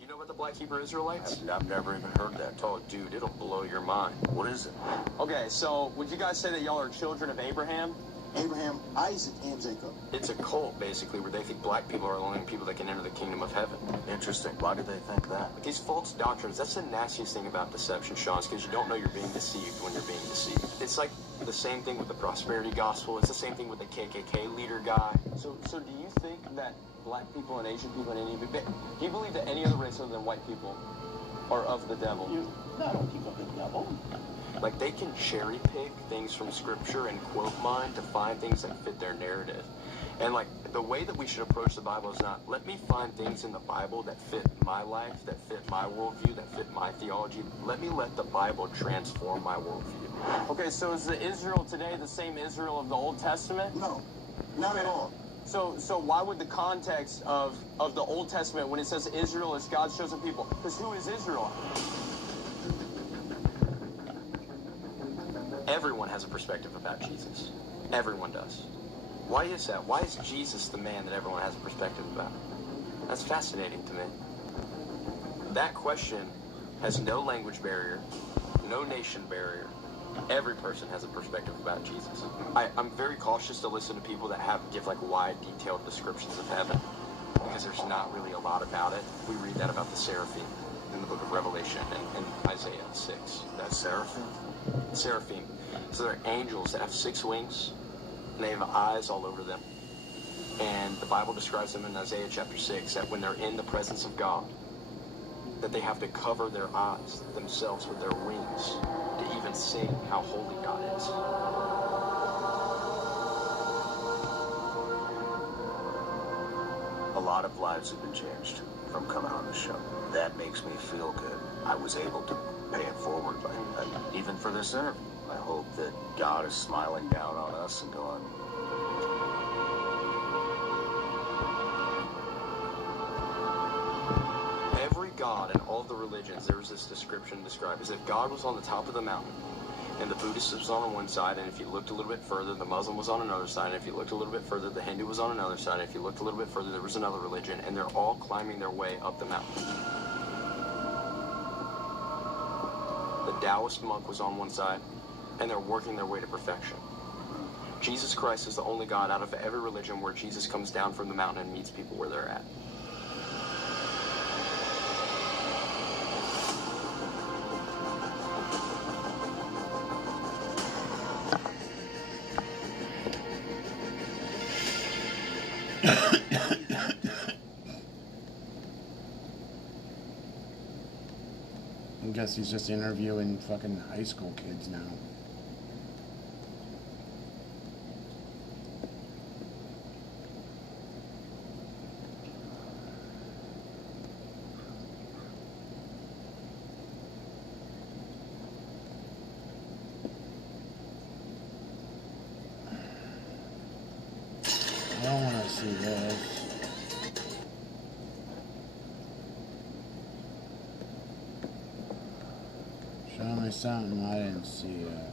You know about the Black Hebrew Israelites? I've never even heard that talk. Dude, it'll blow your mind. What is it? Okay, so would you guys say that y'all are children of Abraham? Abraham, Isaac, and Jacob. It's a cult, basically, where they think black people are the only people that can enter the kingdom of heaven. Interesting. Why do they think that? These false doctrines, that's the nastiest thing about deception, Sean, because you don't know you're being deceived when you're being deceived. It's like the same thing with the prosperity gospel. It's the same thing with the KKK leader guy. So do you think that black people and Asian people and do you believe that any other race other than white people are of the devil? I don't think of the devil. Like, they can cherry pick things from scripture and quote mine to find things that fit their narrative. And like, the way that we should approach the Bible is not, let me find things in the Bible that fit my life, that fit my worldview, that fit my theology. Let me let the Bible transform my worldview. Okay, so is the Israel today the same Israel of the Old Testament? No, not at all. So why would the context of the Old Testament, when it says Israel is God's chosen people, because who is Israel? Everyone has a perspective about Jesus. Everyone does. Why is that? Why is Jesus the man that everyone has a perspective about? That's fascinating to me. That question has no language barrier, no nation barrier, Every person has a perspective about Jesus. I'm very cautious to listen to people that give like wide, detailed descriptions of heaven, because there's not really a lot about it. We read that about the seraphim in the book of Revelation and Isaiah 6. That's seraphim? Seraphim. So they're angels that have 6 wings, and they have eyes all over them. And the Bible describes them in Isaiah chapter 6 that when they're in the presence of God, that they have to cover their eyes themselves with their wings to even sing how holy God is. A lot of lives have been changed from coming on the show. That makes me feel good. I was able to pay it forward, even for this interview. I hope that God is smiling down on us and going, Every god in all the religions, there's this description described as if God was on the top of the mountain, and the Buddhist was on one side, and if you looked a little bit further, the Muslim was on another side, and if you looked a little bit further, the Hindu was on another side, and if you looked a little bit further, there was another religion, and they're all climbing their way up the mountain. The Taoist monk was on one side, and they're working their way to perfection. Jesus Christ is the only God out of every religion where Jesus comes down from the mountain and meets people where they're at. I guess he's just interviewing fucking high school kids now. I don't want to see this. Show me something I didn't see yet.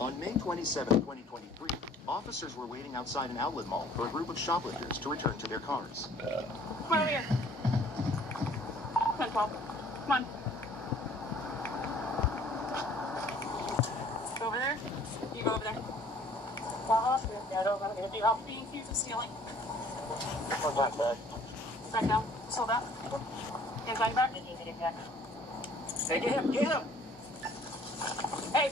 On May 27, 2023, officers were waiting outside an outlet mall for a group of shoplifters to return to their cars. Come on over here. Come on, Paul. Come on. Go over there. You go over there. You're being accused of stealing. Back down. Just hold that. Hands on your back. Hey, get him. Get him. Hey.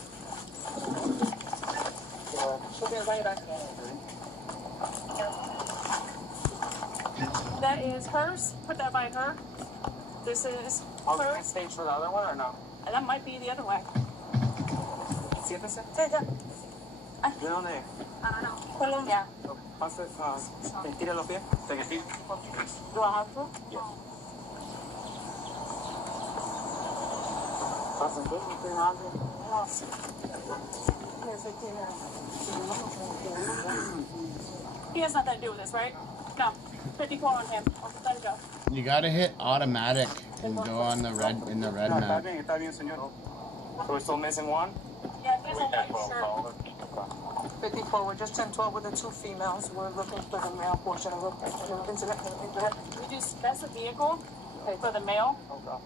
That is hers. Put that by her. This is hers. Stage for the other one or no? And that might be the other way. Siéntese. ¿De dónde es? Colombia. Entonces, estire los pies. Take a seat. Do I have to? Yes. He has nothing to do with this, right? No. 54 on him. Let him go. You gotta hit automatic and go on the red in the red map. Está bien, señor. So we're still missing one? Yeah, there's a white shirt. 54, we're just 10-12 with the 2 females. We're looking for the male portion of the incident. That's a vehicle for the male.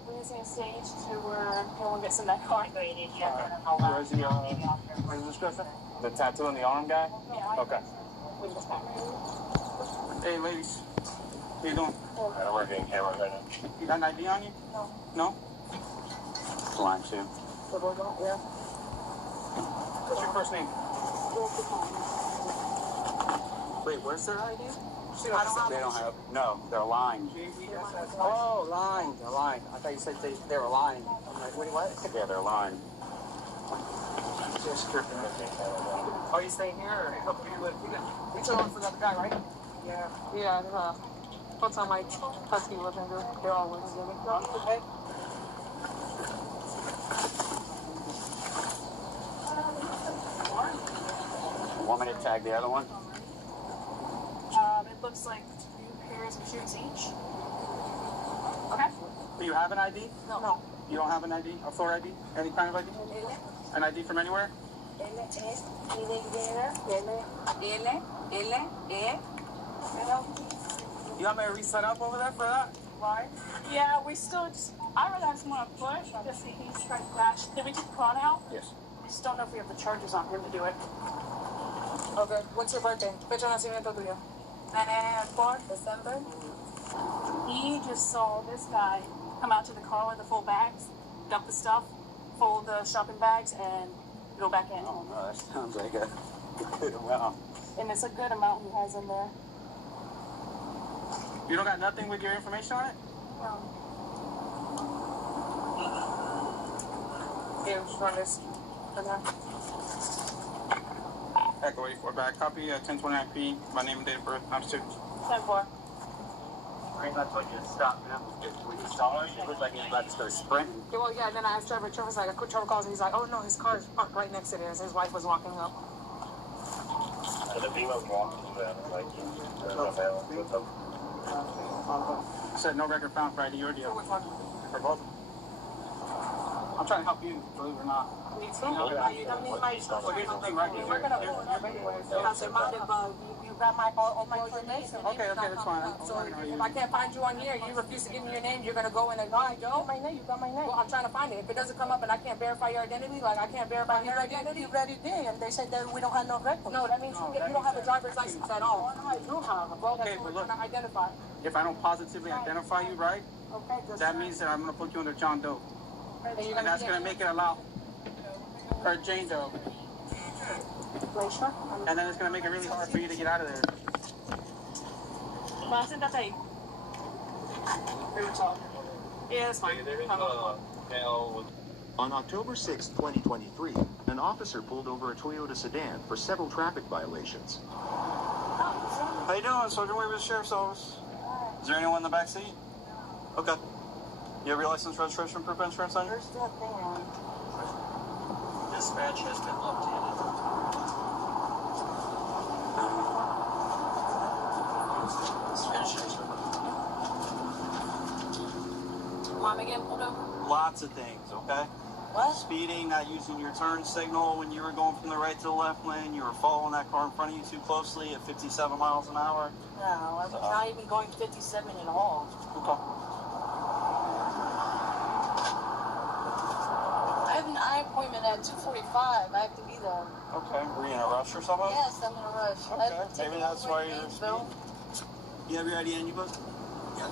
We're using a stage to where no one gets in that car. Where's the description? The tattoo on the arm guy? Yeah. Okay. Hey, ladies. How you doing? I'm working camera right now. You got an ID on you? No. No? Blind too. Yeah. What's your first name? Wait, where's their ID? They don't have. No, they're lying. Oh, lying. They're lying. I thought you said they were lying. I'm like, what? Yeah, they're lying. Are you staying here or we took on for another guy, right? Yeah. Yeah, what's on my husky living there? They're all living. Okay. Want me to tag the other one? It looks like 2 pairs of shoes each. Okay. Do you have an ID? No. You don't have an ID? A Thor ID? Any kind of ID? An ID from anywhere? You got me reset up over there for that? Why? Yeah, we still just, I'd rather have someone on foot, just in case he tries to crash. Did we take Prawn out? Yes. We just don't know if we have the charges on him to do it. Okay, what's your birthday? Fecha de nacimiento tuyo. 4 December. He just saw this guy come out to the car with the full bags, dump the stuff, fold the shopping bags, and go back in. Oh, no, that sounds like a good amount. And it's a good amount he has in there. You don't got nothing with your information on it? No. Here, run this. Echo 84 back. Copy 1029P. My name and date of birth. I'm Stu. 10-4. I told you to stop, man. When you saw it, it looked like he was about to start sprinting. Yeah, well, yeah, and then I asked Trevor. Trevor's like, Trevor calls and he's like, oh no, his car's parked right next to theirs. His wife was walking up. And the female's walking there, like, with them. Said no record found for ID or deal. For both. I'm trying to help you, believe it or not. Me too. Well, here's the thing, right? We're gonna pull it up anyway. So you got all my information. Okay, that's fine. So if I can't find you on here, you refuse to give me your name, you're gonna go in and, no, I don't. My name, you got my name. Well, I'm trying to find it. If it doesn't come up and I can't verify your identity, like I can't verify your identity. You already did, and they said that we don't have no record. No, that means you don't have a driver's license at all. I do have. Well, okay, but look, identify. If I don't positively identify you, right? Okay. That means that I'm gonna put you under John Doe. And that's gonna make it allow, or Jane Doe. And then it's gonna make it really hard for you to get out of there. Yeah, that's fine. On October 6, 2023, an officer pulled over a Toyota sedan for several traffic violations. How you doing, Sergeant Weaver, the Sheriff's Office? Is there anyone in the back seat? Okay. You have your license, registration, proof of insurance on you? There's that thing on. Dispatch has been updated. Mom again pulled over? Lots of things, okay? What? Speeding, not using your turn signal when you were going from the right to the left lane. You were following that car in front of you too closely at 57 miles an hour. No, I'm not even going 57 at all. Okay. I have an eye appointment at 2:45. I have to be there. Okay. Were you in a rush or something? Yes, I'm in a rush. Okay. Maybe that's why you're speeding. You have your ID on you, bud? Yeah.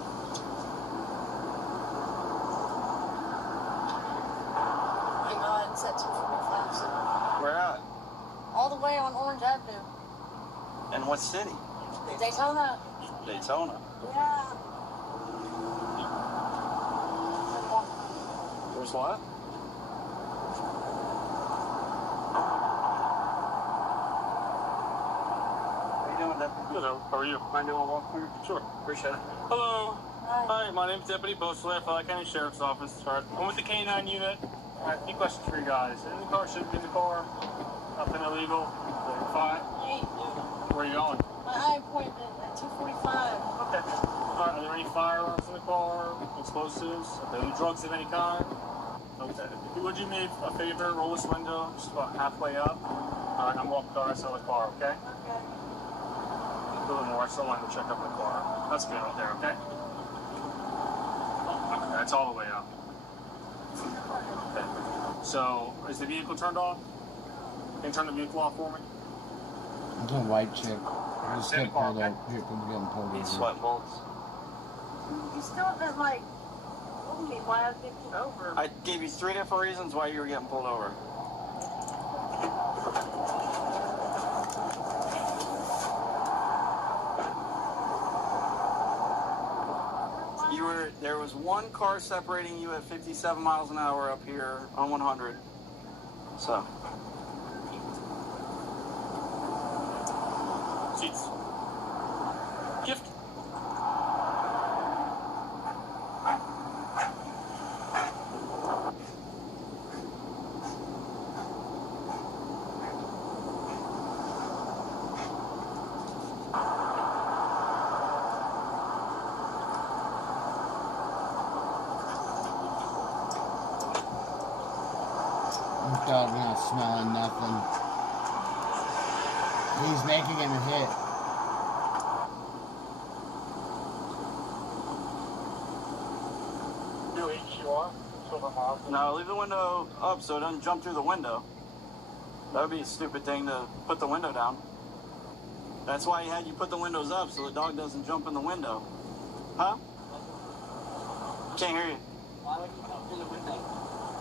My God, it's at 2:45. So Where at? all the way on Orange Avenue. In what city? Daytona. Daytona. Yeah. There's what? How you doing, Deputy? Good, how are you? Mind doing a walk through? Sure. Appreciate it. Hello. Hi, my name's Deputy Boschler, Fayette County Sheriff's Office. I'm with the K-9 unit. I have a few questions for you guys. In the car, shouldn't be in the car. Nothing illegal. Fine. Where are you going? My eye appointment at 2:45. Okay. All right, are there any firearms in the car? Explosives? Are there any drugs of any kind? Okay. Would you me a favor? Roll this window just about halfway up. All right, I'm walking the rest of the car, okay? Okay. A little more. I still wanted to check up the car. That's good right there, okay? Okay, that's all the way up. Okay. So, is the vehicle turned off? Can you turn the vehicle off for me? It's a white chick. Just get pulled over. People getting pulled over. Sweat bullets. You still haven't, like, told me why I was getting pulled over. I gave you 3 different reasons why you were getting pulled over. There was one car separating you at 57 miles an hour up here on 100. So. Seats. Gift. Dog not smelling nothing. He's making him a hit. No, leave the window up so it doesn't jump through the window. That would be a stupid thing to put the window down. That's why he had you put the windows up so the dog doesn't jump in the window. Huh? Can't hear you. Why would you jump through the window?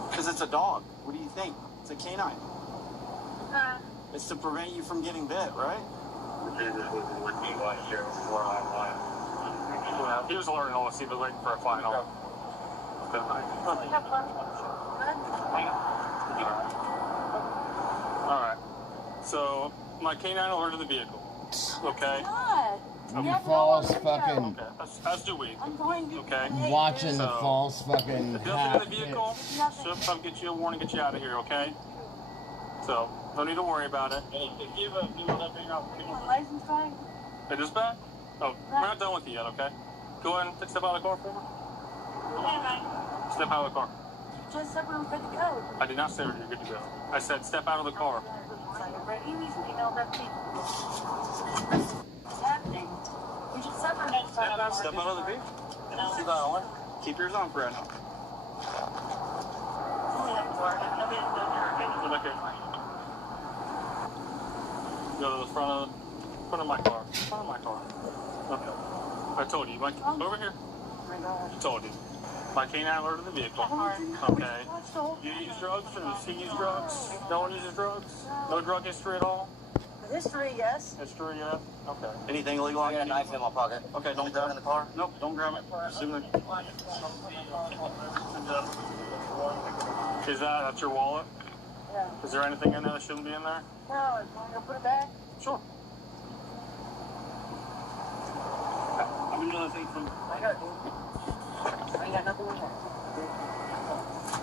Because it's a dog. What do you think? It's a canine. It's to prevent you from getting bit, right? He was alerting all us, he was waiting for a final. Okay. Alright. So, my canine alerted the vehicle. Okay? You false fucking. Okay. As do we. Okay? Watching the false fucking. If you're in the vehicle, she'll come get you a warning, get you out of here, okay? So, no need to worry about it. If you have a license tag? It is back? Oh, we're not done with you yet, okay? Go ahead and step out of the car for me. Step out of the car. Just said we were good to go. I did not say you're good to go. I said step out of the car. What's happening? We just said we're not Step out of the vehicle. Keep yours on for right now. Go to the front of my car. Front of my car. Okay. I told you. Over here. I told you. My canine alerted the vehicle. Okay. You use drugs? Or does he use drugs? No one uses drugs? No drug history at all? History, yes. History, yeah. Okay. Anything illegal? I got a knife in my pocket. Okay, don't grab it in the car. Nope, don't grab it. Assume that. Is that's your wallet? Yeah. Is there anything in there that shouldn't be in there? No, I'm going to put it back. Sure. I've been doing things from. I got it. I ain't got nothing in there.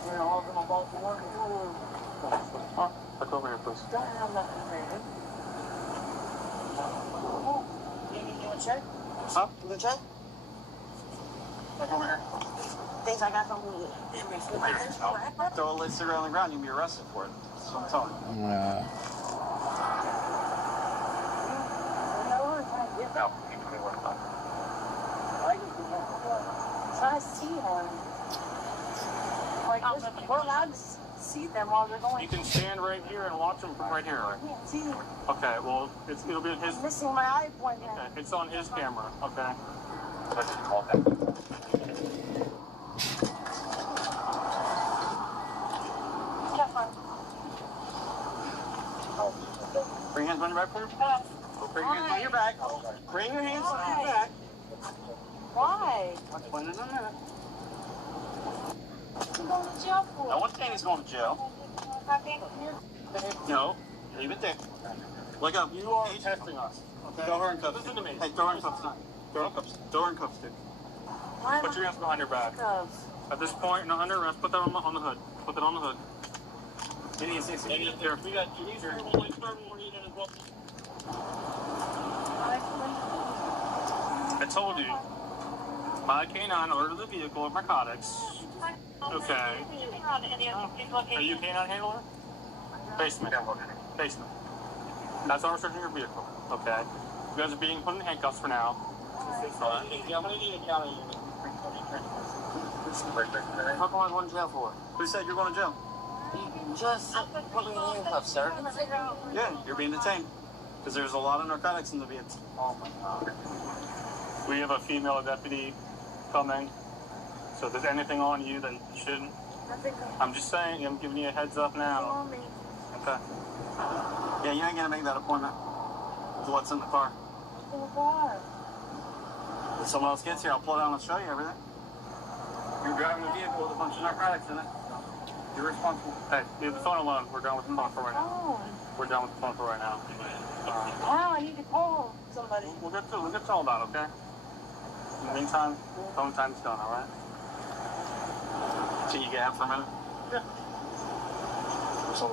You're all of them on both for Huh? Look over here, please. Don't have nothing in there. You want to check? Huh? You want to check? Look over here. Things I got from you. Throw a lit cigarette on the ground, you can be arrested for it. That's what I'm telling you. No, try to see them. Like, we're allowed to see them while they're going. You can stand right here and watch them from right here. I can't see them. Okay, well, it'll be his. I'm missing my eye appointment. Okay, it's on his camera. Okay. Bring your hands on your back, please. Bring your hands on your back. Bring your hands on your back. Why? I'll explain it in a minute. You going to jail for? No one's saying he's going to jail. No, leave it there. Look up. You are testing us. Okay. Throw her in cuffs. Listen to me. Hey, throw her in cuffs. Throw her in cuffs. Throw her in cuffs, dude. Put your hands behind your back. At this point, not under arrest. Put that on the hood. Put that on the hood. Here. We got these here. I told you. My canine alerted the vehicle of narcotics. Okay. Are you a canine handler? Basement. Basement. That's why we're searching your vehicle. Okay. You guys are being put in handcuffs for now. How come I'm going to jail for? Who said you're going to jail? Just put me in handcuffs, sir. Yeah, you're being detained. Because there's a lot of narcotics in the vehicle. Oh my God. We have a female deputy coming. So if there's anything on you that you shouldn't. I'm just saying, I'm giving you a heads up now. Okay. Yeah, you ain't going to make that appointment with what's in the car. If someone else gets here, I'll pull it out and show you everything. You're driving a vehicle with a bunch of narcotics in it. You're responsible. Hey, leave the phone alone. We're done with the phone for right now. We're done with the phone for right now. Wow, I need to call somebody. We'll get to all about it, okay? In the meantime, phone time's done, all right? So you get out for a minute? Yeah. So,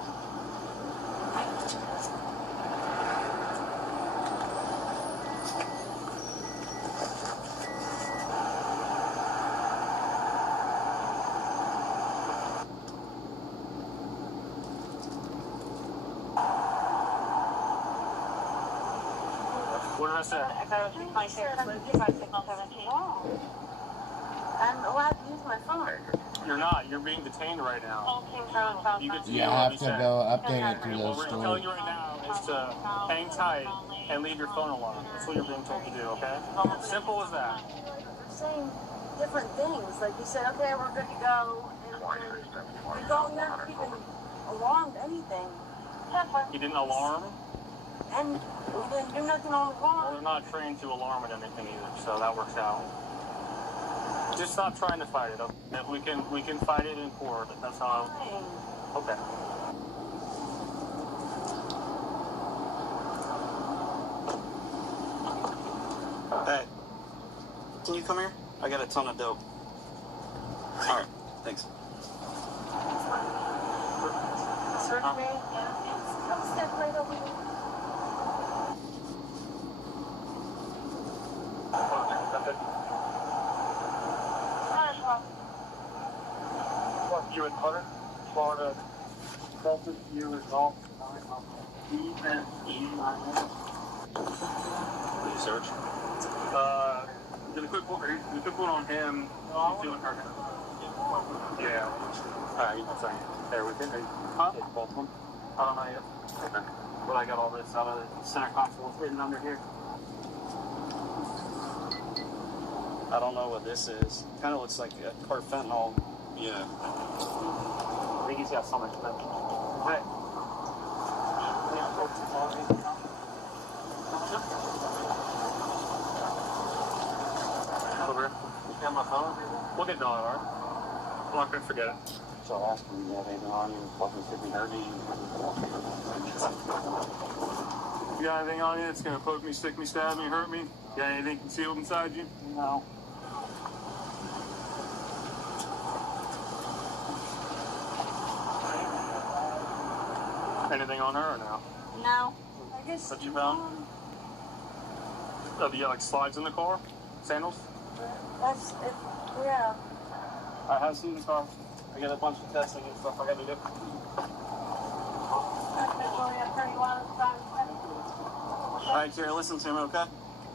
what did I say? I'm allowed to use my phone. You're not. You're being detained right now. You get to You do what have we to say. go update it to What those we're stores. telling you right now is to hang tight and leave your phone alone. That's what you're being told to do, okay? Simple as that. They're saying different things. Like you said, okay, we're good to go. And you go, you're not even alarmed anything. You didn't alarm? And we didn't do nothing on the Well, car. they're not trained to alarm at anything either, so that works out. Just stop trying to fight it. Okay? We can fight it in court. That's how. Okay. Hey, can you come here? I got a ton of dope. All right, thanks. Search me. Come step right over here. You in Hunter, Florida. Closest to you is all. Search. Did a quick one on him. He's doing her. Yeah. Sorry. There we go. Huh? Both of them. Yeah. But I got all this out of the center console hidden under here. I don't know what this is. Kind of looks like a carfentanil. Yeah. I think he's got so much left. Hey. Over here. You got my phone? We'll get it on, alright? I'm not gonna forget it. So I'll ask him if you have anything on you. Welcome to me, hurt me. You got anything on you that's gonna poke me, stick me, stab me, hurt me? You got anything concealed inside you? No. Anything on her or no? No. I guess. That you found? Oh, do you got like slides in the car? Sandals? That's it. Yeah. I have seen the car. I got a bunch of testing and stuff I got to do. All right, Jerry, listen to me, okay?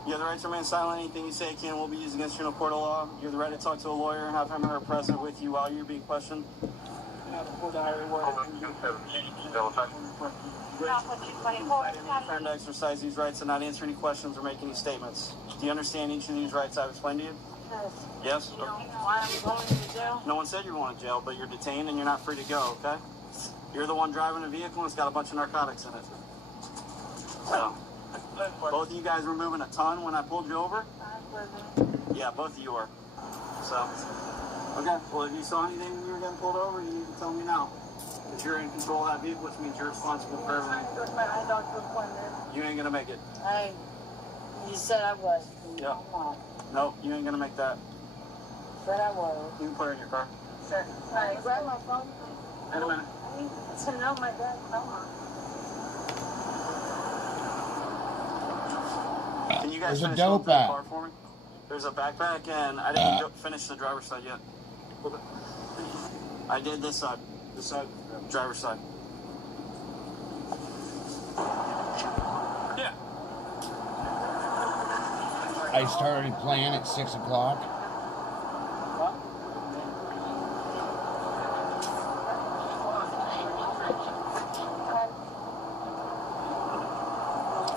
You have the right to remain silent. Anything you say can will be used against you in a court of law. You have the right to talk to a lawyer and have him or her present with you while you're being questioned. Time to exercise these rights and not answer any questions or make any statements. Do you understand each of these rights I've explained to you? Yes? You know why I'm going to jail? No one said you were going to jail, but you're detained and you're not free to go, okay? You're the one driving the vehicle and it's got a bunch of narcotics in it. So, both of you guys were moving a ton when I pulled you over? Yeah, both of you were. So, okay, well, if you saw anything when you were getting pulled over, you need to tell me now. Because you're in control of that vehicle, which means you're responsible for everything. My eye doctor appointment. You ain't gonna make it. You said I was. Yeah. Nope, you ain't gonna make that. Said I was. You can put it in your car. Sure. I grab my phone. In a minute. I need to know my dad's number. Can you guys There's a finish dope going through the bag. car for me? There's a backpack, and I didn't finish the driver's side yet. I did this side. This side, driver's side. Yeah. I started playing at 6 o'clock.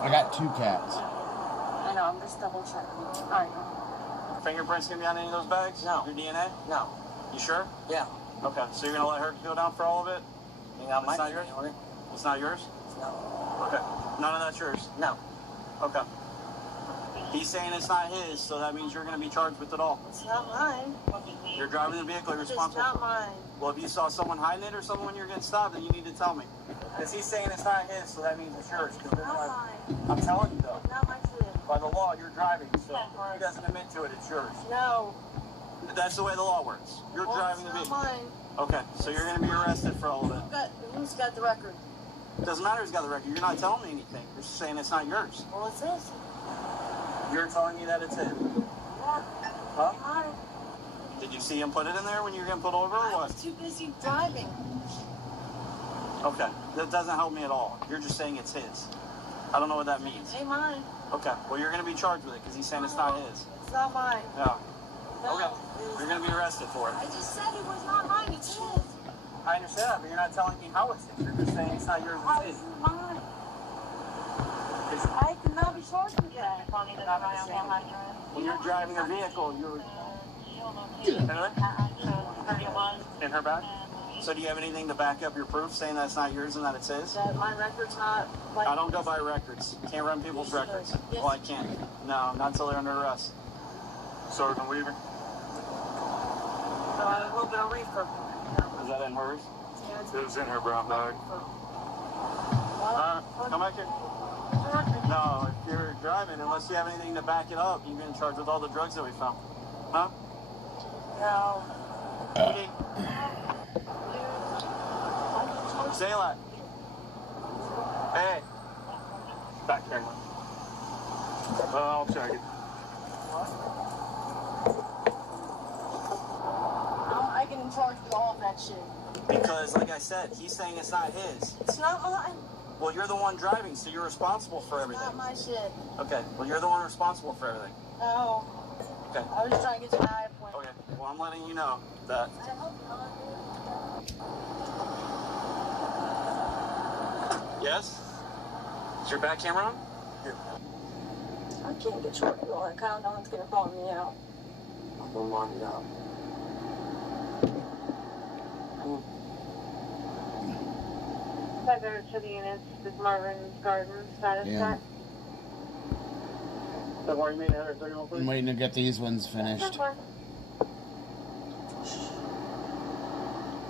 I got 2 cats. I know, I'm just double checking. All right. Fingerprints gonna be on any of those bags? No. Your DNA? No. You sure? Yeah. Okay, so you're gonna let her go down for all of it? Yeah, It's not yours? It's not yours? No. Okay. None of that's yours? No. Okay. He's saying it's not his, so that means you're gonna be charged with it all. It's not mine. You're driving the vehicle, you're It's responsible. not mine. Well, if you saw someone hiding it or someone when you're getting stopped, then you need to tell me. Because he's saying it's not his, so that means it's yours. 'Cause we're Not driving. mine. I'm telling you though. Not my shit. By the law, you're driving, so if he doesn't admit to it, it's yours. No. That's the way the law works. You're Well, driving the it's vehicle. not mine. Okay, so you're gonna be arrested for all of it. Who's got the record? Doesn't matter who's got the record. You're not telling me anything. You're just saying it's not yours. Well, it's his. You're telling me that it's his. Yeah. Huh? Mine. Did you see him put it in there when you were getting pulled over or I what? was too busy driving. Okay, that doesn't help me at all. You're just saying it's his. I don't know what that means. Ain't mine. Okay, well, you're going to be charged with it because he's saying it's not his. It's not mine. Yeah. Okay. You're going to be arrested for it. I just said it was not mine. It's his. I understand that, but you're not telling me how it's his. You're just saying it's not yours. How is it mine? I cannot be charged with that. When you're driving a vehicle, you're... In her bag? So do you have anything to back up your proof saying that's not yours and that it's his? That my record's not like... I don't go by records. Can't run people's records. Yes. Well, I can't. No, not until they're under arrest. Sergeant Weaver. A little bit of reefer. Is that in hers? It was in her brown bag. Come back here. No, if you're driving, unless you have anything to back it up, you get in charge with all the drugs that we found. Huh? No. Zayla. Hey. Back camera. I'll check it. I get in charge with all of that shit. Because, like I said, he's saying it's not his. It's not mine. Well, you're the one driving, so you're responsible for everything. It's not my shit. Okay, well, you're the one responsible for everything. No. Okay. I was just trying to get to my high point. Okay, well, I'm letting you know that... Yes? Is your back camera on? Here. I can't get charged with all that. Countdown's gonna bum me out. Don't mind me out. Feather to the units, this is Marvin's Garden, status check. So why you made 131, please? I'm waiting to get these ones finished.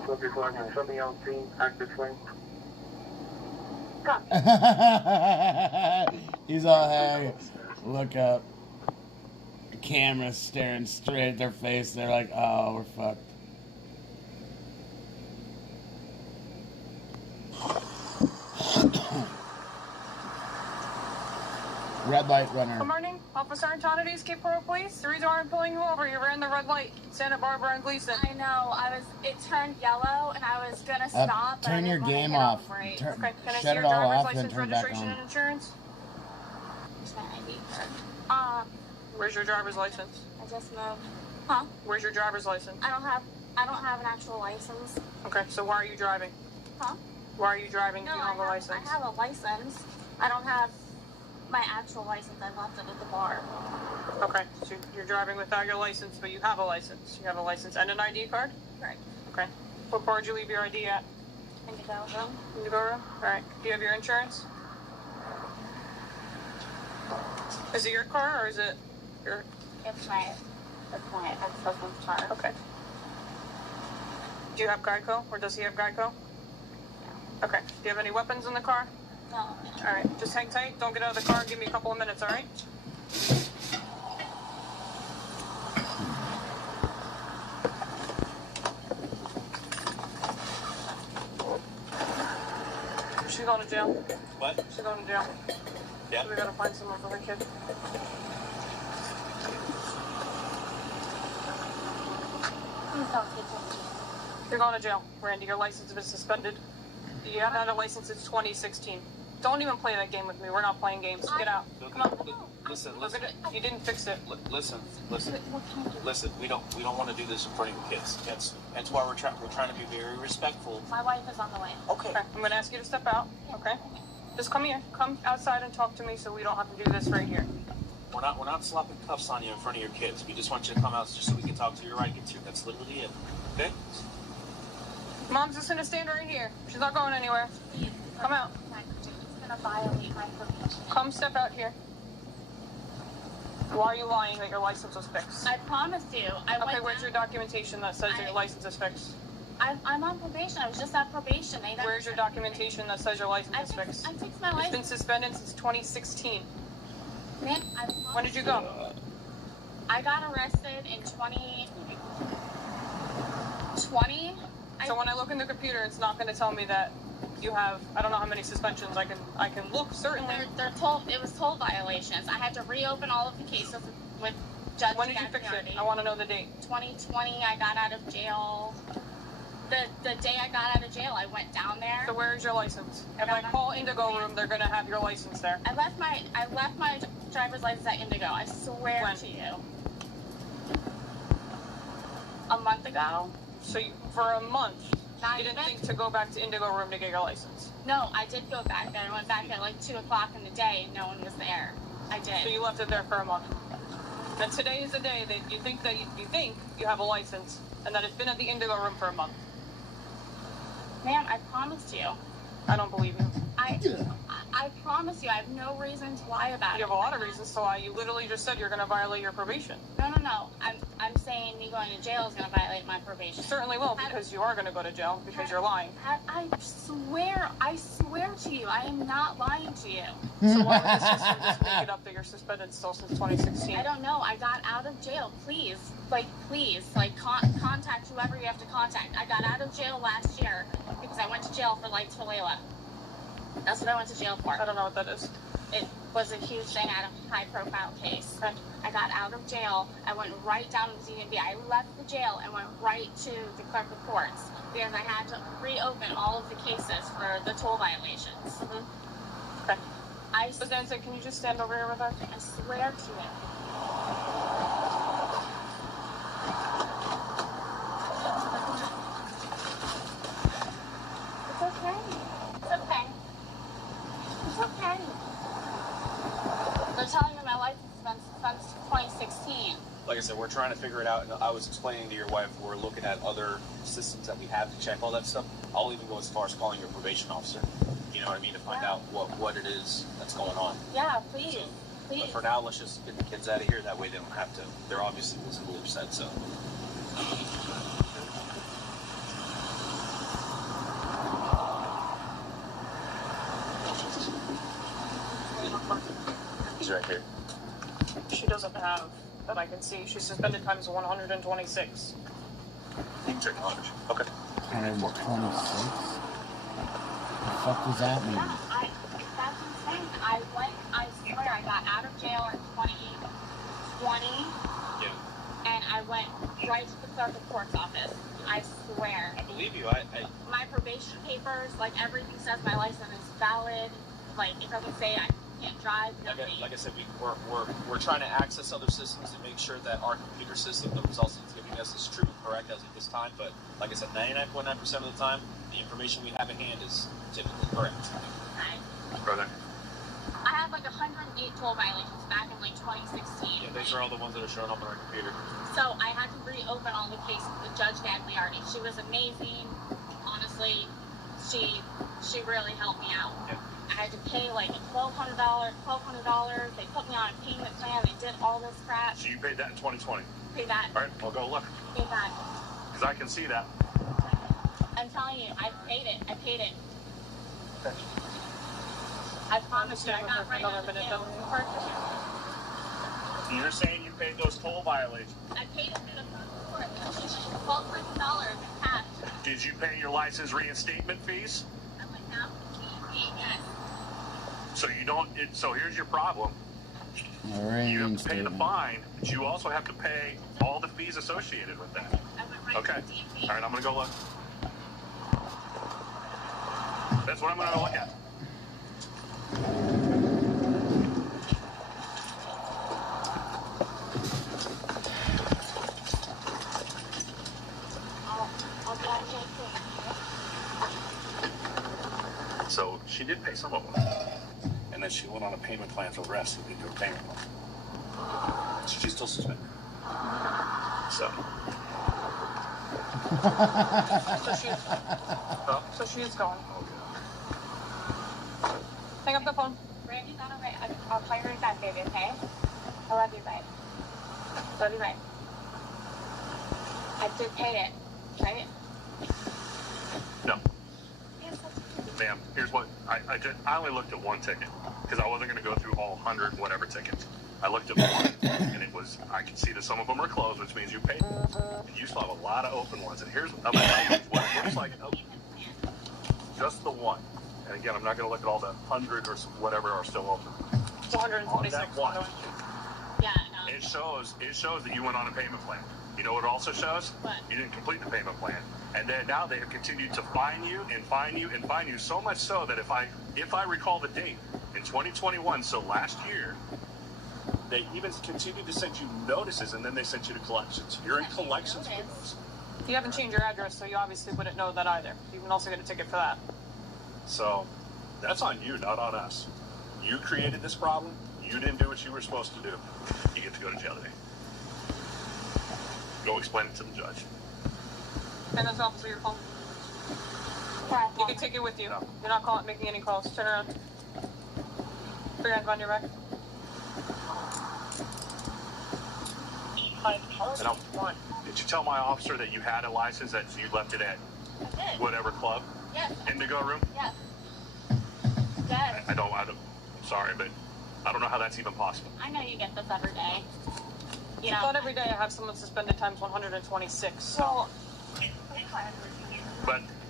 Flip your flag and something else seen, active swing. He's all, hey, look up. The camera's staring straight at their face. They're like, oh, we're fucked. Red light runner. Good morning, Officer Antonides, Cape Coral Police. The reason why I'm pulling you over, you ran the red light. Santa Barbara and Gleason. I know. It turned yellow, and I was gonna stop. Turn your game off. Right. Okay. Can I see Shut your it all driver's off license, and turn it back registration, on. and insurance? Where's my ID card? Where's your driver's license? I just moved. Huh? Where's your driver's license? I don't have an actual license. Okay, so why are you driving? Huh? Why are you driving if No, you don't have a license? I have a license. I don't have my actual license. I left it at the bar. Okay, so you're driving without your license, but you have a license. You have a license and an ID card? Right. Okay. What bar did you leave your ID at? Indigo room. Indigo room? Alright. Do you have your insurance? Is it your car or is it your... It's my ex-husband's car. Okay. Do you have Geico, or does he have Geico? No. Okay. Do you have any weapons in the car? No. Alright, just hang tight. Don't get out of the car. Give me a couple of minutes, alright? She's going to jail. What? She's going to jail. Yeah. So we gotta find someone for the kid. You're going to jail, Randy. Your license is suspended. You haven't had a license since 2016. Don't even play that game with me. We're not playing games. Get out. Come on. Listen. You didn't fix it. Listen. We don't want to do this in front of your kids. That's why we're trying to be very respectful. My wife is on the way. Okay. I'm gonna ask you to step out. Okay. Just come here. Come outside and talk to me so we don't have to do this right here. We're not slapping cuffs on you in front of your kids. We just want you to come out just so we can talk to you right here. That's literally it. Okay? Mom's just gonna stand right here. She's not going anywhere. Come out. It's gonna violate my probation. Come step out here. Why are you lying that your license was fixed? I promised you. Okay, where's your documentation that says your license is fixed? I'm on probation. I was just at probation. Where's your documentation that says your license is fixed? I fixed my It's license. been suspended since 2016. Man, When did you go? I got arrested in 2020. So when I look in the computer, it's not going to tell me that you have, I don't know how many suspensions. I can look, certainly. It was toll violations. I had to reopen all of the cases with Judge When did you fix it? I want to know the date. 2020, I got out of jail. The day I got out of jail, I went down there. So where's your license? If I call Indigo Room, they're going to have your license there. I left my driver's license at Indigo. I swear to you. A month ago. So for a month, Not you didn't even? think to go back to Indigo Room to get your license? No, I did go back there. I went back at like 2 o'clock in the day and no one was there. I did. So you left it there for a month. And today is the day that you think you have a license and that it's been at the Indigo Room for a month. Ma'am, I promised you. I don't believe you. I promise you, I have no reason to lie about it. You have a lot of reasons to lie. You literally just said you're going to violate your probation. No. I'm saying me going to jail is going to violate my probation. Certainly will, because you are going to go to jail because you're lying. I swear to you, I am not lying to you. So why would the system just make it up that you're suspended still since 2016? I don't know. I got out of jail. Please, contact whoever you have to contact. I got out of jail last year because I went to jail for Lights for Layla. That's what I went to jail for. I don't know what that is. It was a huge thing. I had a high-profile case. Okay. I got out of jail. I went right down to the DMV. I left the jail and went right to the clerk of courts because I had to reopen all of the cases for the toll violations. Mm-hmm. Okay. But then, can you just stand over here with us? I swear to it. It's okay. It's okay. It's okay. They're telling me my license has been suspended since 2016. Like I said, we're trying to figure it out, and I was explaining to your wife we're looking at other systems that we have to check all that stuff. I'll even go as far as calling your probation officer, you know what I mean, to find out what it is that's going on. Yeah, please. So, please. But for now, let's just get the kids out of here. That way they don't have to. They're obviously visibly upset, so. He's right here. She doesn't have, that I can see. She's suspended times 126. You can check the knowledge. Okay. 126? The fuck does that mean? Yeah, that's insane. I swear, I got out of jail in 2020. Yeah. And I went right to the clerk of court's office. I swear. I believe you. My probation papers, like everything says my license is valid. Like it doesn't say I can't drive. Like I said, we're trying to access other systems to make sure that our computer system, the results it's giving us, is true and correct as of this time. But like I said, 99.9% of the time, the information we have at hand is typically correct. Okay. Brother. I had like 108 toll violations back in like 2016. Yeah, those are all the ones that are showing up on our computer. So I had to reopen all the cases with Judge Gagliardi. She was amazing. Honestly, she really helped me out. Yeah. I had to pay like $1,200. They put me on a payment plan. They did all this crap. So you paid that in 2020? Pay that. All right, I'll go look. Pay that. Because I can see that. I'm telling you, I paid it. Okay. I promise you, I got right out of jail. You're saying you paid those toll violations? I paid it to the court. $1,200 in cash. Did you pay your license reinstatement fees? I went down to the yes. So you don't. So here's your problem. You have to pay the fine, but you also have to pay all the fees associated with that. Okay. All right, I'm gonna go look. That's what I'm gonna look at. So she did pay some of them. And then she went on a payment plan for the rest and didn't do a payment plan. So she's still suspended. So. So she's gone. Hang up the phone. Randy's on her way. I'll call you right back, baby, okay? I love you, babe. Love you, babe. I did pay it, right? No. Ma'am, here's what I only looked at one ticket because I wasn't going to go through all 100 whatever tickets. I looked at one, and it was, I can see that some of them are closed, which means you paid. And you still have a lot of open ones. And here's what it looks like. Just the one. And again, I'm not going to look at all the 100 or whatever are still open. It's 126. One. Yeah, no. It shows that you went on a payment plan. You know what it also shows? What? You didn't complete the payment plan. And then now they have continued to fine you and fine you and fine you, so much so that if I recall the date, in 2021, so last year, They even continue to send you notices, and then they send you to collections. You're in collections for those. You haven't changed your address, so you obviously wouldn't know that either. You can also get a ticket for that. So that's on you, not on us. You created this problem. You didn't do what you were supposed to do. You get to go to jail today. Go explain it to the judge. And that's officer your phone. You can take it with you. You're not making any calls. Turn around. Put your hands on your back. Did you tell my officer that you had a license, that you left it at whatever club? Yes. Indigo room? Yes. Yes. I'm sorry, but I don't know how that's even possible. I know you get this every day. You know. Not every day I have someone suspended times 126. So. Well,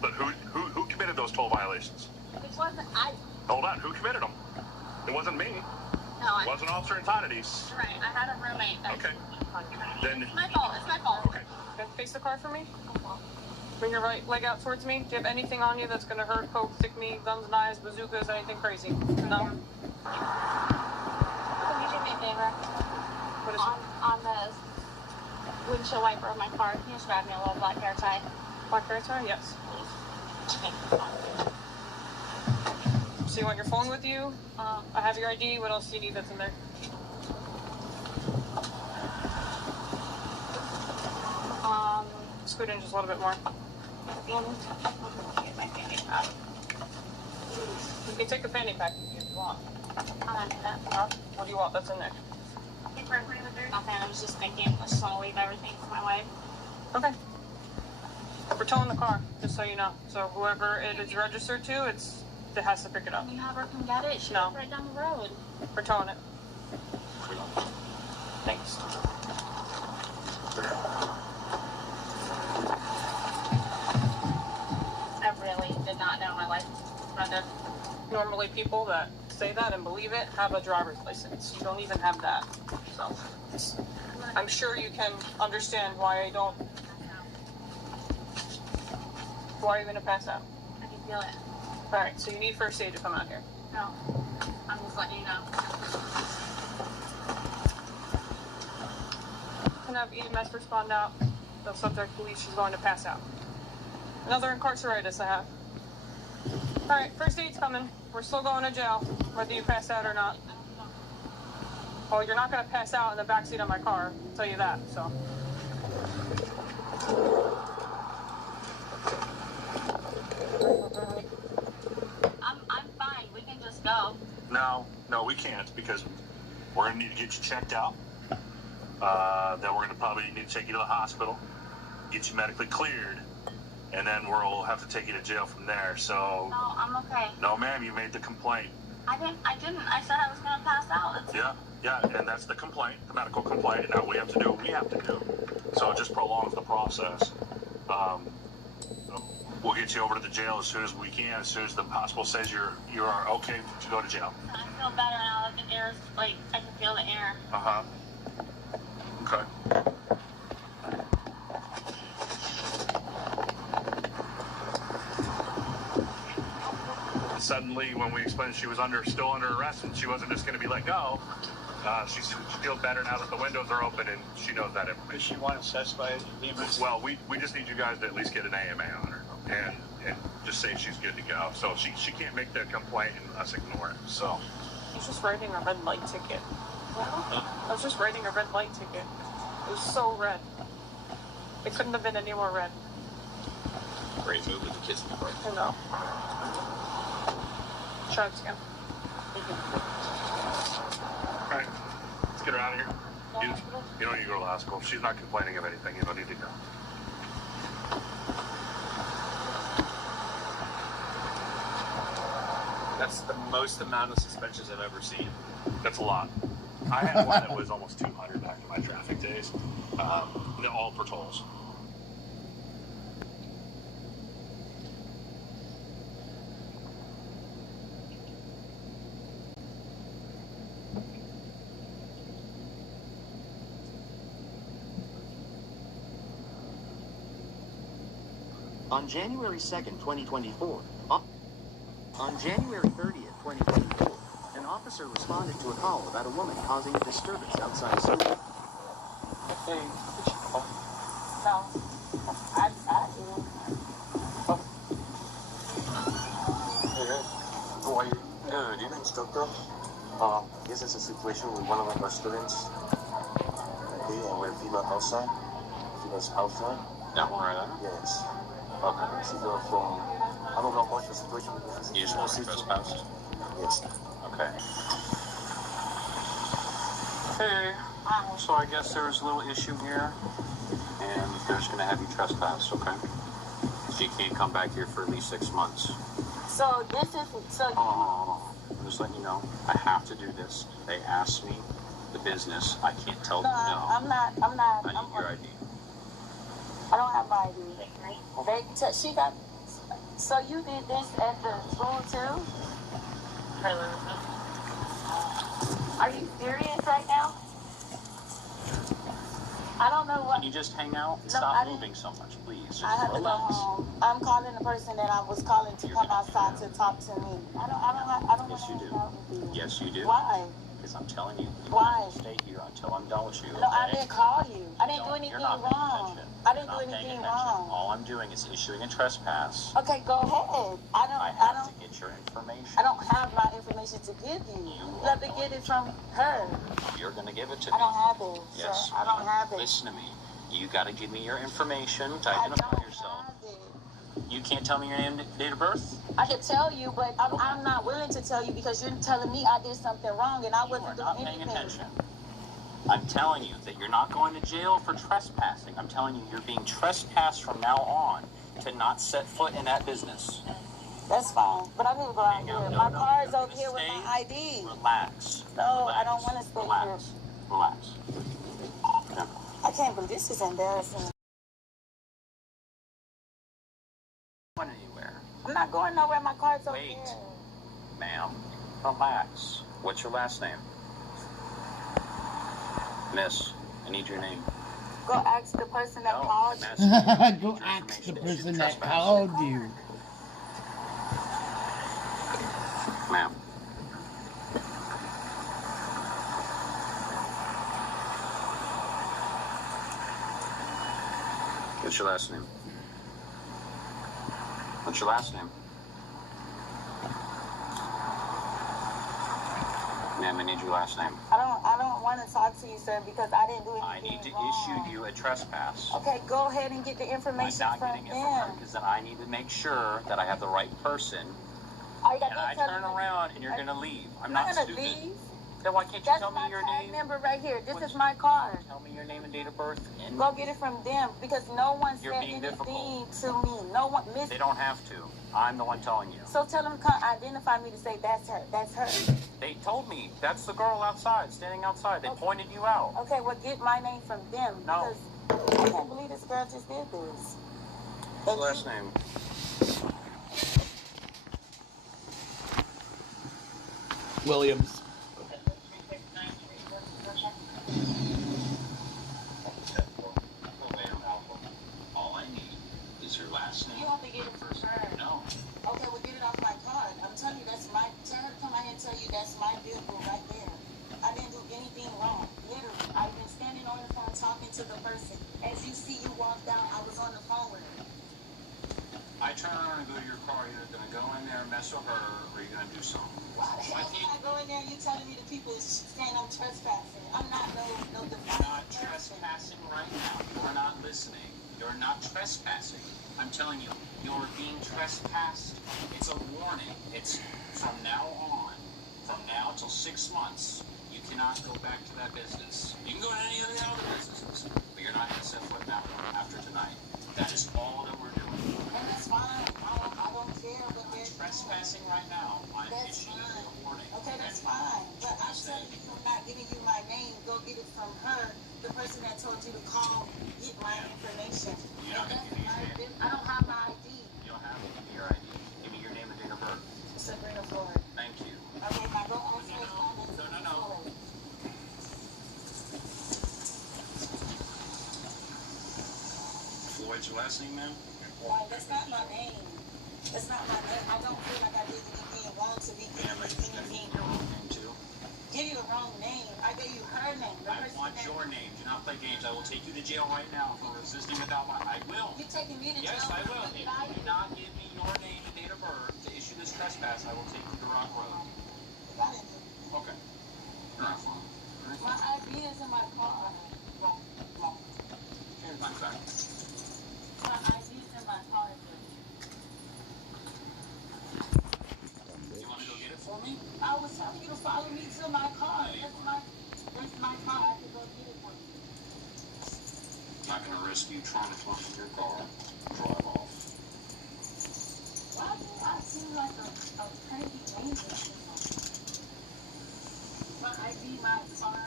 But who committed those toll violations? it wasn't I. Hold on, who committed them? It wasn't me. No, It wasn't Officer Antonides. Right. I had a roommate. That Okay. Then It's my fault. It's my fault. okay. Then face the car for me. Bring your right leg out towards me. Do you have anything on you that's going to hurt, poke, stick me, guns, knives, bazookas, anything crazy? No? Can you do me a favor? What is On the windshield wiper of my car, can you just grab me a little black hair tie? Black hair tie? Yes. So you want your phone with you? I have your ID. What else do you need that's in there? Scoot in just a little bit more. You can take the fanny pack if you want. What do you want that's in there? Nothing, I was just thinking, I just want to leave everything for my wife. Okay. We're towing the car, just so you know. So whoever it is registered to, it has to pick it up. Can you have her come get it? She lives right down the road. We're towing it. Thanks. I really did not know my license was suspended. Normally people that say that and believe it have a driver's license. You don't even have that. So I'm sure you can understand why I don't. Why are you going to pass out? I can feel it. All right, so you need first aid to come out here. No, I'm just letting you know. Can have EMS respond out. The subject believes she's going to pass out. Another incarceratus I have. All right, first aid's coming. We're still going to jail, whether you pass out or not. Well, you're not going to pass out in the backseat of my car. I'll tell you that, so. I'm fine. We can just go. No, we can't, because we're going to need to get you checked out. Then we're going to probably need to take you to the hospital, get you medically cleared, and then we'll have to take you to jail from there. So. No, I'm okay. No, ma'am, you made the complaint. I didn't. I said I was gonna pass out. Yeah, and that's the complaint, the medical complaint, and now we have to do what we have to do. So it just prolongs the process. We'll get you over to the jail as soon as we can, as soon as the hospital says you are okay to go to jail. I feel better now that the air's like I can feel the air. Okay. Suddenly, when we explained she was still under arrest and she wasn't just going to be let go, she feels better now that the windows are open and she knows that information. Does she want assessed by EMS? Well, we just need you guys to at least get an AMA on her and just say she's good to go. So she can't make the complaint and us ignore it. So. I was just writing a red light ticket. I was just writing a red light ticket. It was so red. It couldn't have been any more red. Great move with the kids in the park. I know. Try this again. Alright, let's get her out of here. You don't need to go to the hospital. She's not complaining of anything. You don't need to go. That's the most amount of suspensions I've ever seen. That's a lot. I had one that was almost 200 back in my traffic days. All for tolls. On January 2nd, 2024, on January 30th, 2024, an officer responded to a call about a woman causing a disturbance outside a store. Hey, did you call? No. I do. How are you? Good. You instructor? This is a situation with one of our students. Okay, and we're female outside. Female's outside. That one right there? Yes. Okay. She go from, I don't know much of the situation. You just want to trespass? Yes. Okay. Hey, so I guess there's a little issue here, and they're just going to have you trespass, okay? So you can't come back here for at least 6 months. So this is, so... I'm just letting you know, I have to do this. They asked me, the business, I can't tell them no. I'm not. I need your ID. I don't have my ID. She got, so you did this at the school too? Are you serious right now? I don't know what. Can you just hang out? No, Stop moving so much, please. Just I have relax. to go home. I'm calling the person that I was calling to come outside to talk to me. I don't Yes, you want to hang out with you. Yes, you do. Why? Because I'm telling you, Why? stay here until I'm done with you. No, I okay? didn't call you. I didn't do You're anything not paying wrong. attention. I didn't You're do not paying anything attention. wrong. All I'm doing is issuing a trespass. Okay, go ahead. I have to get your information. I don't have my information to give you. You have to get it from her. You're going to give it to I me. don't have it. Yes. Sir. I don't have it. Listen to me. You got to give me your information to identify yourself. You can't tell me your name, date of birth? I can tell you, but I'm not willing to tell you because you're telling me I did something wrong and I wasn't doing anything. Paying attention. I'm telling you that you're not going to jail for trespassing. I'm telling you you're being trespassed from now on to not set foot in that business. That's fine, but I need to go out here. My car is over here with my ID. Relax. No, I don't want to stay here. Relax. Yeah. I can't believe this is embarrassing. Going anywhere. I'm not going nowhere. My car's over Wait. here. Ma'am, relax. What's your last name? Miss, I need your name. Go ask the person that called you. Go ask the person that called you. Ma'am. What's your last name? What's your last name? Ma'am, I need your last name. I don't want to talk to you, sir, because I didn't do anything I need to wrong. issue you a trespass. Okay, go ahead and get the information I'm not from getting it from her them. because then I need to make sure that I have the right person. All you got And I to turn around and you're going to leave. I'm not not gonna stupid. leave. Then why can't you That's tell me my your tag name? number right here. This is my car. Tell me your name and date of birth. And Go get it from them because no one You're said being anything difficult. to me. No one, Miss. They don't have to. I'm the one telling you. So tell them to come identify me to say that's her. That's her. They told me that's the girl outside, standing outside. They pointed you out. Okay, well get my name from them. No. Because I can't believe this girl just did this. What's your last name? Williams. All I need is your last name. You have to get it from her. No. Okay, well get it off my card. I'm telling you that's my. Tell her to come out here and tell you that's my vehicle right there. I didn't do anything wrong. Literally, I've been standing on the phone talking to the person. As you see, you walked down. I was on the phone with her. I turn around and go to your car. You're going to go in there and mess with her, or you're going to do something. Why the hell can I go in there and you telling me the people is saying I'm trespassing? I'm not no You're not trespassing right now. You're not listening. You're not trespassing. I'm telling you, you're being trespassed. It's a warning. It's from now on, from now till 6 months, you cannot go back to that business. You can go to any of the other businesses, but you're not going to set foot in that one after tonight. That is all that we're doing. And that's fine. I don't care what they're trespassing right now. I'm That's issuing fine. a warning. Okay, that's fine. But I'm telling you, I'm not giving you my name. Go get it from her, the person that told you to call, get my information. You're not going to give me your name. I don't have my ID. You don't have to give me your ID. Give me your name and date of birth. Sabrina Ford. Thank you. Okay, now go on to No. What's your last name, ma'am? Why, that's not my name. That's not my name. I don't feel like I did anything wrong to be Ma'am, I just got to get your own name, too. I want your name. Do not play games. I will take you to jail right now for resisting without my... I will. You're taking me to jail? Yes, I will. If you do not give me your name and date of birth to issue this trespass, I will take you to Rock Road. Okay. You're not fine. My ID is in my car. Here's my card. My ID is in my car. You want to go get it for me? I was telling you to follow me to my car. That's my car. I can go get it for you. I'm not going to risk you trying to climb in your car. Drive off. Why do I seem like a crazy angel? My ID, my car,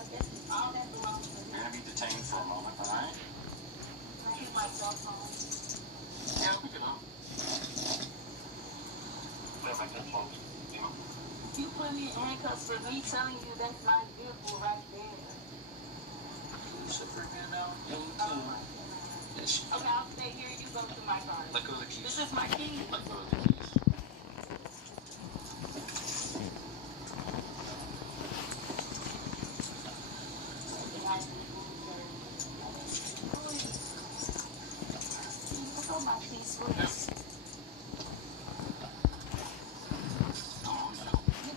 all that belongs to me. You're going to be detained for a moment, all right? I hit my cell phone. Yeah, we can help. You put me in handcuffs for me telling you that's my vehicle right there. Lucifer, you know, Okay, I'll stay here. You go to my car. Let go of the keys. This is my key. Let go of the keys. Look at my keys, please.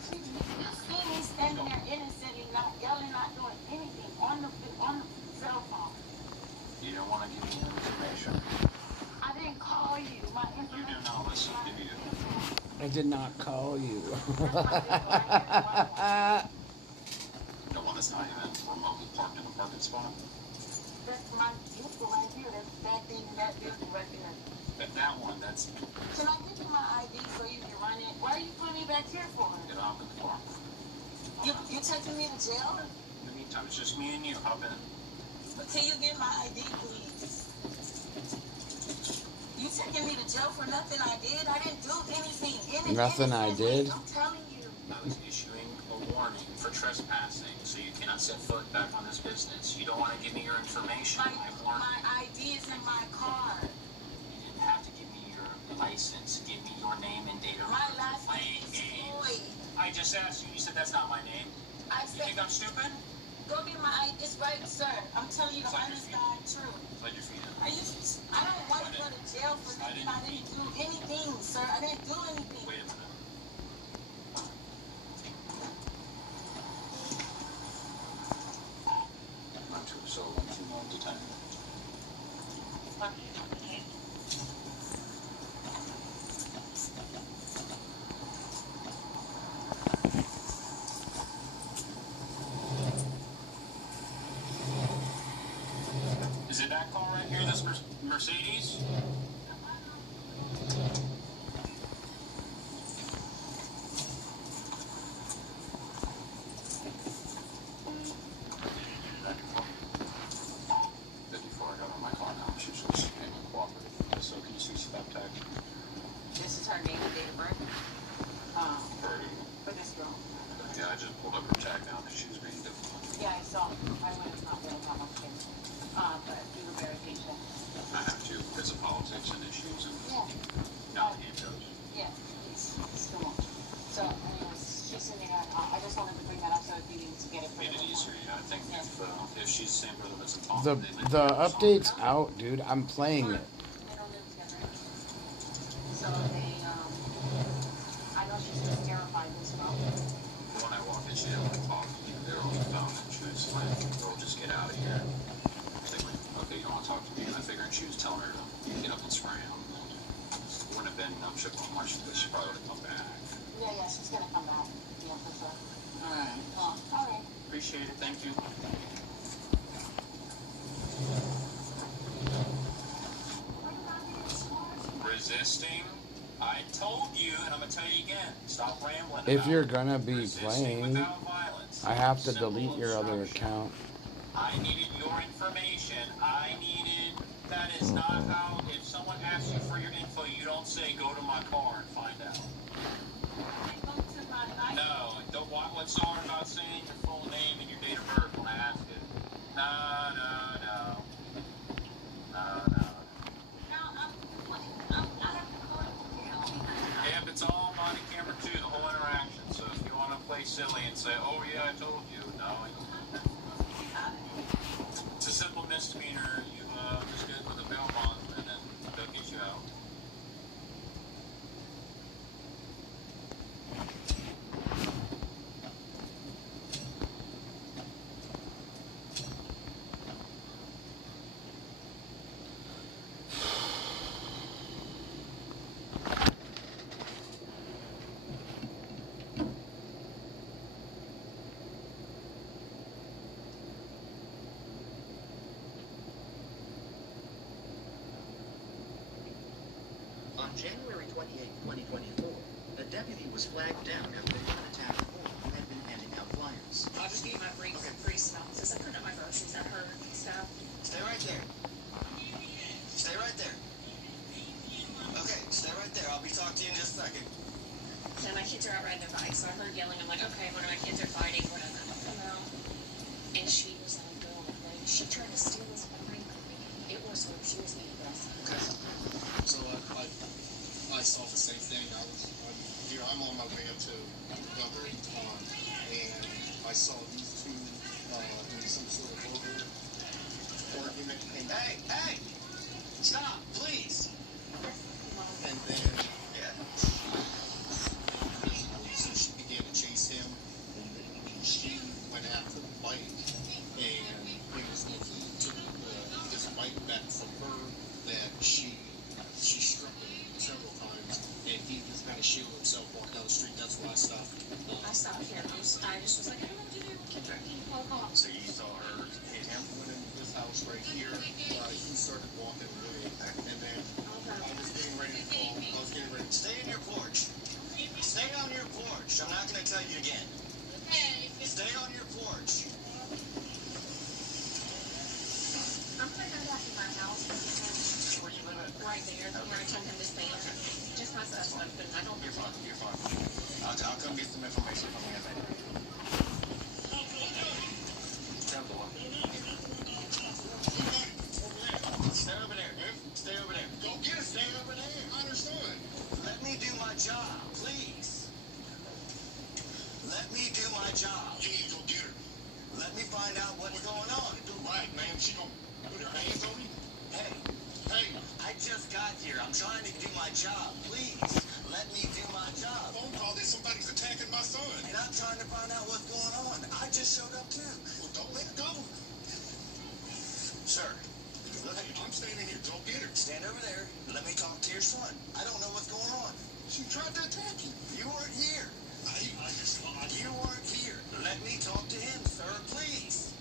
You see me standing there innocently, not yelling, not doing anything on the cell phone. You don't want to give me information. I didn't call you. My information. You do not listen to you. I did not call you. The one that's not even remotely parked in a parking spot? That's my vehicle right here. That's that thing, that vehicle right there. That one, that's... Can I give you my ID so you can run it? Why are you putting me back here for? Get off in the car. You taking me to jail? In the meantime, it's just me and you. Hop in. But can you get my ID, please? You taking me to jail for nothing I did? I didn't do anything. Nothing I did? I'm telling you. I was issuing a warning for trespassing, so you cannot set foot back on this business. You don't want to give me your information. My ID is in my car. You didn't have to give me your license. Give me your name and date of birth. My last name is Floyd. I just asked you. You said that's not my name. You think I'm stupid? Go get my ID. It's right, sir. I'm telling you the honest God truth. Slide your feet in. I don't want to go to jail for thinking I didn't do anything, sir. I didn't do anything. Wait a minute. 1-2, so 1 2 1 to 10. Is it that car right here, this Mercedes? This is her name and date of birth. For this girl. Yeah, I just pulled up her tag now because she was being difficult. Yeah, I saw. I went not really how much thing. But do the verification. I have to because of politics and issues and Yeah. now the game goes. Yeah, it's too much. So, anyways, she's sending out. I just wanted to bring that up so if you need to get it. Made it easier. Yeah, I think if she's the same brother that's The involved, the update's out, dude. I'm playing it. They don't live together. So they, I know she's just terrified as well. when I walked in, she didn't want to talk to me. They were on the phone and she was like, "Girl, just get out of here." They went, "Okay, you don't want to talk to me?" And I figured she was telling her to get up and spray him. It wouldn't have been ship on March, but she probably would have come back. Yeah, she's gonna come back. Yeah, for sure. Alright. All right. Appreciate it. Thank you. Resisting? I told you, and I'm going to tell you again. Stop rambling. If you're gonna be playing, I have to delete your other account. I needed your information. That is not how, if someone asks you for your info, you don't say, go to my car and find out. No, don't want what's all about saying your full name and your date of birth when I ask it. No. Yeah, but it's all body camera too, the whole interaction. So if you want to play silly and say, oh yeah, I told you, no. misdemeanor, you just get with a bail bond, and then they'll get you out. On January 28, 2024, a deputy was flagged down after an attacked woman who had been handing out flyers. I'll just give you my brief synopsis. I put up my groceries at her and stuff. Stay right there. Stay right there. Okay, stay right there. I'll be talking to you in just a second. And my kids are out riding their bikes, so I heard yelling. I'm like, okay, one of my kids are fighting, whatever. And she was like, going, she tried to steal this from me. It was her. She was aggressive. Okay. So I saw the same thing. I'm on my way up to another pond, and I saw these two in some sort of argument. And Hey! Stop, please! And then, so she began to chase him, and she went after the bike, and it was when he took this bike back from her that she struck him several times, and he was going to shield himself walking down the street. That's why I stopped. I stopped here. I just was like, I don't know what to do. So you saw her hit him? Went in this house right here. He started walking away, and then I was getting ready to call. I was getting ready to Stay in your porch. Stay on your porch. I'm not going to tell you again. Stay on your porch. I'm going to go back to my house. Where you live at? Right there. Where I told him to stay there. Just my stuff, but I don't. You're fine. You're fine. I'll come get some information from him. Stay over there. Stay over there. Go get it. Stay over there. I understand. Let me do my job, please. Let me do my job. You need to go get her. Let me find out what's going on. Do right, man. She gonna put her hands on me? Hey, I just got here. I'm trying to do my job. Please, let me do my job. Phone call that somebody's attacking my son. And I'm trying to find out what's going on. I just showed up too. Well, don't let her go. Sir, look, I'm standing here. Go get her. Stand over there. Let me talk to your son. I don't know what's going on. She tried to attack you. You weren't here. You weren't here. Let me talk to him, sir, please.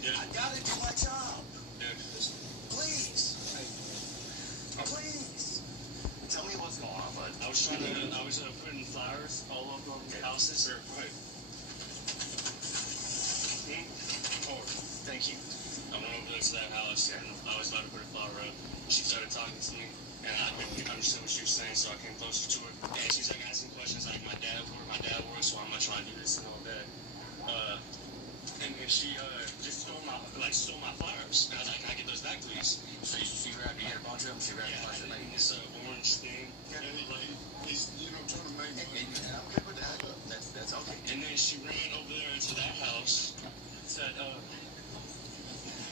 Yeah. I gotta do my job. Yeah. Please. Please. Tell me what's going on, bud. I was putting flowers all over the houses. Sir, right. Oh, thank you. I went over to that house and I was about to put a flower up. She started talking to me and I couldn't understand what she was saying, so I came closer to her. And she's like asking questions like where my dad works, why am I trying to do this and all that. And she just stole my flowers. And I was like, can I get those back, please? So she grabbed a bunch of them? She grabbed a bunch of them? This orange thing. Yeah, he's, trying to make money. And I'm good with that. That's okay. And then she ran over there into that house, said,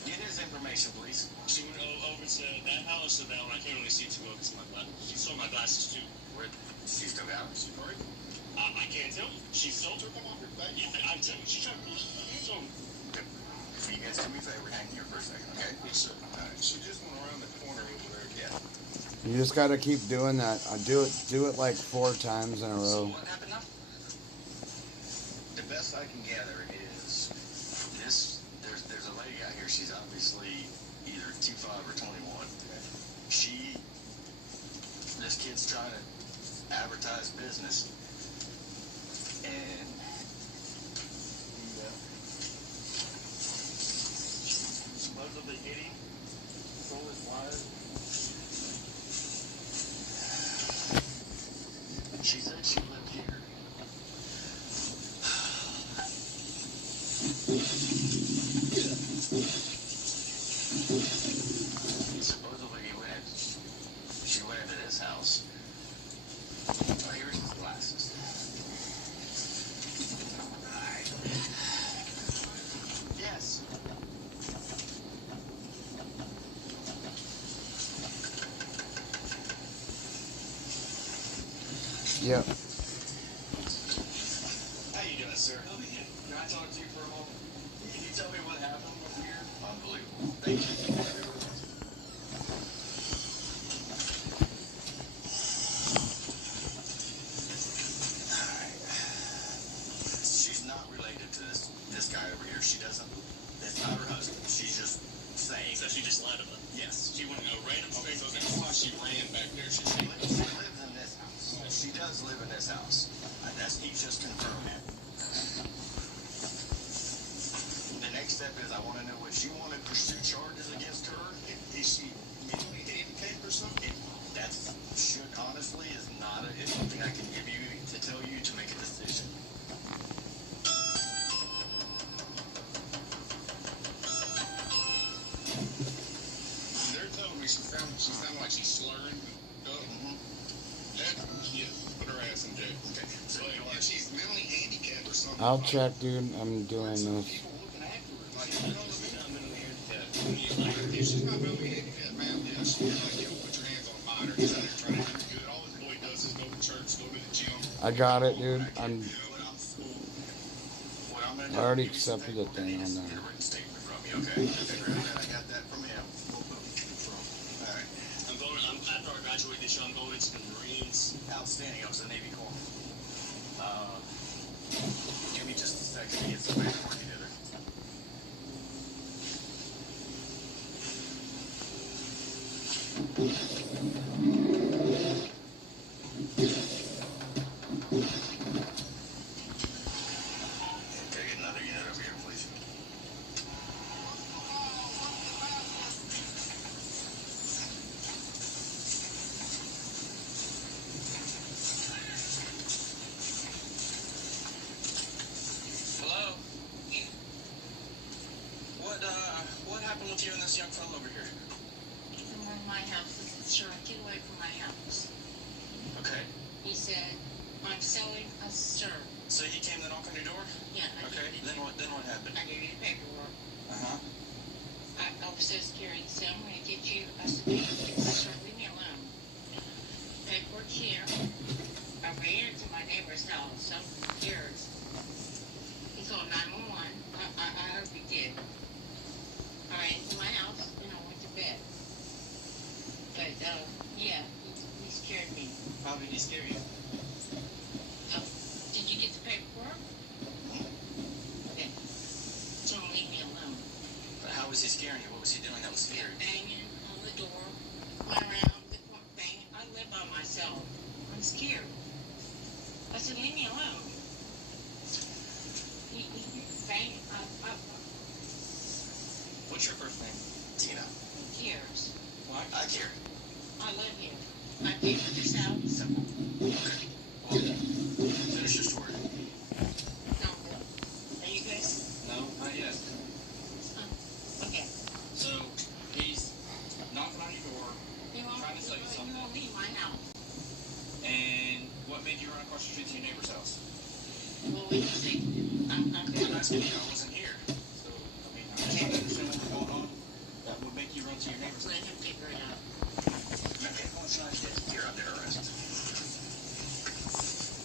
get his information, please. She went over to that house, so that one I can't really see too well because my glasses. She stole my glasses too. Where? She still got them. She right? I can't tell you. She sold her. Come on, back. Yeah, I'm telling you, she tried to put her hands on me. So you guys do me a favor, hang here for a second, okay? Yes, sir. She just went around the corner over there. Yeah. You just gotta keep doing that. Do it like 4 times in a row. So what happened now? The best I can gather is this. There's a lady out here. She's obviously either 25 or 21. This kid's trying to advertise business, and Supposedly hit him, stole his wires. she said she lived here. Supposedly she went into this house. Oh, here's his glasses. Yep. How you doing, sir? Can I talk to you for a moment? Can you tell me what happened over here? Unbelievable. Thank you. She's not related to this guy over here. She doesn't. It's not her husband. She's just saying. So she just lied about it? Yes. She wouldn't go right up straight. So that's why she ran back there. She lives in this house. She does live in this house. He's just confirmed that. The next step is I want to know if she wanted to pursue charges against her. Is she mentally handicapped or something? That honestly is not something I can give you to tell you to make a decision. They're telling me she sounded like she's slurring. Put her ass in jail. Okay. So if she's mentally handicapped or something. I'll check, dude. I'm doing this. If she's not mentally handicapped, man, yeah, put your hands on a minor. He's out there trying to do good. All this boy does is go to church, go to the gym. I got it, dude. I already accepted the thing on there. Okay. I got that from him. Alright. After I graduate this year, I'm going into the Marines. Outstanding. I was a Navy Corps. Give me just a second to get some paperwork together. Okay, get another unit over here, please. Hello? What happened with you and this young fellow over here? From my house. Sure, get away from my house. Okay. He said, I'm selling a sir. So he came to knock on your door? Yeah. Okay. Then what happened? I gave you the paperwork. Uh-huh. I was so scared. He said, I'm going to get you. I said, sir, leave me alone. Paperwork here. I ran into my neighbor's house. Some years. He called 911. I hope he did. I ran into my house and I went to bed. But, yeah, he scared me. How did he scare you? Did you get the paperwork? Okay. So leave me alone. But how was he scaring you? What was he doing that was scary? Banging on the door, went around the corner, banging. I live by myself. I'm scared. I said, leave me alone. He banged. What's your first name? Tina. Who cares? What? I care. I live here. I pay for this house. Simple. Okay. Well, finish your story. No. Are you good? No, not yet. Okay. So, he's knocking on your door, trying to sell you You something. won't leave my house. And what made you run across the street to your neighbor's house? Well, what do you think? I'm good. I'm asking you, I wasn't here. So, I mean, I'm just trying to understand what was going on. That would make you run to your neighbor's house. Let him figure it out. Okay, well, it's not yet. You're under arrest.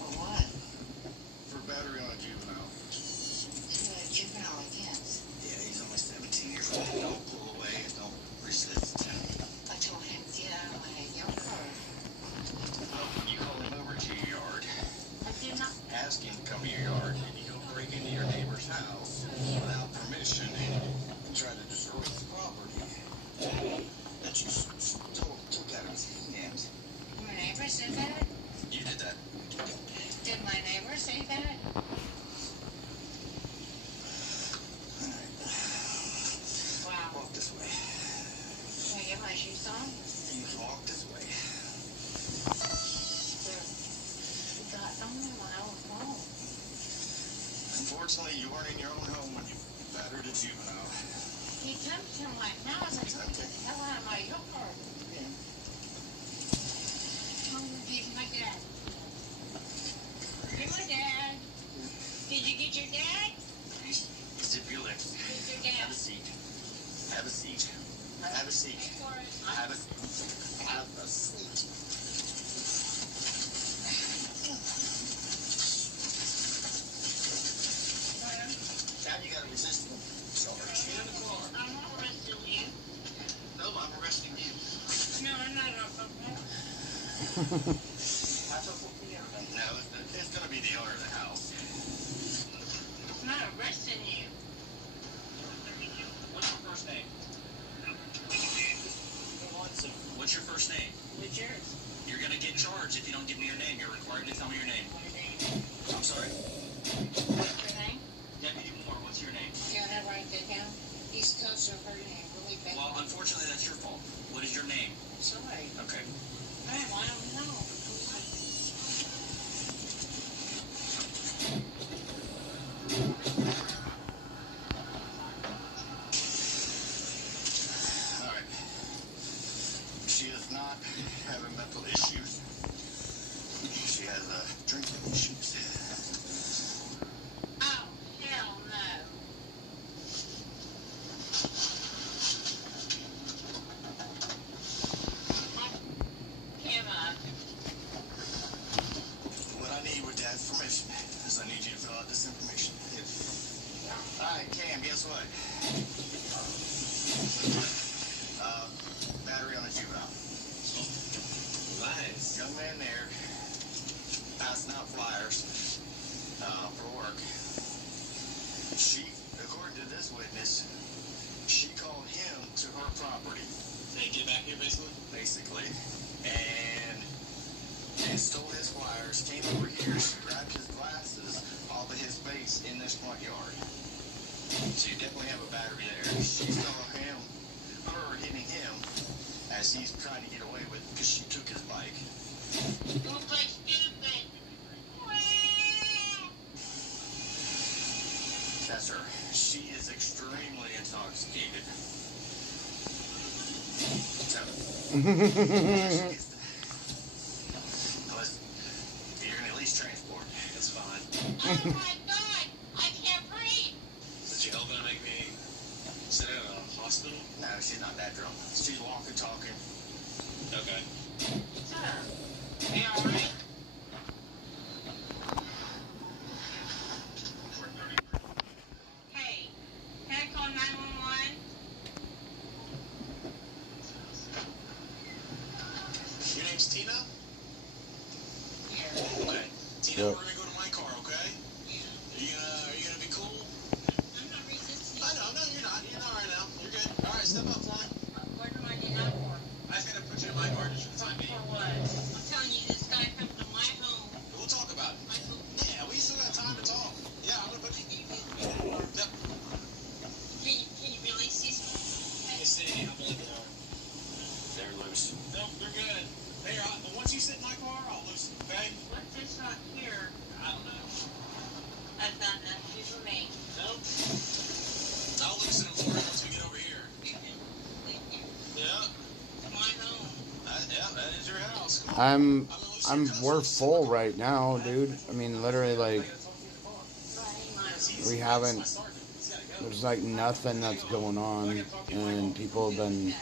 For what? For battery on a juvenile. A juvenile against. Yeah, he's only 17 years old. Don't pull away and don't resist. I told him to get out of my yard. You call him over to your yard. I did not. Ask him to come to your yard, and you go break into your neighbor's house without permission and try to destroy his property. That you took that out of his hands. My neighbor said that? You did that. Did my neighbor say that? Wow. Walk this way. Can I get my shoes on? You can walk this way. God, I'm in my own home. Unfortunately, you weren't in your own home when you battered a juvenile. He comes to my house and took the hell out of my yard. I'm gonna get my dad. Get my dad. Did you get your dad? Zip your lips. Get your dad. Have a seat. Have a seat. Have a seat. Have a seat. Have a seat. No, it's going to be the owner of the house. I'm not arresting you. What's your first name? What's your first name? What's yours? You're going to get charged if you don't give me your name. You're required to tell me your name. I'm sorry? What's your name? Deputy Moore, what's your name? Yeah, I write that down. East Coast of her name, really bad. Well, unfortunately, that's your fault. What is your name? Sorry. Okay. Ma'am, I don't know. All right. She does not have mental issues. She has drinking issues. Oh, hell no. Come on. What I need with Dad's permission is I need you to fill out this information. All right, Cam, guess what? Battery on a juvenile. Nice. Young man there, passing out flyers for work. She, according to this witness, she called him to her property. They get back here, basically? Basically. And stole his flyers, came over here, she grabbed his glasses off of his face in this front yard. So you definitely have a battery there. She saw her hitting him as he's trying to get away with because she took his bike. Don't play stupid. That's her. She is extremely intoxicated. So, unless you're gonna at least transport, it's fine. Oh my God, I can't breathe. Did you help her make me sit in a hospital? No, she's not that drunk. She's walking, talking. Okay. Sir, are you all right? Hey, can I call 911? Your name's Tina? Yeah. Okay. Tina, Yep. we're gonna go to my car, okay? Yeah. Are you gonna be cool? I'm not resisting. I know, no, you're not. You're not right now. You're good. All right, step up for me. What do I need that for? I just gotta put you in my car just for the time being. For what? I'm telling you, this guy comes to my home. We'll talk about it. My home. Yeah, we still got time to talk. Yeah, I'm gonna put you. Yep. Can you release these? Hey, see, I'm gonna they're loose. No, they're good. Hey, once you sit in my car, I'll loosen. Okay? What's this right here? I don't know. That's not enough for me. No. I'll loosen them for you once we get over here. Yeah. My home. Yeah, that is your house. We're full right now, dude. I mean, literally, like, we haven't, there's like nothing that's going on, and people have been,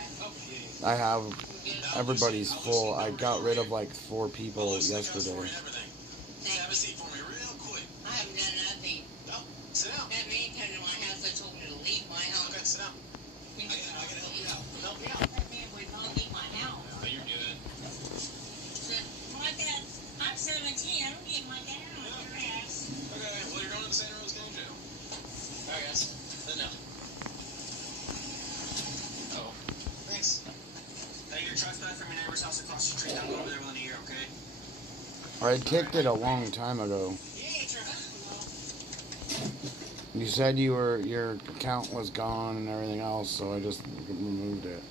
everybody's full. I got rid of like 4 people yesterday. Have a seat for me real quick. I haven't done nothing. No, sit down. That man came to my house. I told him to leave my house. Okay, sit down. I gotta help you out. Help me out. That man would not leave my house. Oh, you're good. My dad, I'm 17. I don't need my dad on your ass. Okay, well, you're going to the St. Rose County Jail. All right, guys. Then now. Oh, thanks. Hey, your truck's back from your neighbor's house across the street. I'm over there with an ear, okay? I kicked it a long time ago. You said your account was gone and everything else, so I just removed it.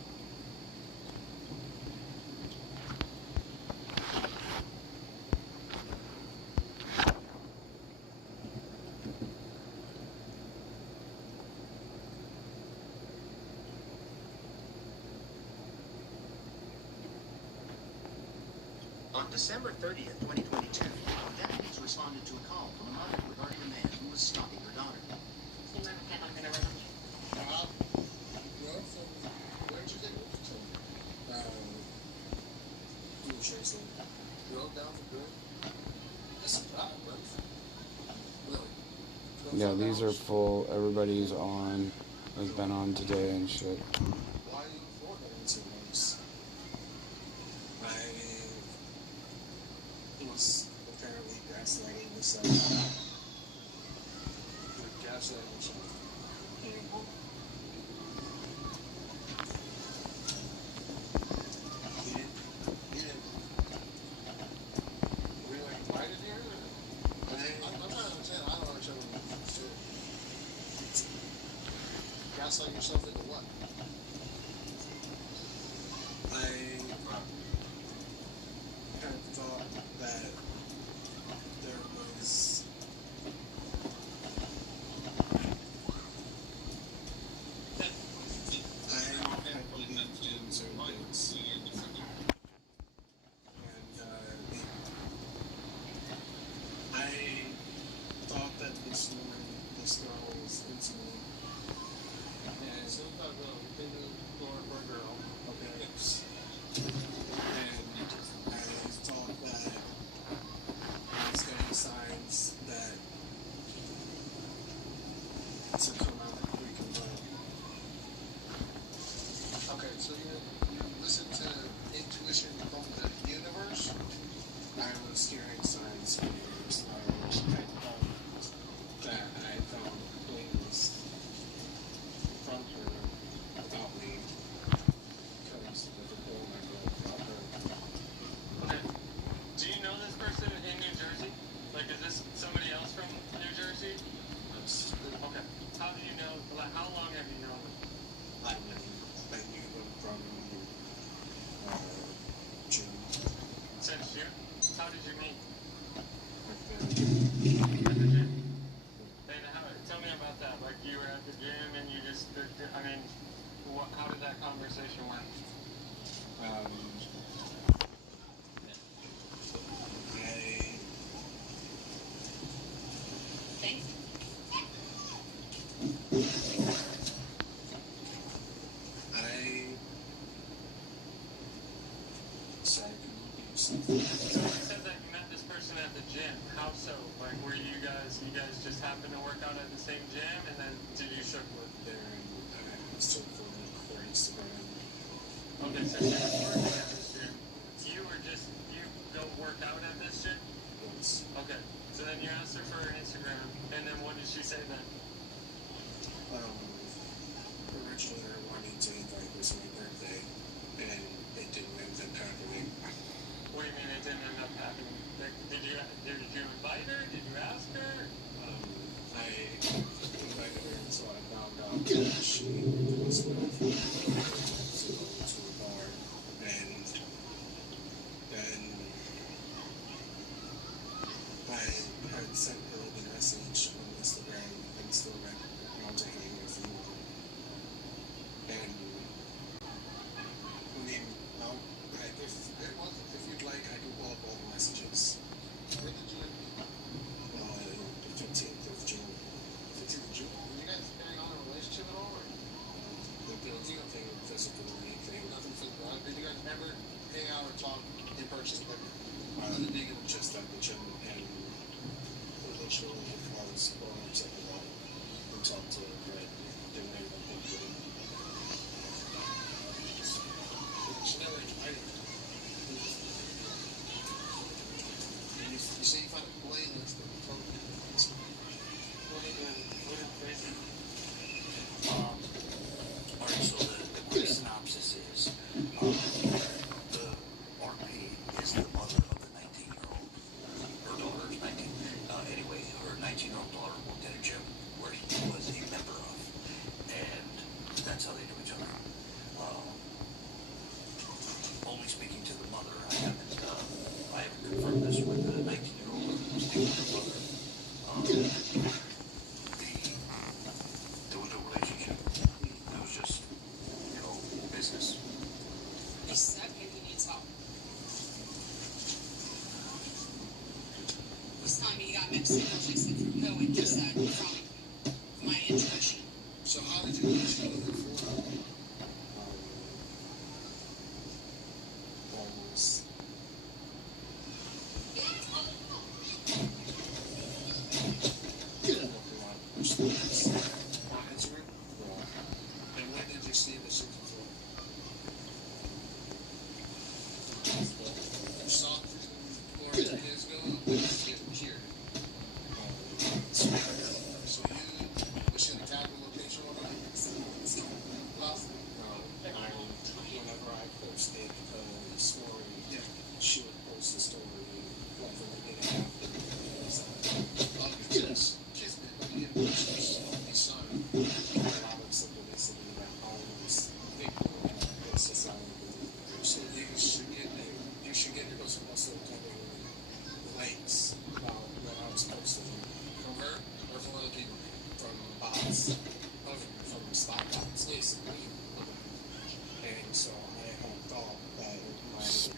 On December 30th, 2022, deputies responded to a call from a mother regarding a man who was stalking her daughter. Yeah, these are full. Everybody's on. Has been on today and shit. was apparently gaslighting himself. Gaslighting himself. He didn't. Were you like invited here? I'm trying to understand. I don't understand what you gaslight yourself into what? I kind of thought that there was I had believed in certain things, and I thought that this girl was into me. And so I thought, well, we think for a girl, okay. Yes. And I thought that I was getting signs that to come out and reconfirm. Okay, so you listen to intuition from the universe? I was hearing signs from the universe. I thought that I found things from her about me because of the whole about her. Okay. Do you know this person in New Jersey? Like, is this somebody else from New Jersey? Yes. Okay. How do you know? Like, how long have you known them? I knew them from June. Since June? How did you meet? At the gym. And tell me about that. Like, you were at the gym and you just, I mean, how did that conversation went? So you said that you met this person at the gym. How so? Like, were you guys just happened to work out at the same gym, and then did you shook with there and I still follow her Instagram. Okay, so she was working at this gym. You go work out at this gym? Yes. Okay, so then you asked her for her Instagram, and then what did she say then? Originally I wanted to invite her to my birthday, and it didn't end up happening. What do you mean it didn't end up happening? Like, did you invite her? Did you ask her? I invited her until I found out that she was with to go to a bar, and then I had sent her the message on Instagram and still want to hang with you. And I mean, if you'd like, I can pull up all the messages. When did you meet? The 15th of June. 15th of June? Were you guys carrying on a relationship at all? Or? There was nothing physical or anything. Nothing physical. Did you guys ever hang out or talk in person? Just at the gym, and literally I was going up to the wall and talked to her, but didn't end up being good. She never invited me. You say you found a playlist of photos. What is crazy? Alright, so the quick synopsis is the RP is the mother of the 19-year-old. Her daughter is 19. Anyway, her 19-year-old daughter worked at a gym where he was a member of, and that's how they knew each other. Only speaking to the mother, I haven't confirmed this with the 19-year-old or speaking to the mother. There was no relationship. It was just, business. He said maybe he needs help. This time he got mixed signals. I said from who, and he said from my intuition. So how did you meet each other before? Almost. On Instagram? And when did you see the 64? You saw it 4 years ago?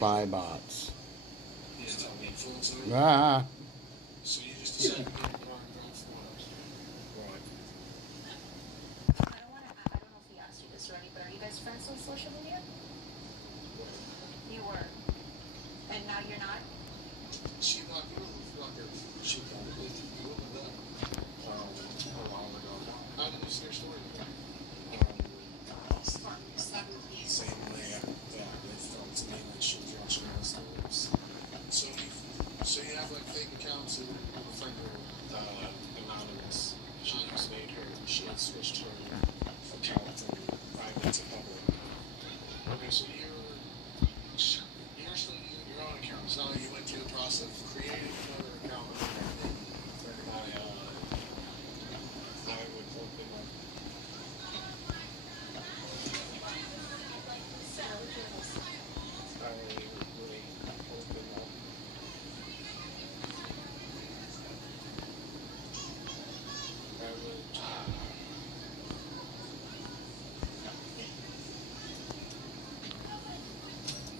spy bots. You just tell me influencer. Ah. So you just decided to get your car and go for it. Right. I don't know if he asked you this already, but are you guys friends on social media? You were. And now you're not? She not her. She probably grew up with that. A while ago. How did you see her story? Same way that they felt to me like she was watching my stories. So you have like fake accounts and a friend anonymous. She just made her. She had switched her account from private to public. Okay, so you're still using your own account. It's not like you went through the process of creating another account and everything. I would open up.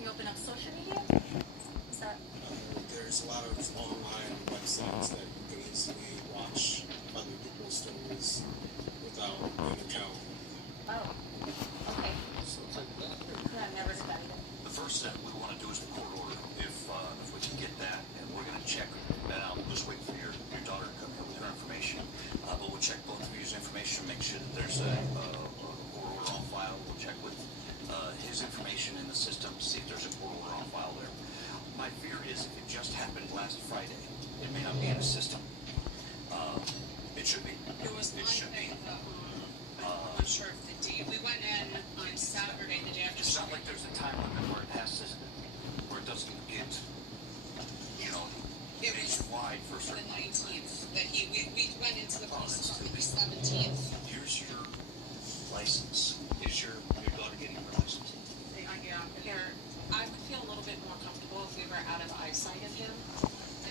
You open up social media? Is that? There's a lot of online websites that you can easily watch other people's stories without an account. Oh. Okay. So it's like that. Yeah, I've never did that either. The first step we want to do is the court order. If we can get that, and we're going to check that out. Just wait for your daughter to come here with her information. But we'll check both of your information, make sure that there's a court order on file. We'll check with his information in the system, see if there's a court order on file there. My fear is if it just happened last Friday, it may not be in the system. It should be. It was It should be. I'm not sure if the date. We went in on Saturday, the day after. It's not like there's a time limit where it has to, where it doesn't get, It was nationwide for the certain. 19th that we went into the police department the 17th. Here's your license. Is your daughter getting her license? Yeah, here. I would feel a little bit more comfortable if we were out of eyesight of him.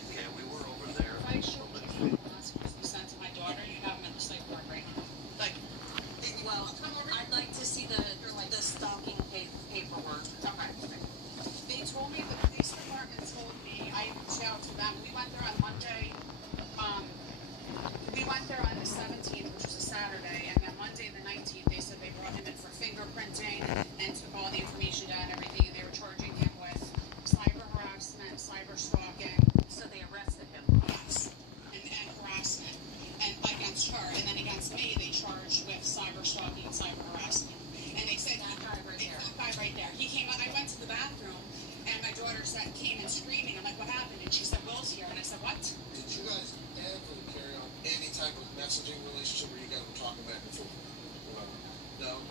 Okay, we were over there. If I showed you the passports we sent to my daughter, you'd have him at the site park right now. Like, well, I'd like to see the stalking paperwork. Okay. They told me, the police department told me, I reached out to them. We went there on Monday. We went there on the 17th, which was a Saturday, and then Monday the 19th, they said they brought him in for fingerprinting and took all the information down and everything, and they were charging him with cyber harassment, cyber stalking. So they arrested him. Yes. And harassment. And against her. And then against me, they charged with cyber stalking and cyber harassment. And they said that guy right there. That guy right there. He came out, I went to the bathroom, and my daughter came in screaming. I'm like, what happened? And she said, Will's here. And I said, what? Did you guys ever carry on any type of messaging relationship where you guys were talking back and forth? No?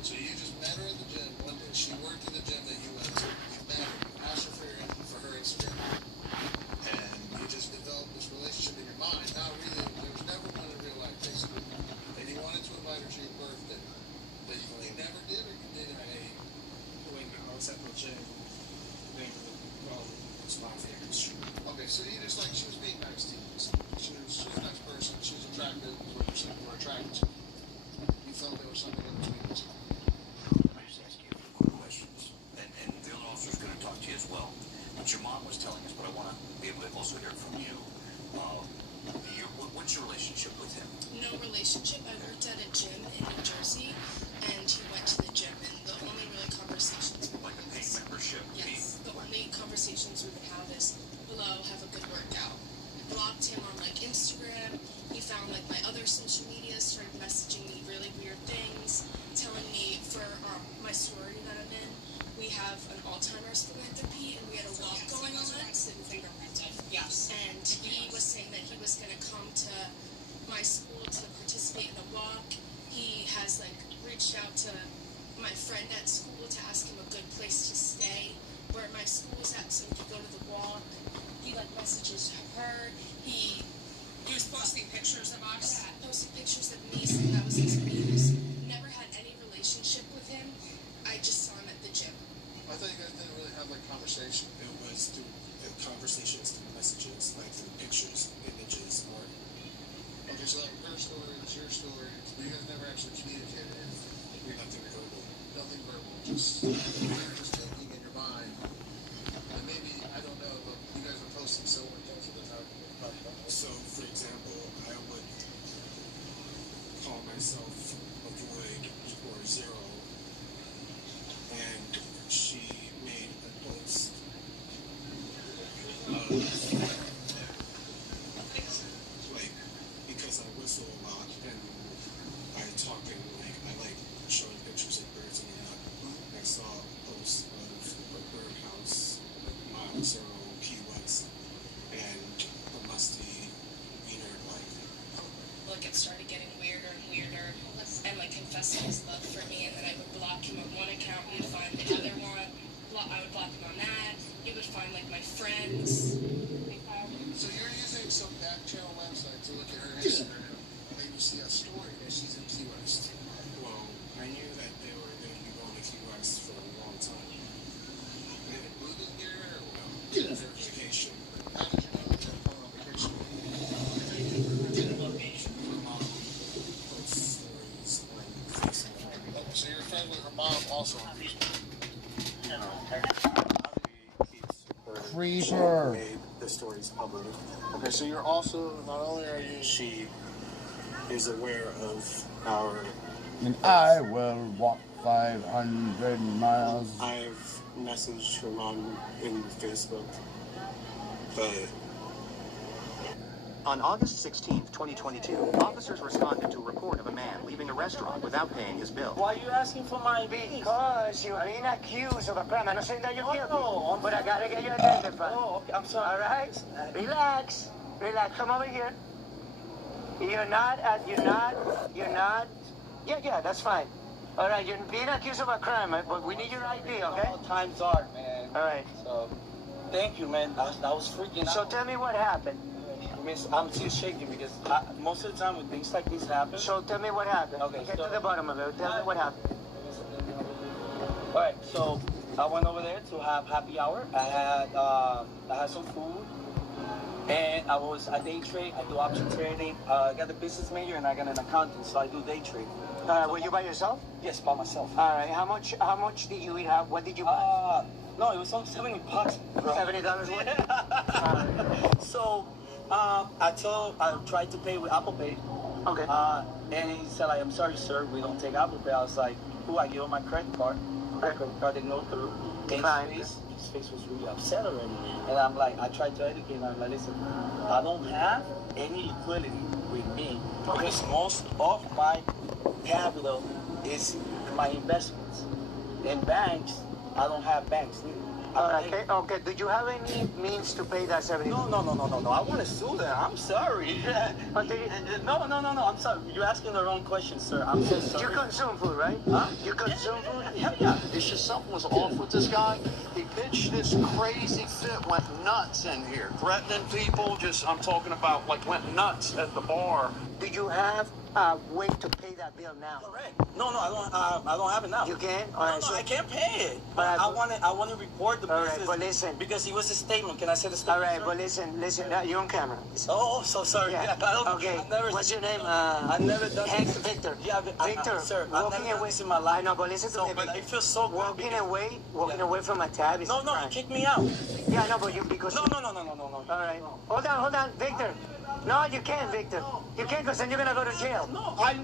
So you just met her at the gym one day. She worked in the gym that you went to. You met her. You asked her for her Instagram. And you just developed this relationship in your mind. Not really. There was never one in real life, basically. And you wanted to invite her to your birthday. But you never did, or you did it? Hey, wait, I was at the gym. It's my favorite shoe. Okay, so you just like, she was being nice to you. She was a nice person. She was attractive. You were attracted to her. You felt there was something in between the two. I just ask you a few quick questions. And the other officer's going to talk to you as well. What your mom was telling us, but I want to be able to also hear it from you. What's your relationship with him? No relationship. I worked at a gym in New Jersey, and he went to the gym, and the only really conversations we would have paid membership. Yes, the only conversations we would have is, hello, have a good workout. Blocked him on like Instagram. He found like my other social media, started messaging me really weird things, telling me for my sorority that I'm in, we have an Alzheimer's philanthropy, and we had a walk going on. Yes. And he was saying that he was going to come to my school to participate in the walk. He has like reached out to my friend at school to ask him a good place to stay where my school's at so we could go to the walk. He like messages her. He was posting pictures of us. Yeah, posting pictures of me, saying that was his muse. Never had any relationship with him. I just saw him at the gym. I thought you guys didn't really have like conversation. It was through conversations, through messages, like through pictures, images, or. Okay, so like her story is your story. You guys never actually communicated. Nothing verbal. Nothing verbal. Just thinking in your mind. professing his love for me, and then I would block him on one account, he would find the other one, I would block him on that, he would find like my friends. So you're using some back channel website to look at her Instagram, and then you see a story that she's in Key West. Well, I knew that they were going to be going to Key West for a long time. They were moving here, or verification. how did you know that they were going on vacation? Her mom posts stories on Facebook. So you're friends with her mom also on Facebook? Creeper. Made the stories public. Okay, so you're also, not only are you... She is aware of our... And I will walk 500 miles. I've messaged her mom in Facebook, but... On August 16, 2022, officers responded to a report of a man leaving a restaurant without paying his bill. Why are you asking for my Because you are being accused of a crime. I'm not saying that you're guilty, but I gotta get you identified. Oh, okay, I'm sorry. All right? Relax. Relax. Come over here. You're not, yeah, that's fine. All right, you're being accused of a crime, but we need your ID, okay? All times are, man. All right. So, thank you, man. I was freaking out. So tell me what happened. I'm still shaking because most of the time when things like this happen. So tell me what happened. Okay, Get to the bottom of it. Tell me what happened. All right, so I went over there to have happy hour. I had some food, and I day trade. I do option trading. I got a business major and I got an accountant, so I do day trade. Were you by yourself? Yes, by myself. All right. How much did you have? What did you buy? No, it was only $70. $70 worth. So. I tried to pay with Apple Pay. Okay. And he said, like, I'm sorry, sir, we don't take Apple Pay. I was like, cool, I give him my credit card. My credit card didn't go through. His face was really upset already. And I'm like, I tried to educate him. I'm like, listen, I don't have any liquidity with me because most of my capital is my investments. In banks, I don't have banks either. Okay. Did you have any means to pay that $70? No. I want to sue them. I'm sorry. No. I'm sorry. You're asking the wrong question, sir. I'm so sorry. You consume food, right? Huh? You consume food? Yeah. It's just something was off with this guy. He pitched this crazy fit, went nuts in here, threatening people. I'm talking about like went nuts at the bar. Did you have a way to pay that bill now? Correct. No, I don't have it now. You can? No, I can't pay it. But I want to report the business. All right, but listen. Because it was a statement. Can I say the statement? All right, but listen. Now you're on camera. Oh, so sorry. Yeah. Okay. What's your name? I've never done this. Victor. Yeah, Victor. Sir, walking away in my life. I know, but listen to me. But I feel so good. Walking away from a tab is No, you kicked me out. Yeah, I know, but because... No. All right. Hold on, Victor. No, you can't, Victor. You can't, because then you're gonna go to jail. No, I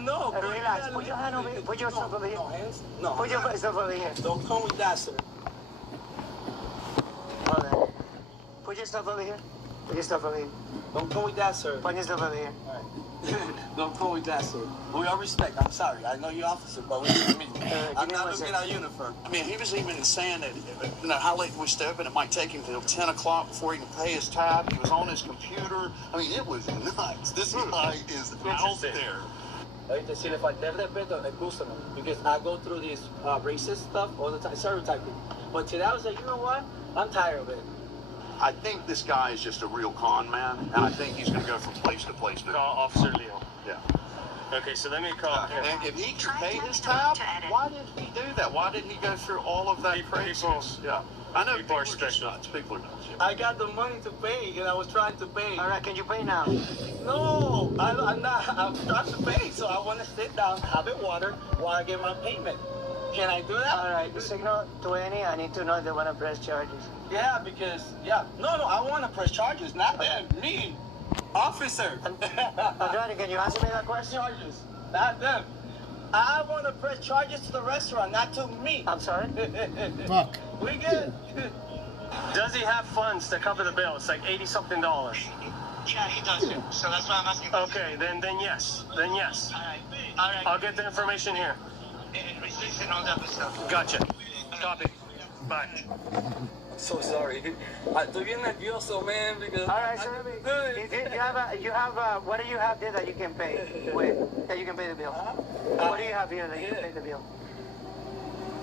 know. Relax. Put your hand over here. Put yourself over here. No. Put yourself over here. Don't come with that, sir. Hold on. Put yourself over here. Put yourself over here. Don't come with that, sir. Put yourself over here. All right. Don't come with that, sir. With all respect, I'm sorry. I know you're officer, but I'm not looking at uniform. I mean, he was even saying that, how late we stay open. It might take him till 10 o'clock before he can pay his tab. He was on his computer. I mean, it was nuts. This guy is out there. Because I go through this racist stuff all the time, stereotyping. But today I was like, you know what? I'm tired of it. I think this guy is just a real con man, and I think he's going to go from place to place. Call Officer Leo. Yeah. Okay, so let me call him. And if he can pay his tab, why didn't he do that? Why didn't he go through all of that craziness? Yeah. I know people are special. People are nuts. Yeah. I got the money to pay, and I was trying to pay. All right, can you pay now? No, I'm not. I'm trying to pay, so I want to sit down, have a water while I get my payment. Can I do that? All right, signal 20. I need to know if they want to press charges. Yeah, because, No, I want to press charges, not them. Me. Officer. Andrade, can you answer me that question? Charges, not them. I want to press charges to the restaurant, not to me. I'm sorry? Fuck. We good. Does he have funds to cover the bill? It's like $80-something. Yeah, he does it. So that's why I'm asking. Okay, then yes. All right. I'll get the information here. And receipts and all that stuff. Gotcha. Copy. Bye. So sorry. Estoy bien nervioso, man, because All right, so you have what do you have there that you can pay with? That you can pay the bill? What do you have here that you can pay the bill?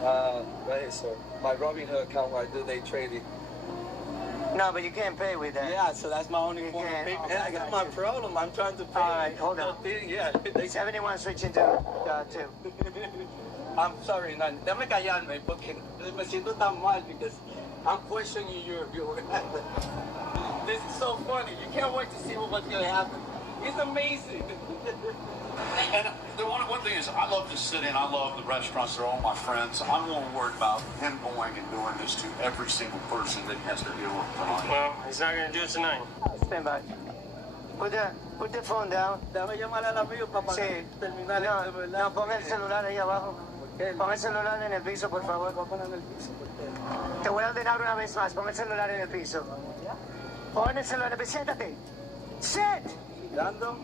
Right here, sir. My Robinhood account where I do day trading. No, but you can't pay with that. Yeah, so that's my only form of payment. Okay, That's not my problem. I'm trying to pay. All right, hold on. Yeah. 71 switching to 2. I'm sorry, Nan. Dame callarme porque me siento tan mal because I'm questioning your This is so funny. You can't wait to see what's going to happen. It's amazing. And one thing is, I love to sit in. I love the restaurants. They're all my friends. I'm more worried about him going and doing this to every single person that he has to deal with tonight. Well, he's not going to do it tonight. Stand by. Put the phone down. Dame llamar al amigo para Sí. terminar esto, ¿verdad? No, pon el celular ahí abajo. Pon el celular en el piso, por favor. Te voy a ordenar una vez más. Pon el celular en el piso. Pon el celular en el piso. Siéntate. Sit. Dando.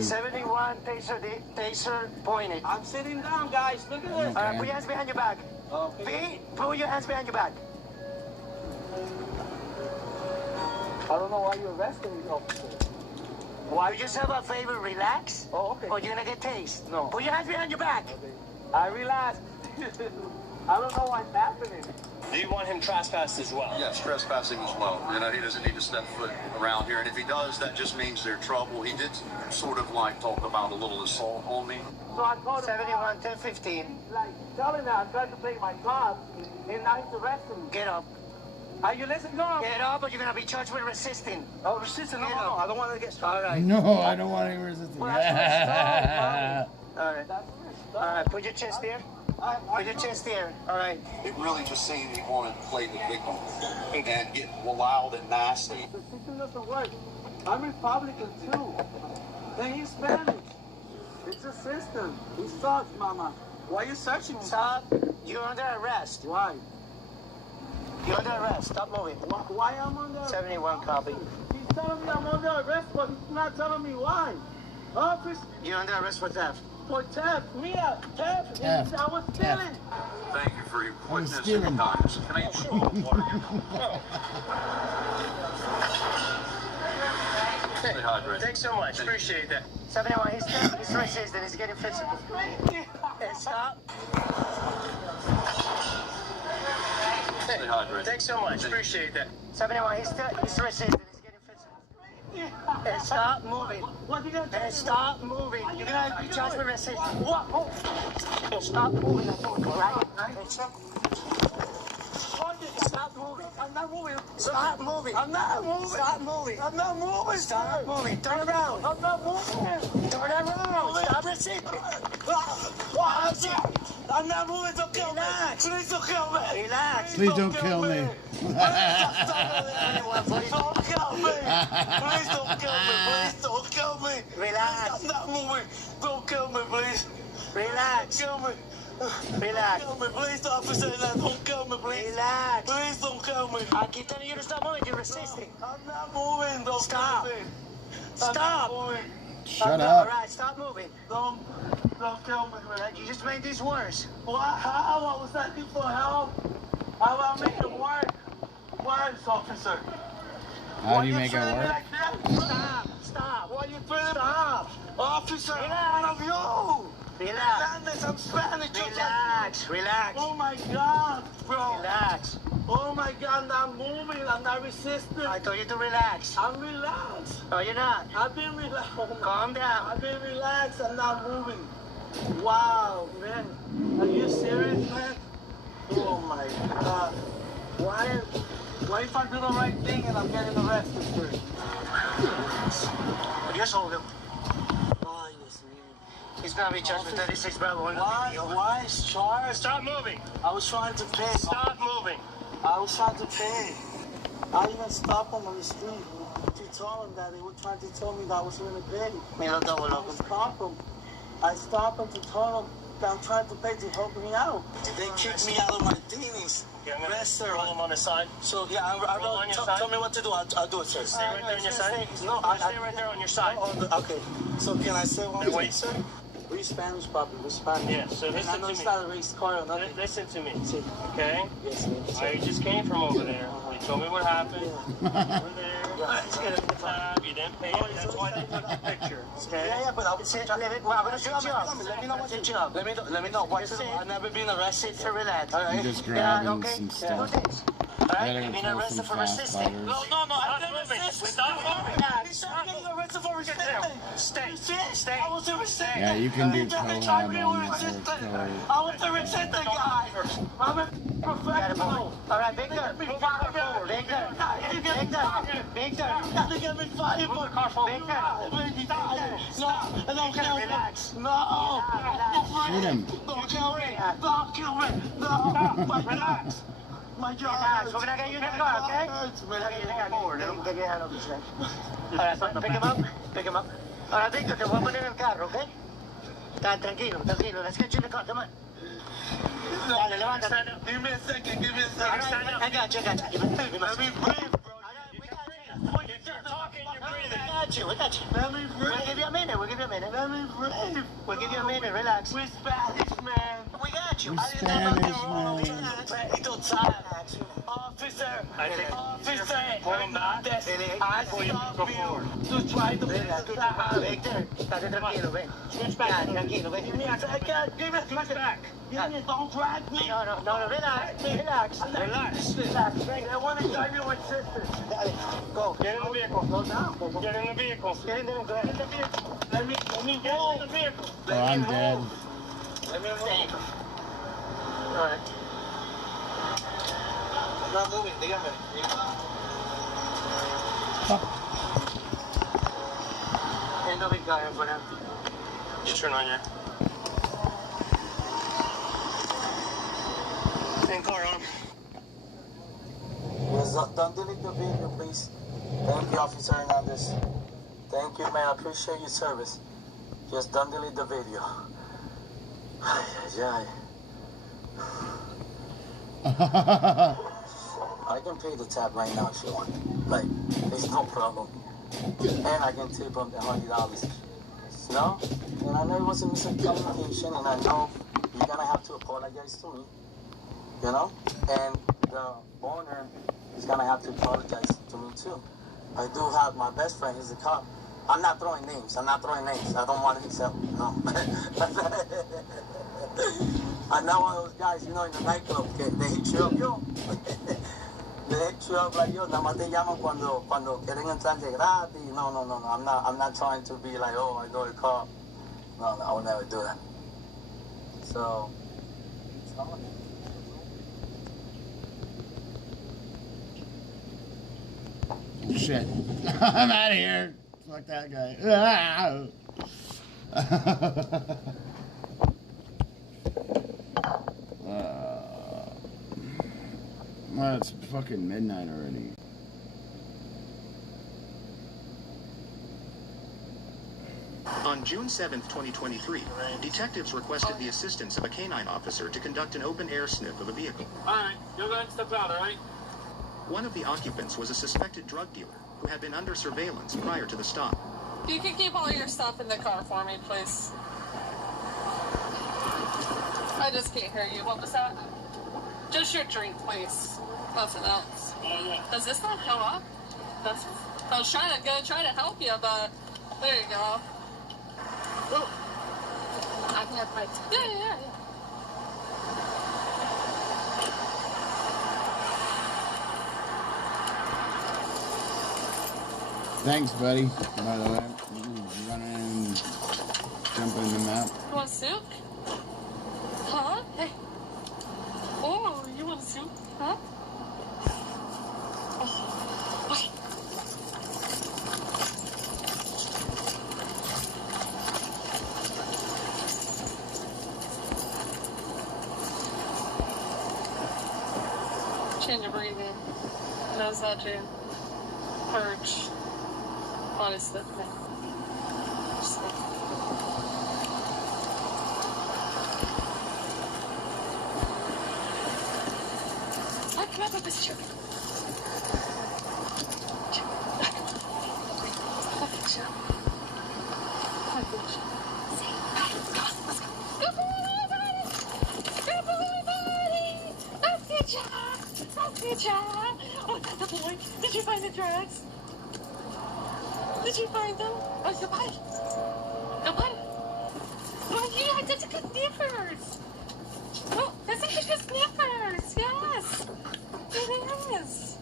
71 taser pointed. I'm sitting down, guys. Look at this. All right, put your hands behind your back. Okay. Put your hands behind your back. I don't know why you arrested me, officer. Why? You just have a favor, relax. Oh, okay. Or you're gonna get tased. No. Put your hands behind your back. I relaxed. I don't know what's happening. Do you want him trespassed as well? Yes, trespassing as well. You know, he doesn't need to step foot around here. And if he does, that just means they're trouble. He did sort of like talk about a little assault on me. So I called 71 1015. like telling her I tried to pay my job, and now he's arresting me. Get up. Are you listening? No. Get up, or you're gonna be charged with resisting. Oh, resisting? No, I don't want to get started. All right. No, I don't want any resistance. Well, that's all right. All right. Put your chest there. Put your chest there. All right. It really just seemed he wanted to play the victim and get loud and nasty. The system doesn't work. I'm Republican too. And he's Spanish. It's a system. He sucks, mama. Why are you searching me? Stop. You're under arrest. Why? You're under arrest. Stop moving. Why am I under arrest? 71 copy. He's telling me I'm under arrest, but he's not telling me why. Office You're under arrest for theft. for theft. Mia, theft. Theft. I was stealing. Thank you for your witness and stealing. kindness. Can I get you a little water? Stay hydrated. Thanks so much. Appreciate that. 71. He's resisting. He's getting physical. Stop. Stay hydrated. Thanks so much. Appreciate that. 71. He's resisting. He's getting physical. Stop moving. What you gonna do? Stop moving. You're gonna be charged with resisting. What? Stop moving. Right? Stop moving. I'm not moving. Stop moving. I'm not moving. Stop moving. I'm not moving. Stop moving. Turn around. I'm not moving. Turn around. Stop resisting. I'm not moving. Don't kill me. Relax. Please don't kill me. Relax. Please don't kill me. Don't kill me. Please don't kill me. Please don't kill me. Relax. I'm not moving. Don't kill me, please. Relax. Kill me. Relax. Don't kill me, please, officer. Don't kill me, please. Relax. Please don't kill me. I keep telling you to stop moving. You're resisting. I'm not moving. Don't Stop. kill me. Stop. I'm not moving. Shut All up. right, stop moving. Don't kill me, man. You just made this worse. Why? How? I was asking for help. How about make it work? Worse, officer. How do you make it treating me work? like that? Stop. Stop. Why you treating me? Stop. Officer, Relax. one of you. Relax. Spanish, I'm Spanish. just like Relax. you. Relax. Oh my God, bro. Relax. Oh my God, I'm moving. I'm not resisting. I told you to relax. I'm relaxed. No, you're not. I've been relaxed. Calm down. I've been relaxed. I'm not moving. Wow, man. Are you serious, man? Oh my God. Why if I do the right thing and I'm getting arrested for it? Just hold him. He's gonna be charged with 36 Bravo. Why is charged? Stop moving. I was trying to pay. Stop moving. I was trying to pay. I even stopped them on the street to tell them that they were trying to tell me that I was going to pay. I stopped them to tell them that I'm trying to pay to help me out. They kicked me out of my things. Yes, sir. Roll him on the side. So, yeah, I Roll on your side. tell me what to do. I'll do it, sir. Stay right there on your side. No, Stay right there on your side. Okay. So, can I say one thing, Wait. sir? We Spanish, Papi. We Spanish. Yeah, so listen I know to it's me. not a race car or nothing. Listen to me, okay? Yes, sir. I just came from over there. They told me what happened. You were there. You didn't pay. That's why they took the picture. Okay? Yeah, but I'm saying, I'm gonna shoot you up. Let me know what you up. Let me know. Watch it. I've never been arrested. To relax. All right. I'm just grabbing okay. some Do stuff. this. Alright, you've been arrested for resisting. No, I've never resisted. Stop moving. He's not getting arrested for resisting. Stay. I was a resistant. Yeah, you can do They collab tried me on with this. resistant. I was a resistant guy. I'm a professional. Alright, Victor. Victor. You get me fired for the car phone. No, don't kill me. Relax. No. Shoot him. Don't kill me. Don't kill me. No. Relax. My jaw hurts. We're gonna get you in the car, okay? We're gonna get you in the car. Let me get your hand on this thing. Alright, so pick him up. Pick him up. Alright, Victor, te voy a poner en el carro, okay? Tranquilo. Let's get you in the car. Come on. Dale, levántate. Give me a second. I got you. Let me breathe, bro. We got you. Let me breathe. We'll give you a minute. Let me breathe. We'll give you a minute. Relax. We're Spanish, man. We got you. I did nothing wrong. Officer. Pull him back. I stop you to try to Victor, estate tranquilo, ven. Tranquilo, ven. Give me back. Don't drag me. No, relax. I want to drive you with sisters. Go. Get in the vehicle. Go down. Get in the vehicle. Get in there. Go ahead. Let me get in the vehicle. Oh, I'm dead. Let me move. All right. I'm not moving, dígame. Endo mi carro for now. You turn on your... And car on. Yes, don't delete the video, please. Thank you, Officer Hernandez. Thank you, man. I appreciate your service. Just don't delete the video. I can pay the tab right now if you want. Like, there's no problem. And I can tip them the $100. No? And I know it was a miscommunication, and I know you're gonna have to apologize to me. You know? And the owner is gonna have to apologize to me too. I do have my best friend, he's a cop. I'm not throwing names. I don't want to sell. No. I'm not one of those guys, you know, in the nightclub, que they hit you up, yo. They hit you up like, yo, nada más te llaman cuando quieren entrar de gratis. No. I'm not trying to be like, oh, I know a cop. No, I will never do that. So, Shit. I'm out of here. Fuck that guy. Well, it's fucking midnight already. On June 7, 2023, detectives requested the assistance of a canine officer to conduct an open-air sniff of a vehicle. All right, you're going to step out, all right? One of the occupants was a suspected drug dealer who had been under surveillance prior to the stop. You can keep all your stuff in the car for me, please. I just can't hear you. What was that? Just your drink, please. Nothing else. Does this not come up? I was trying to help you, but there you go. Ooh. I can have my... Yeah. Thanks, buddy. By the way, run in and jump in the map. You want soup? Huh? Hey. Oh, you want soup? Huh? Oh. Wait. Change your breathing. Nose touching. Purge. Body stiffening. Come up with this chair. Did you find them? Oh, goodbye. Goodbye. Oh, you had such a good sniffers. Oh, that's such a good sniffers. Yes. It is.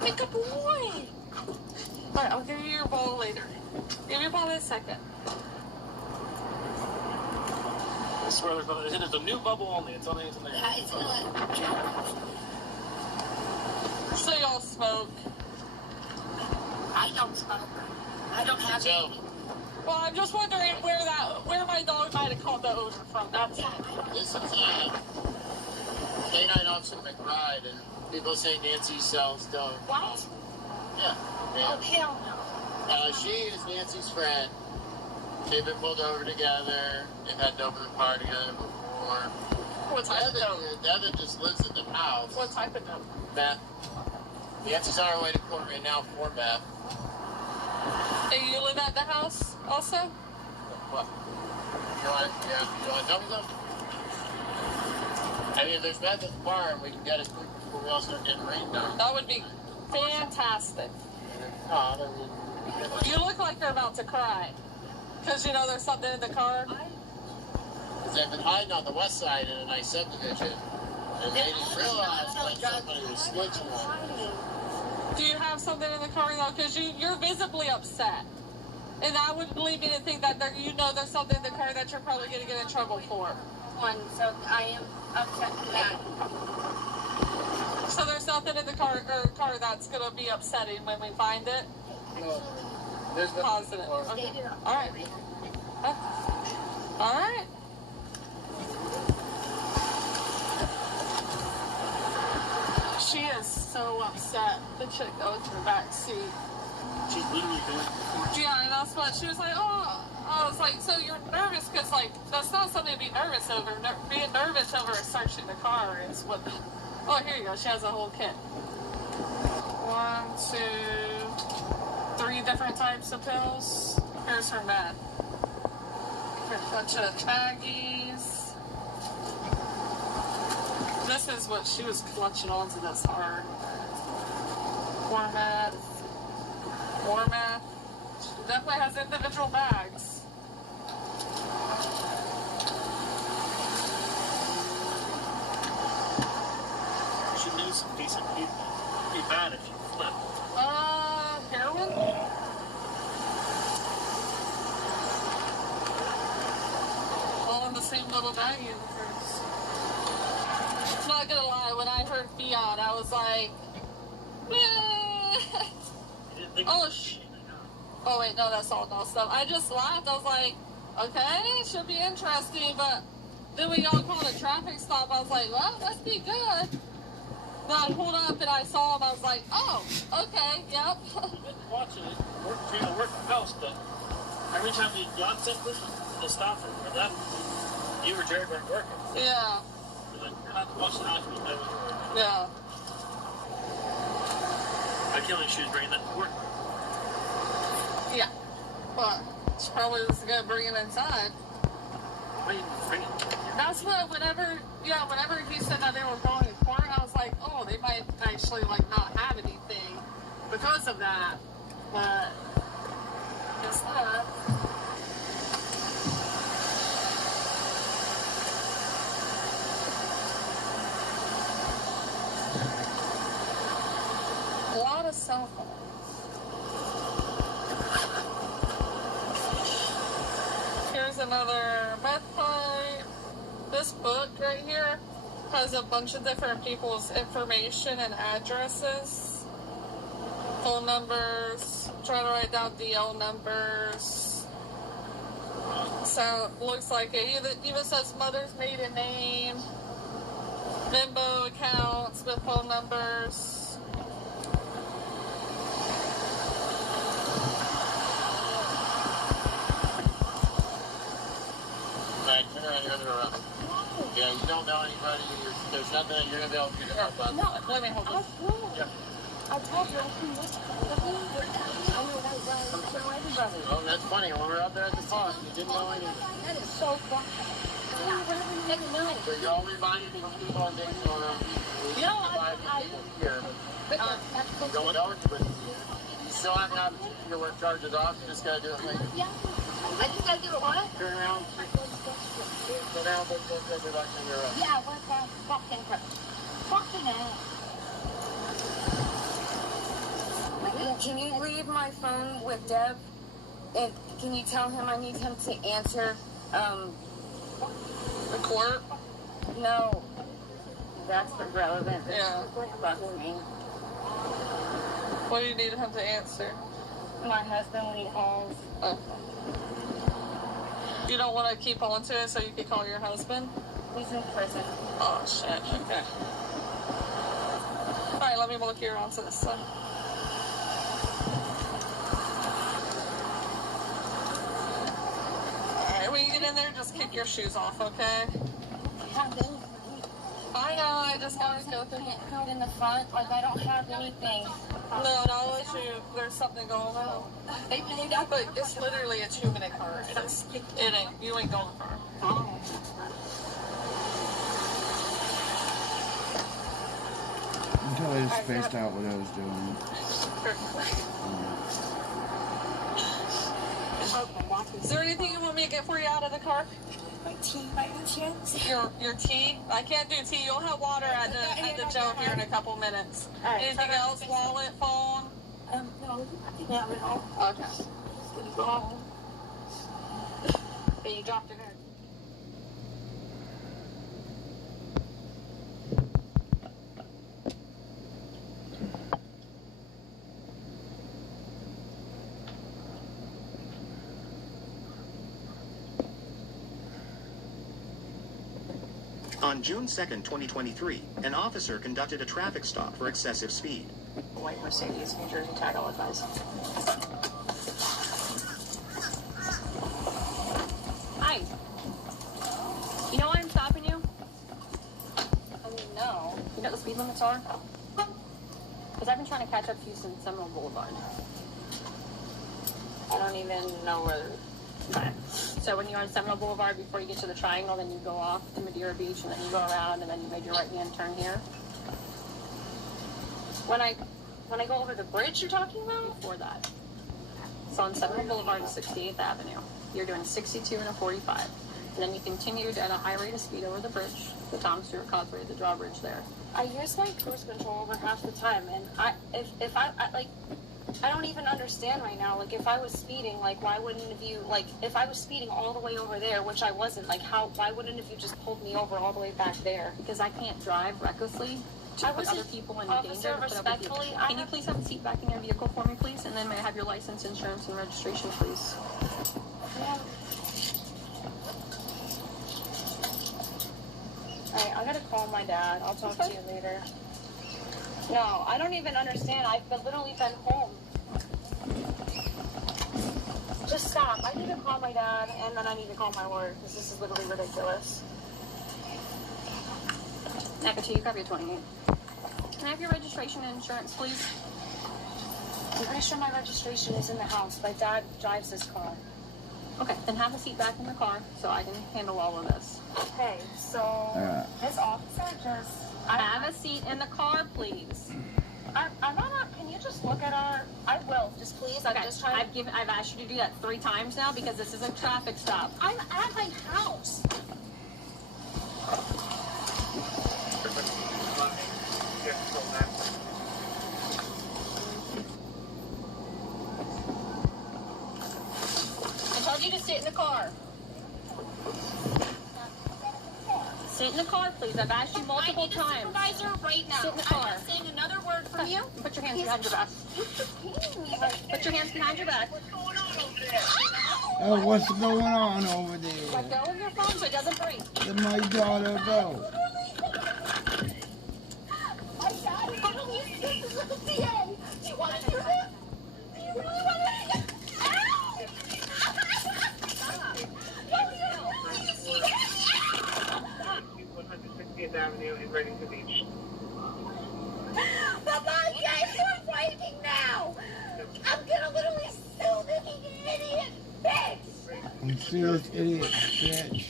Like a boy. All right, I'll give you your ball later. Give me your ball in a second. I swear there's a new bubble only. It's only there. Yeah, it's so y'all smoke? I don't smoke. I don't have any. Well, I'm just wondering where my dog might have called the odor from. That's it. This is K9 Officer McBride, and people say Nancy sells dope. What? Yeah. Oh, hell no. She is Nancy's friend. They've been pulled over together. They've had dope in the car together before. What type of dope? Devin just lives in the house. What type of dope? Meth. Nancy's on her way to court right now for meth. And you live at the house also? What? You want to tell me something? I mean, if there's meth at the farm, we can get it quick before we all start getting rained on. That would be fantastic. You look like you're about to cry. Because, you know, there's something in the car. Because they've been hiding on the west side in a nice subdivision. And they didn't realize that somebody was snitching on them. Do you have something in the car, though? Because you're visibly upset. And that would lead me to think that there's something in the car that you're probably going to get in trouble for. So I am upset with that. So there's something in the car that's going to be upsetting when we find it? No. There's nothing. Positive. Okay. All right. All right. She is so upset. The chick goes in the back seat. She's literally going. Yeah, and that's what she was like. Oh, I was like, so you're nervous because like that's not something to be nervous over. Being nervous over searching the car is what. Oh, here you go. She has a whole kit. 1, 2, 3 different types of pills. Here's her med. A bunch of baggies. This is what she was clutching onto this hard. More meth. More meth. She definitely has individual bags. She knew some decent people. It'd be bad if you flipped. Heroin? All in the same little baggie. Not gonna lie, when I heard Fiat, I was like, oh wait, no, that's all no stuff. I just laughed. I was like, okay, should be interesting, but then when y'all called a traffic stop, I was like, well, must be good. Then I pulled up and I saw him. I was like, oh, okay, yep. Watching it, work the house, but every time you got something, they'll stop it. Or that, you or Jerry weren't working. Yeah. Yeah. I can't believe she was bringing that to work. Yeah. But she probably was going to bring it inside. Why you bring it? That's what, whenever he said that they were going to court, I was like, oh, they might actually, like, not have anything because of that. But, guess not. A lot of cell phones. Here's another meth pipe. This book right here has a bunch of different people's information and addresses, phone numbers. I'm trying to write down DL numbers. So looks like it even says mother's maiden name, Venmo accounts with phone numbers. Alright, turn around, you're under arrest. Yeah, you don't know anybody, there's nothing that you're going to be able to do to help us. No, let me hold it. Yeah. I told you I couldn't look. Oh, that's funny. When we were out there at the farm, you didn't know anything. That is so funny. So you all reminded me of people on Daytona. No, I people here. Going over with So I have your work charges off. You just gotta do it later. Yeah. I just gotta do it what? Turn around. So now let's go back to your Yeah, what's that? Fucking crap. Fucking ass. Can you leave my phone with Deb? And can you tell him I need him to answer, The court? no. That's irrelevant. Yeah. Fuck me. What do you need him to answer? My husband when he calls. You don't want to keep on to it so you can call your husband? He's in prison. Oh, shit. Okay. Alright, let me look you around to this side. Alright, when you get in there, just kick your shoes off, okay? I know, I just always go through it. Out in the front, like I don't have anything. No, not unless there's something going on. They paid up, but it's literally a 2-minute car. It ain't, you ain't going far. Until I just spaced out what I was doing. Is there anything you want me to get for you out of the car? My tea by any chance? Your tea? I can't do tea. You'll have water at the Joe here in a couple minutes. Right, Anything else? Wallet, phone? No, no. Okay. But you dropped it in. On June 2nd, 2023, an officer conducted a traffic stop for excessive speed. White Mercedes, New Jersey tag, I'll advise. Hi. You know why I'm stopping you? I mean, no. You know what the speed limits are? Because I've been trying to catch up to you since Seminole Boulevard. I don't even know where... Okay. So when you're on Seminole Boulevard, before you get to the triangle, then you go off to Madeira Beach, and then you go around, and then you made your right-hand turn here. When I go over the bridge you're talking about? Before that. So on Seminole Boulevard and 68th Avenue, you're doing 62 and a 45. And then you continued at a high rate of speed over the bridge, the Tom Stewart Causeway, the drawbridge there. I use my cruise control over half the time, and if I don't even understand right now. Like, if I was speeding, like, why wouldn't have you, like, if I was speeding all the way over there, which I wasn't, like, why wouldn't have you just pulled me over all the way back there? Because I can't drive recklessly to put other people in danger. Respectfully, can you please have a seat back in your vehicle for me, please? And then may I have your license, insurance, and registration, please? Yeah. Alright, I gotta call my dad. I'll talk to you later. No, I don't even understand. I've literally been home. Just stop. I need to call my dad, and then I need to call my lawyer, because this is literally ridiculous. Nakatu, you grab your 28. Can I have your registration and insurance, please? I'm pretty sure my registration is in the house. My dad drives this car. Okay, then have a seat back in the car, so I can handle all of this. Okay, so this officer just... Have a seat in the car, please. I'm not. Can you just look at our? I will. Just please. I'm just trying. I've asked you to do that 3 times now because this is a traffic stop. I'm at my house. I told you to sit in the car. Sit in the car, please. I've asked you multiple times. I need a supervisor right now. Sit in the car. I'm not saying another word from you. Put your hands behind your back. Put your hands behind your back. What's going on over there? Oh, what's going on over there? Let go of your phone so it doesn't breathe. Let my daughter go. My dad literally this is the DA. Do you want to hear this? Do you really want to hear this? Avenue and Reddington Beach. The podcast is breaking now! I'm gonna literally sue this idiot bitch! You see this idiot bitch?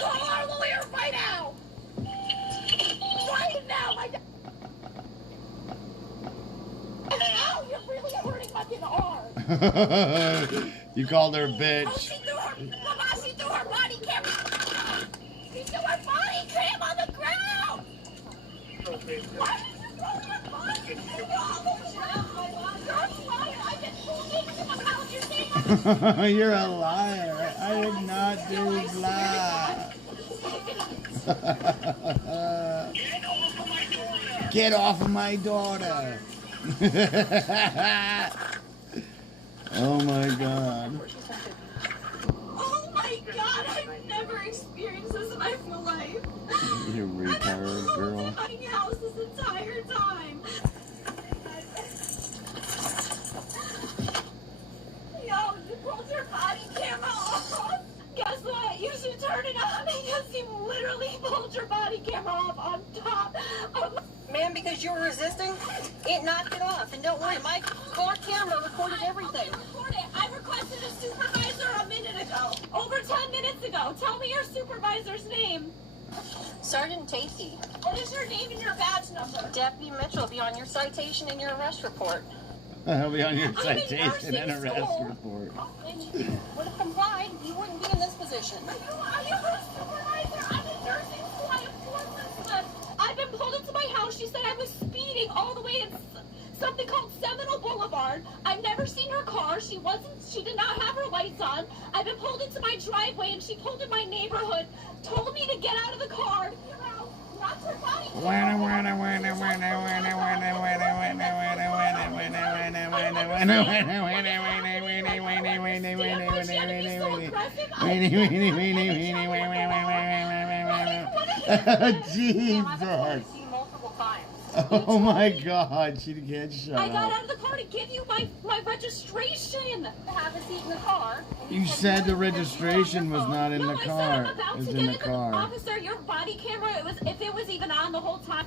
Call our lawyer right now! Right now, my... Oh, you're really hurting my car. You called her Oh, bitch. she threw her body cam. She threw her body cam on the ground. Why did you throw your body cam on the ground? You're a liar. I've been pulled into my house. You're saying You're a liar. I did not do that. Get off of my daughter. Oh my god. oh my god, I've never experienced this in my full life. You retarded girl. In my house this entire time. Yo, you pulled your body camera off. Guess what? You should turn it on because you literally pulled your body camera off on top of. Ma'am, because you were resisting, it knocked it off. And don't worry, my car camera recorded everything. I requested a supervisor a minute ago. Over 10 minutes ago. Tell me your supervisor's name. Sergeant Tasty. What is your name and your badge number? Deputy Mitchell will be on your citation and your arrest report. I'll be on your citation and arrest report. And if you would have complied, you wouldn't be in this position. Are you a supervisor? I'm in nursing school. I have 4 months left. I've been pulled into my house. She said I was speeding all the way in something called Seminole Boulevard. I've never seen her car. She did not have her lights on. I've been pulled into my driveway and she pulled in my neighborhood, told me to get out of the car. Knocked her body. Jesus. Oh my god, she can't shut I got up. out of the car to give you my registration. Have a seat in the car. You said the registration was not in the car. It was in the car. Officer, your body camera, if it was even on the whole time.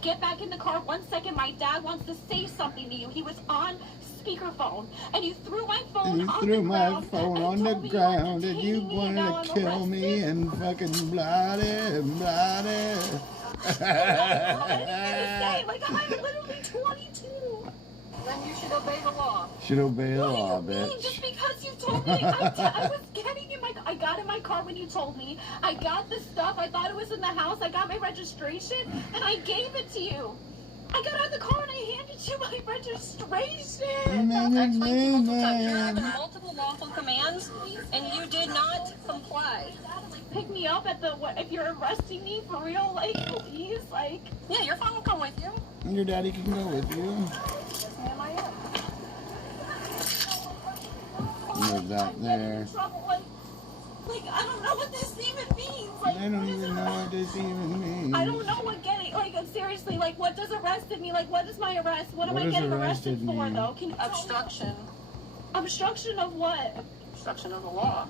Get back in the car 1 second. My dad wants to say something to you. He was on speakerphone, and you threw my phone You on threw the my ground phone on the ground and you wanted to kill me and fucking bloody. Like, I'm literally 22. Then you should obey the law. Should obey the law, What do you mean? bitch. Just because you told me, I was getting in my, I got in my car when you told me. I got the stuff. I thought it was in the house. I got my registration, and I gave it to you. I got out of the car and I handed you my registration. I explained to you multiple times. You're having multiple lawful commands, and you did not comply. Pick me up at the, if you're arresting me for real, like, please, like. Yeah, your phone will come with you. Your daddy can go with you. Yes, ma'am, I am. Move that there. Like, I don't know what this even means. Like, I don't even know what this even means. I don't know what getting, like, seriously, like, what does arrested mean? Like, what is my arrest? What am I getting arrested for, though? Can you Obstruction. Obstruction of what? Obstruction of the law.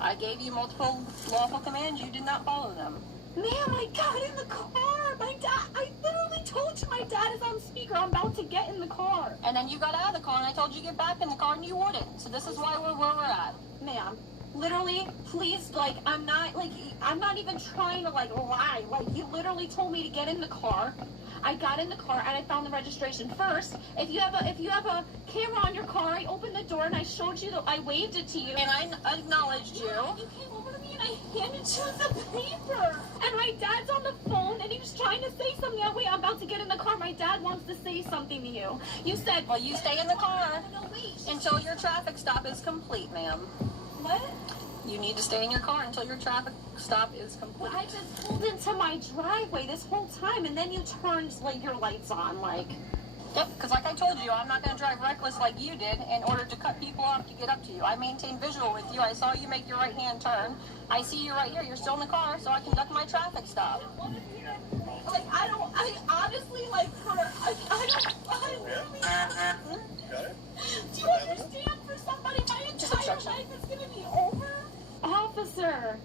I gave you multiple lawful commands. You did not follow them. Ma'am, I got in the car. My dad, I literally told you my dad is on speaker. I'm about to get in the car. And then you got out of the car, and I told you to get back in the car, and you wouldn't. So this is why we're where we're at. Ma'am, literally, please, like, I'm not even trying to, like, lie. Like, you literally told me to get in the car. I got in the car and I found the registration first. If you have a camera on your car, I opened the door and I showed you, I waved it to you. And I acknowledged you. You came over to me and I handed you the paper. And my dad's on the phone and he was trying to say something. Oh, wait, I'm about to get in the car. My dad wants to say something to you. You said, well, you stay in the car until your traffic stop is complete, ma'am. What? You need to stay in your car until your traffic stop is complete. Well, I just pulled into my driveway this whole time, and then you turned, like, your lights on, like. Yep, because like I told you, I'm not going to drive reckless like you did in order to cut people off to get up to you. I maintain visual with you. I saw you make your right-hand turn. I see you right here. You're still in the car, so I conduct my traffic stop. Like, I honestly, like, I literally. Do you understand? For somebody, my entire life is going to be over? Officer,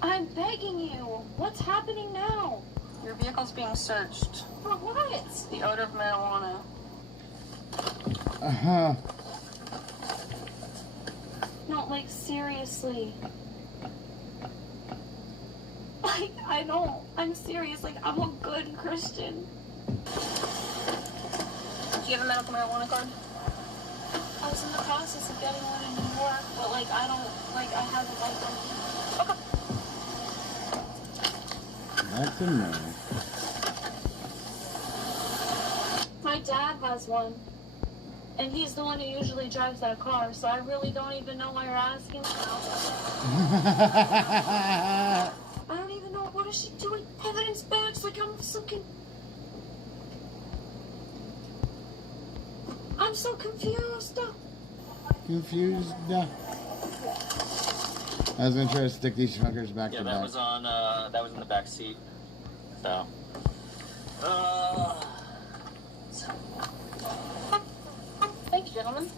I'm begging you. What's happening now? Your vehicle's being searched. For what? The odor of marijuana. Uh-huh. No, like, seriously. Like, I'm serious. Like, I'm a good Christian. you have a medical marijuana card? I was in the process of getting one in New York, but like I haven't like Nothing more. My dad has one, and he's the one who usually drives that car, so I really don't even know why you're asking. I don't even know, what is she doing? Evidence bags like I'm fucking... I'm so confused. Confused. I was gonna try to stick these fuckers back to that back. was on, that was in the back seat. So. Thank you, gentlemen.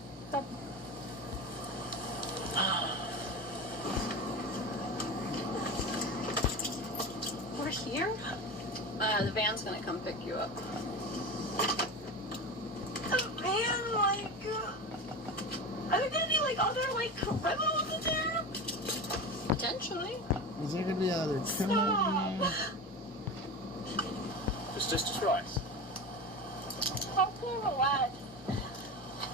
We're here? The van's gonna come pick you up. The van, like... are there gonna be, like, other, like, criminals in there? Potentially. Is there gonna be other criminals? Just relax. Okay, relax.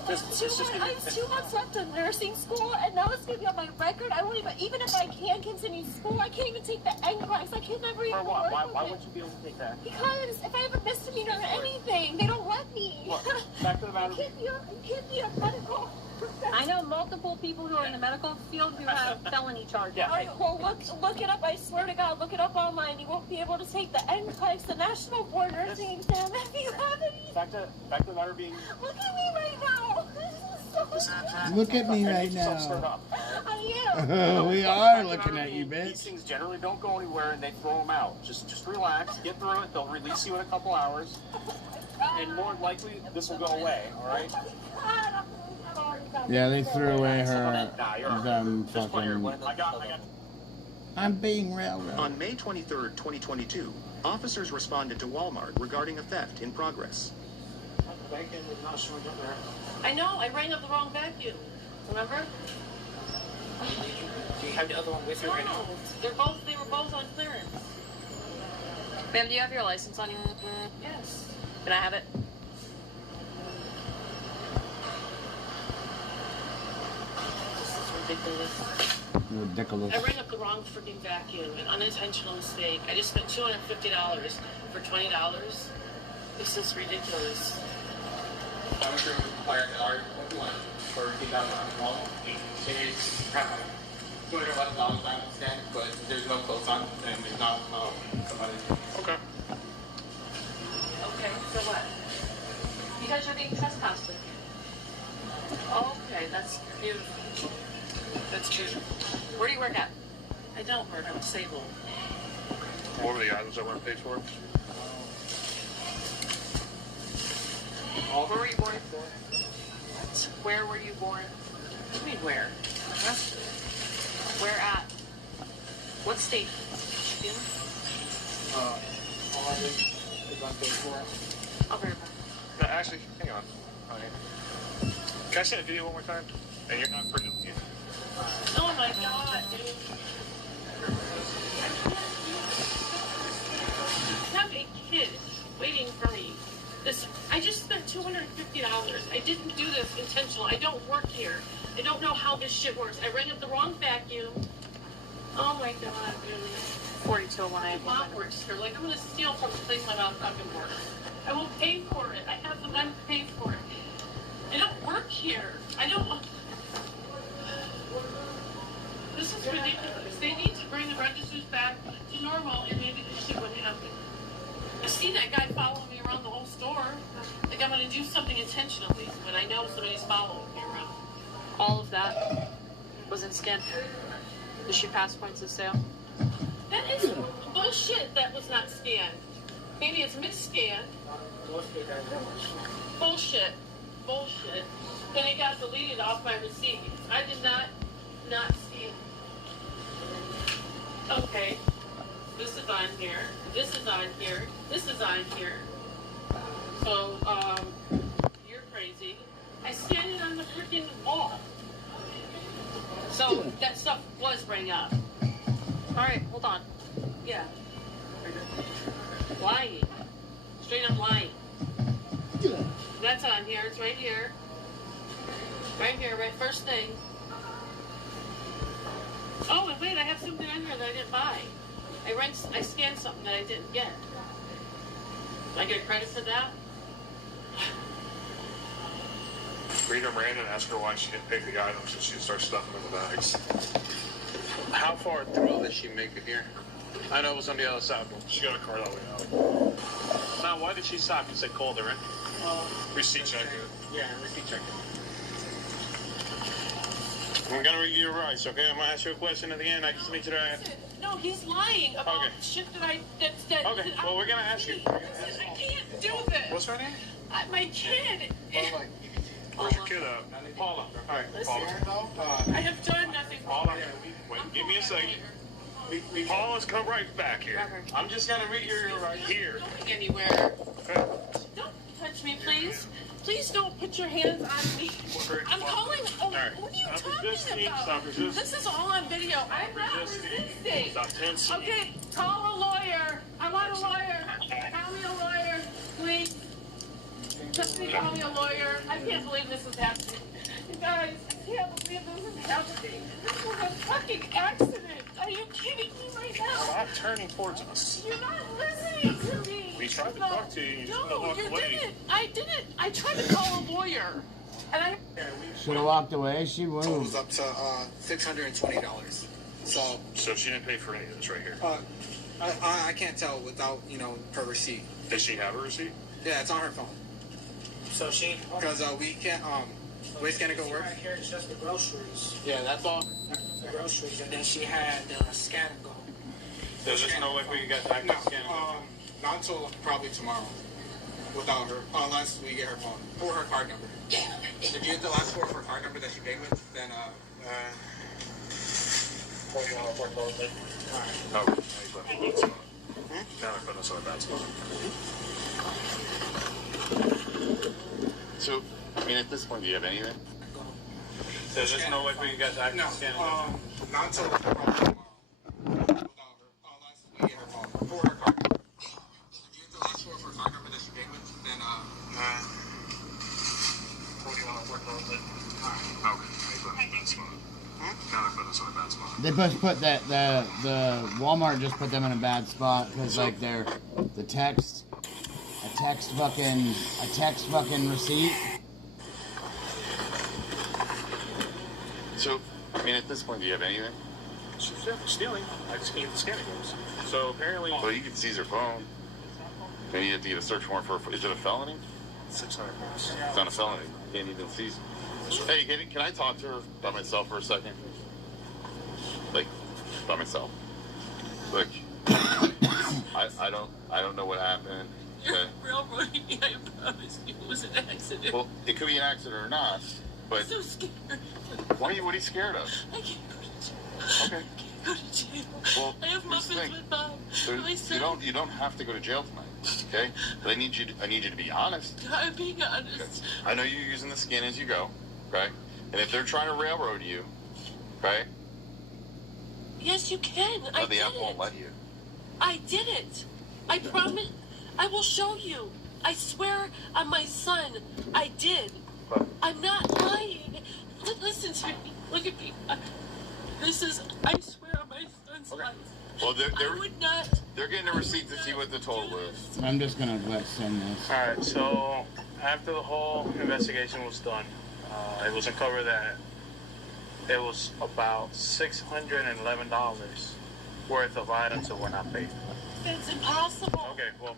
I have 2 months left of nursing school, and now it's gonna be on my record. I won't even if I can continue school, I can't even take the NCLEX. I can never even work Why with wouldn't you be able to take that? Because if I have a misdemeanor or anything, they don't let me. Look, back to the matter. You can't be a medical professional. I know multiple people who are in the medical field who have felony charges. All right, well, look it up. I swear to God, look it up online. You won't be able to take the NCLEX, the National Board Nursing Exam, if you have any. Back to the matter being. Look at me right now. Look at me right now. I am. We are looking at you, bitch. These things generally don't go anywhere, and they throw them out. Just relax, get through it. They'll release you in a couple hours, and more than likely this will go away. All right. Yeah, they threw away her. Them fucking. I'm being railroaded. On May 23rd, 2022, officers responded to Walmart regarding a theft in progress. I know, I rang up the wrong vacuum. Remember? Do you have the other one with you right now? They were both on clearance. Ma'am, do you have your license on you? Yes. Can I have it? Ridiculous. I rang up the wrong freaking vacuum, an unintentional mistake. I just spent $250 for $20. This is ridiculous. I'm sure our one for $15 it's $211 I understand, but there's no clothes on and there's not somebody. Okay. Okay, so what? Because you're being trespassed. Okay, that's beautiful. That's beautiful. Where do you work at? I don't work, I'm disabled. What were the items that weren't paid for? Where were you born? Where were you born? What do you mean where? Where at? What state? Michigan? All of it is unpaid for. I'll verify. No, actually, hang on. Can I see the video one more time? And you're not pretty. Oh my God, dude. I have a kid waiting for me. I just spent $250. I didn't do this intentional. I don't work here. I don't know how this shit works. I rang up the wrong vacuum. Oh my God, really? 4201. My mom works here. Like, I'm going to steal from the place my mom fucking works. I will pay for it. I have the money to pay for it. I don't work here. I don't want... This is ridiculous. They need to bring the registers back to normal, and maybe this shit wouldn't happen. I see that guy following me around the whole store. Like I'm going to do something intentionally, but I know somebody's following me around. All of that was in scan. Did she pass points of sale? That is bullshit. That was not scanned. Maybe it's misscanned. Bullshit. Bullshit. Then it got deleted off my receipt. I did not scan. Okay. This is on here. This is on here. This is on here. So, you're crazy. I scanned it on the freaking wall. So, that stuff was bring up. Alright, hold on. Yeah. Lying. Straight up lying. That's on here. It's right here. Right here, right first thing. Oh, and wait, I have something on here that I didn't buy. I scanned something that I didn't get. I get credit for that? Read her Miranda and ask her why she didn't pick the items so she'd start stuffing them in the bags. How far through did she make it here? I know it was on the other side, but She got a car that way out. Now, why did she stop? Because they called her in. Receipt check it. Yeah, receipt check it. I'm gonna read you your rights, okay? I'm gonna ask you a question at the end. I just need you to answer. No, he's lying about shit that I... Okay, well, we're gonna ask you. Listen, I can't do this. What's her name? My kid. Where's your kid at? Paula. All right, Paula. I have done nothing. Paula, wait, give me a second. Paula's come right back here. I'm just gonna read you right here. Going anywhere. Don't touch me, please. Please don't put your hands on me. I'm calling. Oh, right. what are you Stop talking resisting. about? Stop resisting. This is all on video. I'm not resisting. Stop tensing. Okay, call a lawyer. I want a lawyer. Call me a lawyer, please. Somebody call me a lawyer. I can't believe this is happening. You guys, I can't believe this is happening. This was a fucking accident. Are you kidding me right now? Stop turning towards us. You're not listening to me. We tried to talk to you. You just No, walk you away. didn't. I didn't. I tried to call a lawyer. And I... Should have walked away. She Totals moved. up to $620. So she didn't pay for any of this right here. I can't tell without, her receipt. Does she have a receipt? Yeah, it's on her phone. So she... Because we can't, waste can't go work. Right here is just the groceries. Yeah, that's all. The groceries, and then she had scan and go. There's just no way we can get back to scanning. Not until probably tomorrow. Without her, unless we get her phone or her card number. If you get the last four of her card number that she gave me, then Now they're putting us on a bad spot. So, I mean, at this point, do you have anything? There's just no way we can get back to scanning. not until probably tomorrow. Without her, unless we get her phone or her card number. If you get the last four of her card number that she gave me, then What do you want to work on it? Now they're putting us on a bad spot. They just put the Walmart just put them in a bad spot because like they're a text fucking receipt. So, I mean, at this point, do you have anything? She's stealing. I just can't get the scanning rooms. So apparently... Well, you can seize her phone. Maybe you have to get a search warrant for... Is it a felony? 600 bucks. It's not a felony. You can't even seize. Hey, can I talk to her by myself for a second? Like, by myself. Look, I don't know what happened. You're railroading me. I promise you it was an accident. Well, it could be an accident or not, but... I'm so scared. What are you scared of? I can't go to jail. Okay. I can't go to jail. Well, I have here's the muffins thing. with Bob. My son. You don't have to go to jail tonight, okay? But I need you to be honest. I'm being honest. Okay. I know you're using the scan as you go, okay? And if they're trying to railroad you, okay? Yes, you can. No, I the did app it. won't let you. I did it. I promise. I will show you. I swear on my son. I did. I'm not lying. Listen to me. Look at me. This is. I swear on my son's life. Well, I would not. they're getting a receipt to see what the total is. I'm just gonna send this. Alright, so after the whole investigation was done, it was uncovered that it was about $611 worth of items that were not paid. That's impossible. Okay, well,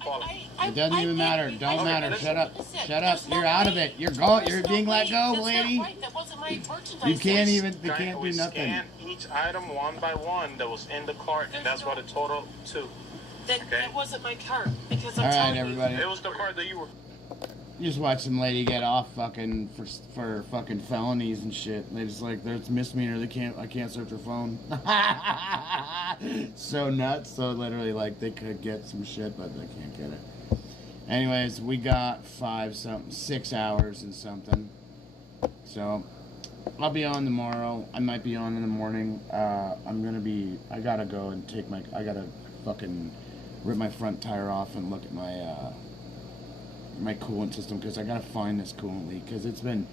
Paula. It doesn't even matter. Don't matter. Shut up. Shut up. You're out of it. You're going. You're being let go, lady. That wasn't my merchandise. You can't even. You can't We do nothing. scanned each item one by one that was in the cart, and that's what it totaled to. Then that wasn't my cart because I'm All right, telling everybody. It was the cart that you were. You just watch some lady get off fucking for fucking felonies and shit. They just like there's misdemeanor. I can't search her phone. So nuts. So literally like they could get some shit, but they can't get it. Anyways, we got 6 hours and something. So I'll be on tomorrow. I might be on in the morning. I gotta go and I gotta fucking rip my front tire off and look at my my coolant system, because I gotta find this coolant leak, because it's been,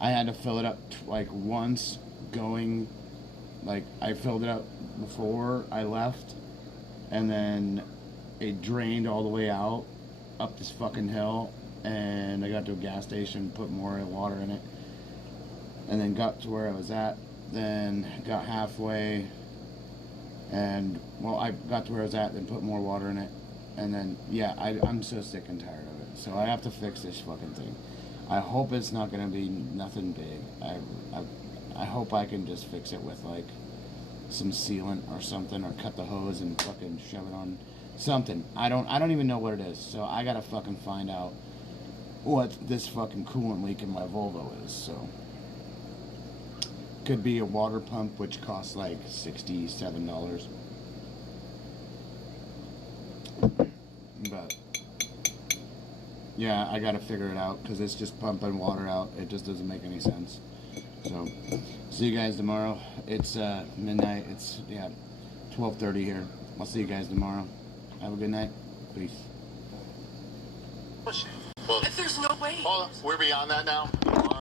I had to fill it up like once going, like I filled it up before I left, and then it drained all the way out up this fucking hill, and I got to a gas station, put more water in it, and then got to where I was at, then got halfway, and well, I got to where I was at, then put more water in it, and then yeah, I'm so sick and tired of it, so I have to fix this fucking thing. I hope it's not gonna be nothing big. I hope I can just fix it with like some sealant or something, or cut the hose and fucking shove it on something. I don't even know what it is, so I gotta fucking find out what this fucking coolant leak in my Volvo is. So could be a water pump, which costs like $67, but yeah, I gotta figure it out, because it's just pumping water out. It just doesn't make any sense. So see you guys tomorrow. It's midnight. It's 12:30 here. I'll see you guys tomorrow. Have a good night. Peace. Well, If there's no way. hold on, we're beyond that now.